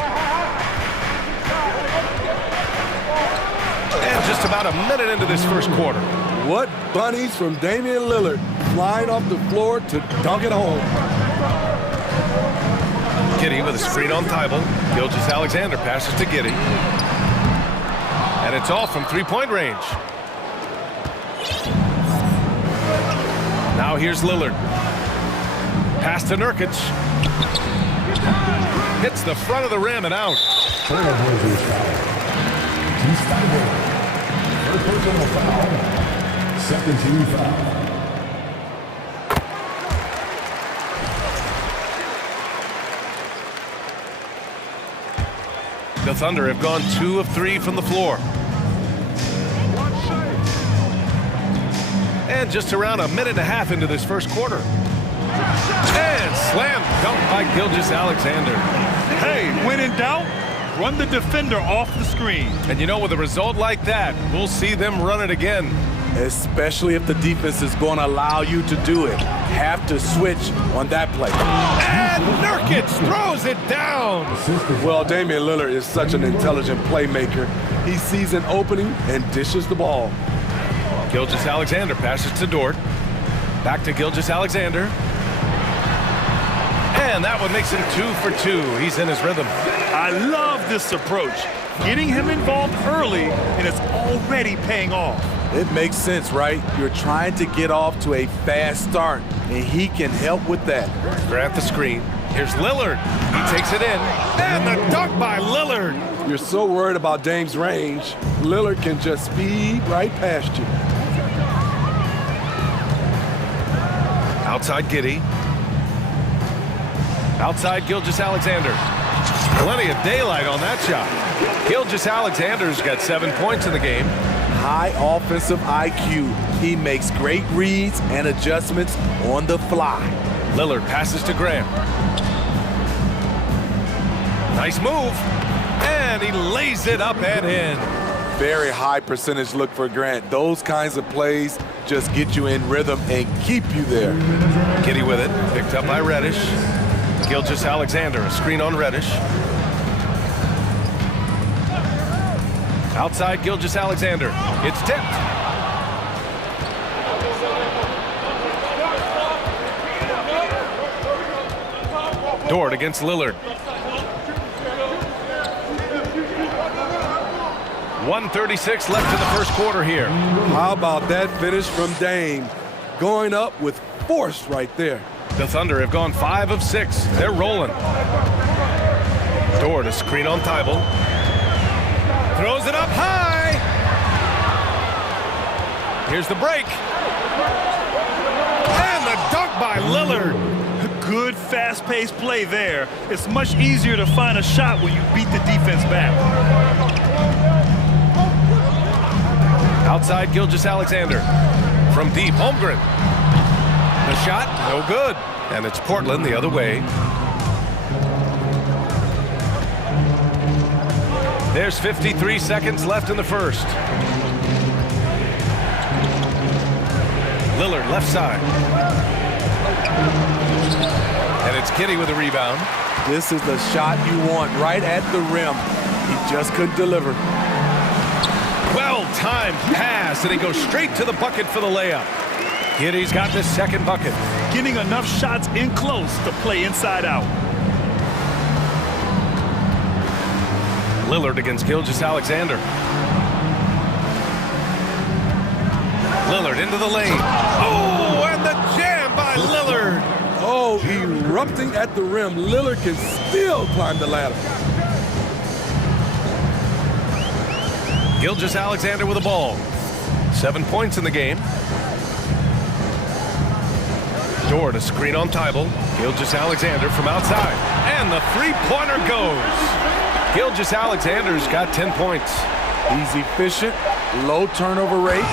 And just about a minute into this first quarter. What bunnies from Damian Lillard, flying off the floor to dunk it home. Giddey with a screen on Thybulle. Gilgeous-Alexander passes to Giddey. And it's all from 3-point range. Now here's Lillard. Pass to Nurkic. Hits the front of the rim and out. Second team foul. The Thunder have gone 2 of 3 from the floor. And just around a minute and a half into this first quarter. And slam dunk by Gilgeous-Alexander. Hey, when in doubt, run the defender off the screen. And you know, with a result like that, we'll see them run it again. Especially if the defense is going to allow you to do it. Have to switch on that play. And Nurkic throws it down. Well, Damian Lillard is such an intelligent playmaker. He sees an opening and dishes the ball. Gilgeous-Alexander passes to Dort. Back to Gilgeous-Alexander. And that one makes him 2 for 2. He's in his rhythm. I love this approach. Getting him involved early, and it's already paying off. It makes sense, right? You're trying to get off to a fast start, and he can help with that. Grab the screen. Here's Lillard. He takes it in. And the dunk by Lillard. You're so worried about Dame's range. Lillard can just speed right past you. Outside Giddey. Outside Gilgeous-Alexander. Plenty of daylight on that shot. Gilgeous-Alexander's got 7 points in the game. High offensive IQ. He makes great reads and adjustments on the fly. Lillard passes to Graham. Nice move. And he lays it up and in. Very high percentage look for Grant. Those kinds of plays just get you in rhythm and keep you there. Giddey with it. Picked up by Reddish. Gilgeous-Alexander, a screen on Reddish. Outside Gilgeous-Alexander. It's tipped. Dort against Lillard. 1:36 left in the first quarter here. How about that finish from Dame? Going up with force right there. The Thunder have gone 5 of 6. They're rolling. Dort, a screen on Thybulle. Throws it up high. Here's the break. And the dunk by Lillard. Good fast-paced play there. It's much easier to find a shot when you beat the defense back. Outside Gilgeous-Alexander. From deep, Holmgren. The shot, no good. And it's Portland the other way. There's 53 seconds left in the first. Lillard left side. And it's Giddey with a rebound. This is the shot you want right at the rim. He just couldn't deliver. Well-timed pass, and he goes straight to the bucket for the layup. Giddey's got the second bucket. Getting enough shots in close to play inside out. Lillard against Gilgeous-Alexander. Lillard into the lane. Oh, and the jam by Lillard. Oh, erupting at the rim. Lillard can still climb the ladder. Gilgeous-Alexander with the ball. 7 points in the game. Dort a screen on Tybal. Gilgeous-Alexander from outside. And the three-pointer goes. Gilgeous-Alexander's got 10 points. He's efficient, low turnover rate.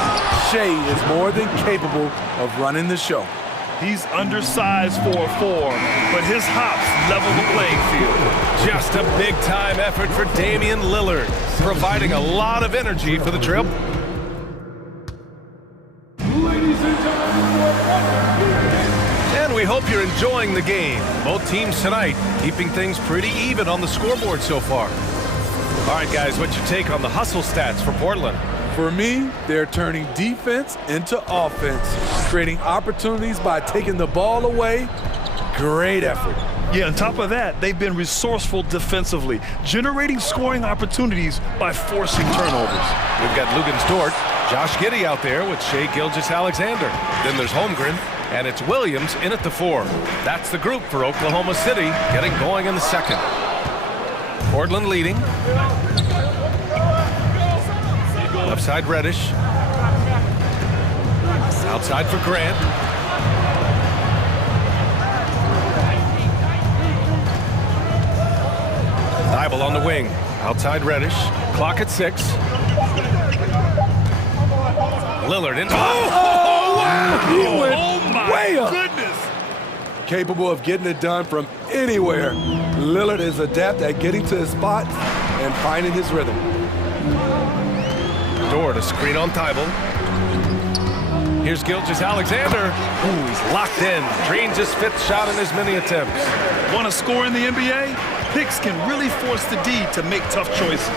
Shea is more than capable of running the show. He's undersized for a 4, but his hops level the playing field. Just a big-time effort for Damian Lillard, providing a lot of energy for the trip. Ladies and gentlemen, And we hope you're enjoying the game. Both teams tonight keeping things pretty even on the scoreboard so far. All right, guys, what's your take on the hustle stats for Portland? For me, they're turning defense into offense, creating opportunities by taking the ball away. Great effort. Yeah, on top of that, they've been resourceful defensively, generating scoring opportunities by forcing turnovers. We've got Luguentz Dort, Josh Giddey out there with Shea Gilgeous-Alexander. Then there's Holmgren, and it's Williams in at the 4. That's the group for Oklahoma City, getting going in the second. Portland leading. Left side Reddish. Outside for Grant. Tybal on the wing. Outside Reddish. Clock at 6. Lillard into. Oh, wow! He went Oh my way up. goodness! Capable of getting it done from anywhere. Lillard is adept at getting to his spots and finding his rhythm. Dort a screen on Tybal. Here's Gilgeous-Alexander. Ooh, he's locked in. Drains his 5th shot in as many attempts. Want to score in the NBA? Picks can really force the D to make tough choices.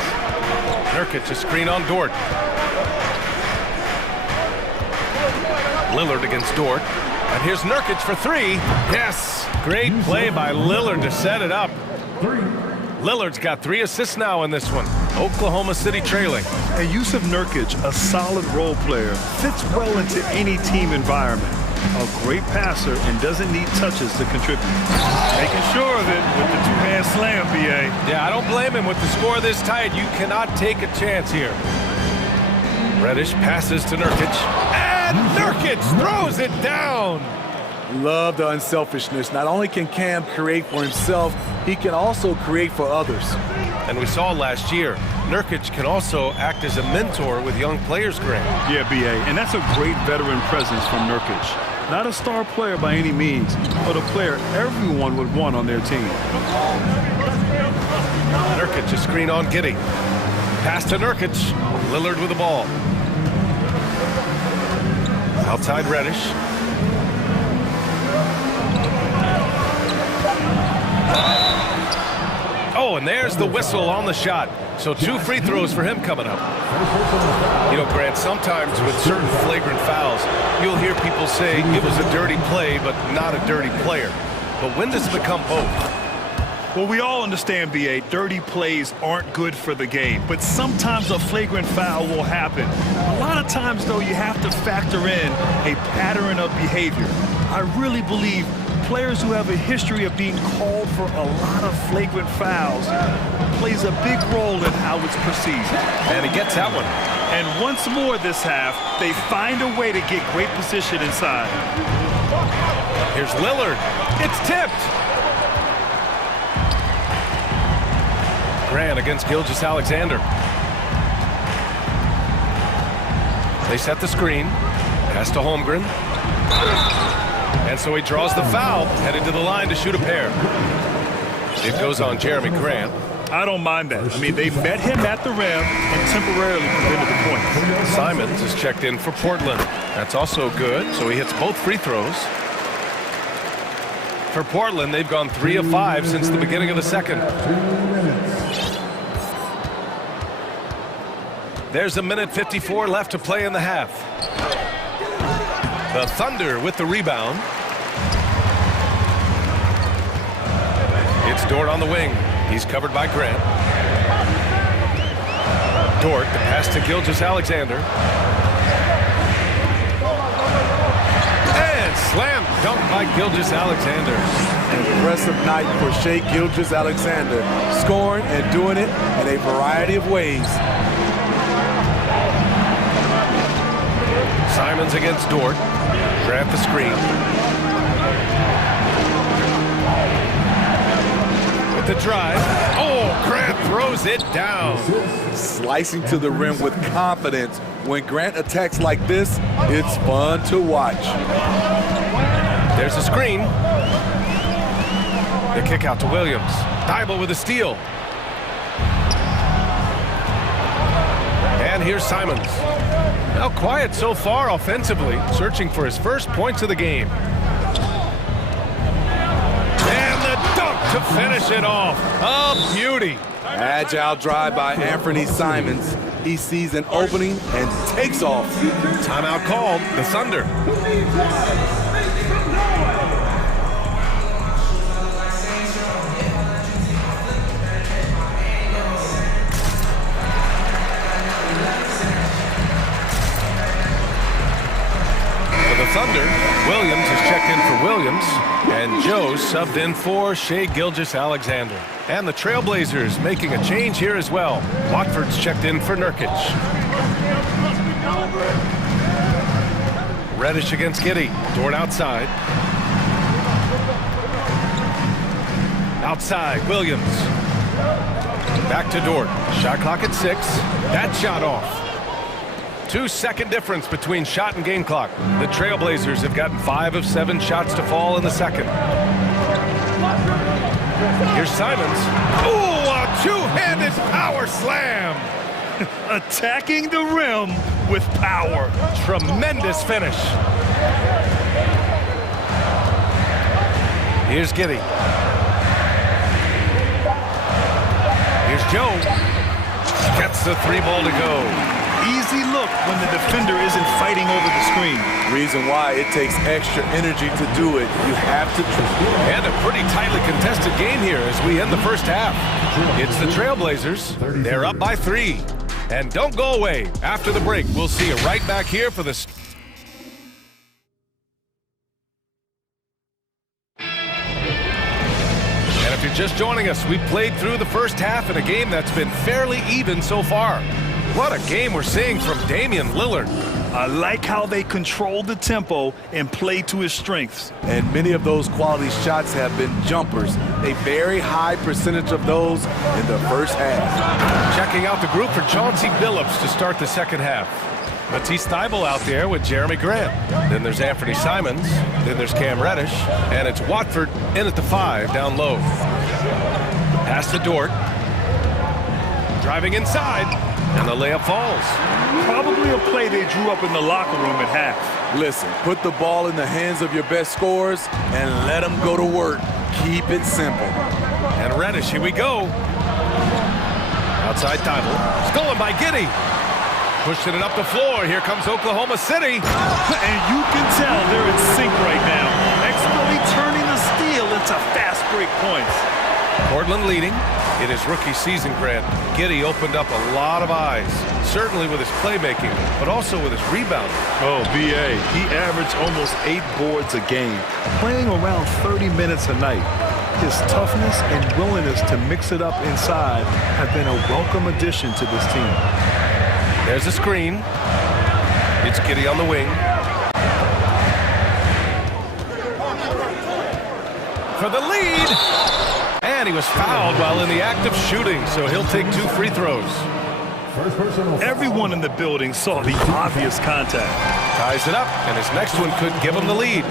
Nurkic a screen on Dort. Lillard against Dort. And here's Nurkic for 3. Yes! Great play by Lillard to set it up. Lillard's got 3 assists now in this one. Oklahoma City trailing. And Yusuf Nurkic, a solid role player, fits well into any team environment. A great passer and doesn't need touches to contribute. Making sure of it with the two-hand slam, BA. Yeah, I don't blame him with the score this tight. You cannot take a chance here. Reddish passes to Nurkic. And Nurkic throws it down. Love the unselfishness. Not only can Cam create for himself, he can also create for others. And we saw last year, Nurkic can also act as a mentor with young players, Grant. Yeah, BA, and that's a great veteran presence from Nurkic. Not a star player by any means, but a player everyone would want on their team. Nurkic a screen on Giddey. Pass to Nurkic. Lillard with the ball. Outside Reddish. Oh, and there's the whistle on the shot. So 2 free throws for him coming up. You know, Grant, sometimes with certain flagrant fouls, you'll hear people say it was a dirty play, but not a dirty player. But when does it become both? Well, we all understand, BA, dirty plays aren't good for the game, but sometimes a flagrant foul will happen. A lot of times, though, you have to factor in a pattern of behavior. I really believe players who have a history of being called for a lot of flagrant fouls plays a big role in how it's perceived. And he gets that one. And once more this half, they find a way to get great position inside. Here's Lillard. It's tipped. Grant against Gilgeous-Alexander. They set the screen. Pass to Holmgren. And so he draws the foul, headed to the line to shoot a pair. It goes on Jeremy Grant. I don't mind that. I mean, they met him at the rim and temporarily prevented the points. Simons is checked in for Portland. That's also good, so he hits both free throws. For Portland, they've gone 3 of 5 since the beginning of the second. There's a minute 54 left to play in the half. The Thunder with the rebound. It's Dort on the wing. He's covered by Grant. Dort, the pass to Gilgeous-Alexander. And slam dunk by Gilgeous-Alexander. Impressive night for Shai Gilgeous-Alexander, scoring and doing it in a variety of ways. Simons against Dort. Grant the screen. With the drive. Oh, Grant throws it down. Slicing to the rim with confidence. When Grant attacks like this, it's fun to watch. There's a screen. The kick out to Williams. Thibault with a steal. And here's Simons. Now quiet so far offensively, searching for his first points of the game. And the dunk to finish it off. A beauty. Agile drive by Anthony Simons. He sees an opening and takes off. Timeout called. The Thunder. Thunder. Williams is checked in for Williams, and Joe subbed in for Shai Gilgeous-Alexander. And the Trailblazers making a change here as well. Watford's checked in for Nurkic. Reddish against Giddey. Dort outside. Outside, Williams. Back to Dort. Shot clock at 6. That shot off. 2-second difference between shot and game clock. The Trailblazers have gotten 5 of 7 shots to fall in the second. Here's Simons. Oh, a two-handed power slam. Attacking the rim with power. Tremendous finish. Here's Giddey. Here's Joe. Gets the 3 ball to go. Easy look when the defender isn't fighting over the screen. Reason why it takes extra energy to do it. You have to And a pretty tightly contested game here as we end the first half. It's the Trailblazers. They're up by 3. And don't go away. After the break, we'll see you right back here for the... And if you're just joining us, we played through the first half in a game that's been fairly even so far. What a game we're seeing from Damian Lillard. I like how they control the tempo and play to his strengths. And many of those quality shots have been jumpers. A very high percentage of those in the first half. Checking out the group for Chauncey Billups to start the second half. Matisse Thybulle out there with Jeremy Grant. Then there's Anthony Simons. Then there's Cam Reddish. And it's Watford in at the 5 down low. Pass to Dort. Driving inside. And the layup falls. Probably a play they drew up in the locker room at half. Listen, put the ball in the hands of your best scorers and let them go to work. Keep it simple. And Reddish, here we go. Outside Thybulle. Stolen by Giddey. Pushing it up the floor. Here comes Oklahoma City. And you can tell they're in sync right now. Expertly turning the steal into fast break points. Portland leading. In his rookie season, Grant, Giddey opened up a lot of eyes, certainly with his playmaking, but also with his rebounding. Oh, B.A., he averaged almost 8 boards a game, playing around 30 minutes a night. His toughness and willingness to mix it up inside have been a welcome addition to this team. There's a screen. It's Giddey on the wing. For the lead! And he was fouled while in the act of shooting, so he'll take 2 free throws. Everyone in the building saw the obvious contact. Ties it up, and his next one could give him the lead.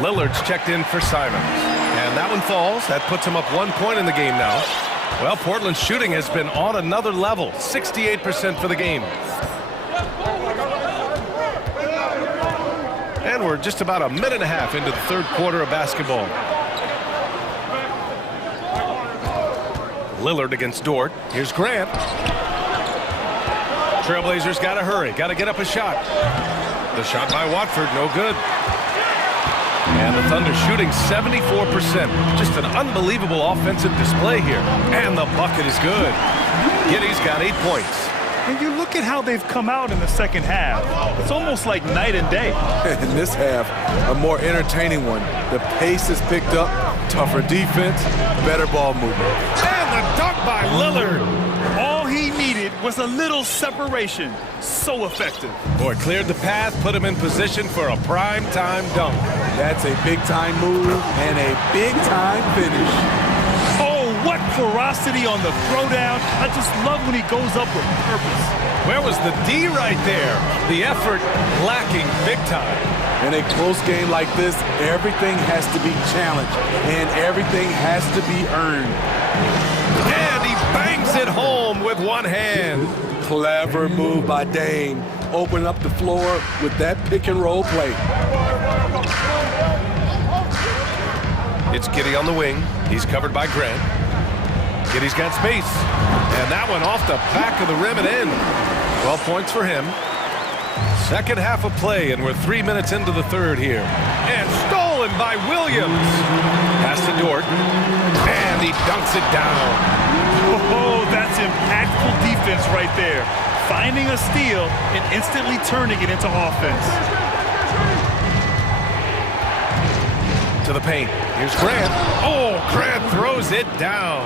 Lillard's checked in for Simons. And that one falls. That puts him up 1 point in the game now. Well, Portland's shooting has been on another level, 68% for the game. And we're just about a minute and a half into the third quarter of basketball. Lillard against Dort. Here's Grant. Trailblazers got to hurry, got to get up a shot. The shot by Watford, no good. And the Thunder shooting 74%. Just an unbelievable offensive display here. And the bucket is good. Giddey's got 8 points. And you look at how they've come out in the second half. It's almost like night and day. In this half, a more entertaining one. The pace is picked up, tougher defense, better ball movement. And the dunk by Lillard. All he needed was a little separation. So effective. Boy, cleared the path, put him in position for a prime-time dunk. That's a big-time move and a big-time finish. Oh, what ferocity on the throwdown. I just love when he goes up with purpose. Where was the D right there? The effort lacking big time. In a close game like this, everything has to be challenged and everything has to be earned. And he bangs it home with one hand. Clever move by Dane. Open up the floor with that pick and roll play. It's Giddey on the wing. He's covered by Grant. Giddey's got space. And that one off the back of the rim and in. 12 points for him. Second half of play, and we're 3 minutes into the third here. And stolen by Williams. Pass to Dort. And he dunks it down. Oh, that's impactful defense right there. Finding a steal and instantly turning it into offense. To the paint. Here's Grant. Oh, Grant throws it down.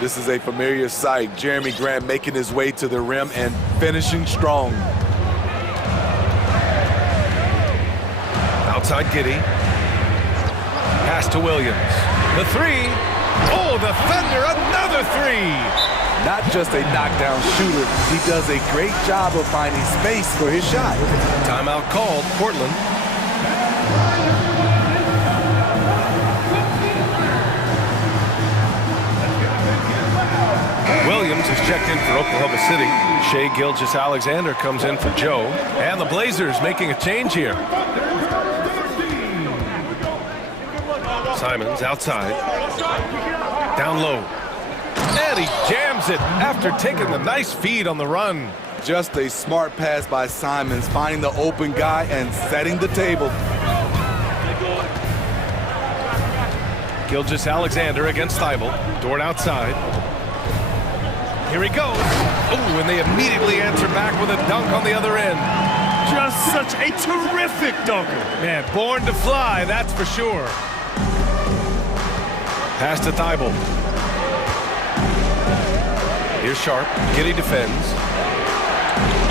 This is a familiar sight. Jeremy Grant making his way to the rim and finishing strong. Outside Giddey. Pass to Williams. The three. Oh, the Thunder, another three. Not just a knockdown shooter, he does a great job of finding space for his shot. Timeout called, Portland. Williams is checked in for Oklahoma City. Shai Gilgeous-Alexander comes in for Joe. And the Blazers making a change here. Simons outside. Down low. And he jams it after taking the nice feed on the run. Just a smart pass by Simons, finding the open guy and setting the table. Gilgeous-Alexander against Thibault. Dort outside. Here he goes. Oh, and they immediately answer back with a dunk on the other end. Just such a terrific dunker. Man, born to fly, that's for sure. Pass to Thibault. Here's Sharp. Giddey defends.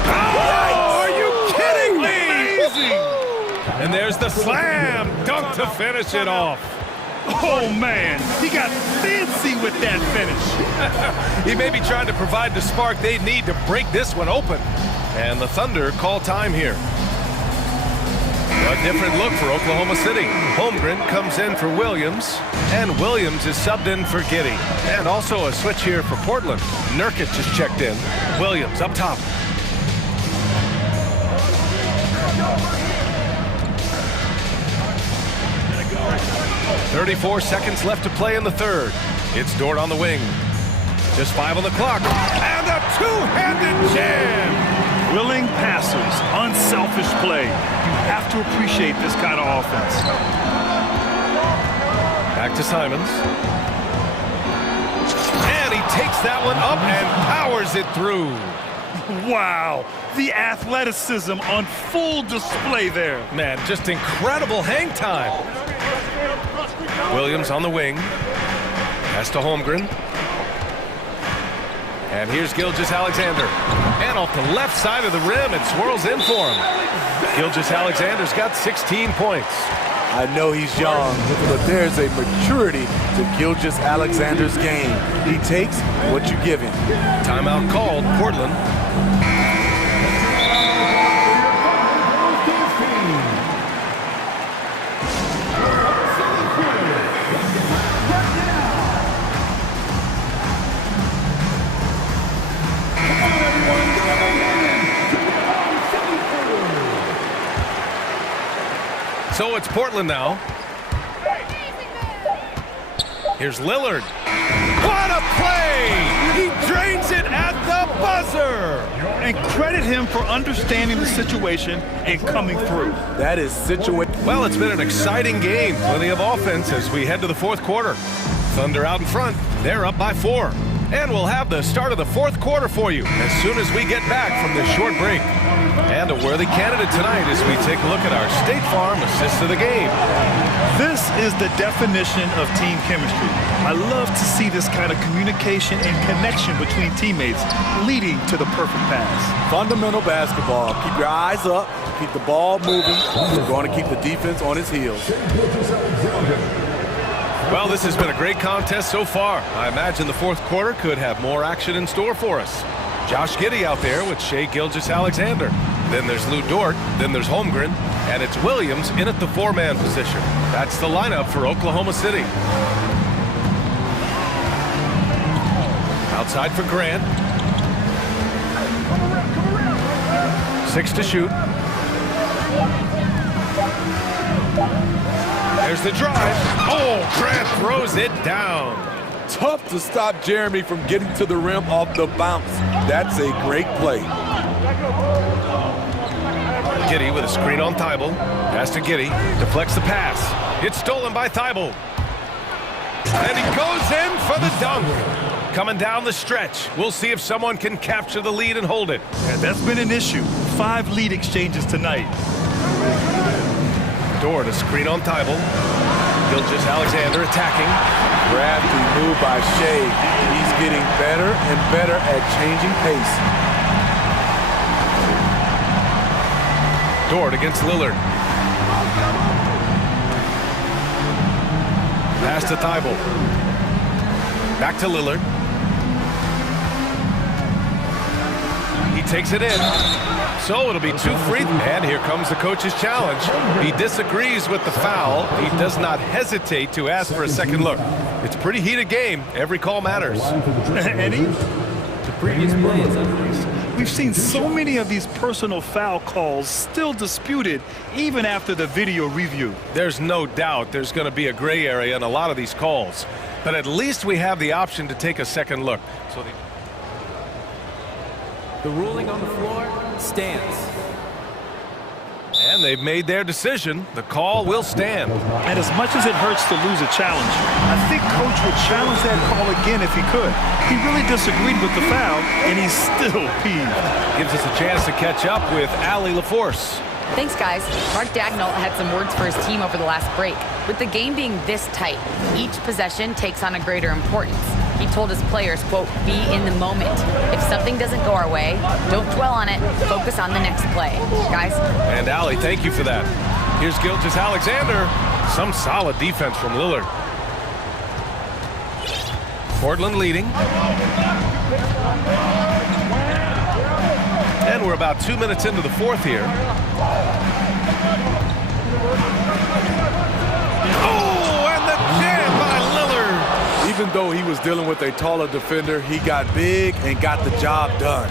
Oh, are you kidding me? Amazing! And there's the slam dunk to finish it off. Oh, man, he got fancy with that finish. He may be trying to provide the spark they need to break this one open. And the Thunder call time here. A different look for Oklahoma City. Holmgren comes in for Williams, and Williams is subbed in for Giddey. And also a switch here for Portland. Nurkic is checked in. Williams up top. "34 seconds left to play in the third. It's Dort on the wing. Just 5 on the clock. And a two-handed jam! Willing passers, unselfish play. You have to appreciate this kind of offense. Back to Simons. And he takes that one up and powers it through. Wow, the athleticism on full display there. Man, just incredible hang time. Williams on the wing. Pass to Holmgren. And here's Gilgeous-Alexander. And off the left side of the rim, it swirls in for him. Gilgeous-Alexander's got 16 points. I know he's young, but there's a maturity to Gilgeous-Alexander's game. He takes what you give him. Timeout called, Portland. So it's Portland now. Here's Lillard. What a play! He drains it at the buzzer! And credit him for understanding the situation and coming through. That is situation. Well, it's been an exciting game. Plenty of offense as we head to the fourth quarter. Thunder out in front. They're up by 4. And we'll have the start of the fourth quarter for you as soon as we get back from this short break. And a worthy candidate tonight as we take a look at our State Farm assist of the game. This is the definition of team chemistry. I love to see this kind of communication and connection between teammates leading to the perfect pass. Fundamental basketball. Keep your eyes up, keep the ball moving. We're going to keep the defense on its heels. Well, this has been a great contest so far. I imagine the fourth quarter could have more action in store for us. Josh Giddey out there with Shai Gilgeous-Alexander. Then there's Lou Dort. Then there's Holmgren. And it's Williams in at the 4-man position. That's the lineup for Oklahoma City. Outside for Grant. 6 to shoot. There's the drive. Oh, Grant throws it down. Tough to stop Jeremy from getting to the rim off the bounce. That's a great play. Giddey with a screen on Thibault. Pass to Giddey. Deflects the pass. It's stolen by Thibault. And he goes in for the dunk. Coming down the stretch. We'll see if someone can capture the lead and hold it. And that's been an issue. 5 lead exchanges tonight. Dort, a screen on Thibault. Gilgeous-Alexander attacking. Crafty move by Shai. He's getting better and better at changing pace. Dort against Lillard. Pass to Thibault. Back to Lillard. He takes it in. So it'll be 2 free. And here comes the coach's challenge. He disagrees with the foul. He does not hesitate to ask for a second look. It's a pretty heated game. Every call matters. Eddie? The previous play is unreleased. We've seen so many of these personal foul calls still disputed even after the video review. There's no doubt there's going to be a gray area in a lot of these calls. But at least we have the option to take a second look. So The ruling on the floor stands. And they've made their decision. The call will stand. And as much as it hurts to lose a challenge, I think Coach would challenge that call again if he could. He really disagreed with the foul, and he's still peeved. Gives us a chance to catch up with Allie LaForce. Thanks, guys. Mark Dagnall had some words for his team over the last break. With the game being this tight, each possession takes on a greater importance. He told his players, quote, be in the moment. If something doesn't go our way, don't dwell on it. Focus on the next play. Guys? And Allie, thank you for that. Here's Gilgeous-Alexander. Some solid defense from Lillard. Portland leading. And we're about 2 minutes into the fourth here. Oh, and the jam by Lillard. Even though he was dealing with a taller defender, he got big and got the job done.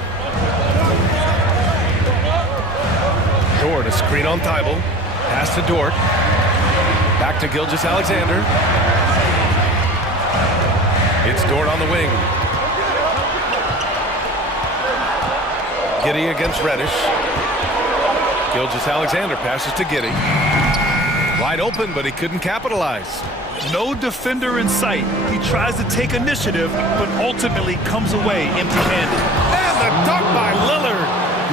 Dort, a screen on Thibault. Pass to Dort. Back to Gilgeous-Alexander. It's Dort on the wing. Giddey against Reddish. Gilgeous-Alexander passes to Giddey. Wide open, but he couldn't capitalize. No defender in sight. He tries to take initiative, but ultimately comes away empty-handed. And the dunk by Lillard.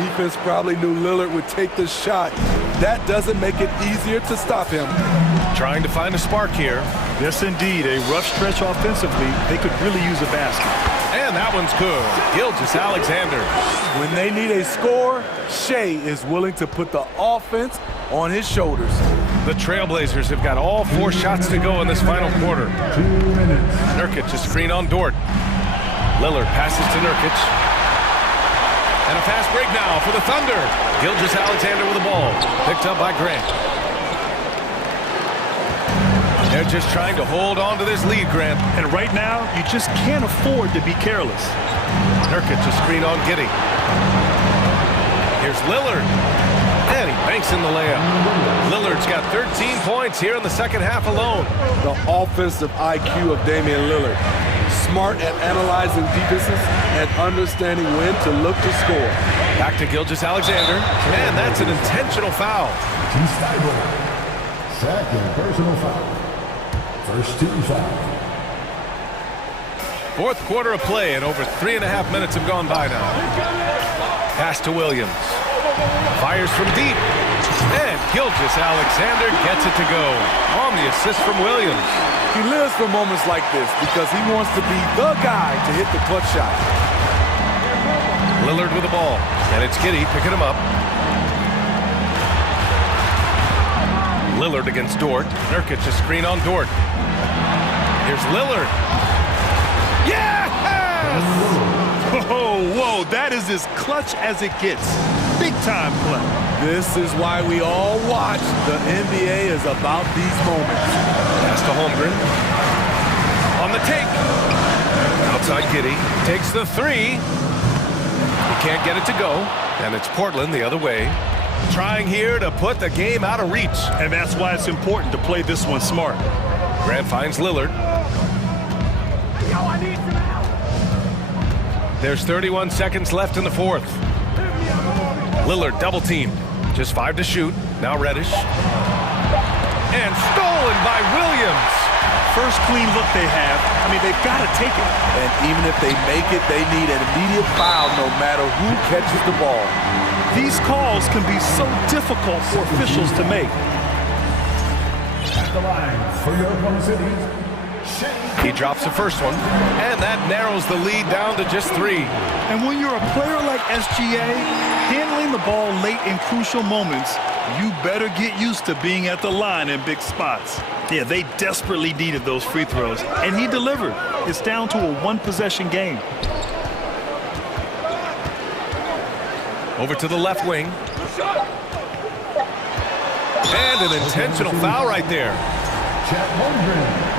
Defense probably knew Lillard would take the shot. That doesn't make it easier to stop him. Trying to find a spark here. Yes, indeed. A rough stretch offensively. They could really use a basket. And that one's good. Gilgeous-Alexander. When they need a score, Shai is willing to put the offense on his shoulders. The Trailblazers have got all 4 shots to go in this final quarter. Nurkic, a screen on Dort. Lillard passes to Nurkic. And a fast break now for the Thunder. Gilgeous-Alexander with the ball. Picked up by Grant. They're just trying to hold on to this lead, Grant. And right now, you just can't afford to be careless. Nurkic, a screen on Giddey. Here's Lillard. And he banks in the layup. Lillard's got 13 points here in the second half alone. The offensive IQ of Damian Lillard. Smart at analyzing defenses and understanding when to look to score. Back to Gilgeous-Alexander, and that's an intentional foul. Second personal foul. First team foul. Fourth quarter of play, and over 3.5 minutes have gone by now. Pass to Williams. Fires from deep. And Gilgeous-Alexander gets it to go on the assist from Williams. He lives for moments like this because he wants to be the guy to hit the clutch shot. Lillard with the ball, and it's Giddey picking him up. Lillard against Dort. Nurkic a screen on Dort. Here's Lillard. Yes! Whoa, that is as clutch as it gets. Big time play. This is why we all watch. The NBA is about these moments. Pass to Holmgren. On the take. Outside Giddey. Takes the three. He can't get it to go. And it's Portland the other way. Trying here to put the game out of reach. And that's why it's important to play this one smart. Grant finds Lillard. There's 31 seconds left in the fourth. Lillard double teamed. Just 5 to shoot. Now Reddish. And stolen by Williams. First clean look they have. I mean, they've got to take it. And even if they make it, they need an immediate foul no matter who catches the ball. These calls can be so difficult for officials to make. At the line for your Oklahoma City. He drops the first one, and that narrows the lead down to just 3. And when you're a player like SGA, handling the ball late in crucial moments, you better get used to being at the line in big spots. Yeah, they desperately needed those free throws, and he delivered. It's down to a one-possession game. Over to the left wing. And an intentional foul right there. Chet Holmgren.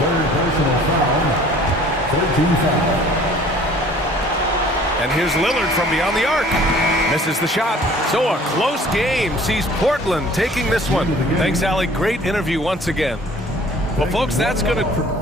Third personal foul. 13 foul. And here's Lillard from beyond the arc. Misses the shot. So a close game sees Portland taking this one. Thanks, Allie. Great interview once again. Well, folks, that's going to...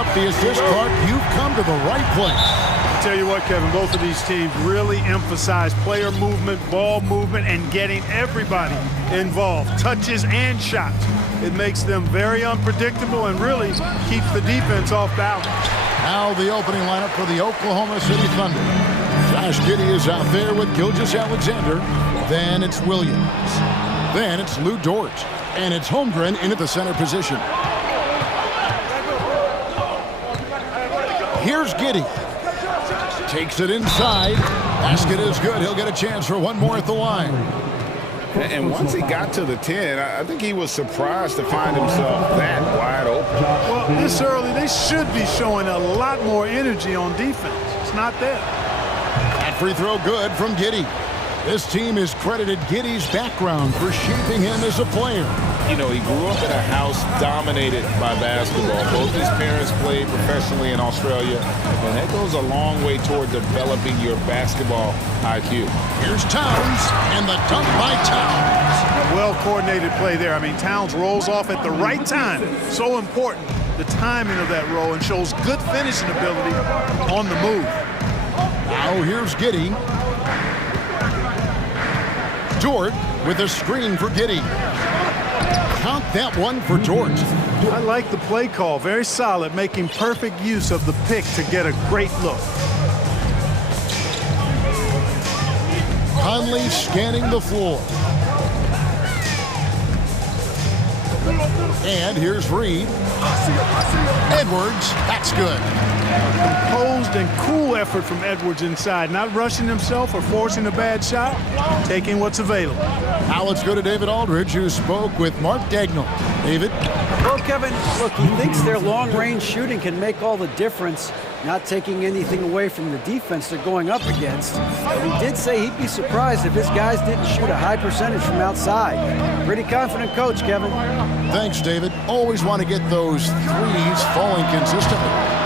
up the assist card, you've come to the right place. I tell you what, Kevin, both of these teams really emphasize player movement, ball movement, and getting everybody involved, touches and shots. It makes them very unpredictable and really keeps the defense off balance. Now the opening lineup for the Oklahoma City Thunder. Josh Giddey is out there with Gilgeous-Alexander. Then it's Williams. Then it's Lou Dort. And it's Holmgren into the center position. Here's Giddey. Takes it inside. Basket is good. He'll get a chance for one more at the line. And once he got to the 10, I think he was surprised to find himself that wide open. Well, this early, they should be showing a lot more energy on defense. It's not there. That free throw good from Giddey. This team has credited Giddey's background for shaping him as a player. You know, he grew up in a house dominated by basketball. Both his parents played professionally in Australia, and that goes a long way toward developing your basketball IQ. Here's Towns, and the dunk by Towns. Well-coordinated play there. I mean, Towns rolls off at the right time. So important, the timing of that roll, and shows good finishing ability on the move. Now here's Giddey. Dort with a screen for Giddey. Count that one for Dort. I like the play call. Very solid, making perfect use of the pick to get a great look. Conley scanning the floor. And here's Reed. Edwards, that's good. Composed and cool effort from Edwards inside, not rushing himself or forcing a bad shot, taking what's available. Now let's go to David Aldridge, who spoke with Mark Dagnall. David? Well, Kevin, look, he thinks their long-range shooting can make all the difference, not taking anything away from the defense they're going up against. But he did say he'd be surprised if his guys didn't shoot a high percentage from outside. Pretty confident coach, Kevin. Thanks, David. Always want to get those threes falling consistently.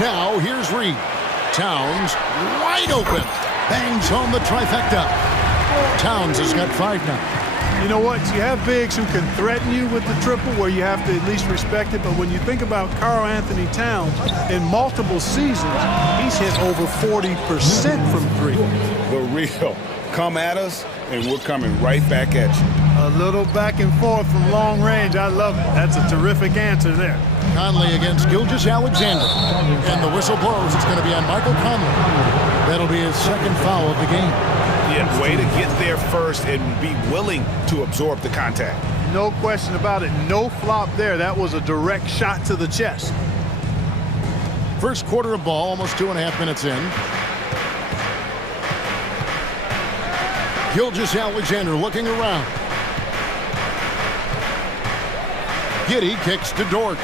Now, here's Reed. Towns, wide open. Bangs home the trifecta. Towns has got 5 now. You know what? You have bigs who can threaten you with the triple where you have to at least respect it. But when you think about Karl Anthony Towns, in multiple seasons, he's hit over 40% from 3. The real. Come at us, and we're coming right back at you. A little back and forth from long range. I love it. That's a terrific answer there. Conley against Gilgeous-Alexander. And the whistle blows. It's going to be on Michael Conley. That'll be his second foul of the game. Yeah, way to get there first and be willing to absorb the contact. No question about it. No flop there. That was a direct shot to the chest. First quarter of ball, almost 2.5 minutes in. Gilgeous-Alexander looking around. Giddey kicks to Dort.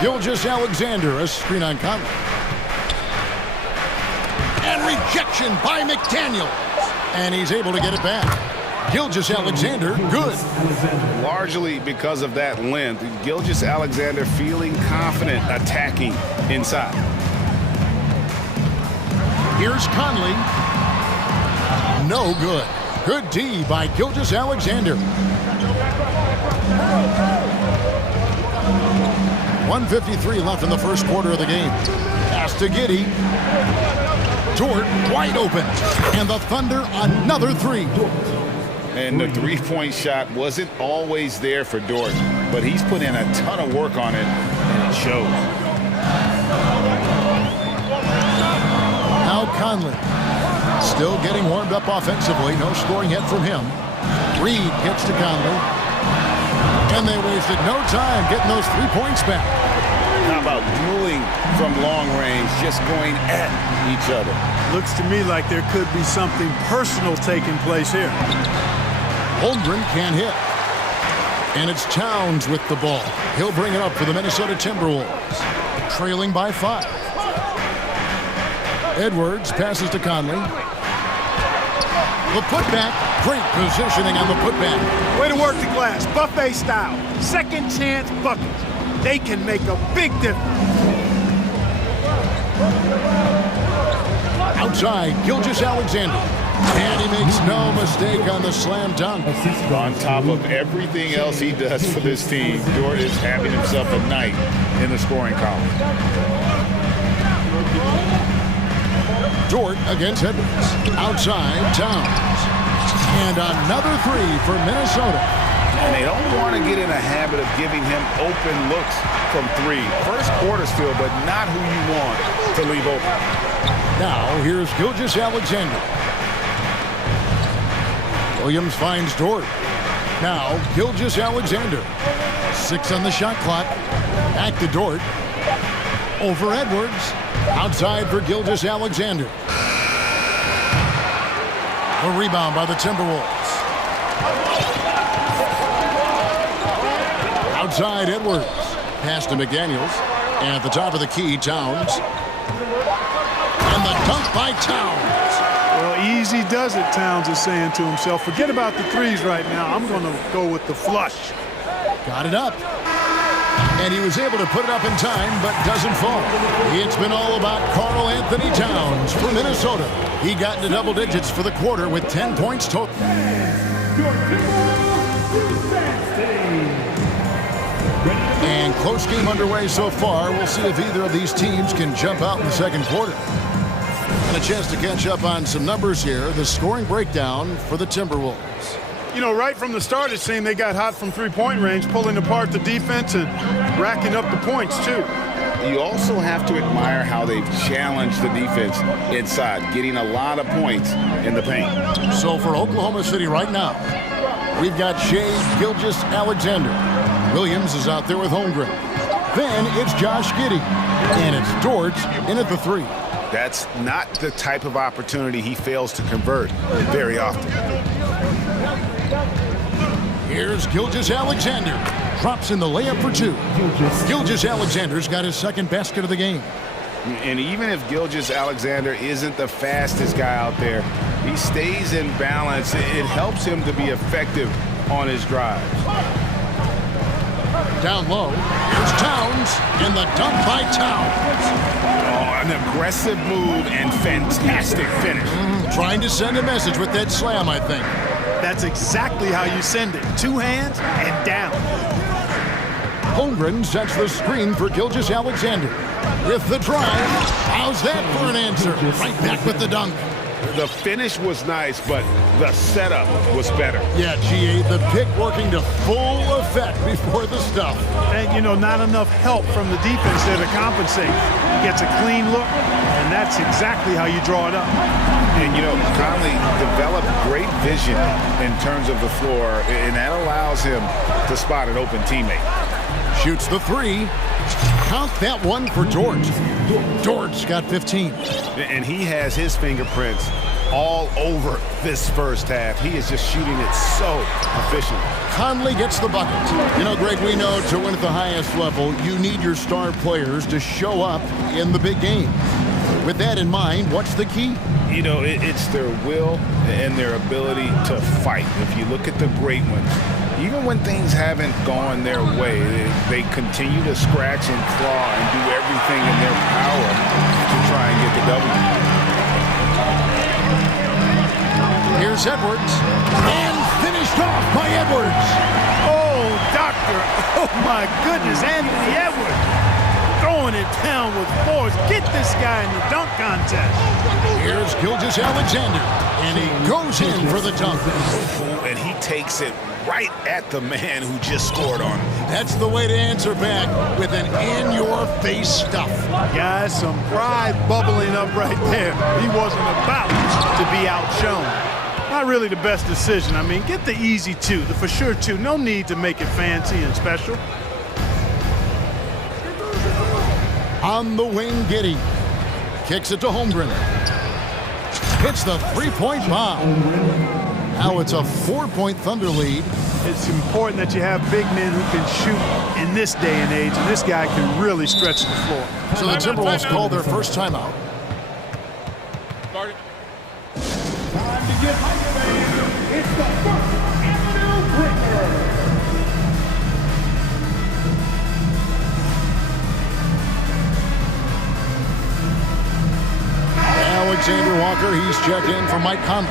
Gilgeous-Alexander, a screen on Conley. And rejection by McDaniel. And he's able to get it back. Gilgeous-Alexander, good. Largely because of that length, Gilgeous-Alexander feeling confident attacking inside. Here's Conley. No good. Good D by Gilgeous-Alexander. 1:53 left in the first quarter of the game. Pass to Giddey. Dort wide open. And the Thunder another 3. And the three-point shot wasn't always there for Dort, but he's put in a ton of work on it, and it shows. Now Conley. Still getting warmed up offensively. No scoring yet from him. Reed gets to Conley. And they wasted no time getting those 3 points back. How about dueling from long range, just going at each other? Looks to me like there could be something personal taking place here. Holmgren can't hit. And it's Towns with the ball. He'll bring it up for the Minnesota Timberwolves. Trailing by 5. Edwards passes to Conley. The putback. Great positioning on the putback. Way to work the glass. Buffet style. Second chance buckets. They can make a big difference. Outside, Gilgeous-Alexander. And he makes no mistake on the slam dunk. On top of everything else he does for this team, Dort is having himself a night in the scoring column. Dort against Edwards. Outside, Towns. And another three for Minnesota. And they don't want to get in a habit of giving him open looks from three. First quarter still, but not who you want to leave open. Now, here's Gilgeous-Alexander. Williams finds Dort. Now, Gilgeous-Alexander. 6 on the shot clock. Back to Dort. Over Edwards. Outside for Gilgeous-Alexander. A rebound by the Timberwolves. Outside Edwards. Pass to McDaniels. And at the top of the key, Towns. And the dunk by Towns. Well, easy does it, Towns is saying to himself. Forget about the threes right now. I'm going to go with the flush. Got it up. And he was able to put it up in time, but doesn't fall. It's been all about Karl Anthony Towns for Minnesota. He got into double digits for the quarter with 10 points total. And close game underway so far. We'll see if either of these teams can jump out in the second quarter. And a chance to catch up on some numbers here. The scoring breakdown for the Timberwolves. You know, right from the start, it seemed they got hot from three-point range, pulling apart the defense and racking up the points, too. You also have to admire how they've challenged the defense inside, getting a lot of points in the paint. So for Oklahoma City right now, we've got Shai Gilgeous-Alexander. Williams is out there with Holmgren. Then it's Josh Giddey. And it's Dort in at the three. That's not the type of opportunity he fails to convert very often. Here's Gilgeous-Alexander. Drops in the layup for two. Gilgeous-Alexander's got his second basket of the game. And even if Gilgeous-Alexander isn't the fastest guy out there, he stays in balance. It helps him to be effective on his drives. Down low, here's Towns, and the dunk by Towns. Oh, an aggressive move and fantastic finish. Trying to send a message with that slam, I think. That's exactly how you send it. Two hands and down. Holmgren sets the screen for Gilgeous-Alexander. With the drive, how's that for an answer? Right back with the dunk. The finish was nice, but the setup was better. Yeah, GA, the pick working to full effect before the stuff. And, you know, not enough help from the defense there to compensate. He gets a clean look, and that's exactly how you draw it up. And, you know, Conley developed great vision in terms of the floor, and that allows him to spot an open teammate. Shoots the three. Count that one for Dort. Dort's got 15. And he has his fingerprints all over this first half. He is just shooting it so efficiently. Conley gets the bucket. You know, Greg, we know to win at the highest level, you need your star players to show up in the big game. With that in mind, what's the key? You know, it's their will and their ability to fight. If you look at the great ones, even when things haven't gone their way, they continue to scratch and claw and do everything in their power to try and get the W. Here's Edwards, and finished off by Edwards. Oh, doctor, oh my goodness, Anthony Edwards. Throwing it down with force. Get this guy in the dunk contest. Here's Gilgeous-Alexander, and he goes in for the dunk. And he takes it right at the man who just scored on him. That's the way to answer back, with an in-your-face stuff. Guys, some pride bubbling up right there. He wasn't about to be outshone. Not really the best decision. I mean, get the easy two, the for sure two. No need to make it fancy and special. On the wing, Giddey. Kicks it to Holmgren. Hits the three-point bomb. Now it's a 4-point Thunder lead. It's important that you have big men who can shoot in this day and age, and this guy can really stretch the floor. So the Timberwolves call their first timeout. Time to get hyped. It's the First Avenue Breaker. Alexander walks Walker. He's checked in for Mike Conley.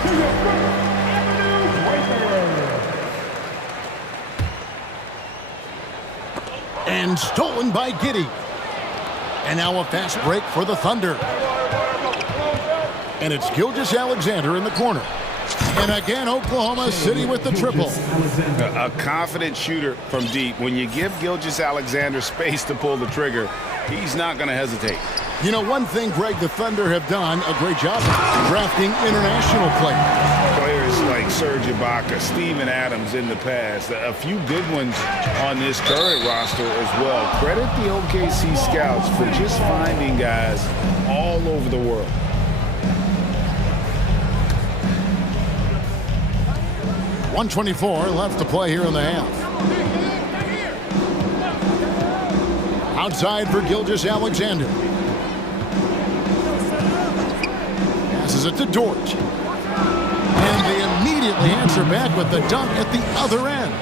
And stolen by Giddey. And now a fast break for the Thunder. And it's Gilgeous-Alexander in the corner. And again, Oklahoma City with the triple. A confident shooter from deep. When you give Gilgeous-Alexander space to pull the trigger, he's not going to hesitate. You know, one thing, Greg, the Thunder have done a great job of drafting international players. Players like Serge Ibaka, Steven Adams in the past. A few good ones on this current roster as well. Credit the OKC scouts for just finding guys all over the world. .124 left to play here in the half. Outside for Gilgeous-Alexander. Passes it to Dort. And they immediately answer back with the dunk at the other end.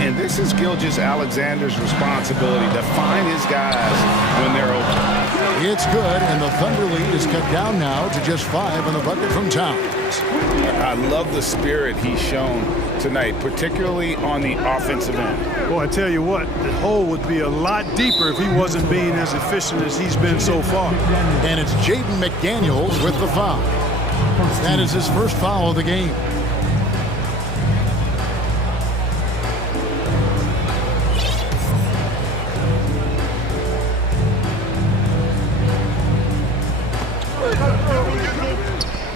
And this is Gilgeous-Alexander's responsibility to find his guys when they're open. It's good, and the Thunder lead is cut down now to just 5 on the bucket from Towns. I love the spirit he's shown tonight, particularly on the offensive end. Boy, I tell you what, the hole would be a lot deeper if he wasn't being as efficient as he's been so far. And it's Jaden McDaniels with the foul. That is his first foul of the game.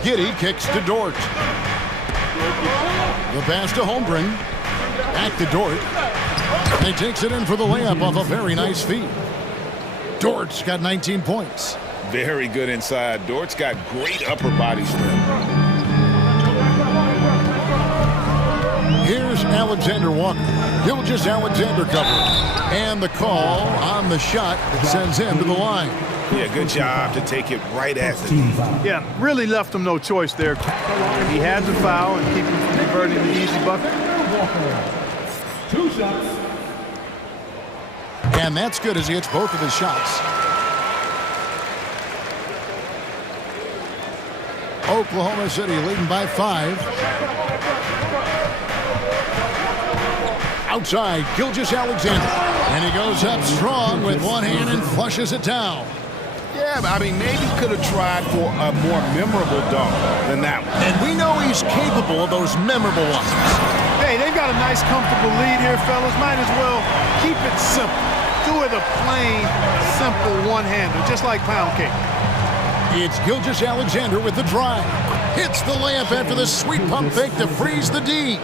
Giddey kicks to Dort. The pass to Holmgren. Back to Dort. And he takes it in for the layup off a very nice feed. Dort's got 19 points. Very good inside. Dort's got great upper body strength. Here's Alexander Walker. Gilgeous-Alexander cover. And the call on the shot that sends him to the line. Yeah, good job to take it right at the knee. Yeah, really left him no choice there. He had to foul and keep him from converting the easy bucket. 2 shots. And that's good as he hits both of his shots. Oklahoma City leading by 5. Outside, Gilgeous-Alexander. And he goes up strong with one hand and flushes it down. Yeah, I mean, maybe could have tried for a more memorable dunk than that one. And we know he's capable of those memorable ones. Hey, they've got a nice, comfortable lead here, fellas. Might as well keep it simple. Do it a plain, simple one-hander, just like pound cake. It's Gilgeous-Alexander with the drive. Hits the layup after the sweet pump fake to freeze the D.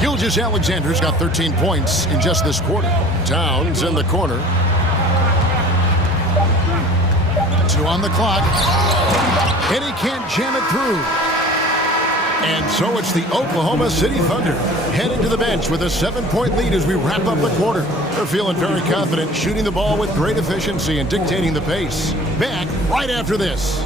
Gilgeous-Alexander's got 13 points in just this quarter. Towns in the corner. 2 on the clock. And he can't jam it through. And so it's the Oklahoma City Thunder heading to the bench with a 7-point lead as we wrap up the quarter. They're feeling very confident, shooting the ball with great efficiency and dictating the pace. Back right after this.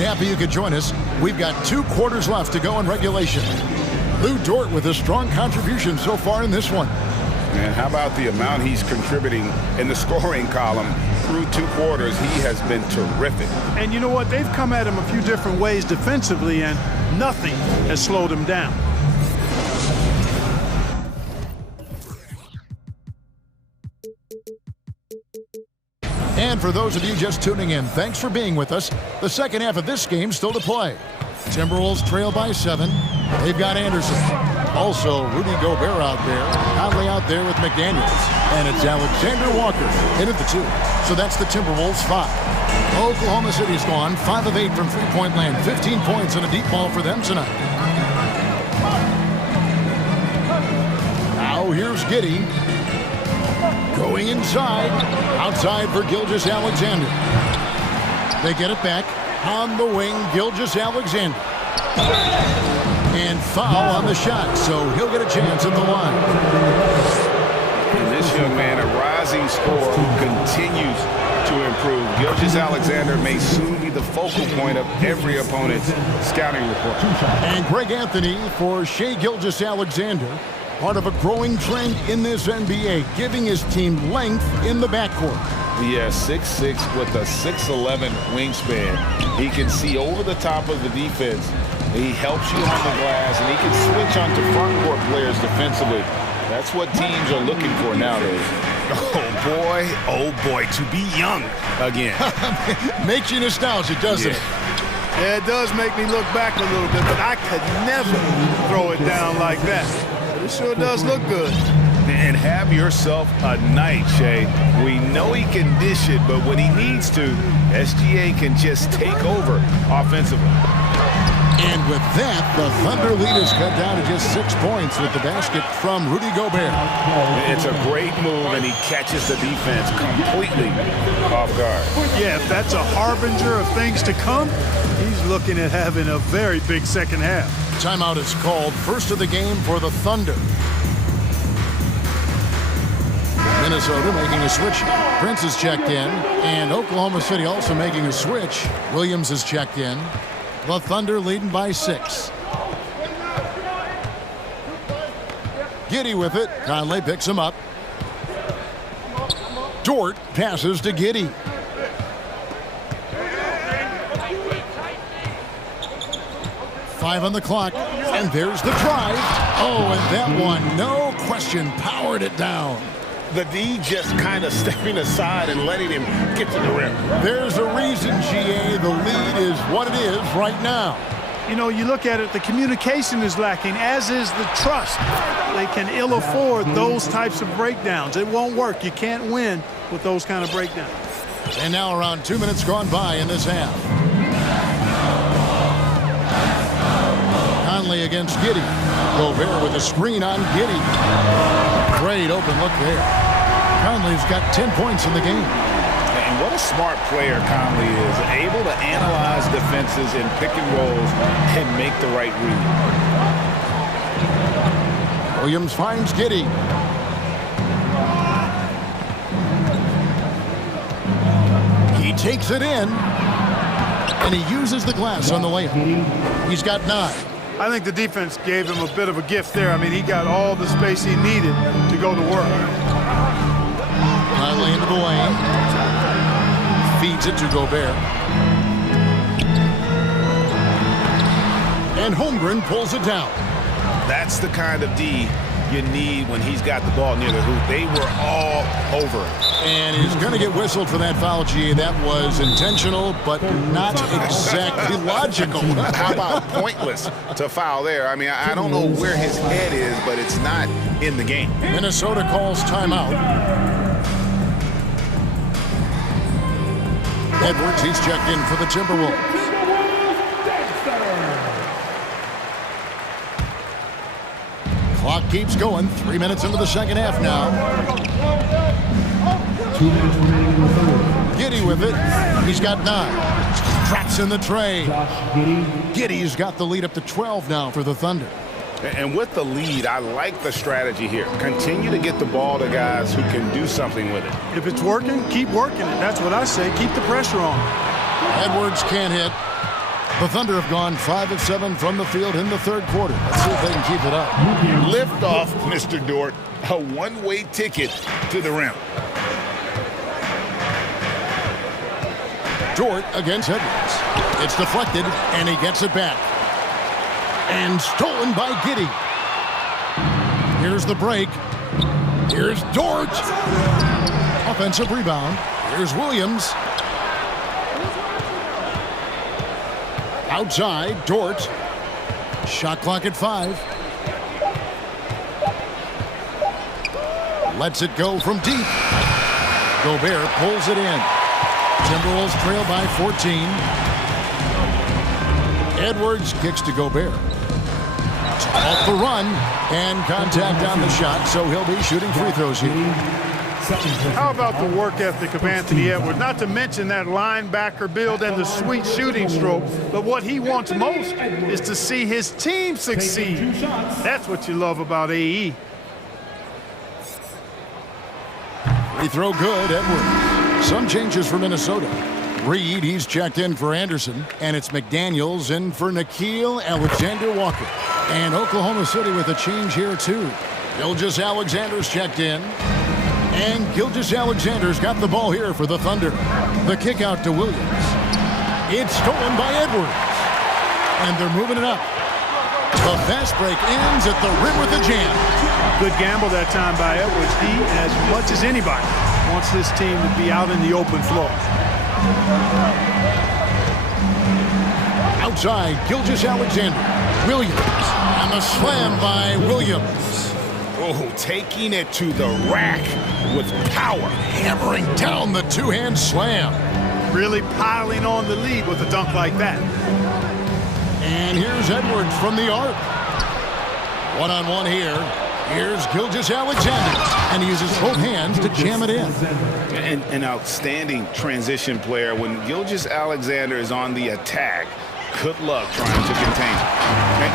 Happy you could join us. We've got 2 quarters left to go in regulation. Lou Dort with a strong contribution so far in this one. And how about the amount he's contributing in the scoring column through 2 quarters? He has been terrific. And you know what? They've come at him a few different ways defensively, and nothing has slowed him down. And for those of you just tuning in, thanks for being with us. The second half of this game still to play. Timberwolves trail by 7. They've got Anderson. Also, Rudy Gobert out there. Conley out there with McDaniels. And it's Alexander Walker in at the 2. So that's the Timberwolves 5. Oklahoma City's gone 5 of 8 from three-point land. 15 points and a deep ball for them tonight. Now here's Giddey. Going inside. Outside for Gilgeous-Alexander. They get it back. On the wing, Gilgeous-Alexander. And foul on the shot, so he'll get a chance at the line. And this young man, a rising scorer who continues to improve. Gilgeous-Alexander may soon be the focal point of every opponent's scouting report. And Greg Anthony for Shai Gilgeous-Alexander, part of a growing trend in this NBA, giving his team length in the backcourt. Yeah, 6'6" with a 6'11" wingspan. He can see over the top of the defense. He helps you on the glass, and he can switch onto front court players defensively. That's what teams are looking for nowadays. Oh boy, to be young again. Makes you nostalgic, doesn't it? Yeah, it does make me look back a little bit, but I could never throw it down like that. But it sure does look good. And have yourself a night, Shai. We know he can dish it, but when he needs to, SGA can just take over offensively. And with that, the Thunder lead is cut down to just 6 points with the basket from Rudy Gobert. It's a great move, and he catches the defense completely off guard. Yeah, if that's a harbinger of things to come, he's looking at having a very big second half. Timeout is called. First of the game for the Thunder. Minnesota making a switch. Prince is checked in, and Oklahoma City also making a switch. Williams is checked in. The Thunder leading by 6. Giddey with it. Conley picks him up. Dort passes to Giddey. Five on the clock, and there's the drive. Oh, and that one, no question, powered it down. The D just kind of stepping aside and letting him get to the rim. There's a reason, GA, the lead is what it is right now. You know, you look at it, the communication is lacking, as is the trust. They can ill afford those types of breakdowns. It won't work. You can't win with those kind of breakdowns. And now around 2 minutes gone by in this half. Conley against Giddey. Gobert with a screen on Giddey. Great open look there. Conley's got 10 points in the game. And what a smart player Conley is. Able to analyze defenses in pick and rolls and make the right read. Williams finds Giddey. He takes it in. And he uses the glass on the layup. He's got 9. I think the defense gave him a bit of a gift there. I mean, he got all the space he needed to go to work. Conley into the lane. Feeds it to Gobert. And Holmgren pulls it down. That's the kind of D you need when he's got the ball near the hoop. They were all over it. And he's going to get whistled for that foul, G. That was intentional, but not exactly logical. How about pointless to foul there? I mean, I don't know where his head is, but it's not in the game. Minnesota calls timeout. Edwards, he's checked in for the Timberwolves. Clock keeps going. 3 minutes into the second half now. 2 minutes remaining in the third. Giddey with it. He's got 9. Traps in the tray. Giddey's got the lead up to 12 now for the Thunder. And with the lead, I like the strategy here. Continue to get the ball to guys who can do something with it. If it's working, keep working it. That's what I say. Keep the pressure on. Edwards can't hit. The Thunder have gone 5 of 7 from the field in the third quarter. Let's see if they can keep it up. Lift off, Mr. Dort. A one-way ticket to the rim. Dort against Edwards. It's deflected, and he gets it back. And stolen by Giddey. Here's the break. Here's Dort. Offensive rebound. Here's Williams. Outside, Dort. Shot clock at 5. Lets it go from deep. Gobert pulls it in. Timberwolves trail by 14. Edwards kicks to Gobert. Off the run, and contact on the shot, so he'll be shooting free throws here. How about the work ethic of Anthony Edwards? Not to mention that linebacker build and the sweet shooting stroke, but what he wants most is to see his team succeed. That's what you love about AE. Free throw good, Edwards. Some changes for Minnesota. Reed, he's checked in for Anderson, and it's McDaniels in for Nickeil Alexander-Walker. And Oklahoma City with a change here, too. Gilgeous-Alexander's checked in. And Gilgeous-Alexander's got the ball here for the Thunder. The kick out to Williams. It's stolen by Edwards. And they're moving it up. The fast break ends at the rim with a jam. Good gamble that time by Edwards. He, as much as anybody, wants this team to be out in the open floor. Outside, Gilgeous-Alexander. Williams. And the slam by Williams. Oh, taking it to the rack with power. Hammering down the two-hand slam. Really piling on the lead with a dunk like that. And here's Edwards from the arc. One-on-one here. Here's Gilgeous-Alexander. And he uses both hands to jam it in. An outstanding transition player. When Gilgeous-Alexander is on the attack, good luck trying to contain him.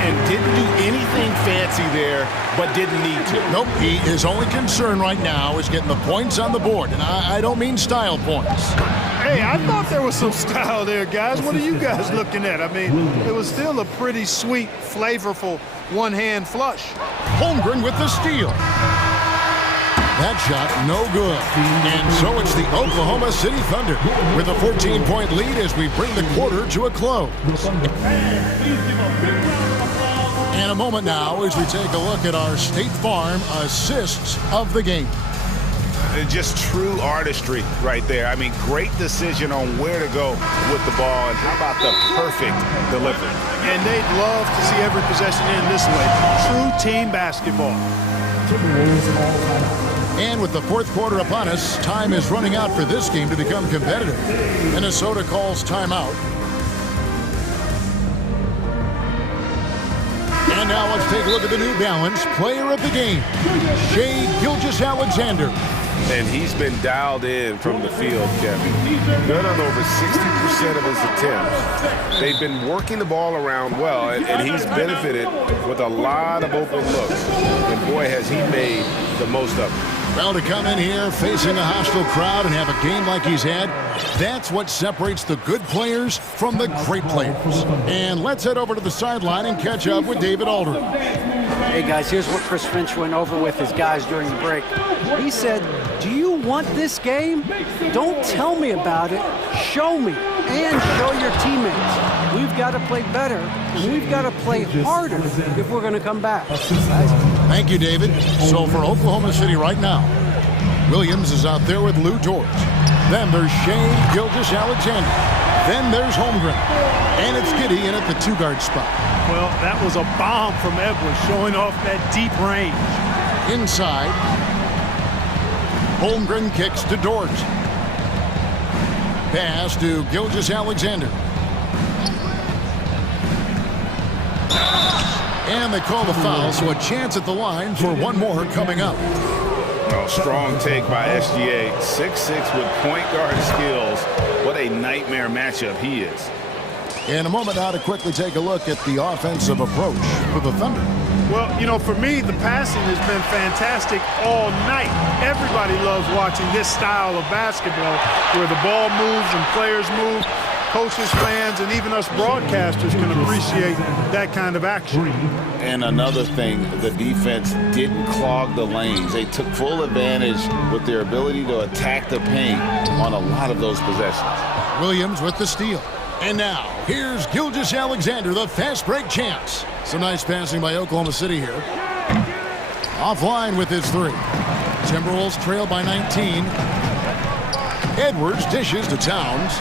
And didn't do anything fancy there, but didn't need to. Nope, his only concern right now is getting the points on the board. And I don't mean style points. Hey, I thought there was some style there, guys. What are you guys looking at? I mean, it was still a pretty sweet, flavorful one-hand flush. Holmgren with the steal. That shot, no good. And so it's the Oklahoma City Thunder with a 14-point lead as we bring the quarter to a close. And a moment now as we take a look at our State Farm assists of the game. Just true artistry right there. I mean, great decision on where to go with the ball, and how about the perfect delivery? And they'd love to see every possession end this way. True team basketball. And with the fourth quarter upon us, time is running out for this game to become competitive. Minnesota calls timeout. And now let's take a look at the New Balance player of the game, Shai Gilgeous-Alexander. And he's been dialed in from the field, Kevin. Good on over 60% of his attempts. They've been working the ball around well, and he's benefited with a lot of open looks. And boy, has he made the most of it. Well, to come in here facing a hostile crowd and have a game like he's had, that's what separates the good players from the great players. And let's head over to the sideline and catch up with David Aldridge. Hey, guys, here's what Chris Finch went over with his guys during the break. He said, do you want this game? Don't tell me about it. Show me and show your teammates. We've got to play better, and we've got to play harder if we're going to come back. Thank you, David. So for Oklahoma City right now, Williams is out there with Lou George. Then there's Shai Gilgeous-Alexander. Then there's Holmgren. And it's Giddy in at the two-guard spot. Well, that was a bomb from Edwards, showing off that deep range. Inside, Holmgren kicks to Dort. Pass to Gilgeous-Alexander. And they call the foul, so a chance at the line for one more coming up. Oh, strong take by SGA. 6'6" with point guard skills. What a nightmare matchup he is. In a moment now to quickly take a look at the offensive approach for the Thunder. Well, you know, for me, the passing has been fantastic all night. Everybody loves watching this style of basketball where the ball moves and players move. Coaches, fans, and even us broadcasters can appreciate that kind of action. And another thing, the defense didn't clog the lanes. They took full advantage with their ability to attack the paint on a lot of those possessions. Williams with the steal. And now, here's Gilgeous-Alexander, the fast break champs. Some nice passing by Oklahoma City here. Offline with his three. Timberwolves trail by 19. Edwards dishes to Towns.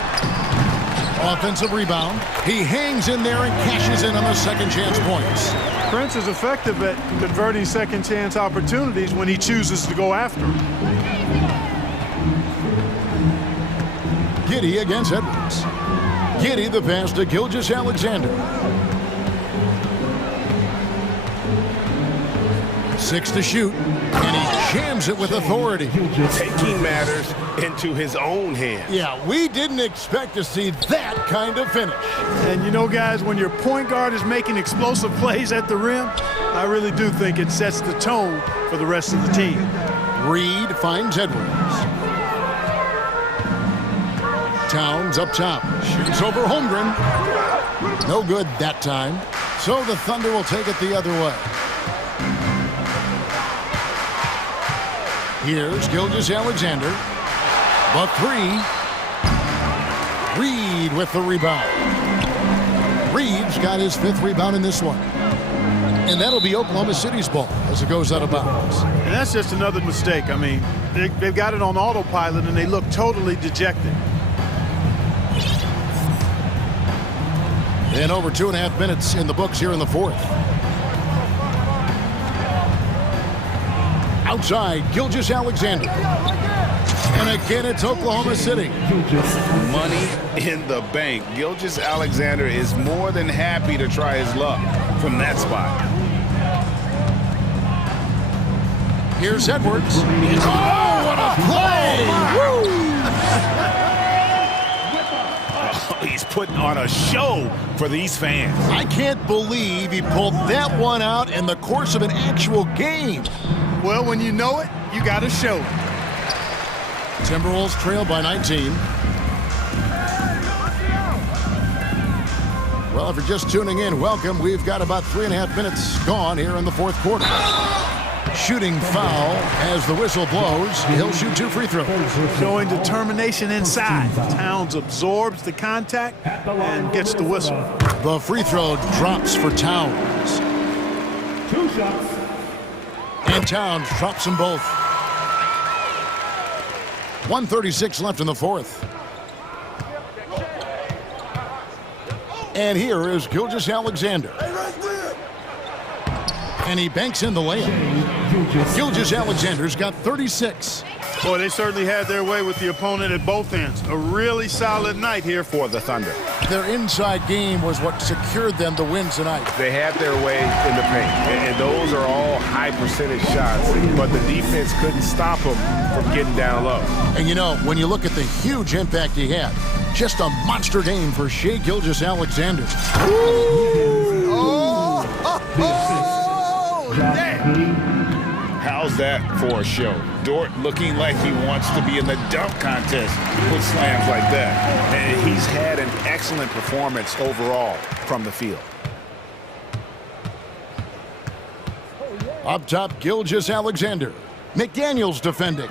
Offensive rebound. He hangs in there and cashes in on the second chance points. Prince is effective at converting second chance opportunities when he chooses to go after them. Giddy against Edwards. Giddy the pass to Gilgeous-Alexander. 6 to shoot, and he jams it with authority. Taking matters into his own hands. Yeah, we didn't expect to see that kind of finish. And you know, guys, when your point guard is making explosive plays at the rim, I really do think it sets the tone for the rest of the team. Reed finds Edwards. Towns up top. Shoots over Holmgren. No good that time. So the Thunder will take it the other way. Here's Gilgeous-Alexander. The three. Reed with the rebound. Reed's got his 5th rebound in this one. And that'll be Oklahoma City's ball as it goes out of bounds. And that's just another mistake. I mean, they've got it on autopilot, and they look totally dejected. And over 2.5 minutes in the books here in the 4th. Outside, Gilgeous-Alexander. And again, it's Oklahoma City. Money in the bank. Gilgeous-Alexander is more than happy to try his luck from that spot. Here's Edwards. Oh, what a play! Oh, he's putting on a show for these fans. I can't believe he pulled that one out in the course of an actual game. Well, when you know it, you got to show it. Timberwolves trail by 19. Well, if you're just tuning in, welcome. We've got about 3.5 minutes gone here in the 4th quarter. Shooting foul as the whistle blows. He'll shoot 2 free throws. Showing determination inside. Towns absorbs the contact and gets the whistle. The free throw drops for Towns. 2 shots. And Towns drops them both. 1:36 left in the 4th. And here is Gilgeous-Alexander. And he banks in the layup. Gilgeous-Alexander's got 36. Boy, they certainly had their way with the opponent at both ends. A really solid night here for the Thunder. Their inside game was what secured them the win tonight. They had their way in the paint, and those are all high percentage shots, but the defense couldn't stop them from getting down low. And you know, when you look at the huge impact he had, just a monster game for Shai Gilgeous-Alexander. How's that for a show? Dort looking like he wants to be in the dunk contest with slams like that. And he's had an excellent performance overall from the field. Up top, Gilgeous-Alexander. McDaniels defending.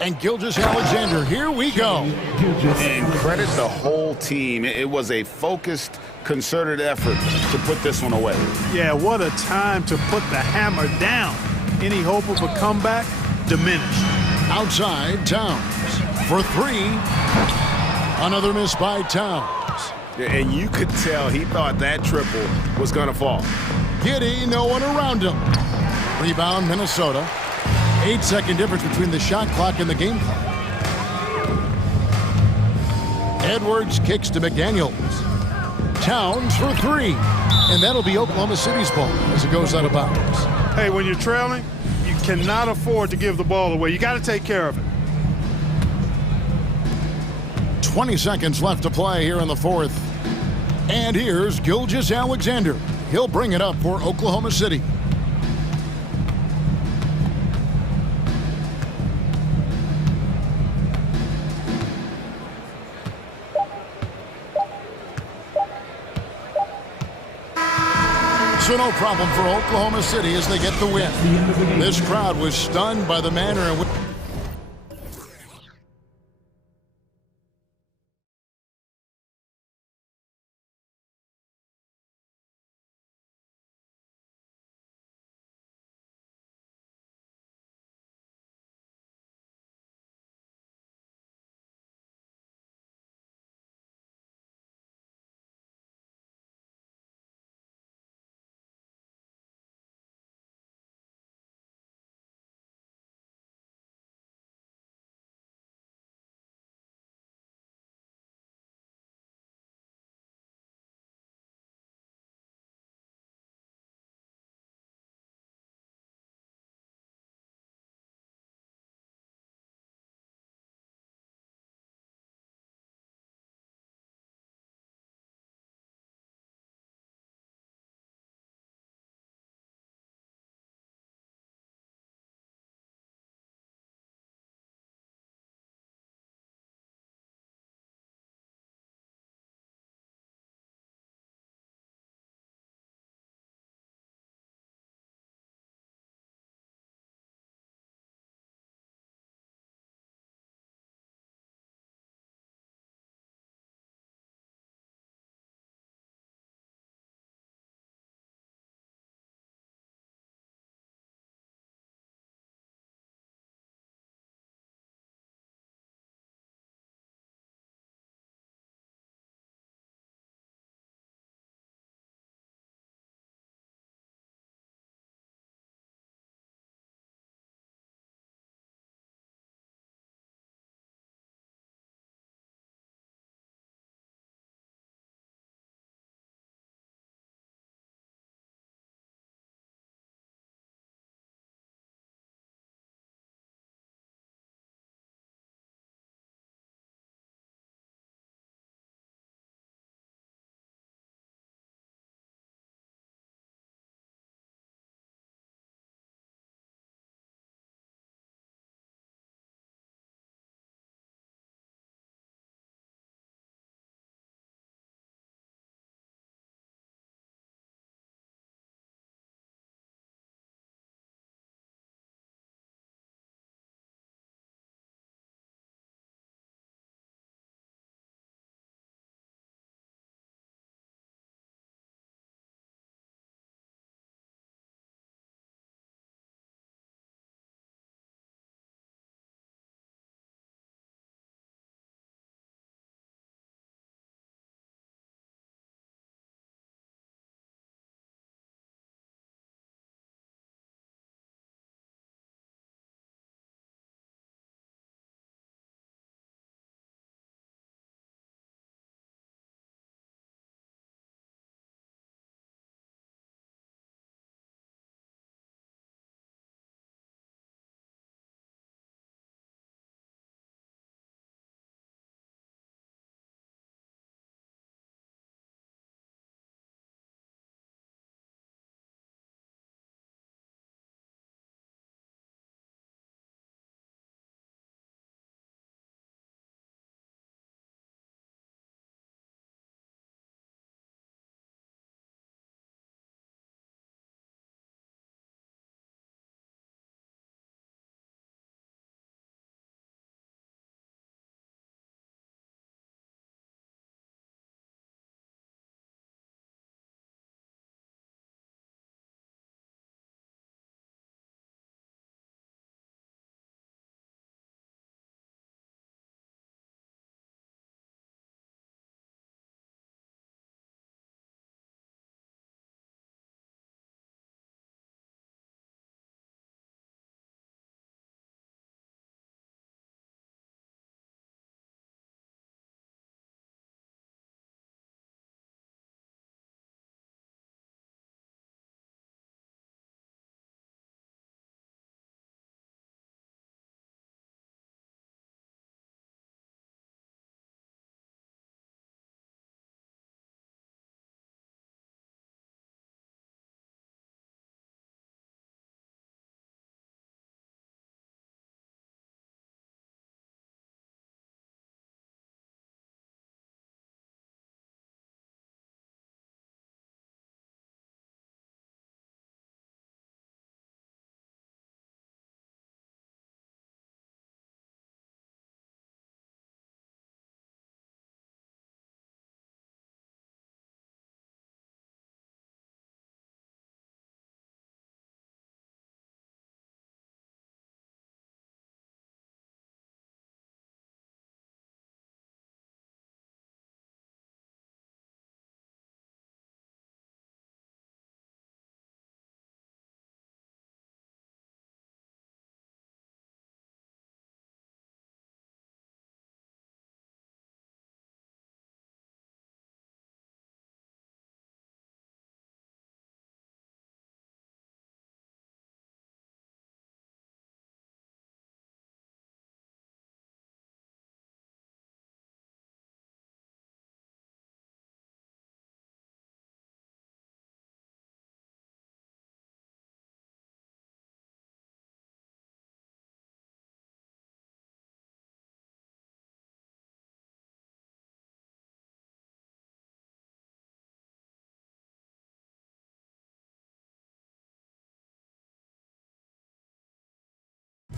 And Gilgeous-Alexander, here we go. And credit the whole team. It was a focused, concerted effort to put this one away. Yeah, what a time to put the hammer down. Any hope of a comeback diminished. Outside, Towns for 3. Another miss by Towns. And you could tell he thought that triple was going to fall. Giddey, no one around him. Rebound, Minnesota. 8-second difference between the shot clock and the game clock. Edwards kicks to McDaniels. Towns for 3. And that'll be Oklahoma City's ball as it goes out of bounds. Hey, when you're trailing, you cannot afford to give the ball away. You got to take care of it. 20 seconds left to play here in the 4th. And here's Gilgeous-Alexander. He'll bring it up for Oklahoma City. So no problem for Oklahoma City as they get the win. This crowd was stunned by the manner in which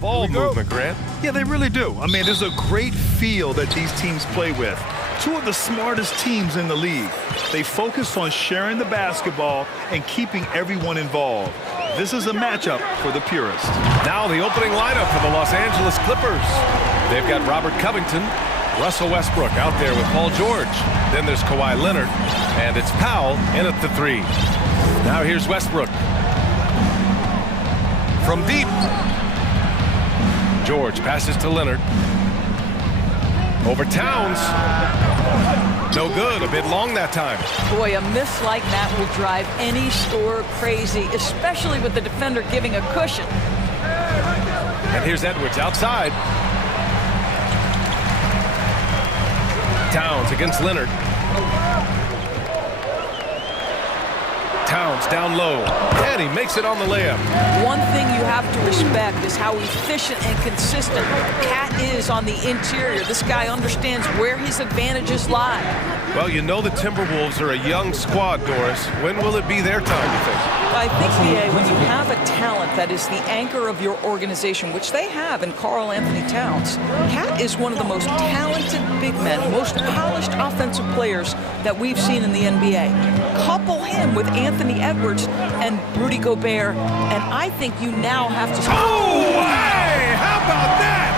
Ball movement, Grant. Yeah, they really do. I mean, there's a great feel that these teams play with. Two of the smartest teams in the league. They focus on sharing the basketball and keeping everyone involved. This is a matchup for the purists. Now the opening lineup for the Los Angeles Clippers. They've got Robert Covington, Russell Westbrook out there with Paul George. Then there's Kawhi Leonard, and it's Powell in at the 3. Now here's Westbrook. From deep. George passes to Leonard. Over Towns. No good, a bit long that time. Boy, a miss like that will drive any scorer crazy, especially with the defender giving a cushion. And here's Edwards outside. Towns against Leonard. Towns down low, and he makes it on the layup. One thing you have to respect is how efficient and consistent Cat is on the interior. This guy understands where his advantages lie. Well, you know the Timberwolves are a young squad, Doris. When will it be their time, you think? I think, B.A., when you have a talent that is the anchor of your organization, which they have in Karl Anthony Towns, Cat is one of the most talented big men, most polished offensive players that we've seen in the NBA. Couple him with Anthony Edwards and Rudy Gobert, and I think you now have to... Oh, hey! How about that?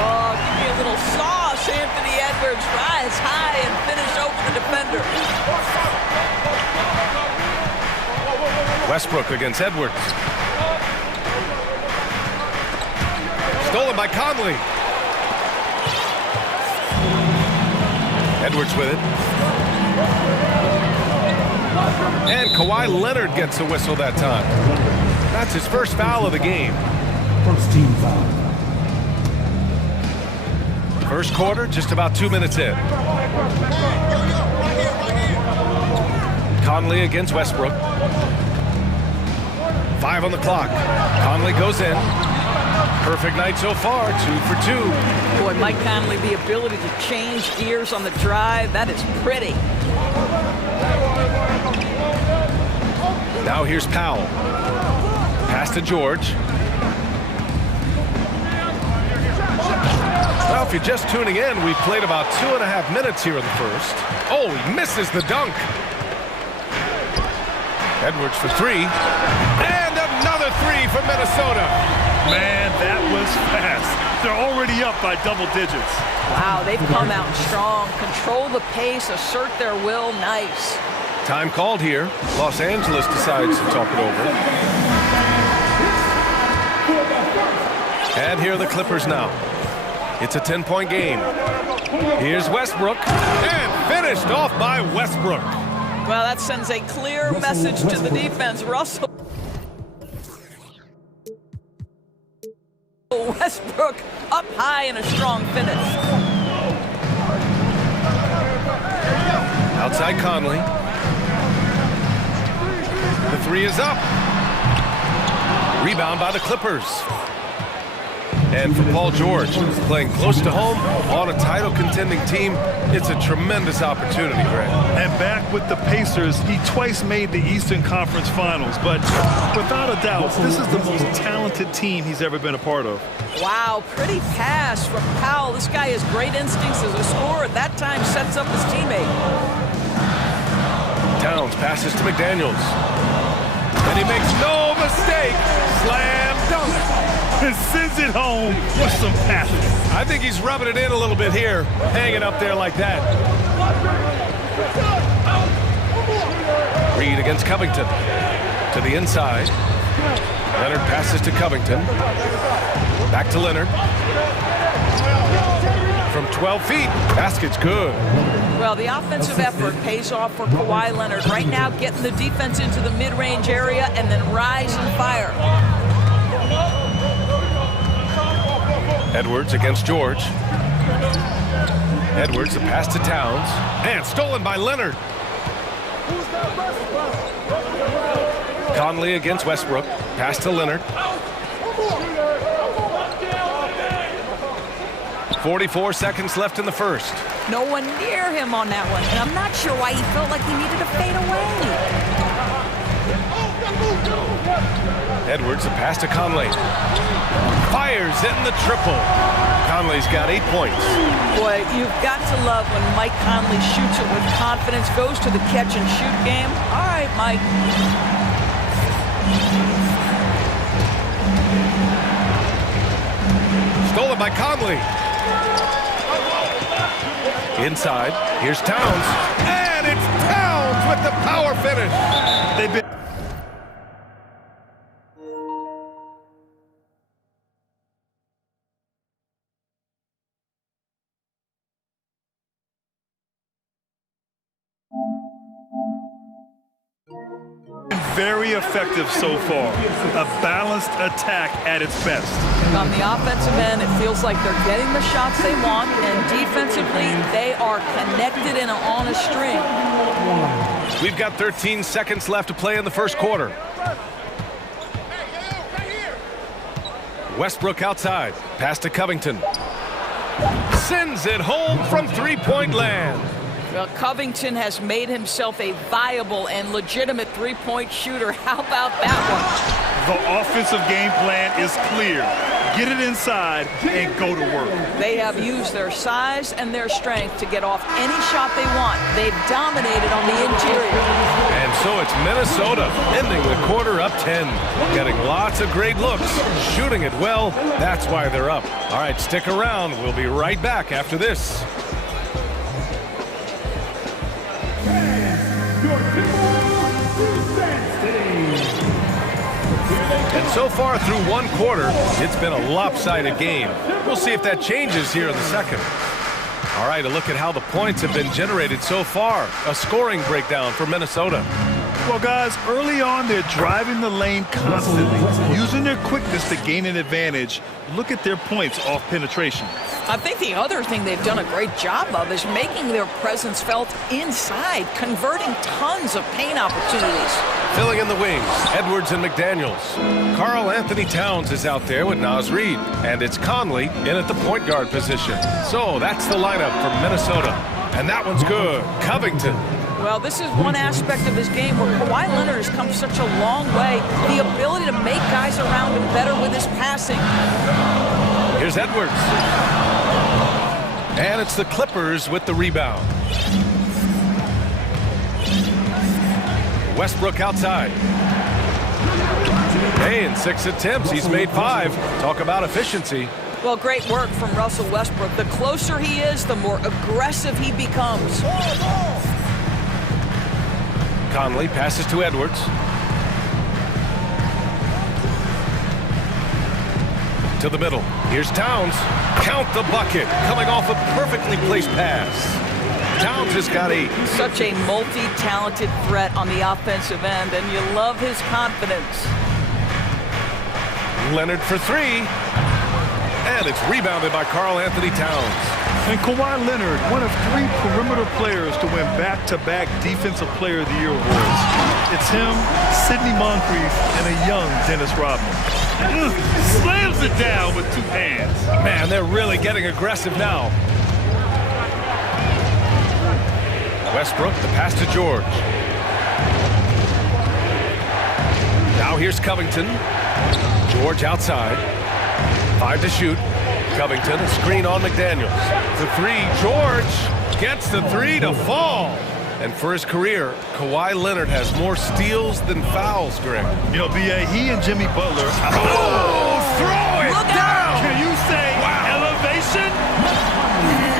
Oh, give me a little sauce, Anthony Edwards. Rise high and finish over the defender. Westbrook against Edwards. Stolen by Conley. Edwards with it. And Kawhi Leonard gets a whistle that time. That's his first foul of the game. First team foul. First quarter, just about 2 minutes in. Conley against Westbrook. 5 on the clock. Conley goes in. Perfect night so far, 2 for 2. Boy, Mike Conley, the ability to change gears on the drive, that is pretty. Now here's Powell. Pass to George. Well, if you're just tuning in, we've played about 2.5 minutes here in the first. Oh, he misses the dunk. Edwards for 3. And another 3 for Minnesota. Man, that was fast. They're already up by double digits. Wow, they've come out strong. Control the pace, assert their will. Nice. Time called here. Los Angeles decides to talk it over. And here are the Clippers now. It's a 10-point game. Here's Westbrook. And finished off by Westbrook. Well, that sends a clear message to the defense. Russell Westbrook up high in a strong finish. Outside Conley. The 3 is up. Rebound by the Clippers. And for Paul George, playing close to home on a title-contending team, it's a tremendous opportunity, Greg. And back with the Pacers, he twice made the Eastern Conference Finals. But without a doubt, this is the most talented team he's ever been a part of. Wow, pretty pass from Powell. This guy has great instincts as a scorer. At that time, sets up his teammate. Towns passes to McDaniels. And he makes no mistake. Slam dunk. And sends it home with some passion. I think he's rubbing it in a little bit here, hanging up there like that. Reed against Covington. To the inside. Leonard passes to Covington. Back to Leonard. From 12 feet. Basket's good. Well, the offensive effort pays off for Kawhi Leonard. Right now, getting the defense into the mid-range area and then rise and fire. Edwards against George. Edwards, a pass to Towns. And stolen by Leonard. Conley against Westbrook. Pass to Leonard. 44 seconds left in the first. No one near him on that one. And I'm not sure why he felt like he needed to fade away. Edwards, a pass to Conley. Fires in the triple. Conley's got 8 points. Boy, you've got to love when Mike Conley shoots it with confidence, goes to the catch and shoot game. All right, Mike. Stolen by Conley. Inside, here's Towns. And it's Towns with the power finish. They've been very effective so far. A balanced attack at its best. On the offensive end, it feels like they're getting the shots they want, and defensively, they are connected and on a string. We've got 13 seconds left to play in the first quarter. Westbrook outside. Pass to Covington. Sends it home from three-point land. Well, Covington has made himself a viable and legitimate three-point shooter. How about that one? The offensive game plan is clear. Get it inside and go to work. They have used their size and their strength to get off any shot they want. They've dominated on the interior. And so it's Minnesota ending the quarter up 10. Getting lots of great looks, shooting it well. That's why they're up. All right, stick around. We'll be right back after this. And so far through one quarter, it's been a lopsided game. We'll see if that changes here in the second. All right, a look at how the points have been generated so far. A scoring breakdown for Minnesota. Well, guys, early on, they're driving the lane constantly, using their quickness to gain an advantage. Look at their points off penetration. I think the other thing they've done a great job of is making their presence felt inside, converting tons of paint opportunities. Filling in the wings, Edwards and McDaniels. Karl Anthony Towns is out there with Naz Reid, and it's Conley in at the point guard position. So that's the lineup for Minnesota. And that one's good. Covington. Well, this is one aspect of his game where Kawhi Leonard has come such a long way. The ability to make guys around him better with his passing. Here's Edwards. And it's the Clippers with the rebound. Westbrook outside. Hey, in 6 attempts, he's made 5. Talk about efficiency. Well, great work from Russell Westbrook. The closer he is, the more aggressive he becomes. Conley passes to Edwards. To the middle. Here's Towns. Count the bucket. Coming off a perfectly placed pass. Towns has got 8. Such a multi-talented threat on the offensive end, and you love his confidence. Leonard for 3. And it's rebounded by Karl Anthony Towns. And Kawhi Leonard, one of 3 perimeter players to win back-to-back Defensive Player of the Year awards. It's him, Sidney Moncrief, and a young Dennis Rodman. Slams it down with 2 hands. Man, they're really getting aggressive now. Westbrook, the pass to George. Now here's Covington. George outside. 5 to shoot. Covington, a screen on McDaniels. The 3, George gets the 3 to fall. And for his career, Kawhi Leonard has more steals than fouls, Greg. You know, B.A., he and Jimmy Butler. Oh, throw it down! Can you say elevation?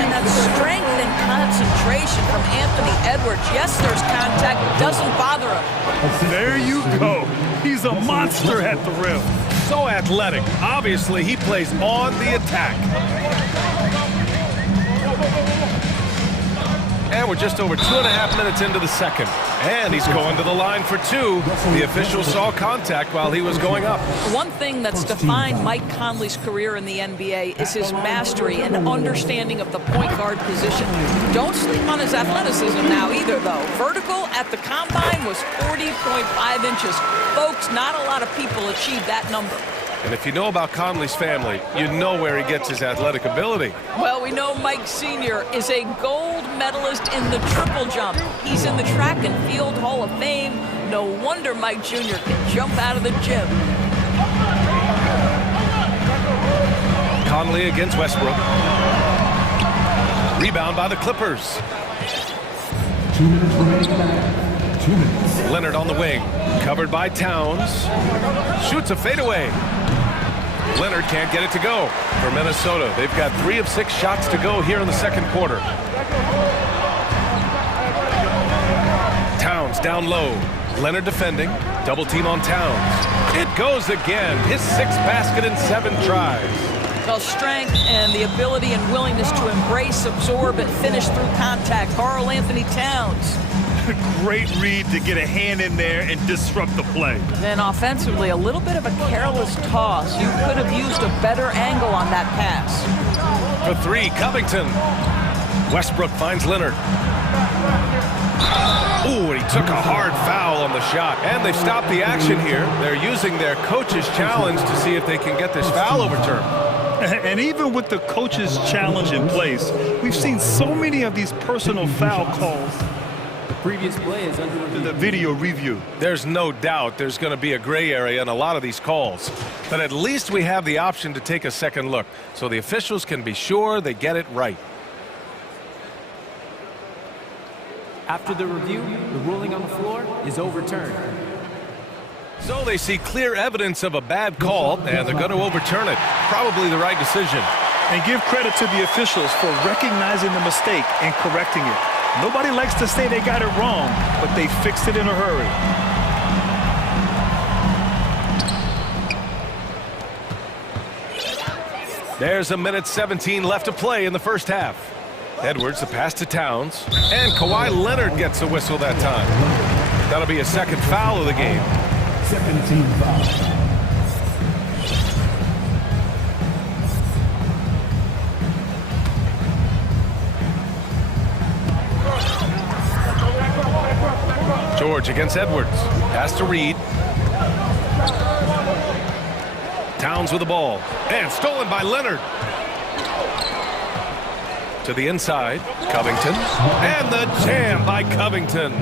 And that strength and concentration from Anthony Edwards. Yes, there's contact. Doesn't bother him. There you go. He's a monster at the rim. So athletic. Obviously, he plays on the attack. And we're just over 2.5 minutes into the second. And he's going to the line for 2. The official saw contact while he was going up. One thing that's defined Mike Conley's career in the NBA is his mastery and understanding of the point guard position. Don't sleep on his athleticism now either, though. Vertical at the combine was 40.5 inches. Folks, not a lot of people achieve that number. And if you know about Conley's family, you know where he gets his athletic ability. Well, we know Mike Sr. is a gold medalist in the triple jump. He's in the track and field Hall of Fame. No wonder Mike Jr. can jump out of the gym. Conley against Westbrook. Rebound by the Clippers. 2 minutes remaining. 2 minutes. Leonard on the wing. Covered by Towns. Shoots a fadeaway. Leonard can't get it to go for Minnesota. They've got 3 of 6 shots to go here in the second quarter. Towns down low. Leonard defending. Double team on Towns. It goes again. His 6th basket in 7 tries. Well, strength and the ability and willingness to embrace, absorb, and finish through contact. Karl Anthony Towns. Great read to get a hand in there and disrupt the play. Then offensively, a little bit of a careless toss. You could have used a better angle on that pass. For 3, Covington. Westbrook finds Leonard. Ooh, and he took a hard foul on the shot. And they've stopped the action here. They're using their coach's challenge to see if they can get this foul overturned. And even with the coach's challenge in place, we've seen so many of these personal foul calls. The previous play is under review. The video review. There's no doubt there's going to be a gray area in a lot of these calls. But at least we have the option to take a second look, so the officials can be sure they get it right. After the review, the ruling on the floor is overturned. So they see clear evidence of a bad call, and they're going to overturn it. Probably the right decision. And give credit to the officials for recognizing the mistake and correcting it. Nobody likes to say they got it wrong, but they fixed it in a hurry. There's a minute 17 left to play in the first half. Edwards, the pass to Towns. And Kawhi Leonard gets a whistle that time. That'll be a 2nd foul of the game. 2nd team foul. George against Edwards. Pass to Reed. Towns with the ball. And stolen by Leonard. To the inside. Covington. And the jam by Covington.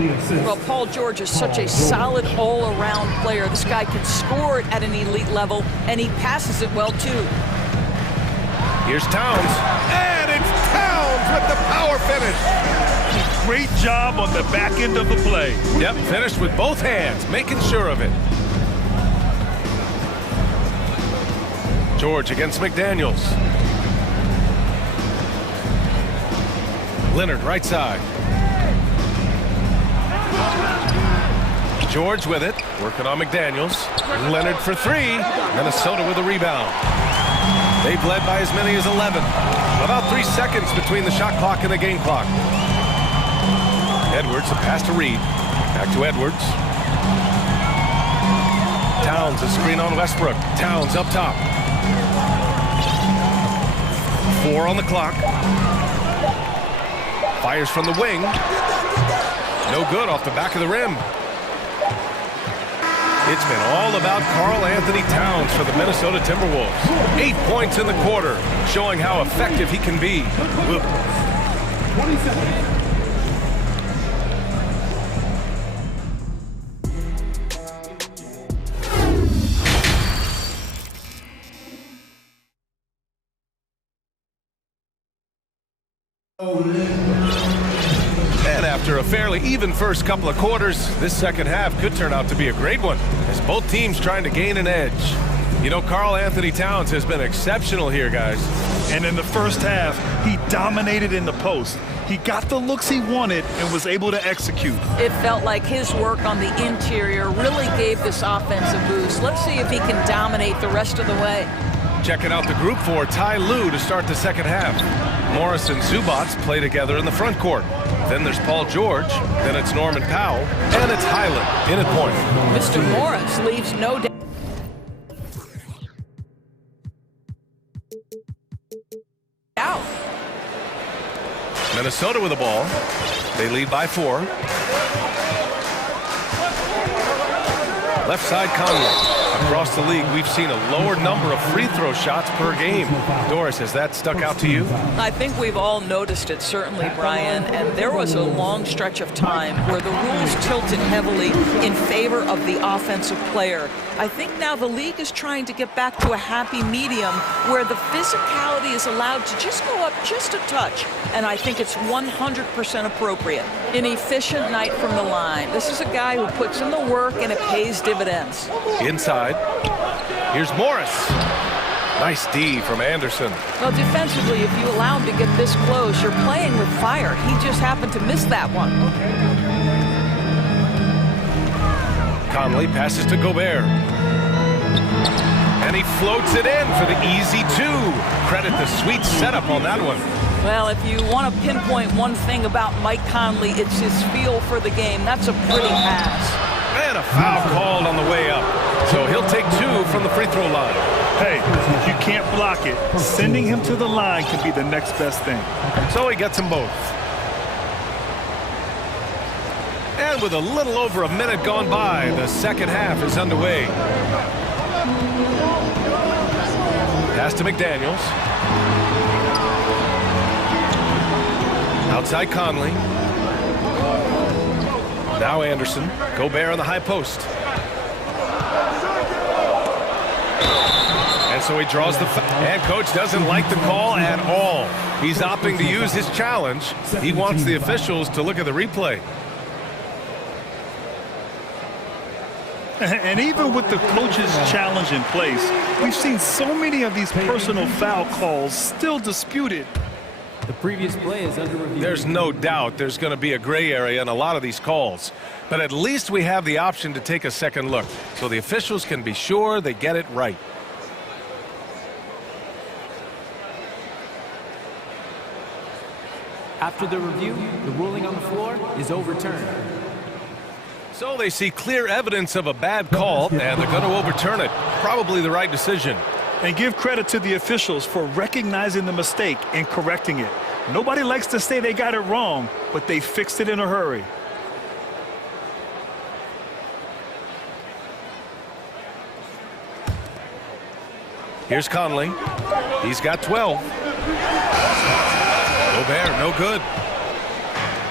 Well, Paul George is such a solid all-around player. This guy can score it at an elite level, and he passes it well, too. Here's Towns. And it's Towns with the power finish. Great job on the back end of the play. Yep, finished with both hands, making sure of it. George against McDaniels. Leonard right side. George with it, working on McDaniels. Leonard for 3. Minnesota with a rebound. They've led by as many as 11. About 3 seconds between the shot clock and the game clock. Edwards, a pass to Reed. Back to Edwards. Towns, a screen on Westbrook. Towns up top. 4 on the clock. Fires from the wing. No good off the back of the rim. It's been all about Karl Anthony Towns for the Minnesota Timberwolves. 8 points in the quarter, showing how effective he can be. 20 seconds. And after a fairly even first couple of quarters, this second half could turn out to be a great one, as both teams trying to gain an edge. You know, Karl Anthony Towns has been exceptional here, guys. And in the first half, he dominated in the post. He got the looks he wanted and was able to execute. It felt like his work on the interior really gave this offense a boost. Let's see if he can dominate the rest of the way. Checking out the group for Ty Lue to start the second half. Morris and Zubats play together in the front court. Then there's Paul George. Then it's Norman Powell. And it's Highland in at point. Mr. Morris leaves no doubt. Minnesota with the ball. They lead by 4. Left side Conley. Across the league, we've seen a lower number of free throw shots per game. Doris, has that stuck out to you? I think we've all noticed it, certainly, Brian. And there was a long stretch of time where the rules tilted heavily in favor of the offensive player. I think now the league is trying to get back to a happy medium where the physicality is allowed to just go up just a touch. And I think it's 100% appropriate. An efficient night from the line. This is a guy who puts in the work and it pays dividends. Inside. Here's Morris. Nice D from Anderson. Well, defensively, if you allow him to get this close, you're playing with fire. He just happened to miss that one. Conley passes to Gobert. And he floats it in for the easy two. Credit the sweet setup on that one. Well, if you want to pinpoint one thing about Mike Conley, it's his feel for the game. That's a pretty pass. And a foul called on the way up. So he'll take two from the free throw line. Hey, if you can't block it, sending him to the line could be the next best thing. So he gets them both. And with a little over a minute gone by, the second half is underway. Pass to McDaniels. Outside Conley. Now Anderson. Gobert on the high post. And so he draws the foul. And coach doesn't like the call at all. He's opting to use his challenge. He wants the officials to look at the replay. And even with the coach's challenge in place, we've seen so many of these personal foul calls still disputed. The previous play is under review. There's no doubt there's going to be a gray area in a lot of these calls. But at least we have the option to take a second look, so the officials can be sure they get it right. After the review, the ruling on the floor is overturned. So they see clear evidence of a bad call, and they're going to overturn it. Probably the right decision. And give credit to the officials for recognizing the mistake and correcting it. Nobody likes to say they got it wrong, but they fixed it in a hurry. Here's Conley. He's got 12. Gobert, no good.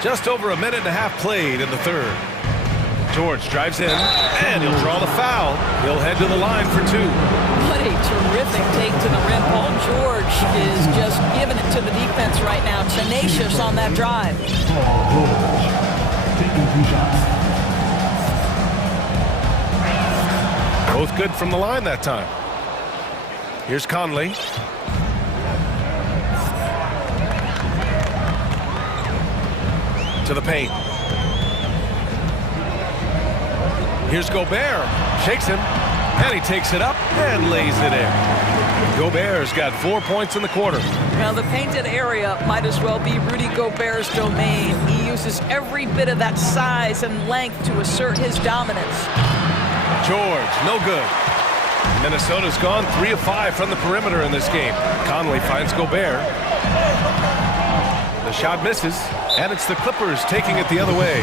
Just over a minute and a half played in the third. George drives in, and he'll draw the foul. He'll head to the line for two. What a terrific take to the rim. Paul George is just giving it to the defense right now. Tenacious on that drive. Both good from the line that time. Here's Conley. To the paint. Here's Gobert. Shakes him. And he takes it up and lays it in. Gobert's got 4 points in the quarter. Now the painted area might as well be Rudy Gobert's domain. He uses every bit of that size and length to assert his dominance. George, no good. Minnesota's gone 3 of 5 from the perimeter in this game. Conley finds Gobert. The shot misses, and it's the Clippers taking it the other way.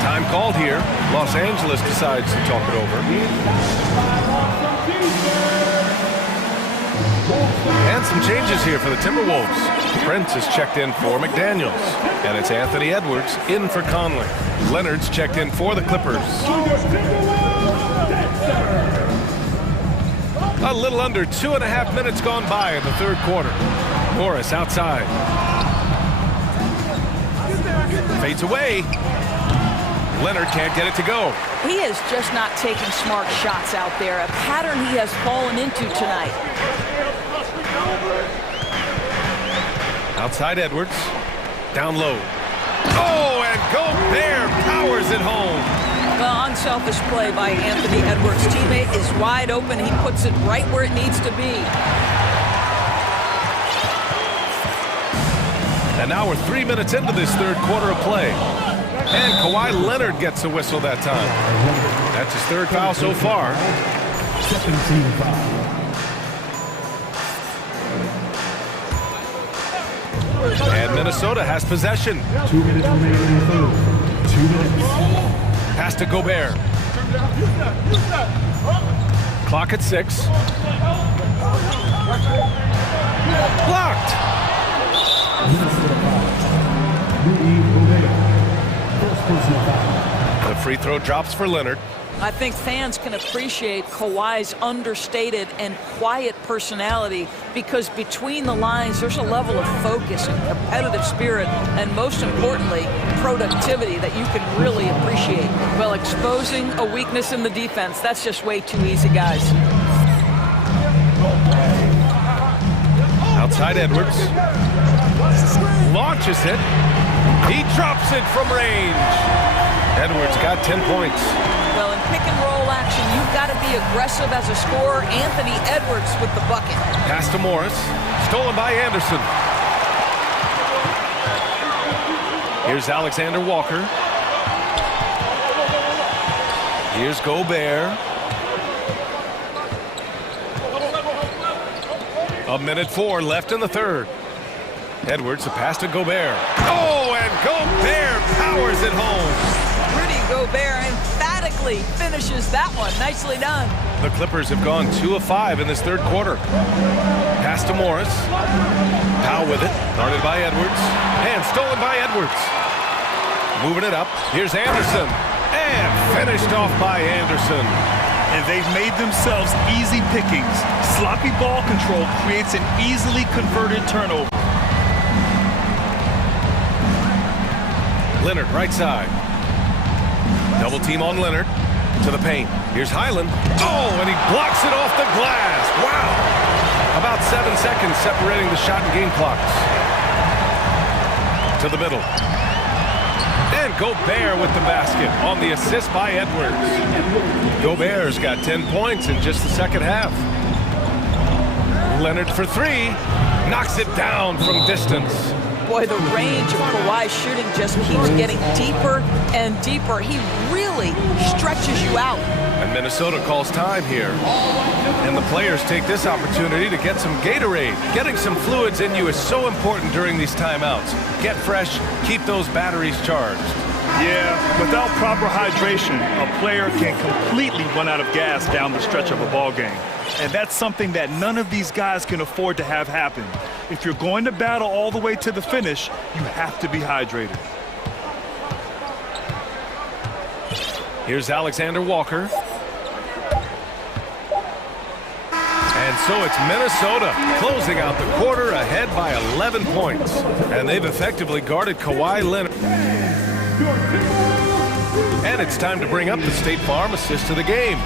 Time called here. Los Angeles decides to talk it over. And some changes here for the Timberwolves. Prince is checked in for McDaniels, and it's Anthony Edwards in for Conley. Leonard's checked in for the Clippers. A little under 2.5 minutes gone by in the third quarter. Morris outside. Fades away. Leonard can't get it to go. He is just not taking smart shots out there, a pattern he has fallen into tonight. Outside Edwards. Down low. Oh, and Gobert powers it home. Well, unselfish play by Anthony Edwards. Teammate is wide open. He puts it right where it needs to be. And now we're 3 minutes into this third quarter of play. And Kawhi Leonard gets a whistle that time. That's his third foul so far. 17 foul. And Minnesota has possession. 2 minutes remaining in the third. 2 minutes. Pass to Gobert. Clock at 6. Blocked. The free throw drops for Leonard. I think fans can appreciate Kawhi's understated and quiet personality because between the lines there's a level of focus and competitive spirit and most importantly productivity that you can really appreciate. Well, exposing a weakness in the defense, that's just way too easy, guys. Outside Edwards. Launches it. He drops it from range. Edwards got 10 points. Well, in pick and roll action, you've got to be aggressive as a scorer. Anthony Edwards with the bucket. Pass to Morris. Stolen by Anderson. Here's Alexander Walker. Here's Gobert. 1:04 left in the third. Edwards, a pass to Gobert. Oh, and Gobert powers it home. Rudy Gobert emphatically finishes that one. Nicely done. The Clippers have gone 2 of 5 in this third quarter. Pass to Morris. Powell with it. Guarded by Edwards. And stolen by Edwards. Moving it up. Here's Anderson. And finished off by Anderson. And they've made themselves easy pickings. Sloppy ball control creates an easily converted turnover. Leonard, right side. Double team on Leonard. To the paint. Here's Highland. Oh, and he blocks it off the glass. Wow. About 7 seconds separating the shot and game clocks. To the middle. And Gobert with the basket on the assist by Edwards. Gobert's got 10 points in just the second half. Leonard for 3. Knocks it down from distance. Boy, the range of Kawhi's shooting just keeps getting deeper and deeper. He really stretches you out. And Minnesota calls time here. And the players take this opportunity to get some Gatorade. Getting some fluids in you is so important during these timeouts. Get fresh, keep those batteries charged. Yeah, without proper hydration, a player can completely run out of gas down the stretch of a ball game. And that's something that none of these guys can afford to have happen. If you're going to battle all the way to the finish, you have to be hydrated. Here's Alexander Walker. And so it's Minnesota closing out the quarter ahead by 11 points. And they've effectively guarded Kawhi Leonard. And it's time to bring up the State Farm assist of the game.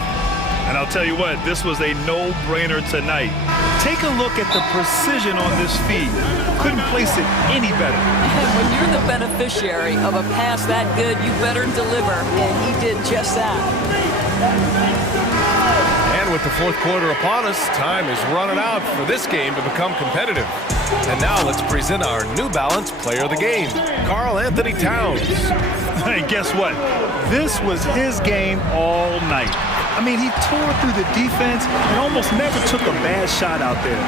And I'll tell you what, this was a no-brainer tonight. Take a look at the precision on this feed. Couldn't place it any better. And when you're the beneficiary of a pass that good, you better deliver. And he did just that. And with the fourth quarter upon us, time is running out for this game to become competitive. And now let's present our New Balance Player of the Game, Karl Anthony Towns. Hey, guess what? This was his game all night. I mean, he tore through the defense and almost never took a bad shot out there.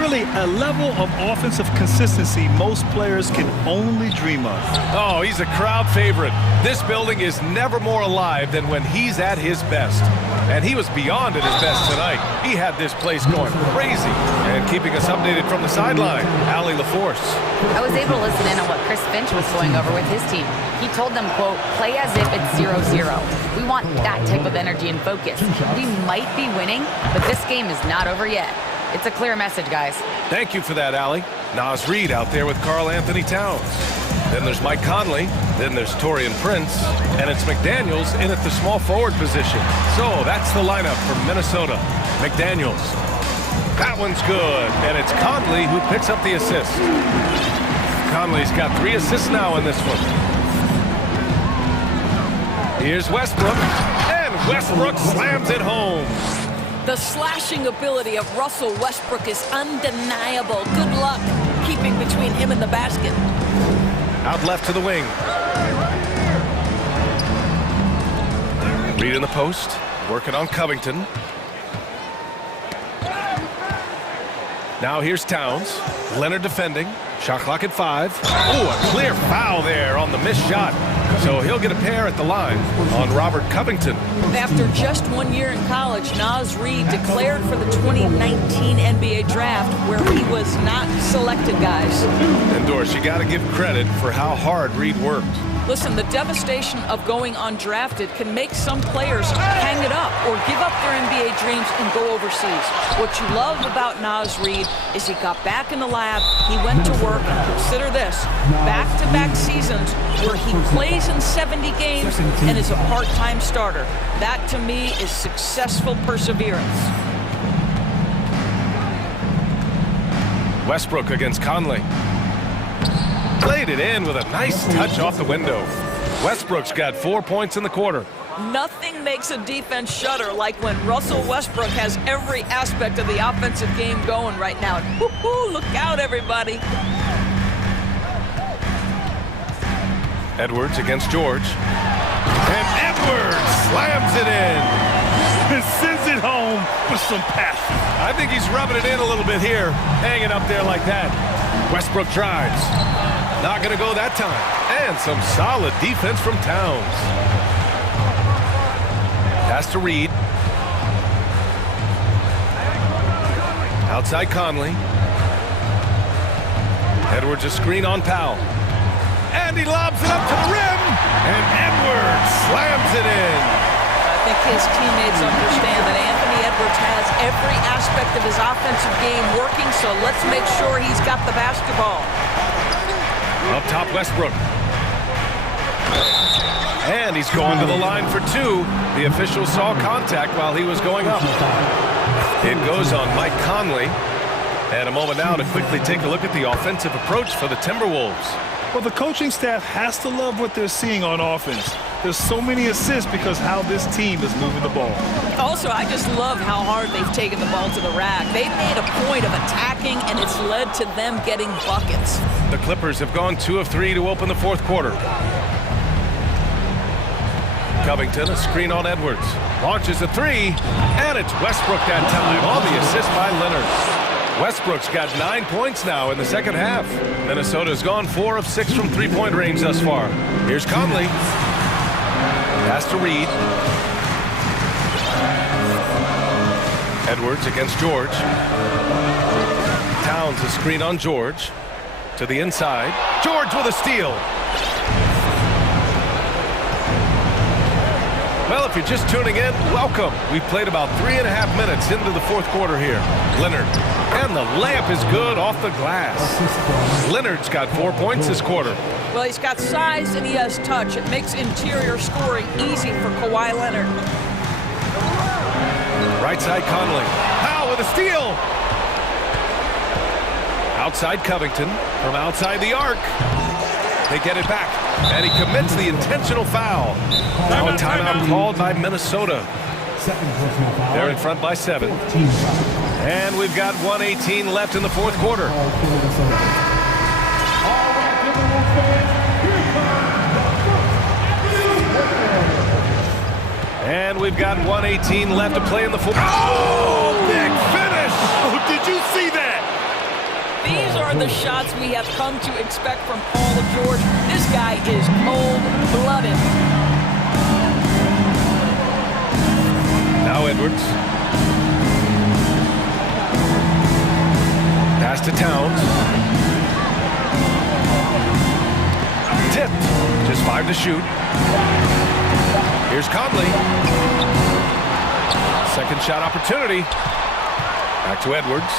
Really, a level of offensive consistency most players can only dream of. Oh, he's a crowd favorite. This building is never more alive than when he's at his best. And he was beyond at his best tonight. He had this place going crazy. And keeping us updated from the sideline, Allie LaForce. I was able to listen in on what Chris Finch was going over with his team. He told them, quote, play as if it's 0-0. We want that type of energy and focus. We might be winning, but this game is not over yet. It's a clear message, guys. Thank you for that, Allie. Nas Reed out there with Karl Anthony Towns. Then there's Mike Conley. Then there's Torian Prince. And it's McDaniels in at the small forward position. So that's the lineup for Minnesota. McDaniels. That one's good. And it's Conley who picks up the assist. Conley's got 3 assists now in this one. Here's Westbrook. And Westbrook slams it home. The slashing ability of Russell Westbrook is undeniable. Good luck keeping between him and the basket. Out left to the wing. Reed in the post, working on Covington. Now here's Towns. Leonard defending. Shot clock at 5. Oh, a clear foul there on the missed shot. So he'll get a pair at the line on Robert Covington. After just 1 year in college, Naz Reid declared for the 2019 NBA draft, where he was not selected, guys. And Doris, you got to give credit for how hard Reid worked. Listen, the devastation of going undrafted can make some players hang it up or give up their NBA dreams and go overseas. What you love about Naz Reid is he got back in the lab, he went to work, and consider this, back-to-back seasons where he plays in 70 games and is a part-time starter. That, to me, is successful perseverance. Westbrook against Conley. Played it in with a nice touch off the window. Westbrook's got 4 points in the quarter. Nothing makes a defense shudder like when Russell Westbrook has every aspect of the offensive game going right now. Woo-hoo, look out, everybody. Edwards against George. And Edwards slams it in. And sends it home with some passion. I think he's rubbing it in a little bit here, hanging up there like that. Westbrook drives. Not going to go that time. And some solid defense from Towns. Pass to Reid. Outside Conley. Edwards a screen on Powell. And he lobs it up to the rim. And Edwards slams it in. I think his teammates understand that Anthony Edwards has every aspect of his offensive game working, so let's make sure he's got the basketball. Up top, Westbrook. And he's going to the line for two. The official saw contact while he was going up. It goes on Mike Conley. And a moment now to quickly take a look at the offensive approach for the Timberwolves. Well, the coaching staff has to love what they're seeing on offense. There's so many assists because how this team is moving the ball. Also, I just love how hard they've taken the ball to the rack. They've made a point of attacking, and it's led to them getting buckets. The Clippers have gone 2 of 3 to open the fourth quarter. Covington, a screen on Edwards. Launches a three, and it's Westbrook that time on the assist by Leonard. Westbrook's got 9 points now in the second half. Minnesota's gone 4 of 6 from three-point range thus far. Here's Conley. Pass to Reid. Edwards against George. Towns a screen on George. To the inside. George with a steal. Well, if you're just tuning in, welcome. We've played about 3.5 minutes into the fourth quarter here. Leonard. And the layup is good off the glass. Leonard's got 4 points this quarter. Well, he's got size and he has touch. It makes interior scoring easy for Kawhi Leonard. Right side Conley. Powell with a steal. Outside Covington from outside the arc. They get it back. And he commits the intentional foul. Now a timeout called by Minnesota. They're in front by 7. And we've got 1:18 left in the fourth quarter. And we've got 1:18 left to play in the fourth. Oh, big finish! Oh, did you see that? These are the shots we have come to expect from Paul George. This guy is cold-blooded. Now Edwards. Pass to Towns. Tipped. Just 5 to shoot. Here's Conley. Second shot opportunity. Back to Edwards.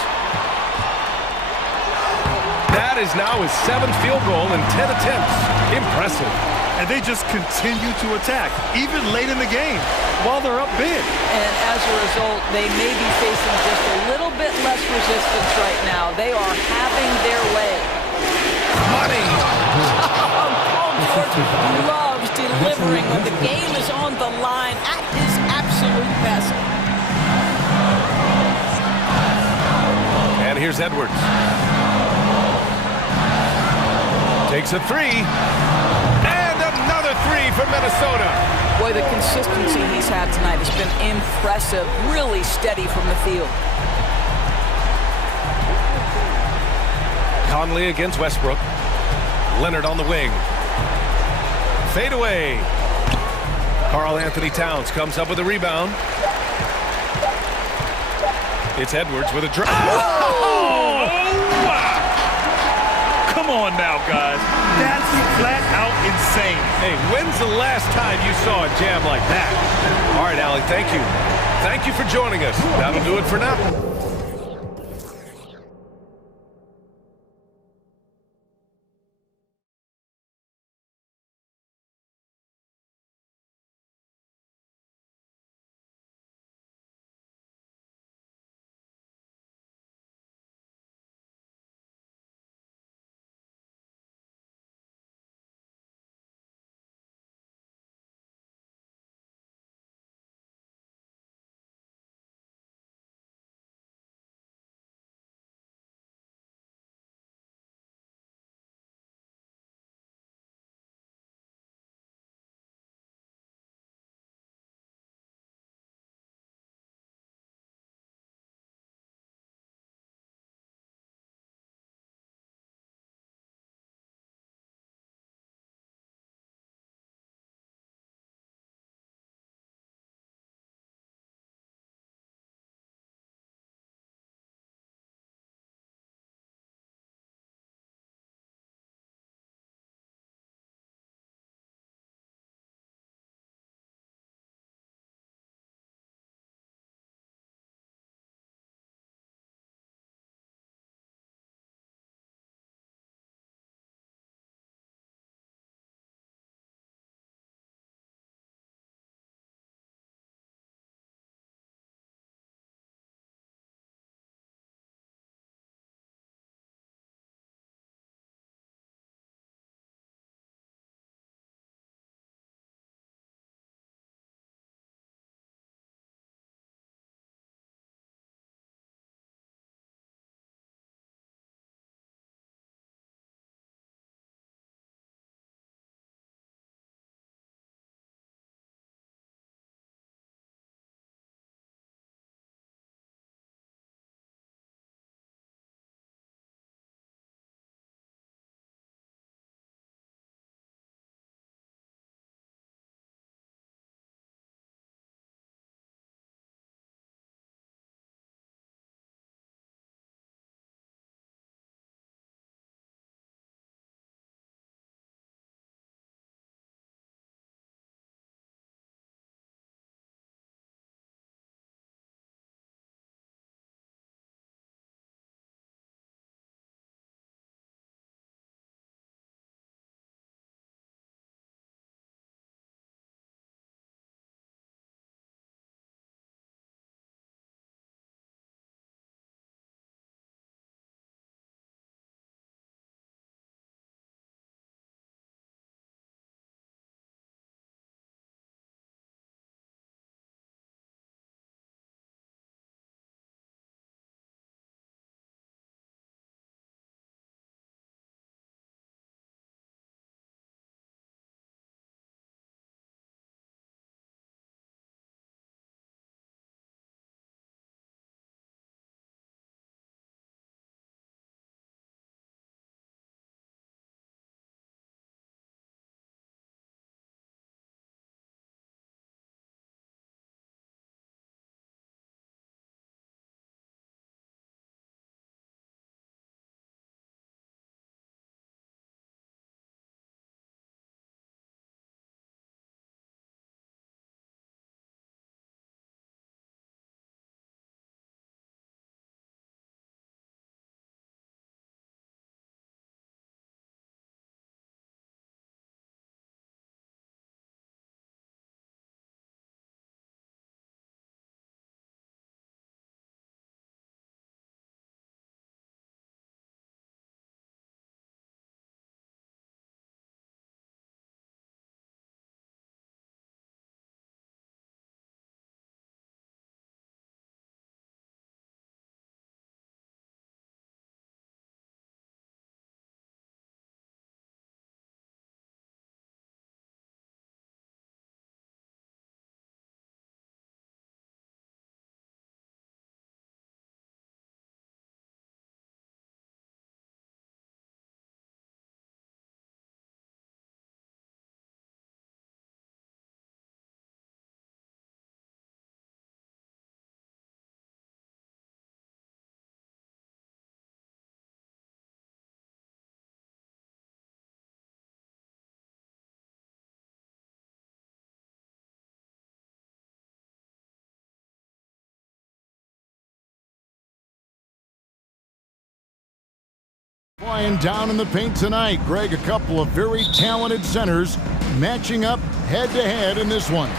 That is now his 7th field goal in 10 attempts. Impressive. And they just continue to attack, even late in the game, while they're up big. And as a result, they may be facing just a little bit less resistance right now. They are having their way. Money! Paul George loves delivering when the game is on the line at his absolute best. And here's Edwards. Takes a three. And another three for Minnesota. Boy, the consistency he's had tonight has been impressive. Really steady from the field. Conley against Westbrook. Leonard on the wing. Fade away. Karl Anthony Towns comes up with a rebound. It's Edwards with a drive. Oh, wow. Come on now, guys. That's flat out insane. Hey, when's the last time you saw a jam like that? All right, Allie, thank you. Thank you for joining us. That'll do it for now. Flying down in the paint tonight. Greg, a couple of very talented centers matching up head-to-head in this one.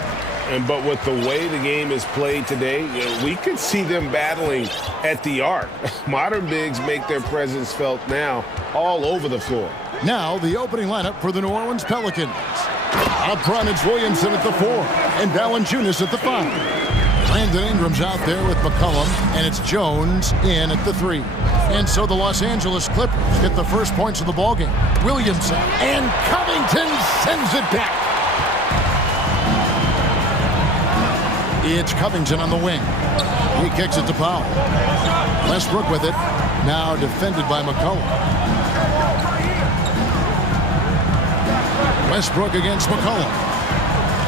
But with the way the game is played today, we could see them battling at the arc. Modern bigs make their presence felt now all over the floor. Now the opening lineup for the New Orleans Pelicans. Up front, it's Williamson at the 4 and Valanciunas at the 5. Brandon Ingram's out there with McCollum, and it's Jones in at the 3. And so the Los Angeles Clippers get the first points of the ballgame. Williamson and Covington sends it back. It's Covington on the wing. He kicks it to Powell. Westbrook with it. Now defended by McCollum. Westbrook against McCollum.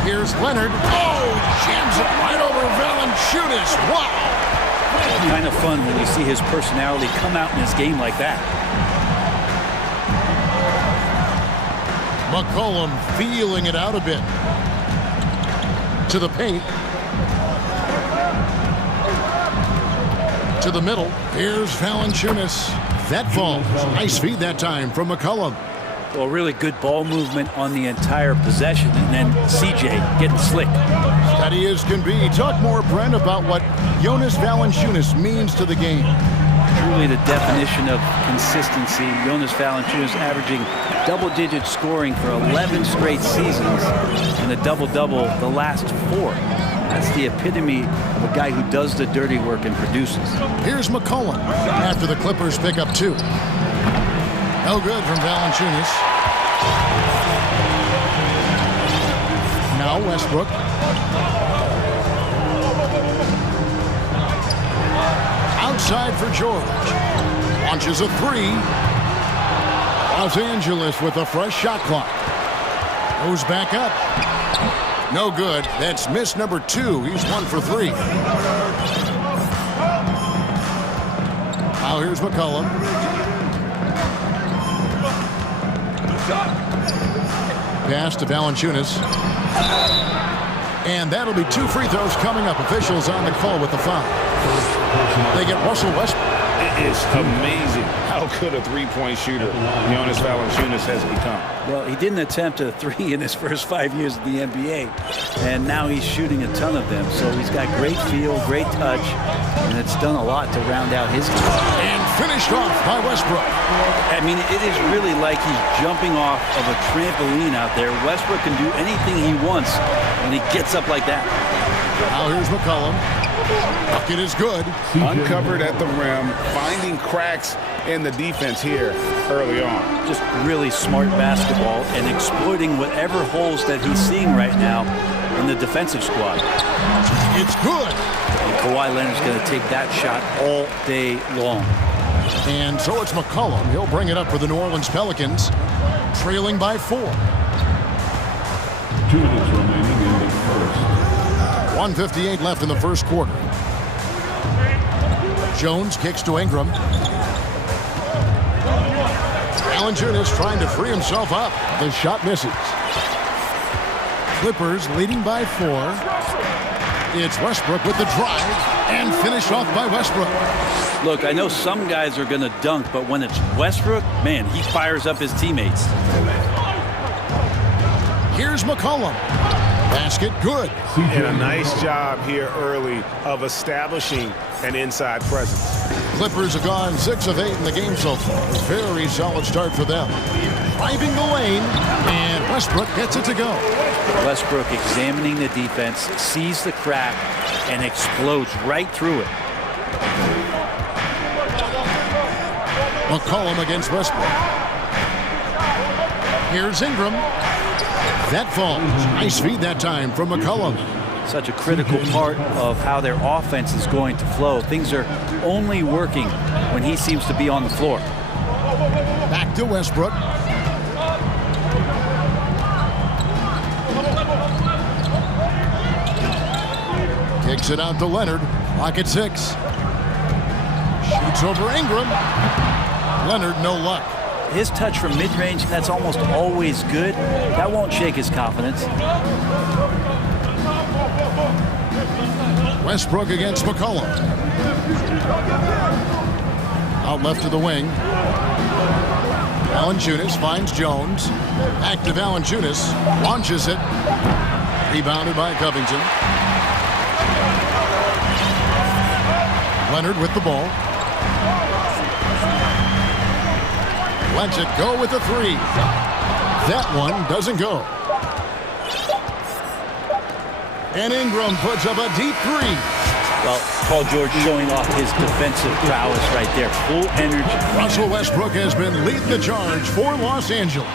Here's Leonard. Oh, jams it right over Valanciunas. Wow. It's kind of fun when you see his personality come out in his game like that. McCollum feeling it out a bit. To the paint. To the middle. Here's Valanciunas. That falls. Nice feed that time from McCollum. Well, really good ball movement on the entire possession, and then CJ getting slick. Steady as can be. Talk more, Brent, about what Jonas Valanciunas means to the game. Truly the definition of consistency. Jonas Valanciunas averaging double-digit scoring for 11 straight seasons and a double-double the last 4. That's the epitome of a guy who does the dirty work and produces. Here's McCollum after the Clippers pick up 2. No good from Valanciunas. Now Westbrook. Outside for George. Launches a 3. Los Angeles with a fresh shot clock. Goes back up. No good. That's miss number 2. He's 1 for 3. Now here's McCollum. Pass to Valanciunas. And that'll be 2 free throws coming up. Officials on the call with the foul. They get Russell Westbrook. It is amazing how good a three-point shooter Jonas Valanciunas has become. Well, he didn't attempt a 3 in his first 5 years of the NBA, and now he's shooting a ton of them. So he's got great feel, great touch, and it's done a lot to round out his game. And finished off by Westbrook. I mean, it is really like he's jumping off of a trampoline out there. Westbrook can do anything he wants when he gets up like that. Now here's McCollum. Bucket is good. Uncovered at the rim, finding cracks in the defense here early on. Just really smart basketball and exploiting whatever holes that he's seeing right now in the defensive squad. It's good. And Kawhi Leonard's going to take that shot all day long. And so it's McCollum. He'll bring it up for the New Orleans Pelicans, trailing by 4. 2 minutes remaining in the first. 1:58 left in the first quarter. Jones kicks to Ingram. Valanciunas trying to free himself up. The shot misses. Clippers leading by 4. It's Westbrook with the drive and finished off by Westbrook. Look, I know some guys are going to dunk, but when it's Westbrook, man, he fires up his teammates. Here's McCollum. Basket good. And a nice job here early of establishing an inside presence. Clippers have gone 6 of 8 in the game so far. Very solid start for them. Driving the lane, and Westbrook gets it to go. Westbrook examining the defense, sees the crack, and explodes right through it. McCollum against Westbrook. Here's Ingram. That falls. Nice feed that time from McCollum. Such a critical part of how their offense is going to flow. Things are only working when he seems to be on the floor. Back to Westbrook. Kicks it out to Leonard. Clock at 6. Shoots over Ingram. Leonard, no luck. His touch from mid-range, that's almost always good. That won't shake his confidence. Westbrook against McCollum. Out left to the wing. Valanciunas finds Jones. Back to Valanciunas. Launches it. Rebounded by Covington. Leonard with the ball. Lets it go with a three. That one doesn't go. And Ingram puts up a deep three. Well, Paul George showing off his defensive prowess right there. Full energy. Russell Westbrook has been leading the charge for Los Angeles.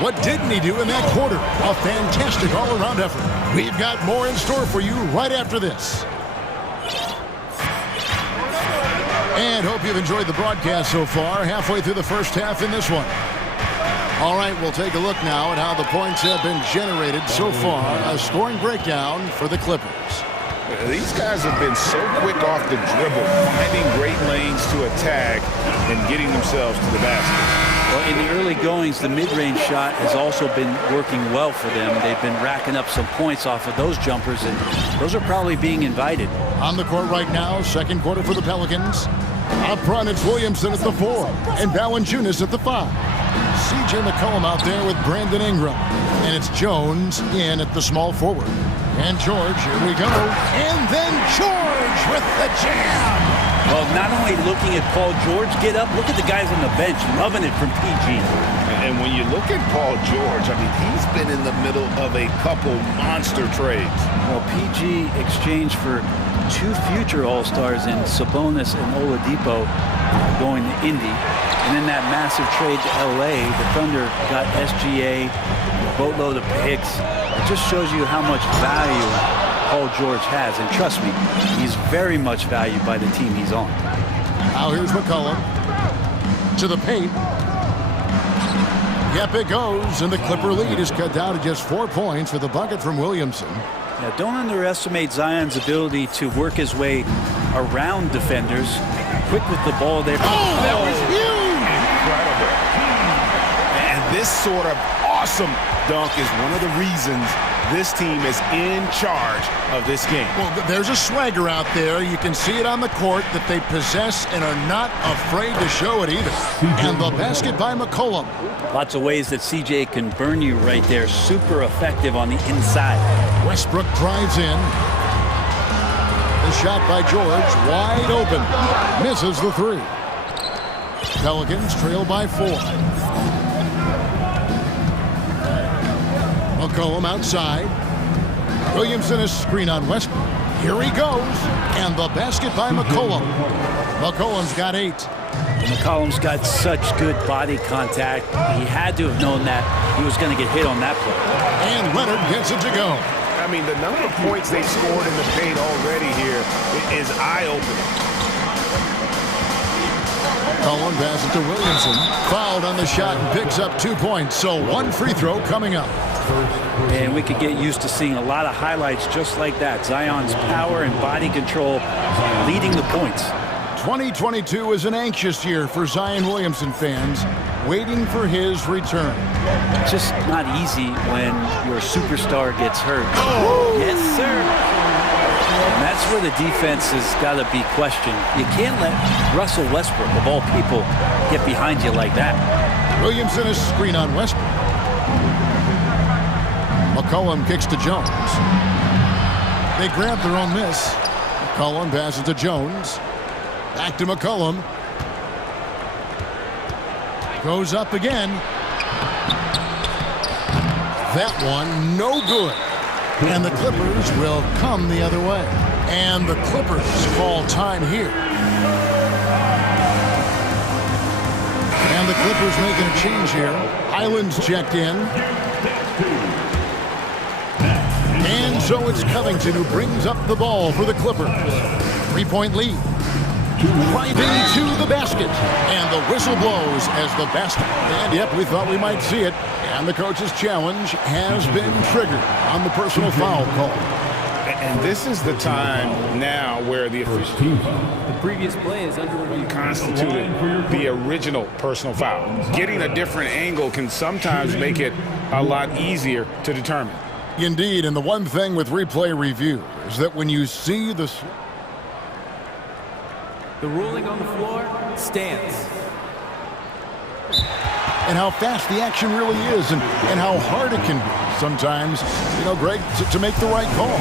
What didn't he do in that quarter? A fantastic all-around effort. We've got more in store for you right after this. And hope you've enjoyed the broadcast so far, halfway through the first half in this one. All right, we'll take a look now at how the points have been generated so far. A scoring breakdown for the Clippers. These guys have been so quick off the dribble, finding great lanes to attack and getting themselves to the basket. Well, in the early goings, the mid-range shot has also been working well for them. They've been racking up some points off of those jumpers, and those are probably being invited. On the court right now, second quarter for the Pelicans. Up front, it's Williamson at the 4 and Valanciunas at the 5. CJ McCollum out there with Brandon Ingram. And it's Jones in at the small forward. And George, here we go. And then George with the jam. Well, not only looking at Paul George get up, look at the guys on the bench loving it from PG. And when you look at Paul George, I mean, he's been in the middle of a couple monster trades. Well, PG exchanged for 2 future All-Stars in Sabonis and Oladipo going to Indy. And then that massive trade to LA, the Thunder got SGA, a boatload of picks. It just shows you how much value Paul George has. And trust me, he's very much valued by the team he's on. Now here's McCollum to the paint. Yep, it goes, and the Clipper lead is cut down to just 4 points with a bucket from Williamson. Now, don't underestimate Zion's ability to work his way around defenders. Quick with the ball there. Oh, that was huge! Incredible. And this sort of awesome dunk is one of the reasons this team is in charge of this game. Well, there's a swagger out there. You can see it on the court that they possess and are not afraid to show it either. And the basket by McCollum. Lots of ways that CJ can burn you right there. Super effective on the inside. Westbrook drives in. The shot by George, wide open. Misses the 3. Pelicans trail by 4. McCollum outside. Williamson is screen on Westbrook. Here he goes. And the basket by McCollum. McCollum's got 8. McCollum's got such good body contact. He had to have known that he was going to get hit on that play. And Leonard gets it to go. I mean, the number of points they've scored in the paint already here is eye-opening. Cullen passes it to Williamson. Fouled on the shot and picks up 2 points. So 1 free throw coming up. And we could get used to seeing a lot of highlights just like that. Zion's power and body control leading the points. 2022 is an anxious year for Zion Williamson fans, waiting for his return. Just not easy when your superstar gets hurt. Oh. Yes, sir. And that's where the defense has got to be questioned. You can't let Russell Westbrook, of all people, get behind you like that. Williamson is screen on Westbrook. McCollum kicks to Jones. They grant their own miss. McCollum passes to Jones. Back to McCollum. Goes up again. That one, no good. And the Clippers will come the other way. And the Clippers call time here. And the Clippers making a change here. Highland's checked in. And so it's Covington who brings up the ball for the Clippers. 3-point lead. Right into the basket. And the whistle blows as the basket. And yep, we thought we might see it. And the coach's challenge has been triggered on the personal foul call. And this is the time now where the official The previous play is under review. Constituted the original personal foul. Getting a different angle can sometimes make it a lot easier to determine. Indeed, and the one thing with replay review is that when you see the ruling on the floor stands. And how fast the action really is, and how hard it can be sometimes, you know, Greg, to make the right call.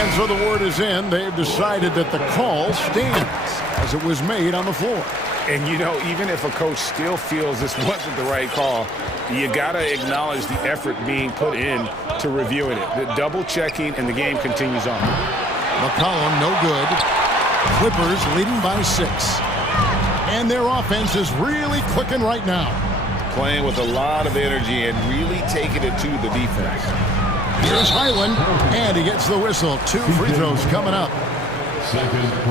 And so the word is in. They've decided that the call stands as it was made on the floor. And, you know, even if a coach still feels this wasn't the right call, you got to acknowledge the effort being put in to reviewing it. The double checking, and the game continues on. McCollum, no good. Clippers leading by 6. And their offense is really clicking right now. Playing with a lot of energy and really taking it to the defense. Here's Highland, and he gets the whistle. 2 free throws coming up.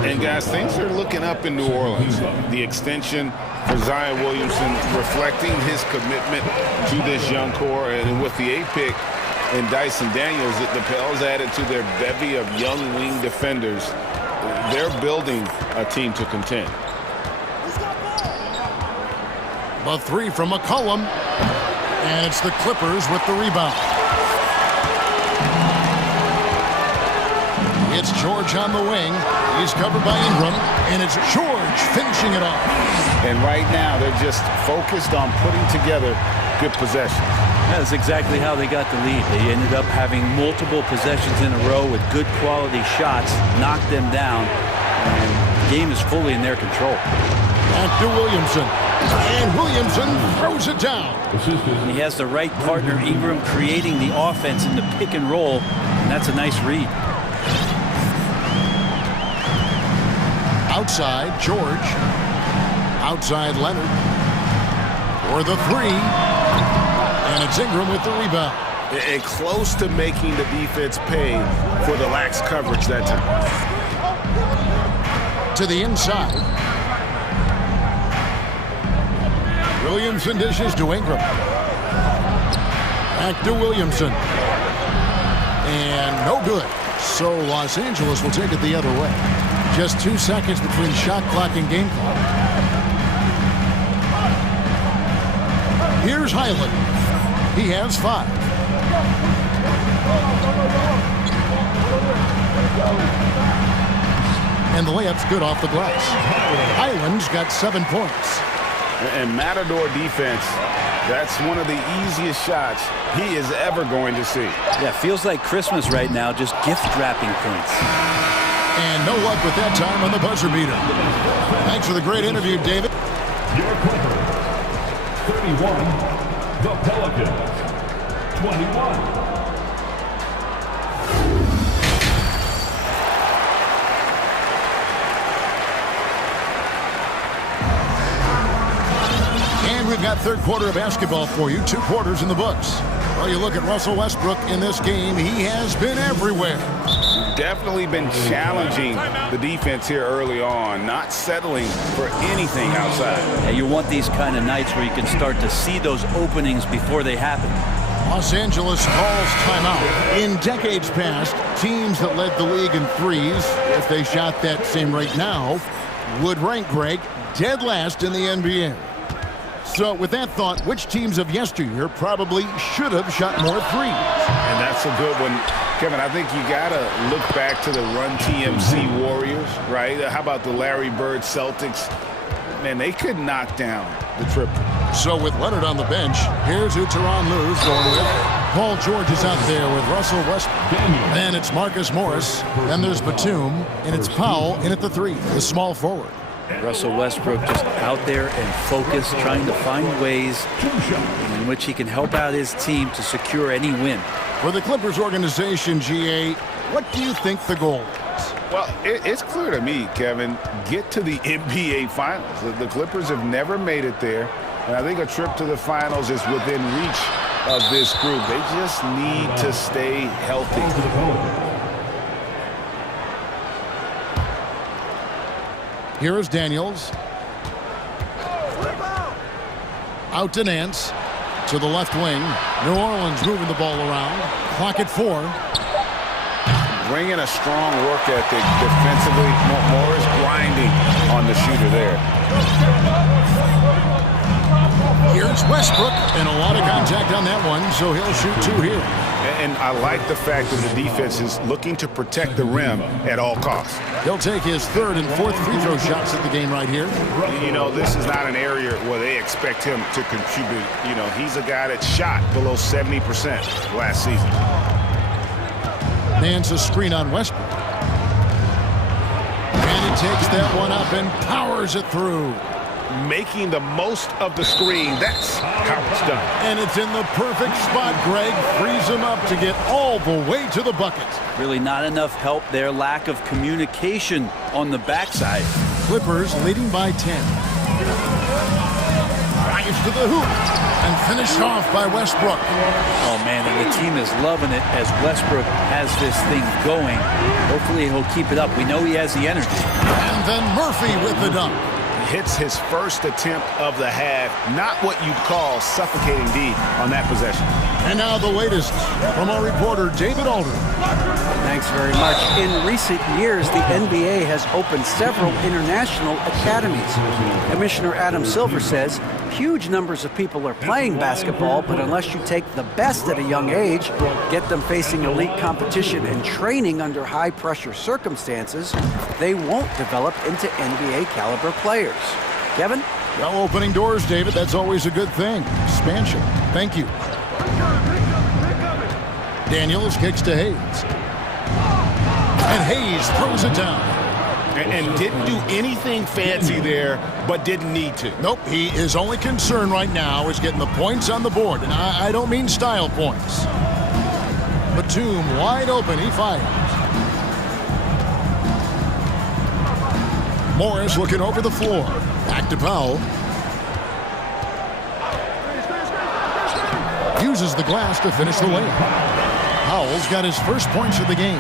And guys, things are looking up in New Orleans. The extension for Zion Williamson reflecting his commitment to this young core, and with the 8th pick and Dyson Daniels, the Pels added to their bevy of young wing defenders. They're building a team to contend. The 3 from McCollum, and it's the Clippers with the rebound. It's George on the wing. He's covered by Ingram, and it's George finishing it off. And right now, they're just focused on putting together good possessions. That's exactly how they got the lead. They ended up having multiple possessions in a row with good quality shots, knocked them down, and the game is fully in their control. Back to Williamson. And Williamson throws it down. He has the right partner, Ingram, creating the offense in the pick and roll, and that's a nice read. Outside, George. Outside, Leonard. For the 3. And it's Ingram with the rebound. And close to making the defense pay for the lax coverage that time. To the inside. Williamson dishes to Ingram. Back to Williamson. And no good. So Los Angeles will take it the other way. Just 2 seconds between shot clock and game clock. Here's Highland. He has 5. And the layup's good off the glass. Highland's got 7 points. And Matador defense, that's one of the easiest shots he is ever going to see. Yeah, feels like Christmas right now, just gift wrapping points. And no luck with that time on the buzzer beater. Thanks for the great interview, David. Your Clippers, 31, the Pelicans, 21. We've got third quarter of basketball for you. 2 quarters in the books. Well, you look at Russell Westbrook in this game. He has been everywhere. Definitely been challenging the defense here early on, not settling for anything outside. Yeah, you want these kind of nights where you can start to see those openings before they happen. Los Angeles calls timeout. In decades past, teams that led the league in threes, if they shot that same rate now, would rank, Greg, dead last in the NBA. So with that thought, which teams of yesteryear probably should have shot more threes? And that's a good one. Kevin, I think you got to look back to the Run TMC Warriors, right? How about the Larry Bird Celtics? Man, they could knock down the triple. So with Leonard on the bench, here's who Tyronn Lue's going with. Paul George is out there with Russell Westbrook. Then it's Marcus Morris. Then there's Batum. And it's Powell in at the 3, the small forward. Russell Westbrook just out there and focused, trying to find ways in which he can help out his team to secure any win. For the Clippers organization, GA, what do you think the goal is? Well, it's clear to me, Kevin, get to the NBA Finals. The Clippers have never made it there, and I think a trip to the Finals is within reach of this group. They just need to stay healthy. Here is Daniels. Out to Nance. To the left wing. New Orleans moving the ball around. Clock at 4. Bringing a strong work ethic defensively. Morris grinding on the shooter there. Here's Westbrook. And a lot of contact on that one, so he'll shoot 2 here. And I like the fact that the defense is looking to protect the rim at all costs. He'll take his third and fourth free throw shots at the game right here. You know, this is not an area where they expect him to contribute. You know, he's a guy that shot below 70% last season. Nance a screen on Westbrook. And he takes that one up and powers it through. Making the most of the screen. That's how it's done. And it's in the perfect spot. Greg frees him up to get all the way to the bucket. Really not enough help there. Lack of communication on the backside. Clippers leading by 10. Drives to the hoop and finished off by Westbrook. Oh, man, and the team is loving it as Westbrook has this thing going. Hopefully he'll keep it up. We know he has the energy. And then Murphy with the dunk. Hits his first attempt of the half. Not what you'd call suffocating D on that possession. And now the latest from our reporter, David Alder. Thanks very much. In recent years, the NBA has opened several international academies. Commissioner Adam Silver says huge numbers of people are playing basketball, but unless you take the best at a young age, get them facing elite competition and training under high-pressure circumstances, they won't develop into NBA-caliber players. Kevin? Well, opening doors, David, that's always a good thing. Expansion. Thank you. Daniels kicks to Hayes. And Hayes throws it down. And didn't do anything fancy there, but didn't need to. Nope, his only concern right now is getting the points on the board. And I don't mean style points. Batum wide open, he fires. Morris looking over the floor. Back to Powell. Uses the glass to finish the layup. Powell's got his first points of the game.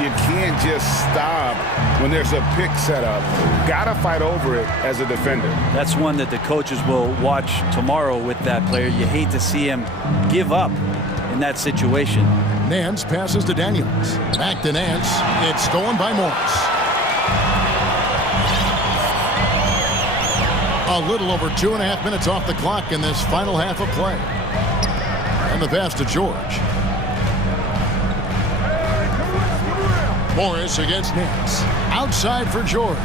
You can't just stop when there's a pick set up. Gotta fight over it as a defender. That's one that the coaches will watch tomorrow with that player. You hate to see him give up in that situation. Nance passes to Daniels. Back to Nance. It's stolen by Morris. A little over 2.5 minutes off the clock in this final half of play. And the pass to George. Morris against Nance. Outside for George.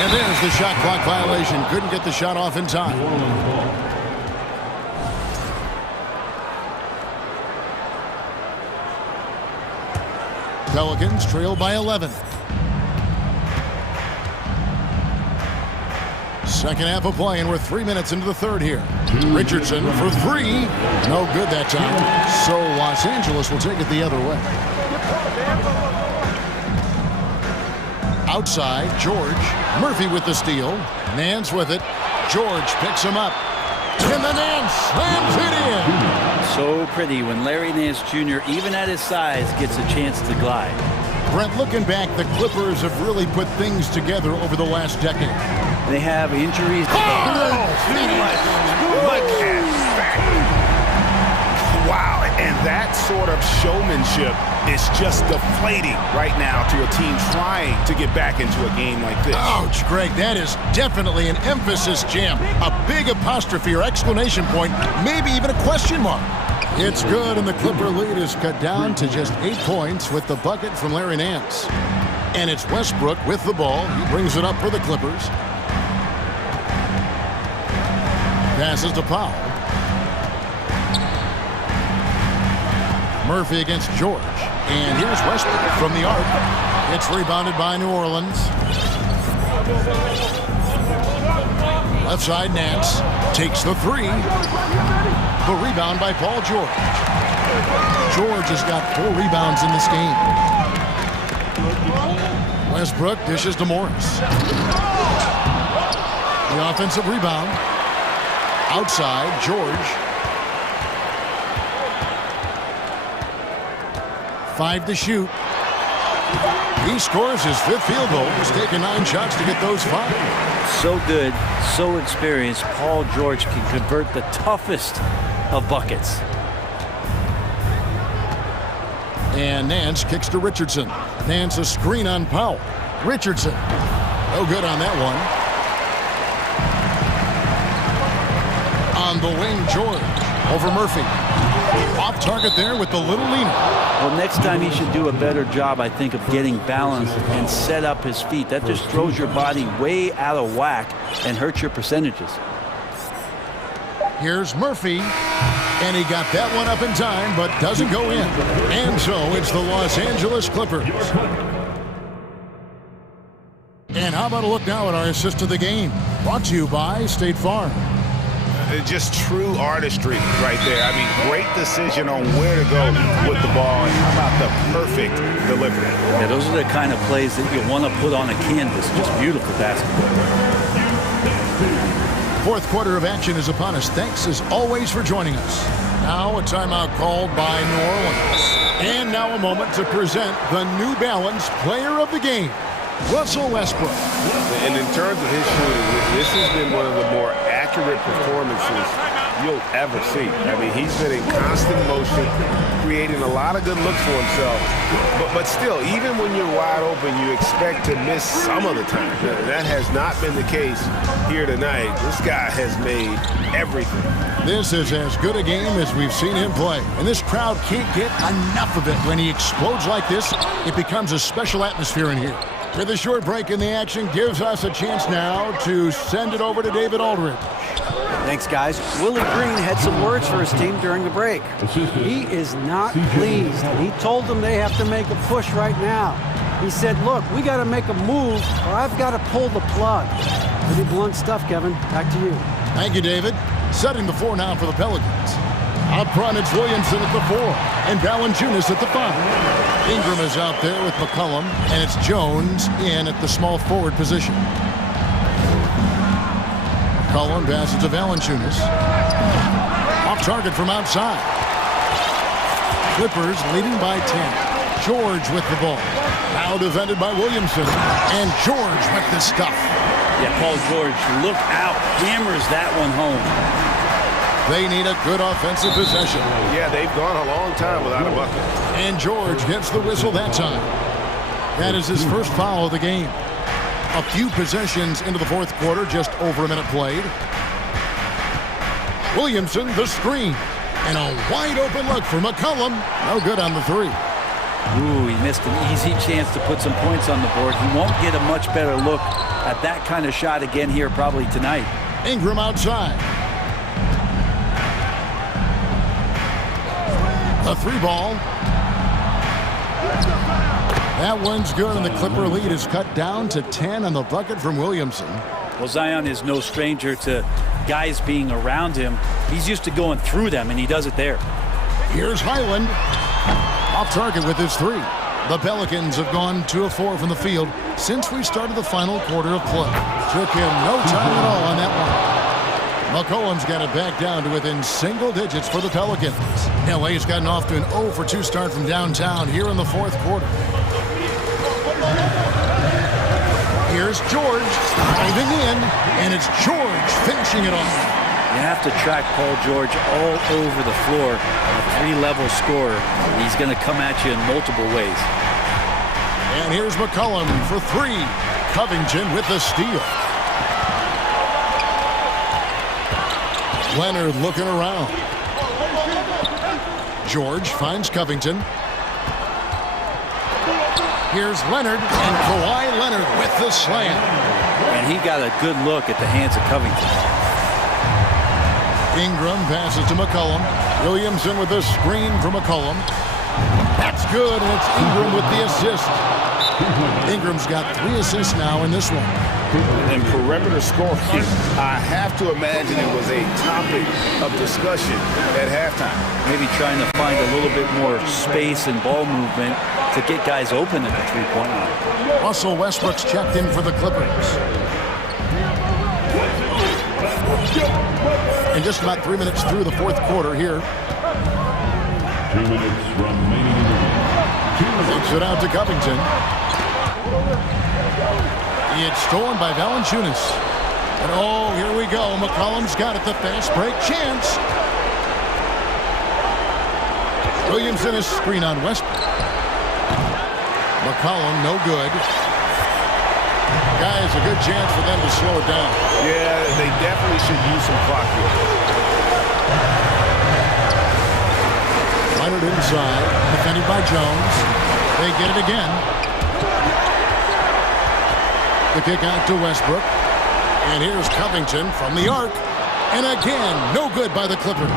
And there's the shot clock violation. Couldn't get the shot off in time. Pelicans trail by 11. Second half of play, and we're 3 minutes into the third here. Richardson for three. No good that time. So Los Angeles will take it the other way. Outside, George. Murphy with the steal. Nance with it. George picks him up. And the Nance slams it in. So pretty when Larry Nance Jr., even at his size, gets a chance to glide. Brent, looking back, the Clippers have really put things together over the last decade. They have injuries. Wow, and that sort of showmanship is just deflating right now to a team trying to get back into a game like this. Ouch, Greg, that is definitely an emphasis jam. A big apostrophe or exclamation point, maybe even a question mark. It's good, and the Clipper lead is cut down to just 8 points with the bucket from Larry Nance. And it's Westbrook with the ball. He brings it up for the Clippers. Passes to Powell. Murphy against George. And here's Westbrook from the arc. It's rebounded by New Orleans. Left side, Nance takes the three. The rebound by Paul George. George has got 4 rebounds in this game. Westbrook dishes to Morris. The offensive rebound. Outside, George. 5 to shoot. He scores his 5th field goal. He's taken 9 shots to get those 5. So good, so experienced. Paul George can convert the toughest of buckets. And Nance kicks to Richardson. Nance a screen on Powell. Richardson. No good on that one. On the wing, George. Over Murphy. Off target there with the little leaner. Well, next time he should do a better job, I think, of getting balanced and set up his feet. That just throws your body way out of whack and hurts your percentages. Here's Murphy. And he got that one up in time, but doesn't go in. And so it's the Los Angeles Clippers. And how about a look now at our assist of the game? Brought to you by State Farm. Just true artistry right there. I mean, great decision on where to go with the ball, and how about the perfect delivery. Yeah, those are the kind of plays that you want to put on a canvas. Just beautiful basketball. Fourth quarter of action is upon us. Thanks as always for joining us. Now a timeout called by New Orleans. And now a moment to present the New Balance Player of the Game, Russell Westbrook. And in terms of his shooting, this has been one of the more accurate performances you'll ever see. I mean, he's been in constant motion, creating a lot of good looks for himself. But still, even when you're wide open, you expect to miss some of the time. That has not been the case here tonight. This guy has made everything. This is as good a game as we've seen him play. And this crowd can't get enough of it. When he explodes like this, it becomes a special atmosphere in here. With a short break in the action, gives us a chance now to send it over to David Aldridge. Thanks, guys. Willie Green had some words for his team during the break. He is not pleased. He told them they have to make a push right now. He said, look, we got to make a move or I've got to pull the plug. Pretty blunt stuff, Kevin. Back to you. Thank you, David. Setting the floor now for the Pelicans. Up front, it's Williamson at the 4 and Valanciunas at the 5. Ingram is out there with McCollum, and it's Jones in at the small forward position. McCollum passes to Valanciunas. Off target from outside. Clippers leading by 10. George with the ball. Now defended by Williamson, and George with the stuff. Yeah, Paul George, look out. Hammers that one home. They need a good offensive possession. Yeah, they've gone a long time without a bucket. And George gets the whistle that time. That is his first foul of the game. A few possessions into the fourth quarter, just over a minute played. Williamson, the screen. And a wide open look for McCollum. No good on the 3. Ooh, he missed an easy chance to put some points on the board. He won't get a much better look at that kind of shot again here probably tonight. Ingram outside. A 3 ball. That one's good, and the Clipper lead is cut down to 10 on the bucket from Williamson. Well, Zion is no stranger to guys being around him. He's used to going through them, and he does it there. Here's Highland. Off target with his 3. The Pelicans have gone 2 of 4 from the field since we started the final quarter of play. Took him no time at all on that one. McCollum's got it back down to within single digits for the Pelicans. LA's gotten off to an 0 for 2 start from downtown here in the fourth quarter. Here's George diving in, and it's George finishing it off. You have to track Paul George all over the floor, a 3-level scorer. He's going to come at you in multiple ways. And here's McCollum for 3. Covington with the steal. Leonard looking around. George finds Covington. Here's Leonard, and Kawhi Leonard with the slam. And he got a good look at the hands of Covington. Ingram passes to McCollum. Williamson with the screen for McCollum. That's good, and it's Ingram with the assist. Ingram's got 3 assists now in this one. And perimeter scoring, I have to imagine it was a topic of discussion at halftime. Maybe trying to find a little bit more space and ball movement to get guys open at the 3-point line. Russell Westbrook's checked in for the Clippers. And just about 3 minutes through the fourth quarter here. 2 minutes remaining in the game. Takes it out to Covington. It's stolen by Valanciunas. And oh, here we go. McCollum's got it. The fast break chance. Williamson is screen on Westbrook. McCollum, no good. Guys, a good chance for them to slow it down. Yeah, they definitely should use some clock here. Leonard inside, defended by Jones. They get it again. The kick out to Westbrook. And here's Covington from the arc. And again, no good by the Clippers.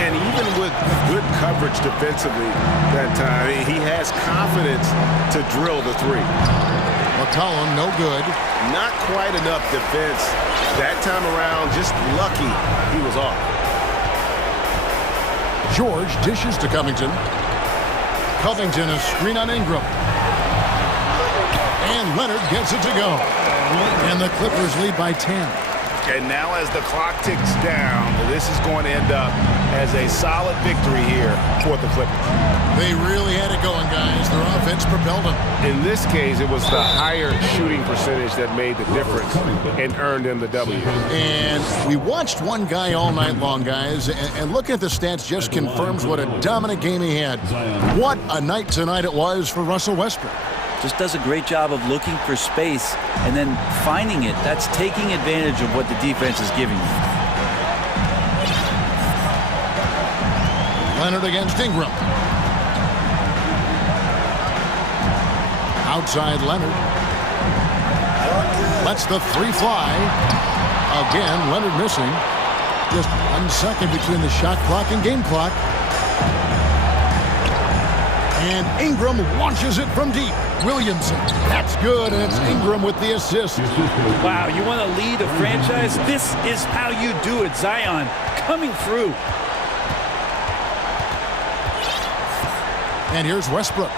And even with good coverage defensively that time, he has confidence to drill the three. McCollum, no good. Not quite enough defense that time around. Just lucky he was off. George dishes to Covington. Covington, a screen on Ingram. And Leonard gets it to go. And the Clippers lead by 10. And now as the clock ticks down, this is going to end up as a solid victory here for the Clippers. They really had it going, guys. Their offense propelled them. In this case, it was the higher shooting percentage that made the difference and earned them the W. And we watched one guy all night long, guys, and looking at the stats just confirms what a dominant game he had. What a night tonight it was for Russell Westbrook. Just does a great job of looking for space and then finding it. That's taking advantage of what the defense is giving you. Leonard against Ingram. Outside Leonard. Lets the three fly. Again, Leonard missing. Just 1 second between the shot clock and game clock. And Ingram launches it from deep. Williamson, that's good, and it's Ingram with the assist. Wow, you want to lead a franchise? This is how you do it. Zion coming through. And here's Westbrook.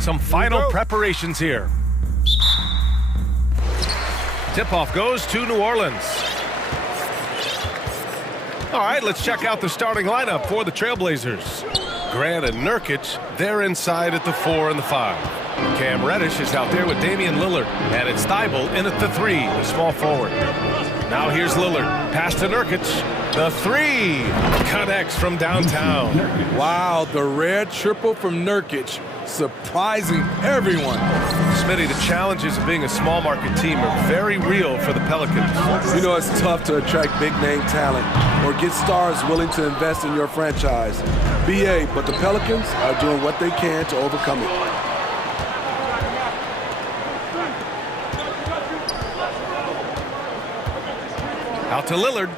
Some final preparations here. Tip-off goes to New Orleans. All right, let's check out the starting lineup for the Trailblazers. Grant and Nurkic, they're inside at the 4 and the 5. Cam Reddish is out there with Damian Lillard, and it's Thibault in at the 3, the small forward. Now here's Lillard, pass to Nurkic, the 3 connects from downtown. Wow, the rare triple from Nurkic, surprising everyone. Smitty, the challenges of being a small market team are very real for the Pelicans. You know, it's tough to attract big name talent or get stars willing to invest in your franchise. BA, but the Pelicans are doing what they can to overcome it. Out to Lillard.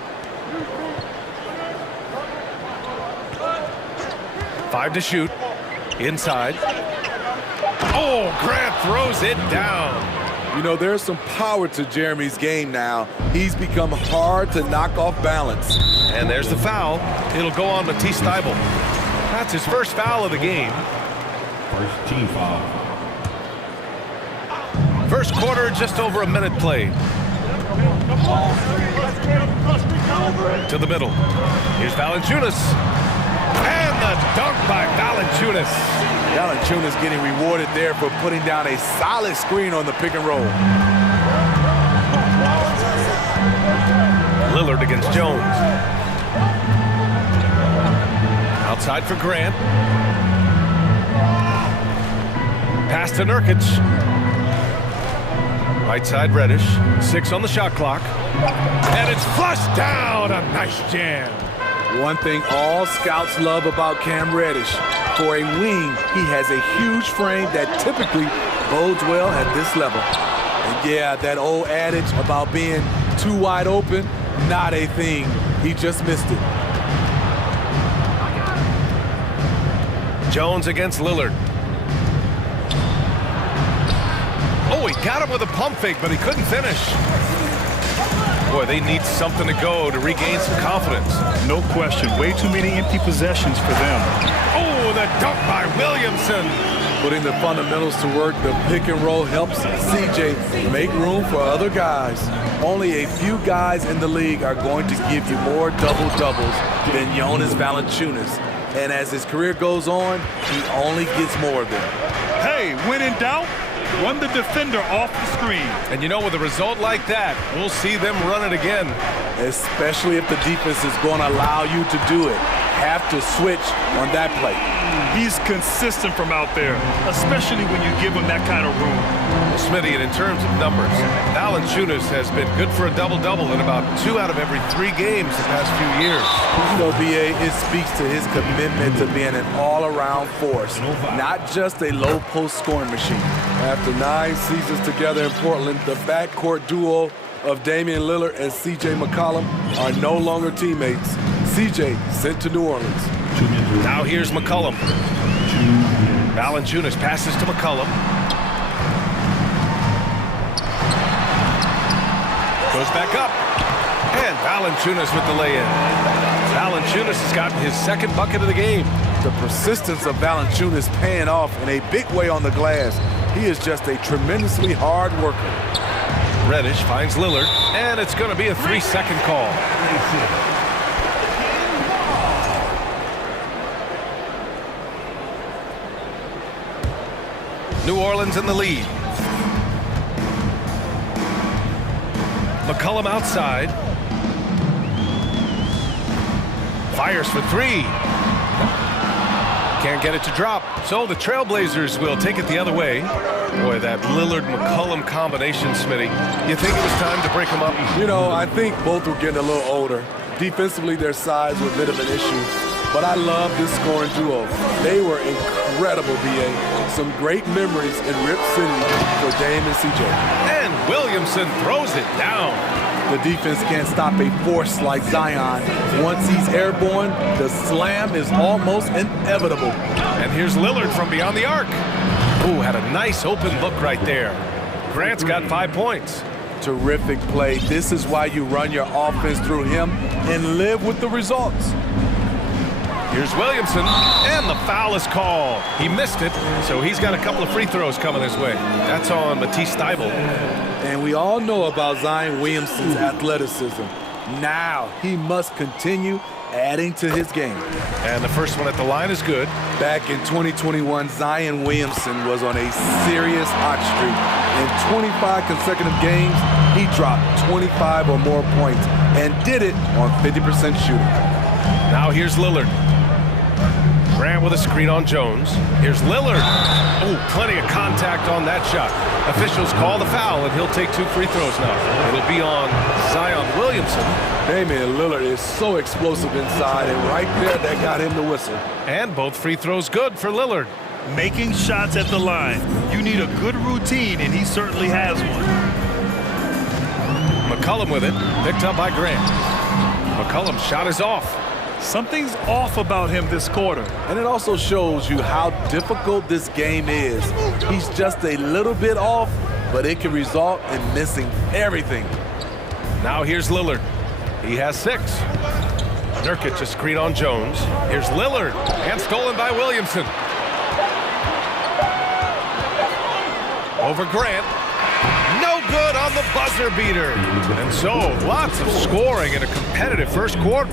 5 to shoot. Inside. Oh, Grant throws it down. You know, there's some power to Jeremy's game now. He's become hard to knock off balance. And there's the foul. It'll go on Matisse Thybulle. That's his first foul of the game. First team foul. First quarter, just over a minute played. To the middle. Here's Valanciunas. And the dunk by Valanciunas. Valanciunas getting rewarded there for putting down a solid screen on the pick and roll. Lillard against Jones. Outside for Grant. Pass to Nurkic. Right side Reddish. 6 on the shot clock. And it's flushed down. A nice jam. One thing all scouts love about Cam Reddish. For a wing, he has a huge frame that typically bodes well at this level. And yeah, that old adage about being too wide open, not a thing. He just missed it. Jones against Lillard. Oh, he got him with a pump fake, but he couldn't finish. Boy, they need something to go to regain some confidence. No question. Way too many empty possessions for them. Oh, the dunk by Williamson. Putting the fundamentals to work, the pick and roll helps CJ make room for other guys. Only a few guys in the league are going to give you more double-doubles than Jonas Valanciunas. And as his career goes on, he only gets more of them. Hey, when in doubt, run the defender off the screen. And you know, with a result like that, we'll see them run it again. Especially if the defense is going to allow you to do it. Have to switch on that play. He's consistent from out there, especially when you give him that kind of room. Well, Smitty, and in terms of numbers, Valanciunas has been good for a double-double in about 2 out of every 3 games the past few years. You know, BA, it speaks to his commitment to being an all-around force, not just a low-post scoring machine. After 9 seasons together in Portland, the backcourt duo of Damian Lillard and C.J. McCollum are no longer teammates. C.J. sent to New Orleans. Now here's McCollum. Valanciunas passes to McCollum. Goes back up. And Valanciunas with the lay-in. Valanciunas has gotten his 2nd bucket of the game. The persistence of Valanciunas paying off in a big way on the glass. He is just a tremendously hard worker. Reddish finds Lillard, and it's going to be a 3-second call. New Orleans in the lead. McCollum outside. Fires for 3. Can't get it to drop. So the Trailblazers will take it the other way. Boy, that Lillard-McCollum combination, Smitty. You think it was time to break them up? You know, I think both were getting a little older. Defensively, their size was a bit of an issue. But I love this scoring duo. They were incredible, BA. Some great memories in Rip City for Dame and CJ. And Williamson throws it down. The defense can't stop a force like Zion. Once he's airborne, the slam is almost inevitable. And here's Lillard from beyond the arc. Ooh, had a nice open look right there. Grant's got 5 points. Terrific play. This is why you run your offense through him and live with the results. Here's Williamson, and the foul is called. He missed it, so he's got a couple of free throws coming his way. That's on Matisse Thybulle. And we all know about Zion Williamson's athleticism. Now he must continue adding to his game. And the first one at the line is good. Back in 2021, Zion Williamson was on a serious hot streak. In 25 consecutive games, he dropped 25 or more points and did it on 50% shooting. Now here's Lillard. Grant with a screen on Jones. Here's Lillard. Oh, plenty of contact on that shot. Officials call the foul, and he'll take 2 free throws now. It'll be on Zion Williamson. Damian Lillard is so explosive inside, and right there, that got him the whistle. And both free throws good for Lillard. Making shots at the line. You need a good routine, and he certainly has one. McCollum with it, picked up by Grant. McCollum's shot is off. Something's off about him this quarter. And it also shows you how difficult this game is. He's just a little bit off, but it can result in missing everything. Now here's Lillard. He has 6. Nurkic a screen on Jones. Here's Lillard, and stolen by Williamson. Over Grant. No good on the buzzer beater. And so, lots of scoring in a competitive first quarter.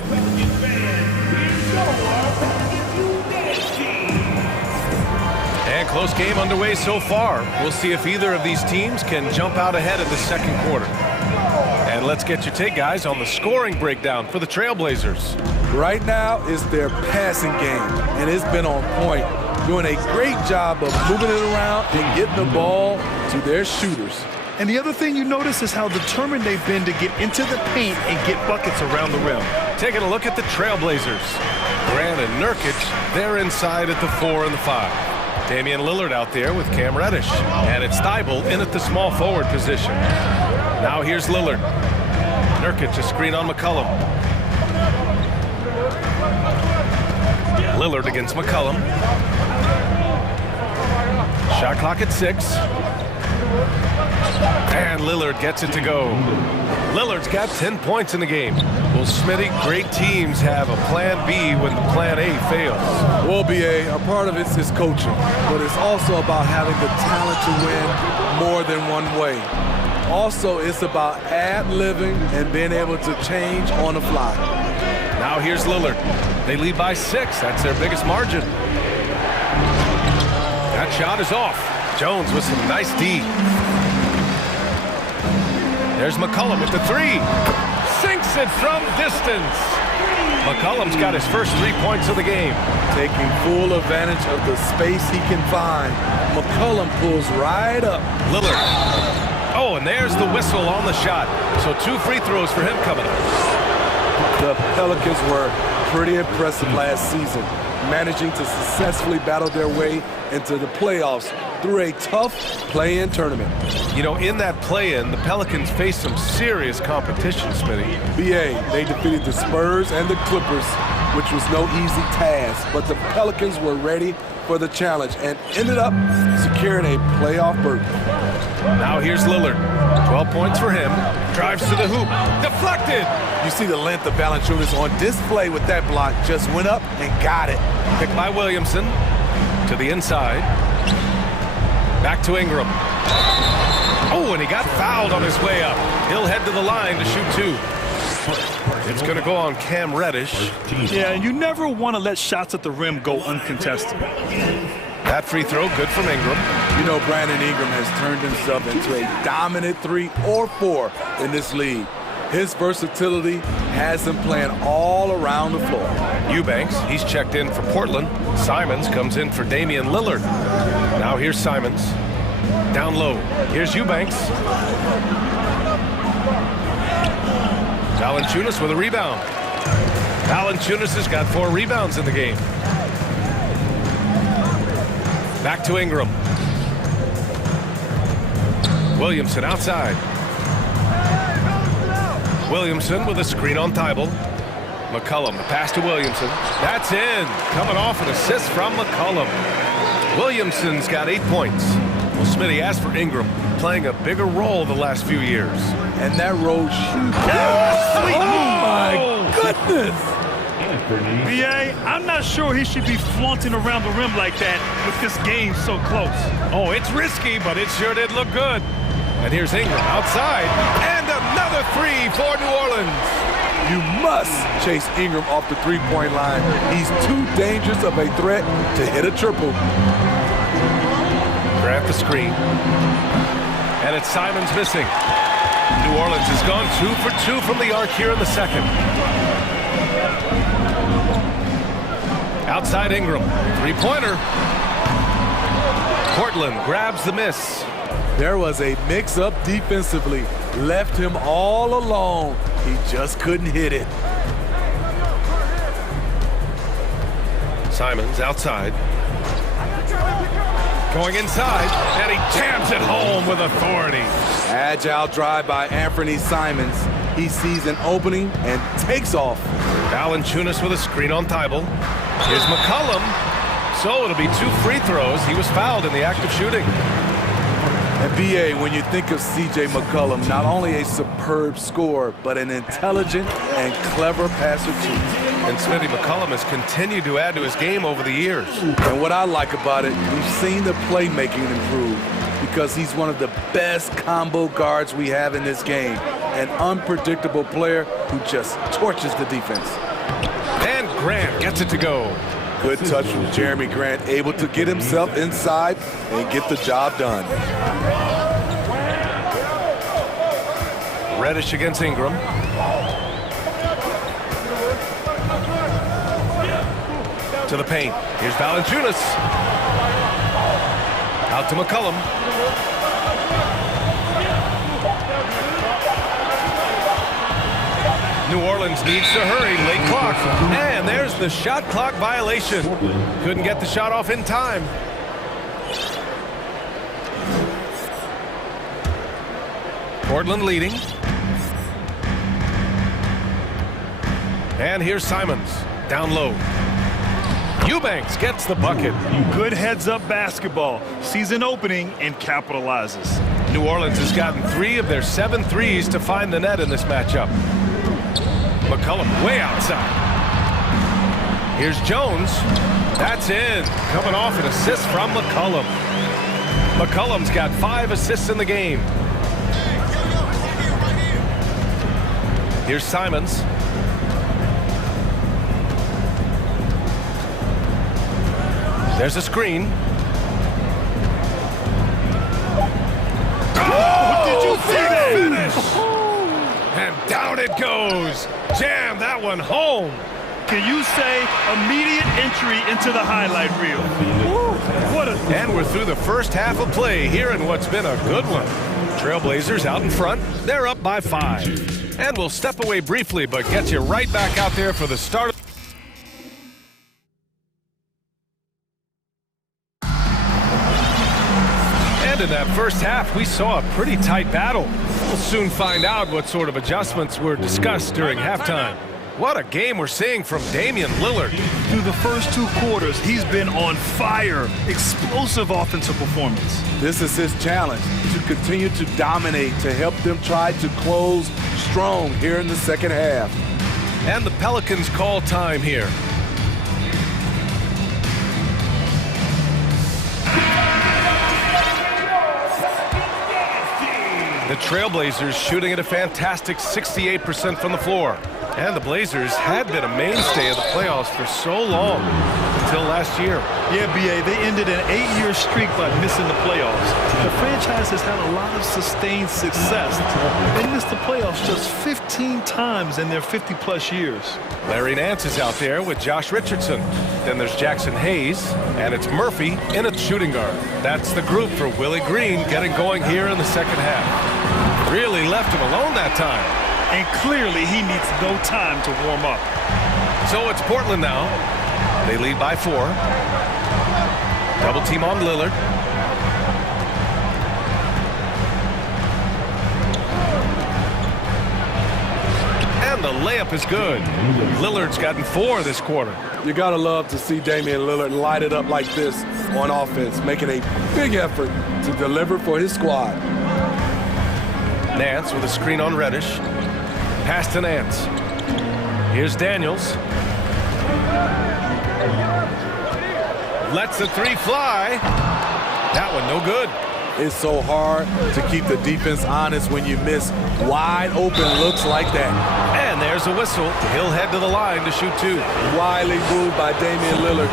And close game underway so far. We'll see if either of these teams can jump out ahead in the second quarter. And let's get your take, guys, on the scoring breakdown for the Trailblazers. Right now, it's their passing game, and it's been on point, doing a great job of moving it around and getting the ball to their shooters. And the other thing you notice is how determined they've been to get into the paint and get buckets around the rim. Taking a look at the Trailblazers. Grant and Nurkic, they're inside at the 4 and the 5. Damian Lillard out there with Cam Reddish. And it's Thybulle in at the small forward position. Now here's Lillard. Nurkic a screen on McCollum. Lillard against McCollum. Shot clock at 6. And Lillard gets it to go. Lillard's got 10 points in the game. Well, Smitty, great teams have a plan B when the plan A fails. Well, BA, a part of it is coaching, but it's also about having the talent to win more than one way. Also, it's about ad-libbing and being able to change on the fly. Now here's Lillard. They lead by 6. That's their biggest margin. That shot is off. Jones with some nice D. There's McCollum with the 3. Sinks it from distance. McCollum's got his first 3 points of the game. Taking full advantage of the space he can find. McCollum pulls right up. Lillard. Oh, and there's the whistle on the shot. So 2 free throws for him coming up. The Pelicans were pretty impressive last season, managing to successfully battle their way into the playoffs through a tough play-in tournament. You know, in that play-in, the Pelicans faced some serious competition, Smitty. BA, they defeated the Spurs and the Clippers, which was no easy task, but the Pelicans were ready for the challenge and ended up securing a playoff berth. Now here's Lillard. 12 points for him. Drives to the hoop. Deflected! You see the length of Valanciunas on display with that block. Just went up and got it. Picked by Williamson. To the inside. Back to Ingram. Oh, and he got fouled on his way up. He'll head to the line to shoot 2. It's going to go on Cam Reddish. Yeah, and you never want to let shots at the rim go uncontested. That free throw, good from Ingram. You know, Brandon Ingram has turned himself into a dominant 3 or 4 in this league. His versatility has him playing all around the floor. Eubanks, he's checked in for Portland. Simons comes in for Damian Lillard. Now here's Simons. Down low. Here's Eubanks. Valanciunas with a rebound. Valanciunas has got 4 rebounds in the game. Back to Ingram. Williamson outside. Williamson with a screen on Thybulle. McCollum, the pass to Williamson. That's in. Coming off an assist from McCollum. Williamson's got 8 points. Well, Smitty asked for Ingram, playing a bigger role the last few years. And that road shoot. Oh, my goodness! B.A., I'm not sure he should be flaunting around the rim like that with this game so close. Oh, it's risky, but it sure did look good. And here's Ingram outside, and another three for New Orleans. You must chase Ingram off the three-point line. He's too dangerous of a threat to hit a triple. Grant the screen. And it's Simons missing. New Orleans has gone 2 for 2 from the arc here in the second. Outside Ingram, three-pointer. Portland grabs the miss. There was a mix-up defensively. Left him all alone. He just couldn't hit it. Simons outside. Going inside, and he jams it home with authority. Agile drive by Anthony Simons. He sees an opening and takes off. Valanciunas with a screen on Thibault. Here's McCollum. So it'll be 2 free throws. He was fouled in the act of shooting. And B.A., when you think of C.J. McCollum, not only a superb scorer, but an intelligent and clever passer too. And Smitty McCollum has continued to add to his game over the years. And what I like about it, we've seen the playmaking improve because he's one of the best combo guards we have in this game. An unpredictable player who just torches the defense. And Grant gets it to go. Good touch from Jeremy Grant, able to get himself inside and get the job done. Reddish against Ingram. To the paint. Here's Valanciunas. Out to McCollum. New Orleans needs to hurry, late clock. And there's the shot clock violation. Couldn't get the shot off in time. Portland leading. And here's Simons, down low. Eubanks gets the bucket. Good heads-up basketball. Sees an opening and capitalizes. New Orleans has gotten 3 of their 7 threes to find the net in this matchup. McCollum way outside. Here's Jones. That's in. Coming off an assist from McCollum. McCollum's got 5 assists in the game. Here's Simons. There's a screen. Oh, did you see that? Finish! And down it goes. Jam that one home. Can you say immediate entry into the highlight reel? Woo, what a... And we're through the first half of play here in what's been a good one. Trailblazers out in front. They're up by 5. And we'll step away briefly, but get you right back out there for the start. In that first half, we saw a pretty tight battle. We'll soon find out what sort of adjustments were discussed during halftime. What a game we're seeing from Damian Lillard. Through the first 2 quarters, he's been on fire. Explosive offensive performance. This is his challenge, to continue to dominate, to help them try to close strong here in the second half. And the Pelicans call time here. The Trailblazers shooting at a fantastic 68% from the floor. And the Blazers had been a mainstay of the playoffs for so long, until last year. Yeah, B.A., they ended an 8-year streak by missing the playoffs. The franchise has had a lot of sustained success. They missed the playoffs just 15 times in their 50-plus years. Larry Nance is out there with Josh Richardson. Then there's Jackson Hayes, and it's Murphy in at shooting guard. That's the group for Willie Green getting going here in the second half. Really left him alone that time. And clearly he needs no time to warm up. So it's Portland now. They lead by 4. Double team on Lillard. And the layup is good. Lillard's gotten 4 this quarter. You gotta love to see Damian Lillard light it up like this on offense, making a big effort to deliver for his squad. Nance with a screen on Reddish. Pass to Nance. Here's Daniels. Lets the three fly. That one no good. It's so hard to keep the defense honest when you miss wide open looks like that. And there's a whistle. He'll head to the line to shoot two. Widely moved by Damian Lillard,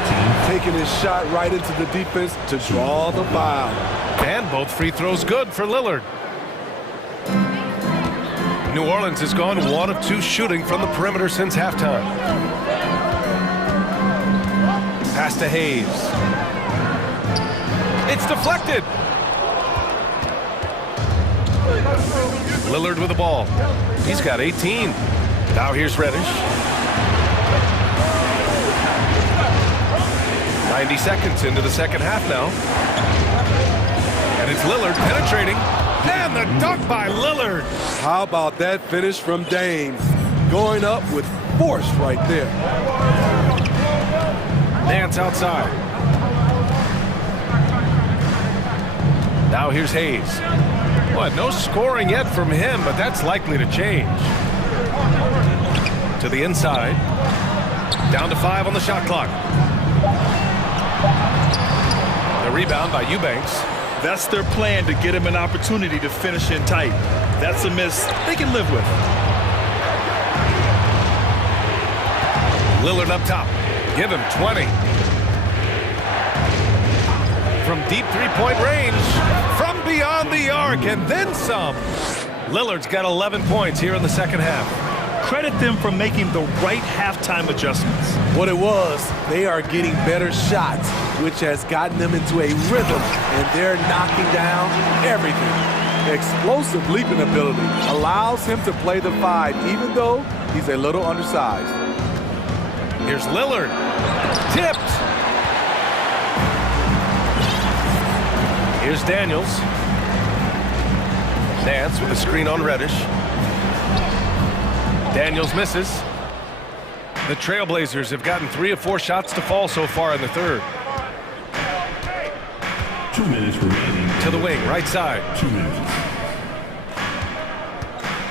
taking his shot right into the defense to draw the foul. And both free throws good for Lillard. New Orleans has gone 1 of 2 shooting from the perimeter since halftime. Pass to Hayes. It's deflected. Lillard with the ball. He's got 18. Now here's Reddish. 90 seconds into the second half now. And it's Lillard penetrating. And the dunk by Lillard. How about that finish from Dame? Going up with force right there. Nance outside. Now here's Hayes. What, no scoring yet from him, but that's likely to change. To the inside. Down to 5 on the shot clock. The rebound by Eubanks. That's their plan, to get him an opportunity to finish in tight. That's a miss they can live with. Lillard up top. Give him 20. From deep three-point range. From beyond the arc, and then some. Lillard's got 11 points here in the second half. Credit them for making the right halftime adjustments. What it was, they are getting better shots, which has gotten them into a rhythm, and they're knocking down everything. Explosive leaping ability allows him to play the 5, even though he's a little undersized. Here's Lillard. Tipped. Here's Daniels. Nance with a screen on Reddish. Daniels misses. The Trailblazers have gotten 3 of 4 shots to fall so far in the third. 2 minutes remaining. To the wing, right side. 2 minutes.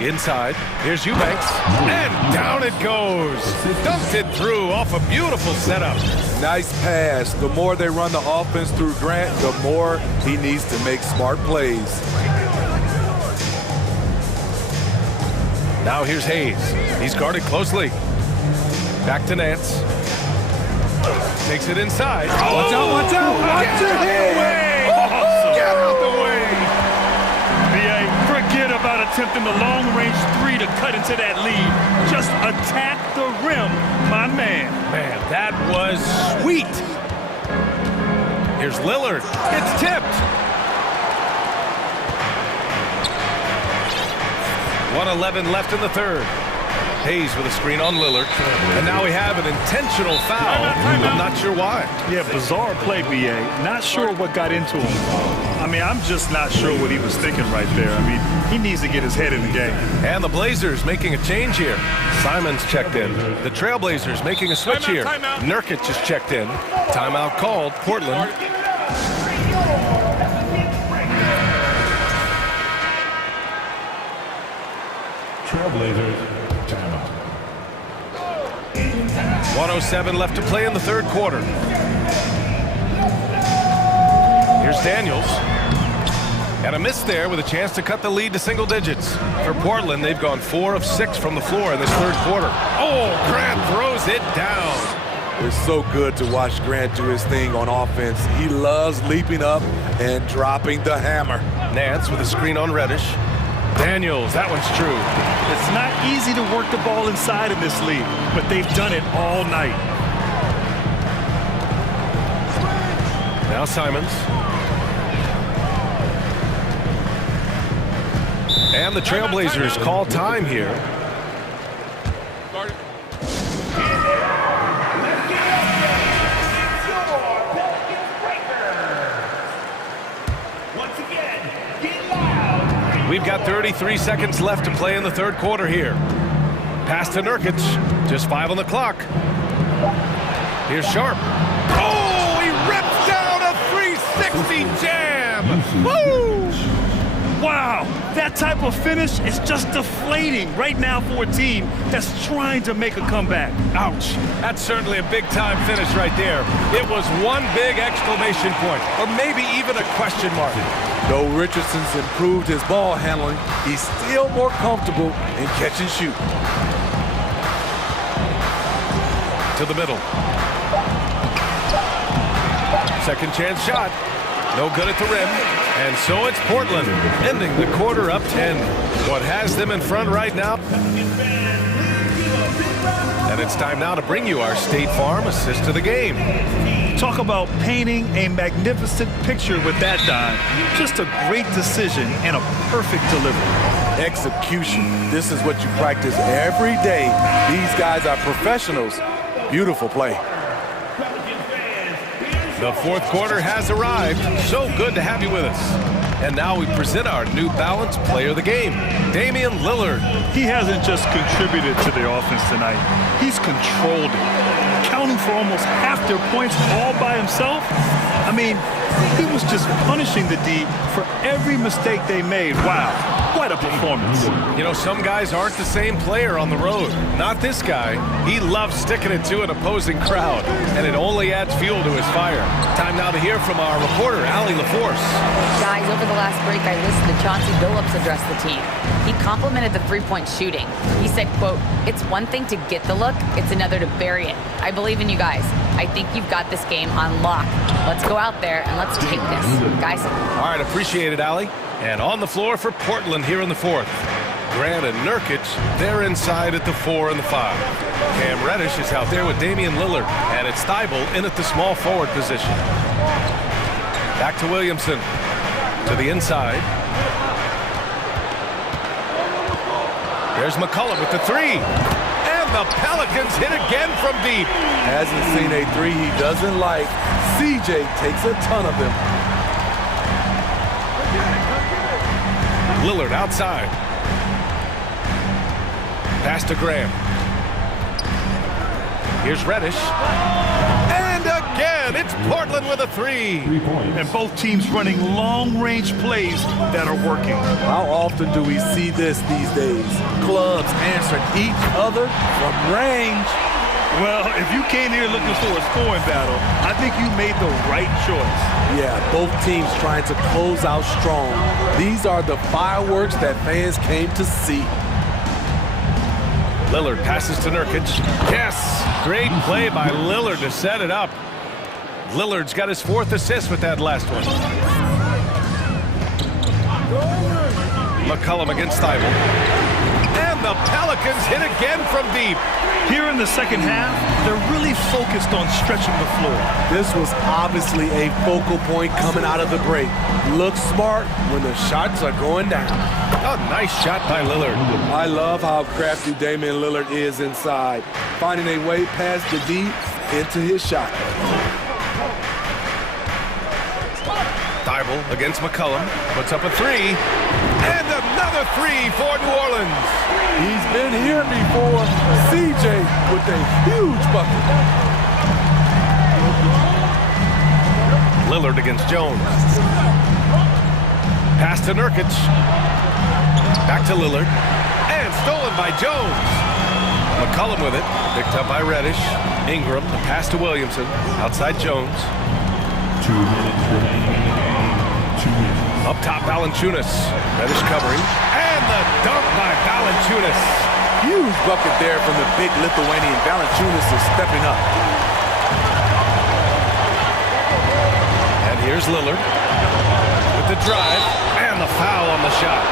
Inside, here's Eubanks. And down it goes. Dumped it through off a beautiful setup. Nice pass. The more they run the offense through Grant, the more he needs to make smart plays. Now here's Hayes. He's guarded closely. Back to Nance. Takes it inside. Oh, watch out, watch out, watch your head. Awesome. Get out the way. BA, forget about attempting the long-range 3 to cut into that lead. Just attack the rim, my man. Man, that was sweet. Here's Lillard. It's tipped. 1:11 left in the third. Hayes with a screen on Lillard. And now we have an intentional foul. I'm not sure why. Yeah, bizarre play, BA. Not sure what got into him. I mean, I'm just not sure what he was thinking right there. I mean, he needs to get his head in the game. And the Blazers making a change here. Simons checked in. The Trailblazers making a switch here. Nurkic just checked in. Timeout called. Portland. Trailblazers, timeout. 1:07 left to play in the third quarter. Here's Daniels. And a miss there with a chance to cut the lead to single digits. For Portland, they've gone 4 of 6 from the floor in this third quarter. Oh, Grant throws it down. It's so good to watch Grant do his thing on offense. He loves leaping up and dropping the hammer. Nance with a screen on Reddish. Daniels, that one's true. It's not easy to work the ball inside in this league, but they've done it all night. Now Simons. And the Trailblazers call time here. We've got 33 seconds left to play in the third quarter here. Pass to Nurkic. Just 5 on the clock. Here's Sharp. Oh, he rips down a 360 jam. Woo! Wow, That type of finish is just deflating right now for a team that's trying to make a comeback. Ouch. That's certainly a big-time finish right there. It was one big exclamation point, or maybe even a question mark. Though Richardson's improved his ball handling, he's still more comfortable in catch and shoot. To the middle. Second chance shot. No good at the rim. And so it's Portland, ending the quarter up 10. What has them in front right now? And it's time now to bring you our State Farm assist to the game. Talk about painting a magnificent picture with that dime. Just a great decision and a perfect delivery. Execution. This is what you practice every day. These guys are professionals. Beautiful play. The fourth quarter has arrived. So good to have you with us. And now we present our New Balance Player of the Game, Damian Lillard. He hasn't just contributed to the offense tonight. He's controlled it, accounting for almost half their points all by himself. I mean, he was just punishing the D for every mistake they made. Wow, what a performance. You know, some guys aren't the same player on the road. Not this guy. He loves sticking it to an opposing crowd, and it only adds fuel to his fire. Time now to hear from our reporter, Allie LaForce. Guys, over the last break, I listened to Chauncey Billups address the team. He complimented the three-point shooting. He said, quote, "It's one thing to get the look, it's another to bury it. I believe in you guys. I think you've got this game on lock. Let's go out there and let's take this, guys." All right, appreciate it, Allie. And on the floor for Portland here in the fourth. Grant and Nurkic, they're inside at the 4 and the 5. Cam Reddish is out there with Damian Lillard, and it's Thibault in at the small forward position. Back to Williamson, to the inside. There's McCullough with the 3. And the Pelicans hit again from deep. Hasn't seen a 3 he doesn't like. CJ takes a ton of them. Lillard outside. Pass to Graham. Here's Reddish. And again, it's Portland with a 3. And both teams running long-range plays that are working. How often do we see this these days? Clubs answering each other from range. Well, if you came here looking for a scoring battle, I think you made the right choice. Yeah, both teams trying to close out strong. These are the fireworks that fans came to see. Lillard passes to Nurkic. Yes! Great play by Lillard to set it up. Lillard's got his 4th assist with that last one. McCollum against Thibault. And the Pelicans hit again from deep. Here in the second half, they're really focused on stretching the floor. This was obviously a focal point coming out of the break. Look smart when the shots are going down. A nice shot by Lillard. I love how crafty Damian Lillard is inside, finding a way past the D into his shot. Thibault against McCollum, puts up a 3. And another 3 for New Orleans. He's been here before. CJ with a huge bucket. Lillard against Jones. Pass to Nurkic. Back to Lillard. And stolen by Jones. McCollum with it. Picked up by Reddish. Ingram, the pass to Williamson. Outside Jones. 2 minutes remaining. 2 minutes. Up top, Valanciunas. Reddish covering. And the dunk by Valanciunas. Huge bucket there from the big Lithuanian. Valanciunas is stepping up. And here's Lillard with the drive and the foul on the shot.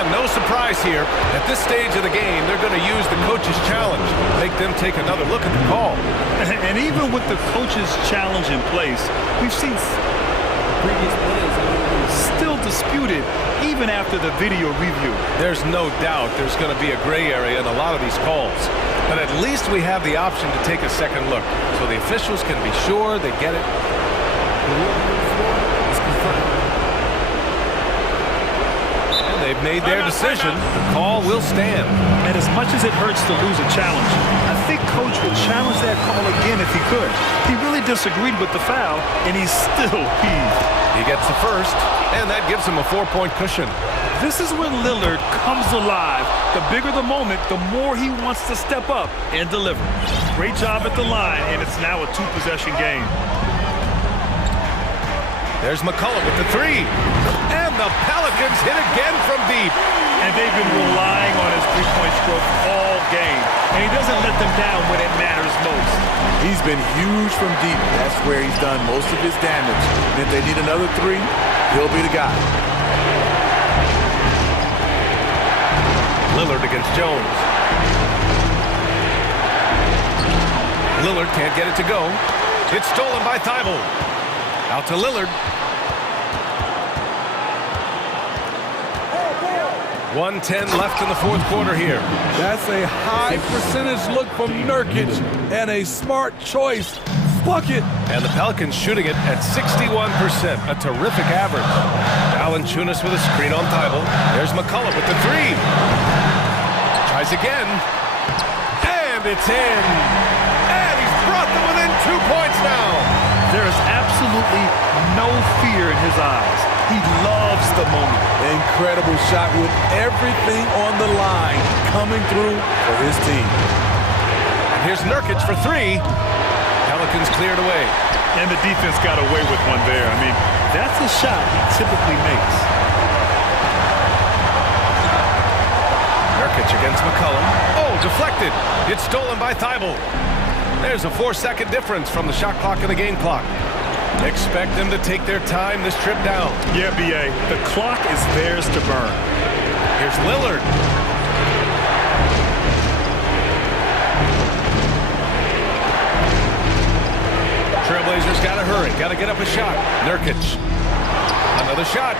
And no surprise here. At this stage of the game, they're going to use the coach's challenge. Make them take another look at the call. And even with the coach's challenge in place, we've seen previous plays still disputed even after the video review. There's no doubt there's going to be a gray area in a lot of these calls. But at least we have the option to take a second look, so the officials can be sure they get it. And they've made their decision. The call will stand. And as much as it hurts to lose a challenge, I think Coach would challenge that call again if he could. He really disagreed with the foul, and he's still peeved. He gets the first, and that gives him a 4-point cushion. This is when Lillard comes alive. The bigger the moment, the more he wants to step up and deliver. Great job at the line, and it's now a two-possession game. There's McCullough with the three. And the Pelicans hit again from deep. And they've been relying on his three-point stroke all game. And he doesn't let them down when it matters most. He's been huge from deep. That's where he's done most of his damage. And if they need another three, he'll be the guy. Lillard against Jones. Lillard can't get it to go. It's stolen by Thibault. Out to Lillard. 1:10 left in the fourth quarter here. That's a high percentage look from Nurkic and a smart choice. Bucket. And the Pelicans shooting it at 61%, a terrific average. Valanciunas with a screen on Thibault. There's McCullough with the three. Tries again. And it's in. And he's brought them within 2 points now. There is absolutely no fear in his eyes. He loves the moment. Incredible shot with everything on the line coming through for his team. And here's Nurkic for three. Pelicans cleared away. And the defense got away with one there. I mean, that's a shot he typically makes. Nurkic against McCullough. Oh, deflected. It's stolen by Thibault. There's a 4-second difference from the shot clock and the game clock. Expect them to take their time this trip down. Yeah, B.A., the clock is theirs to burn. Here's Lillard. Trailblazers got to hurry, got to get up a shot. Nurkic. Another shot.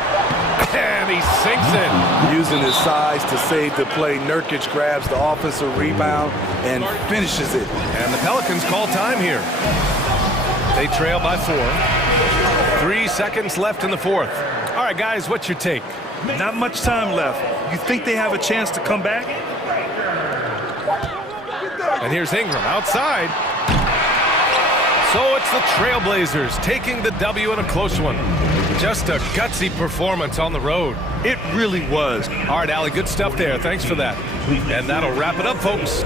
And he sinks it. Using his size to save the play, Nurkic grabs the offensive rebound and finishes it. And the Pelicans call time here. They trail by 4. 3 seconds left in the fourth. All right, guys, what's your take? Not much time left. You think they have a chance to come back? And here's Ingram outside. So it's the Trailblazers taking the W in a close one. Just a gutsy performance on the road. It really was. All right, Allie, good stuff there. Thanks for that. And that'll wrap it up, folks.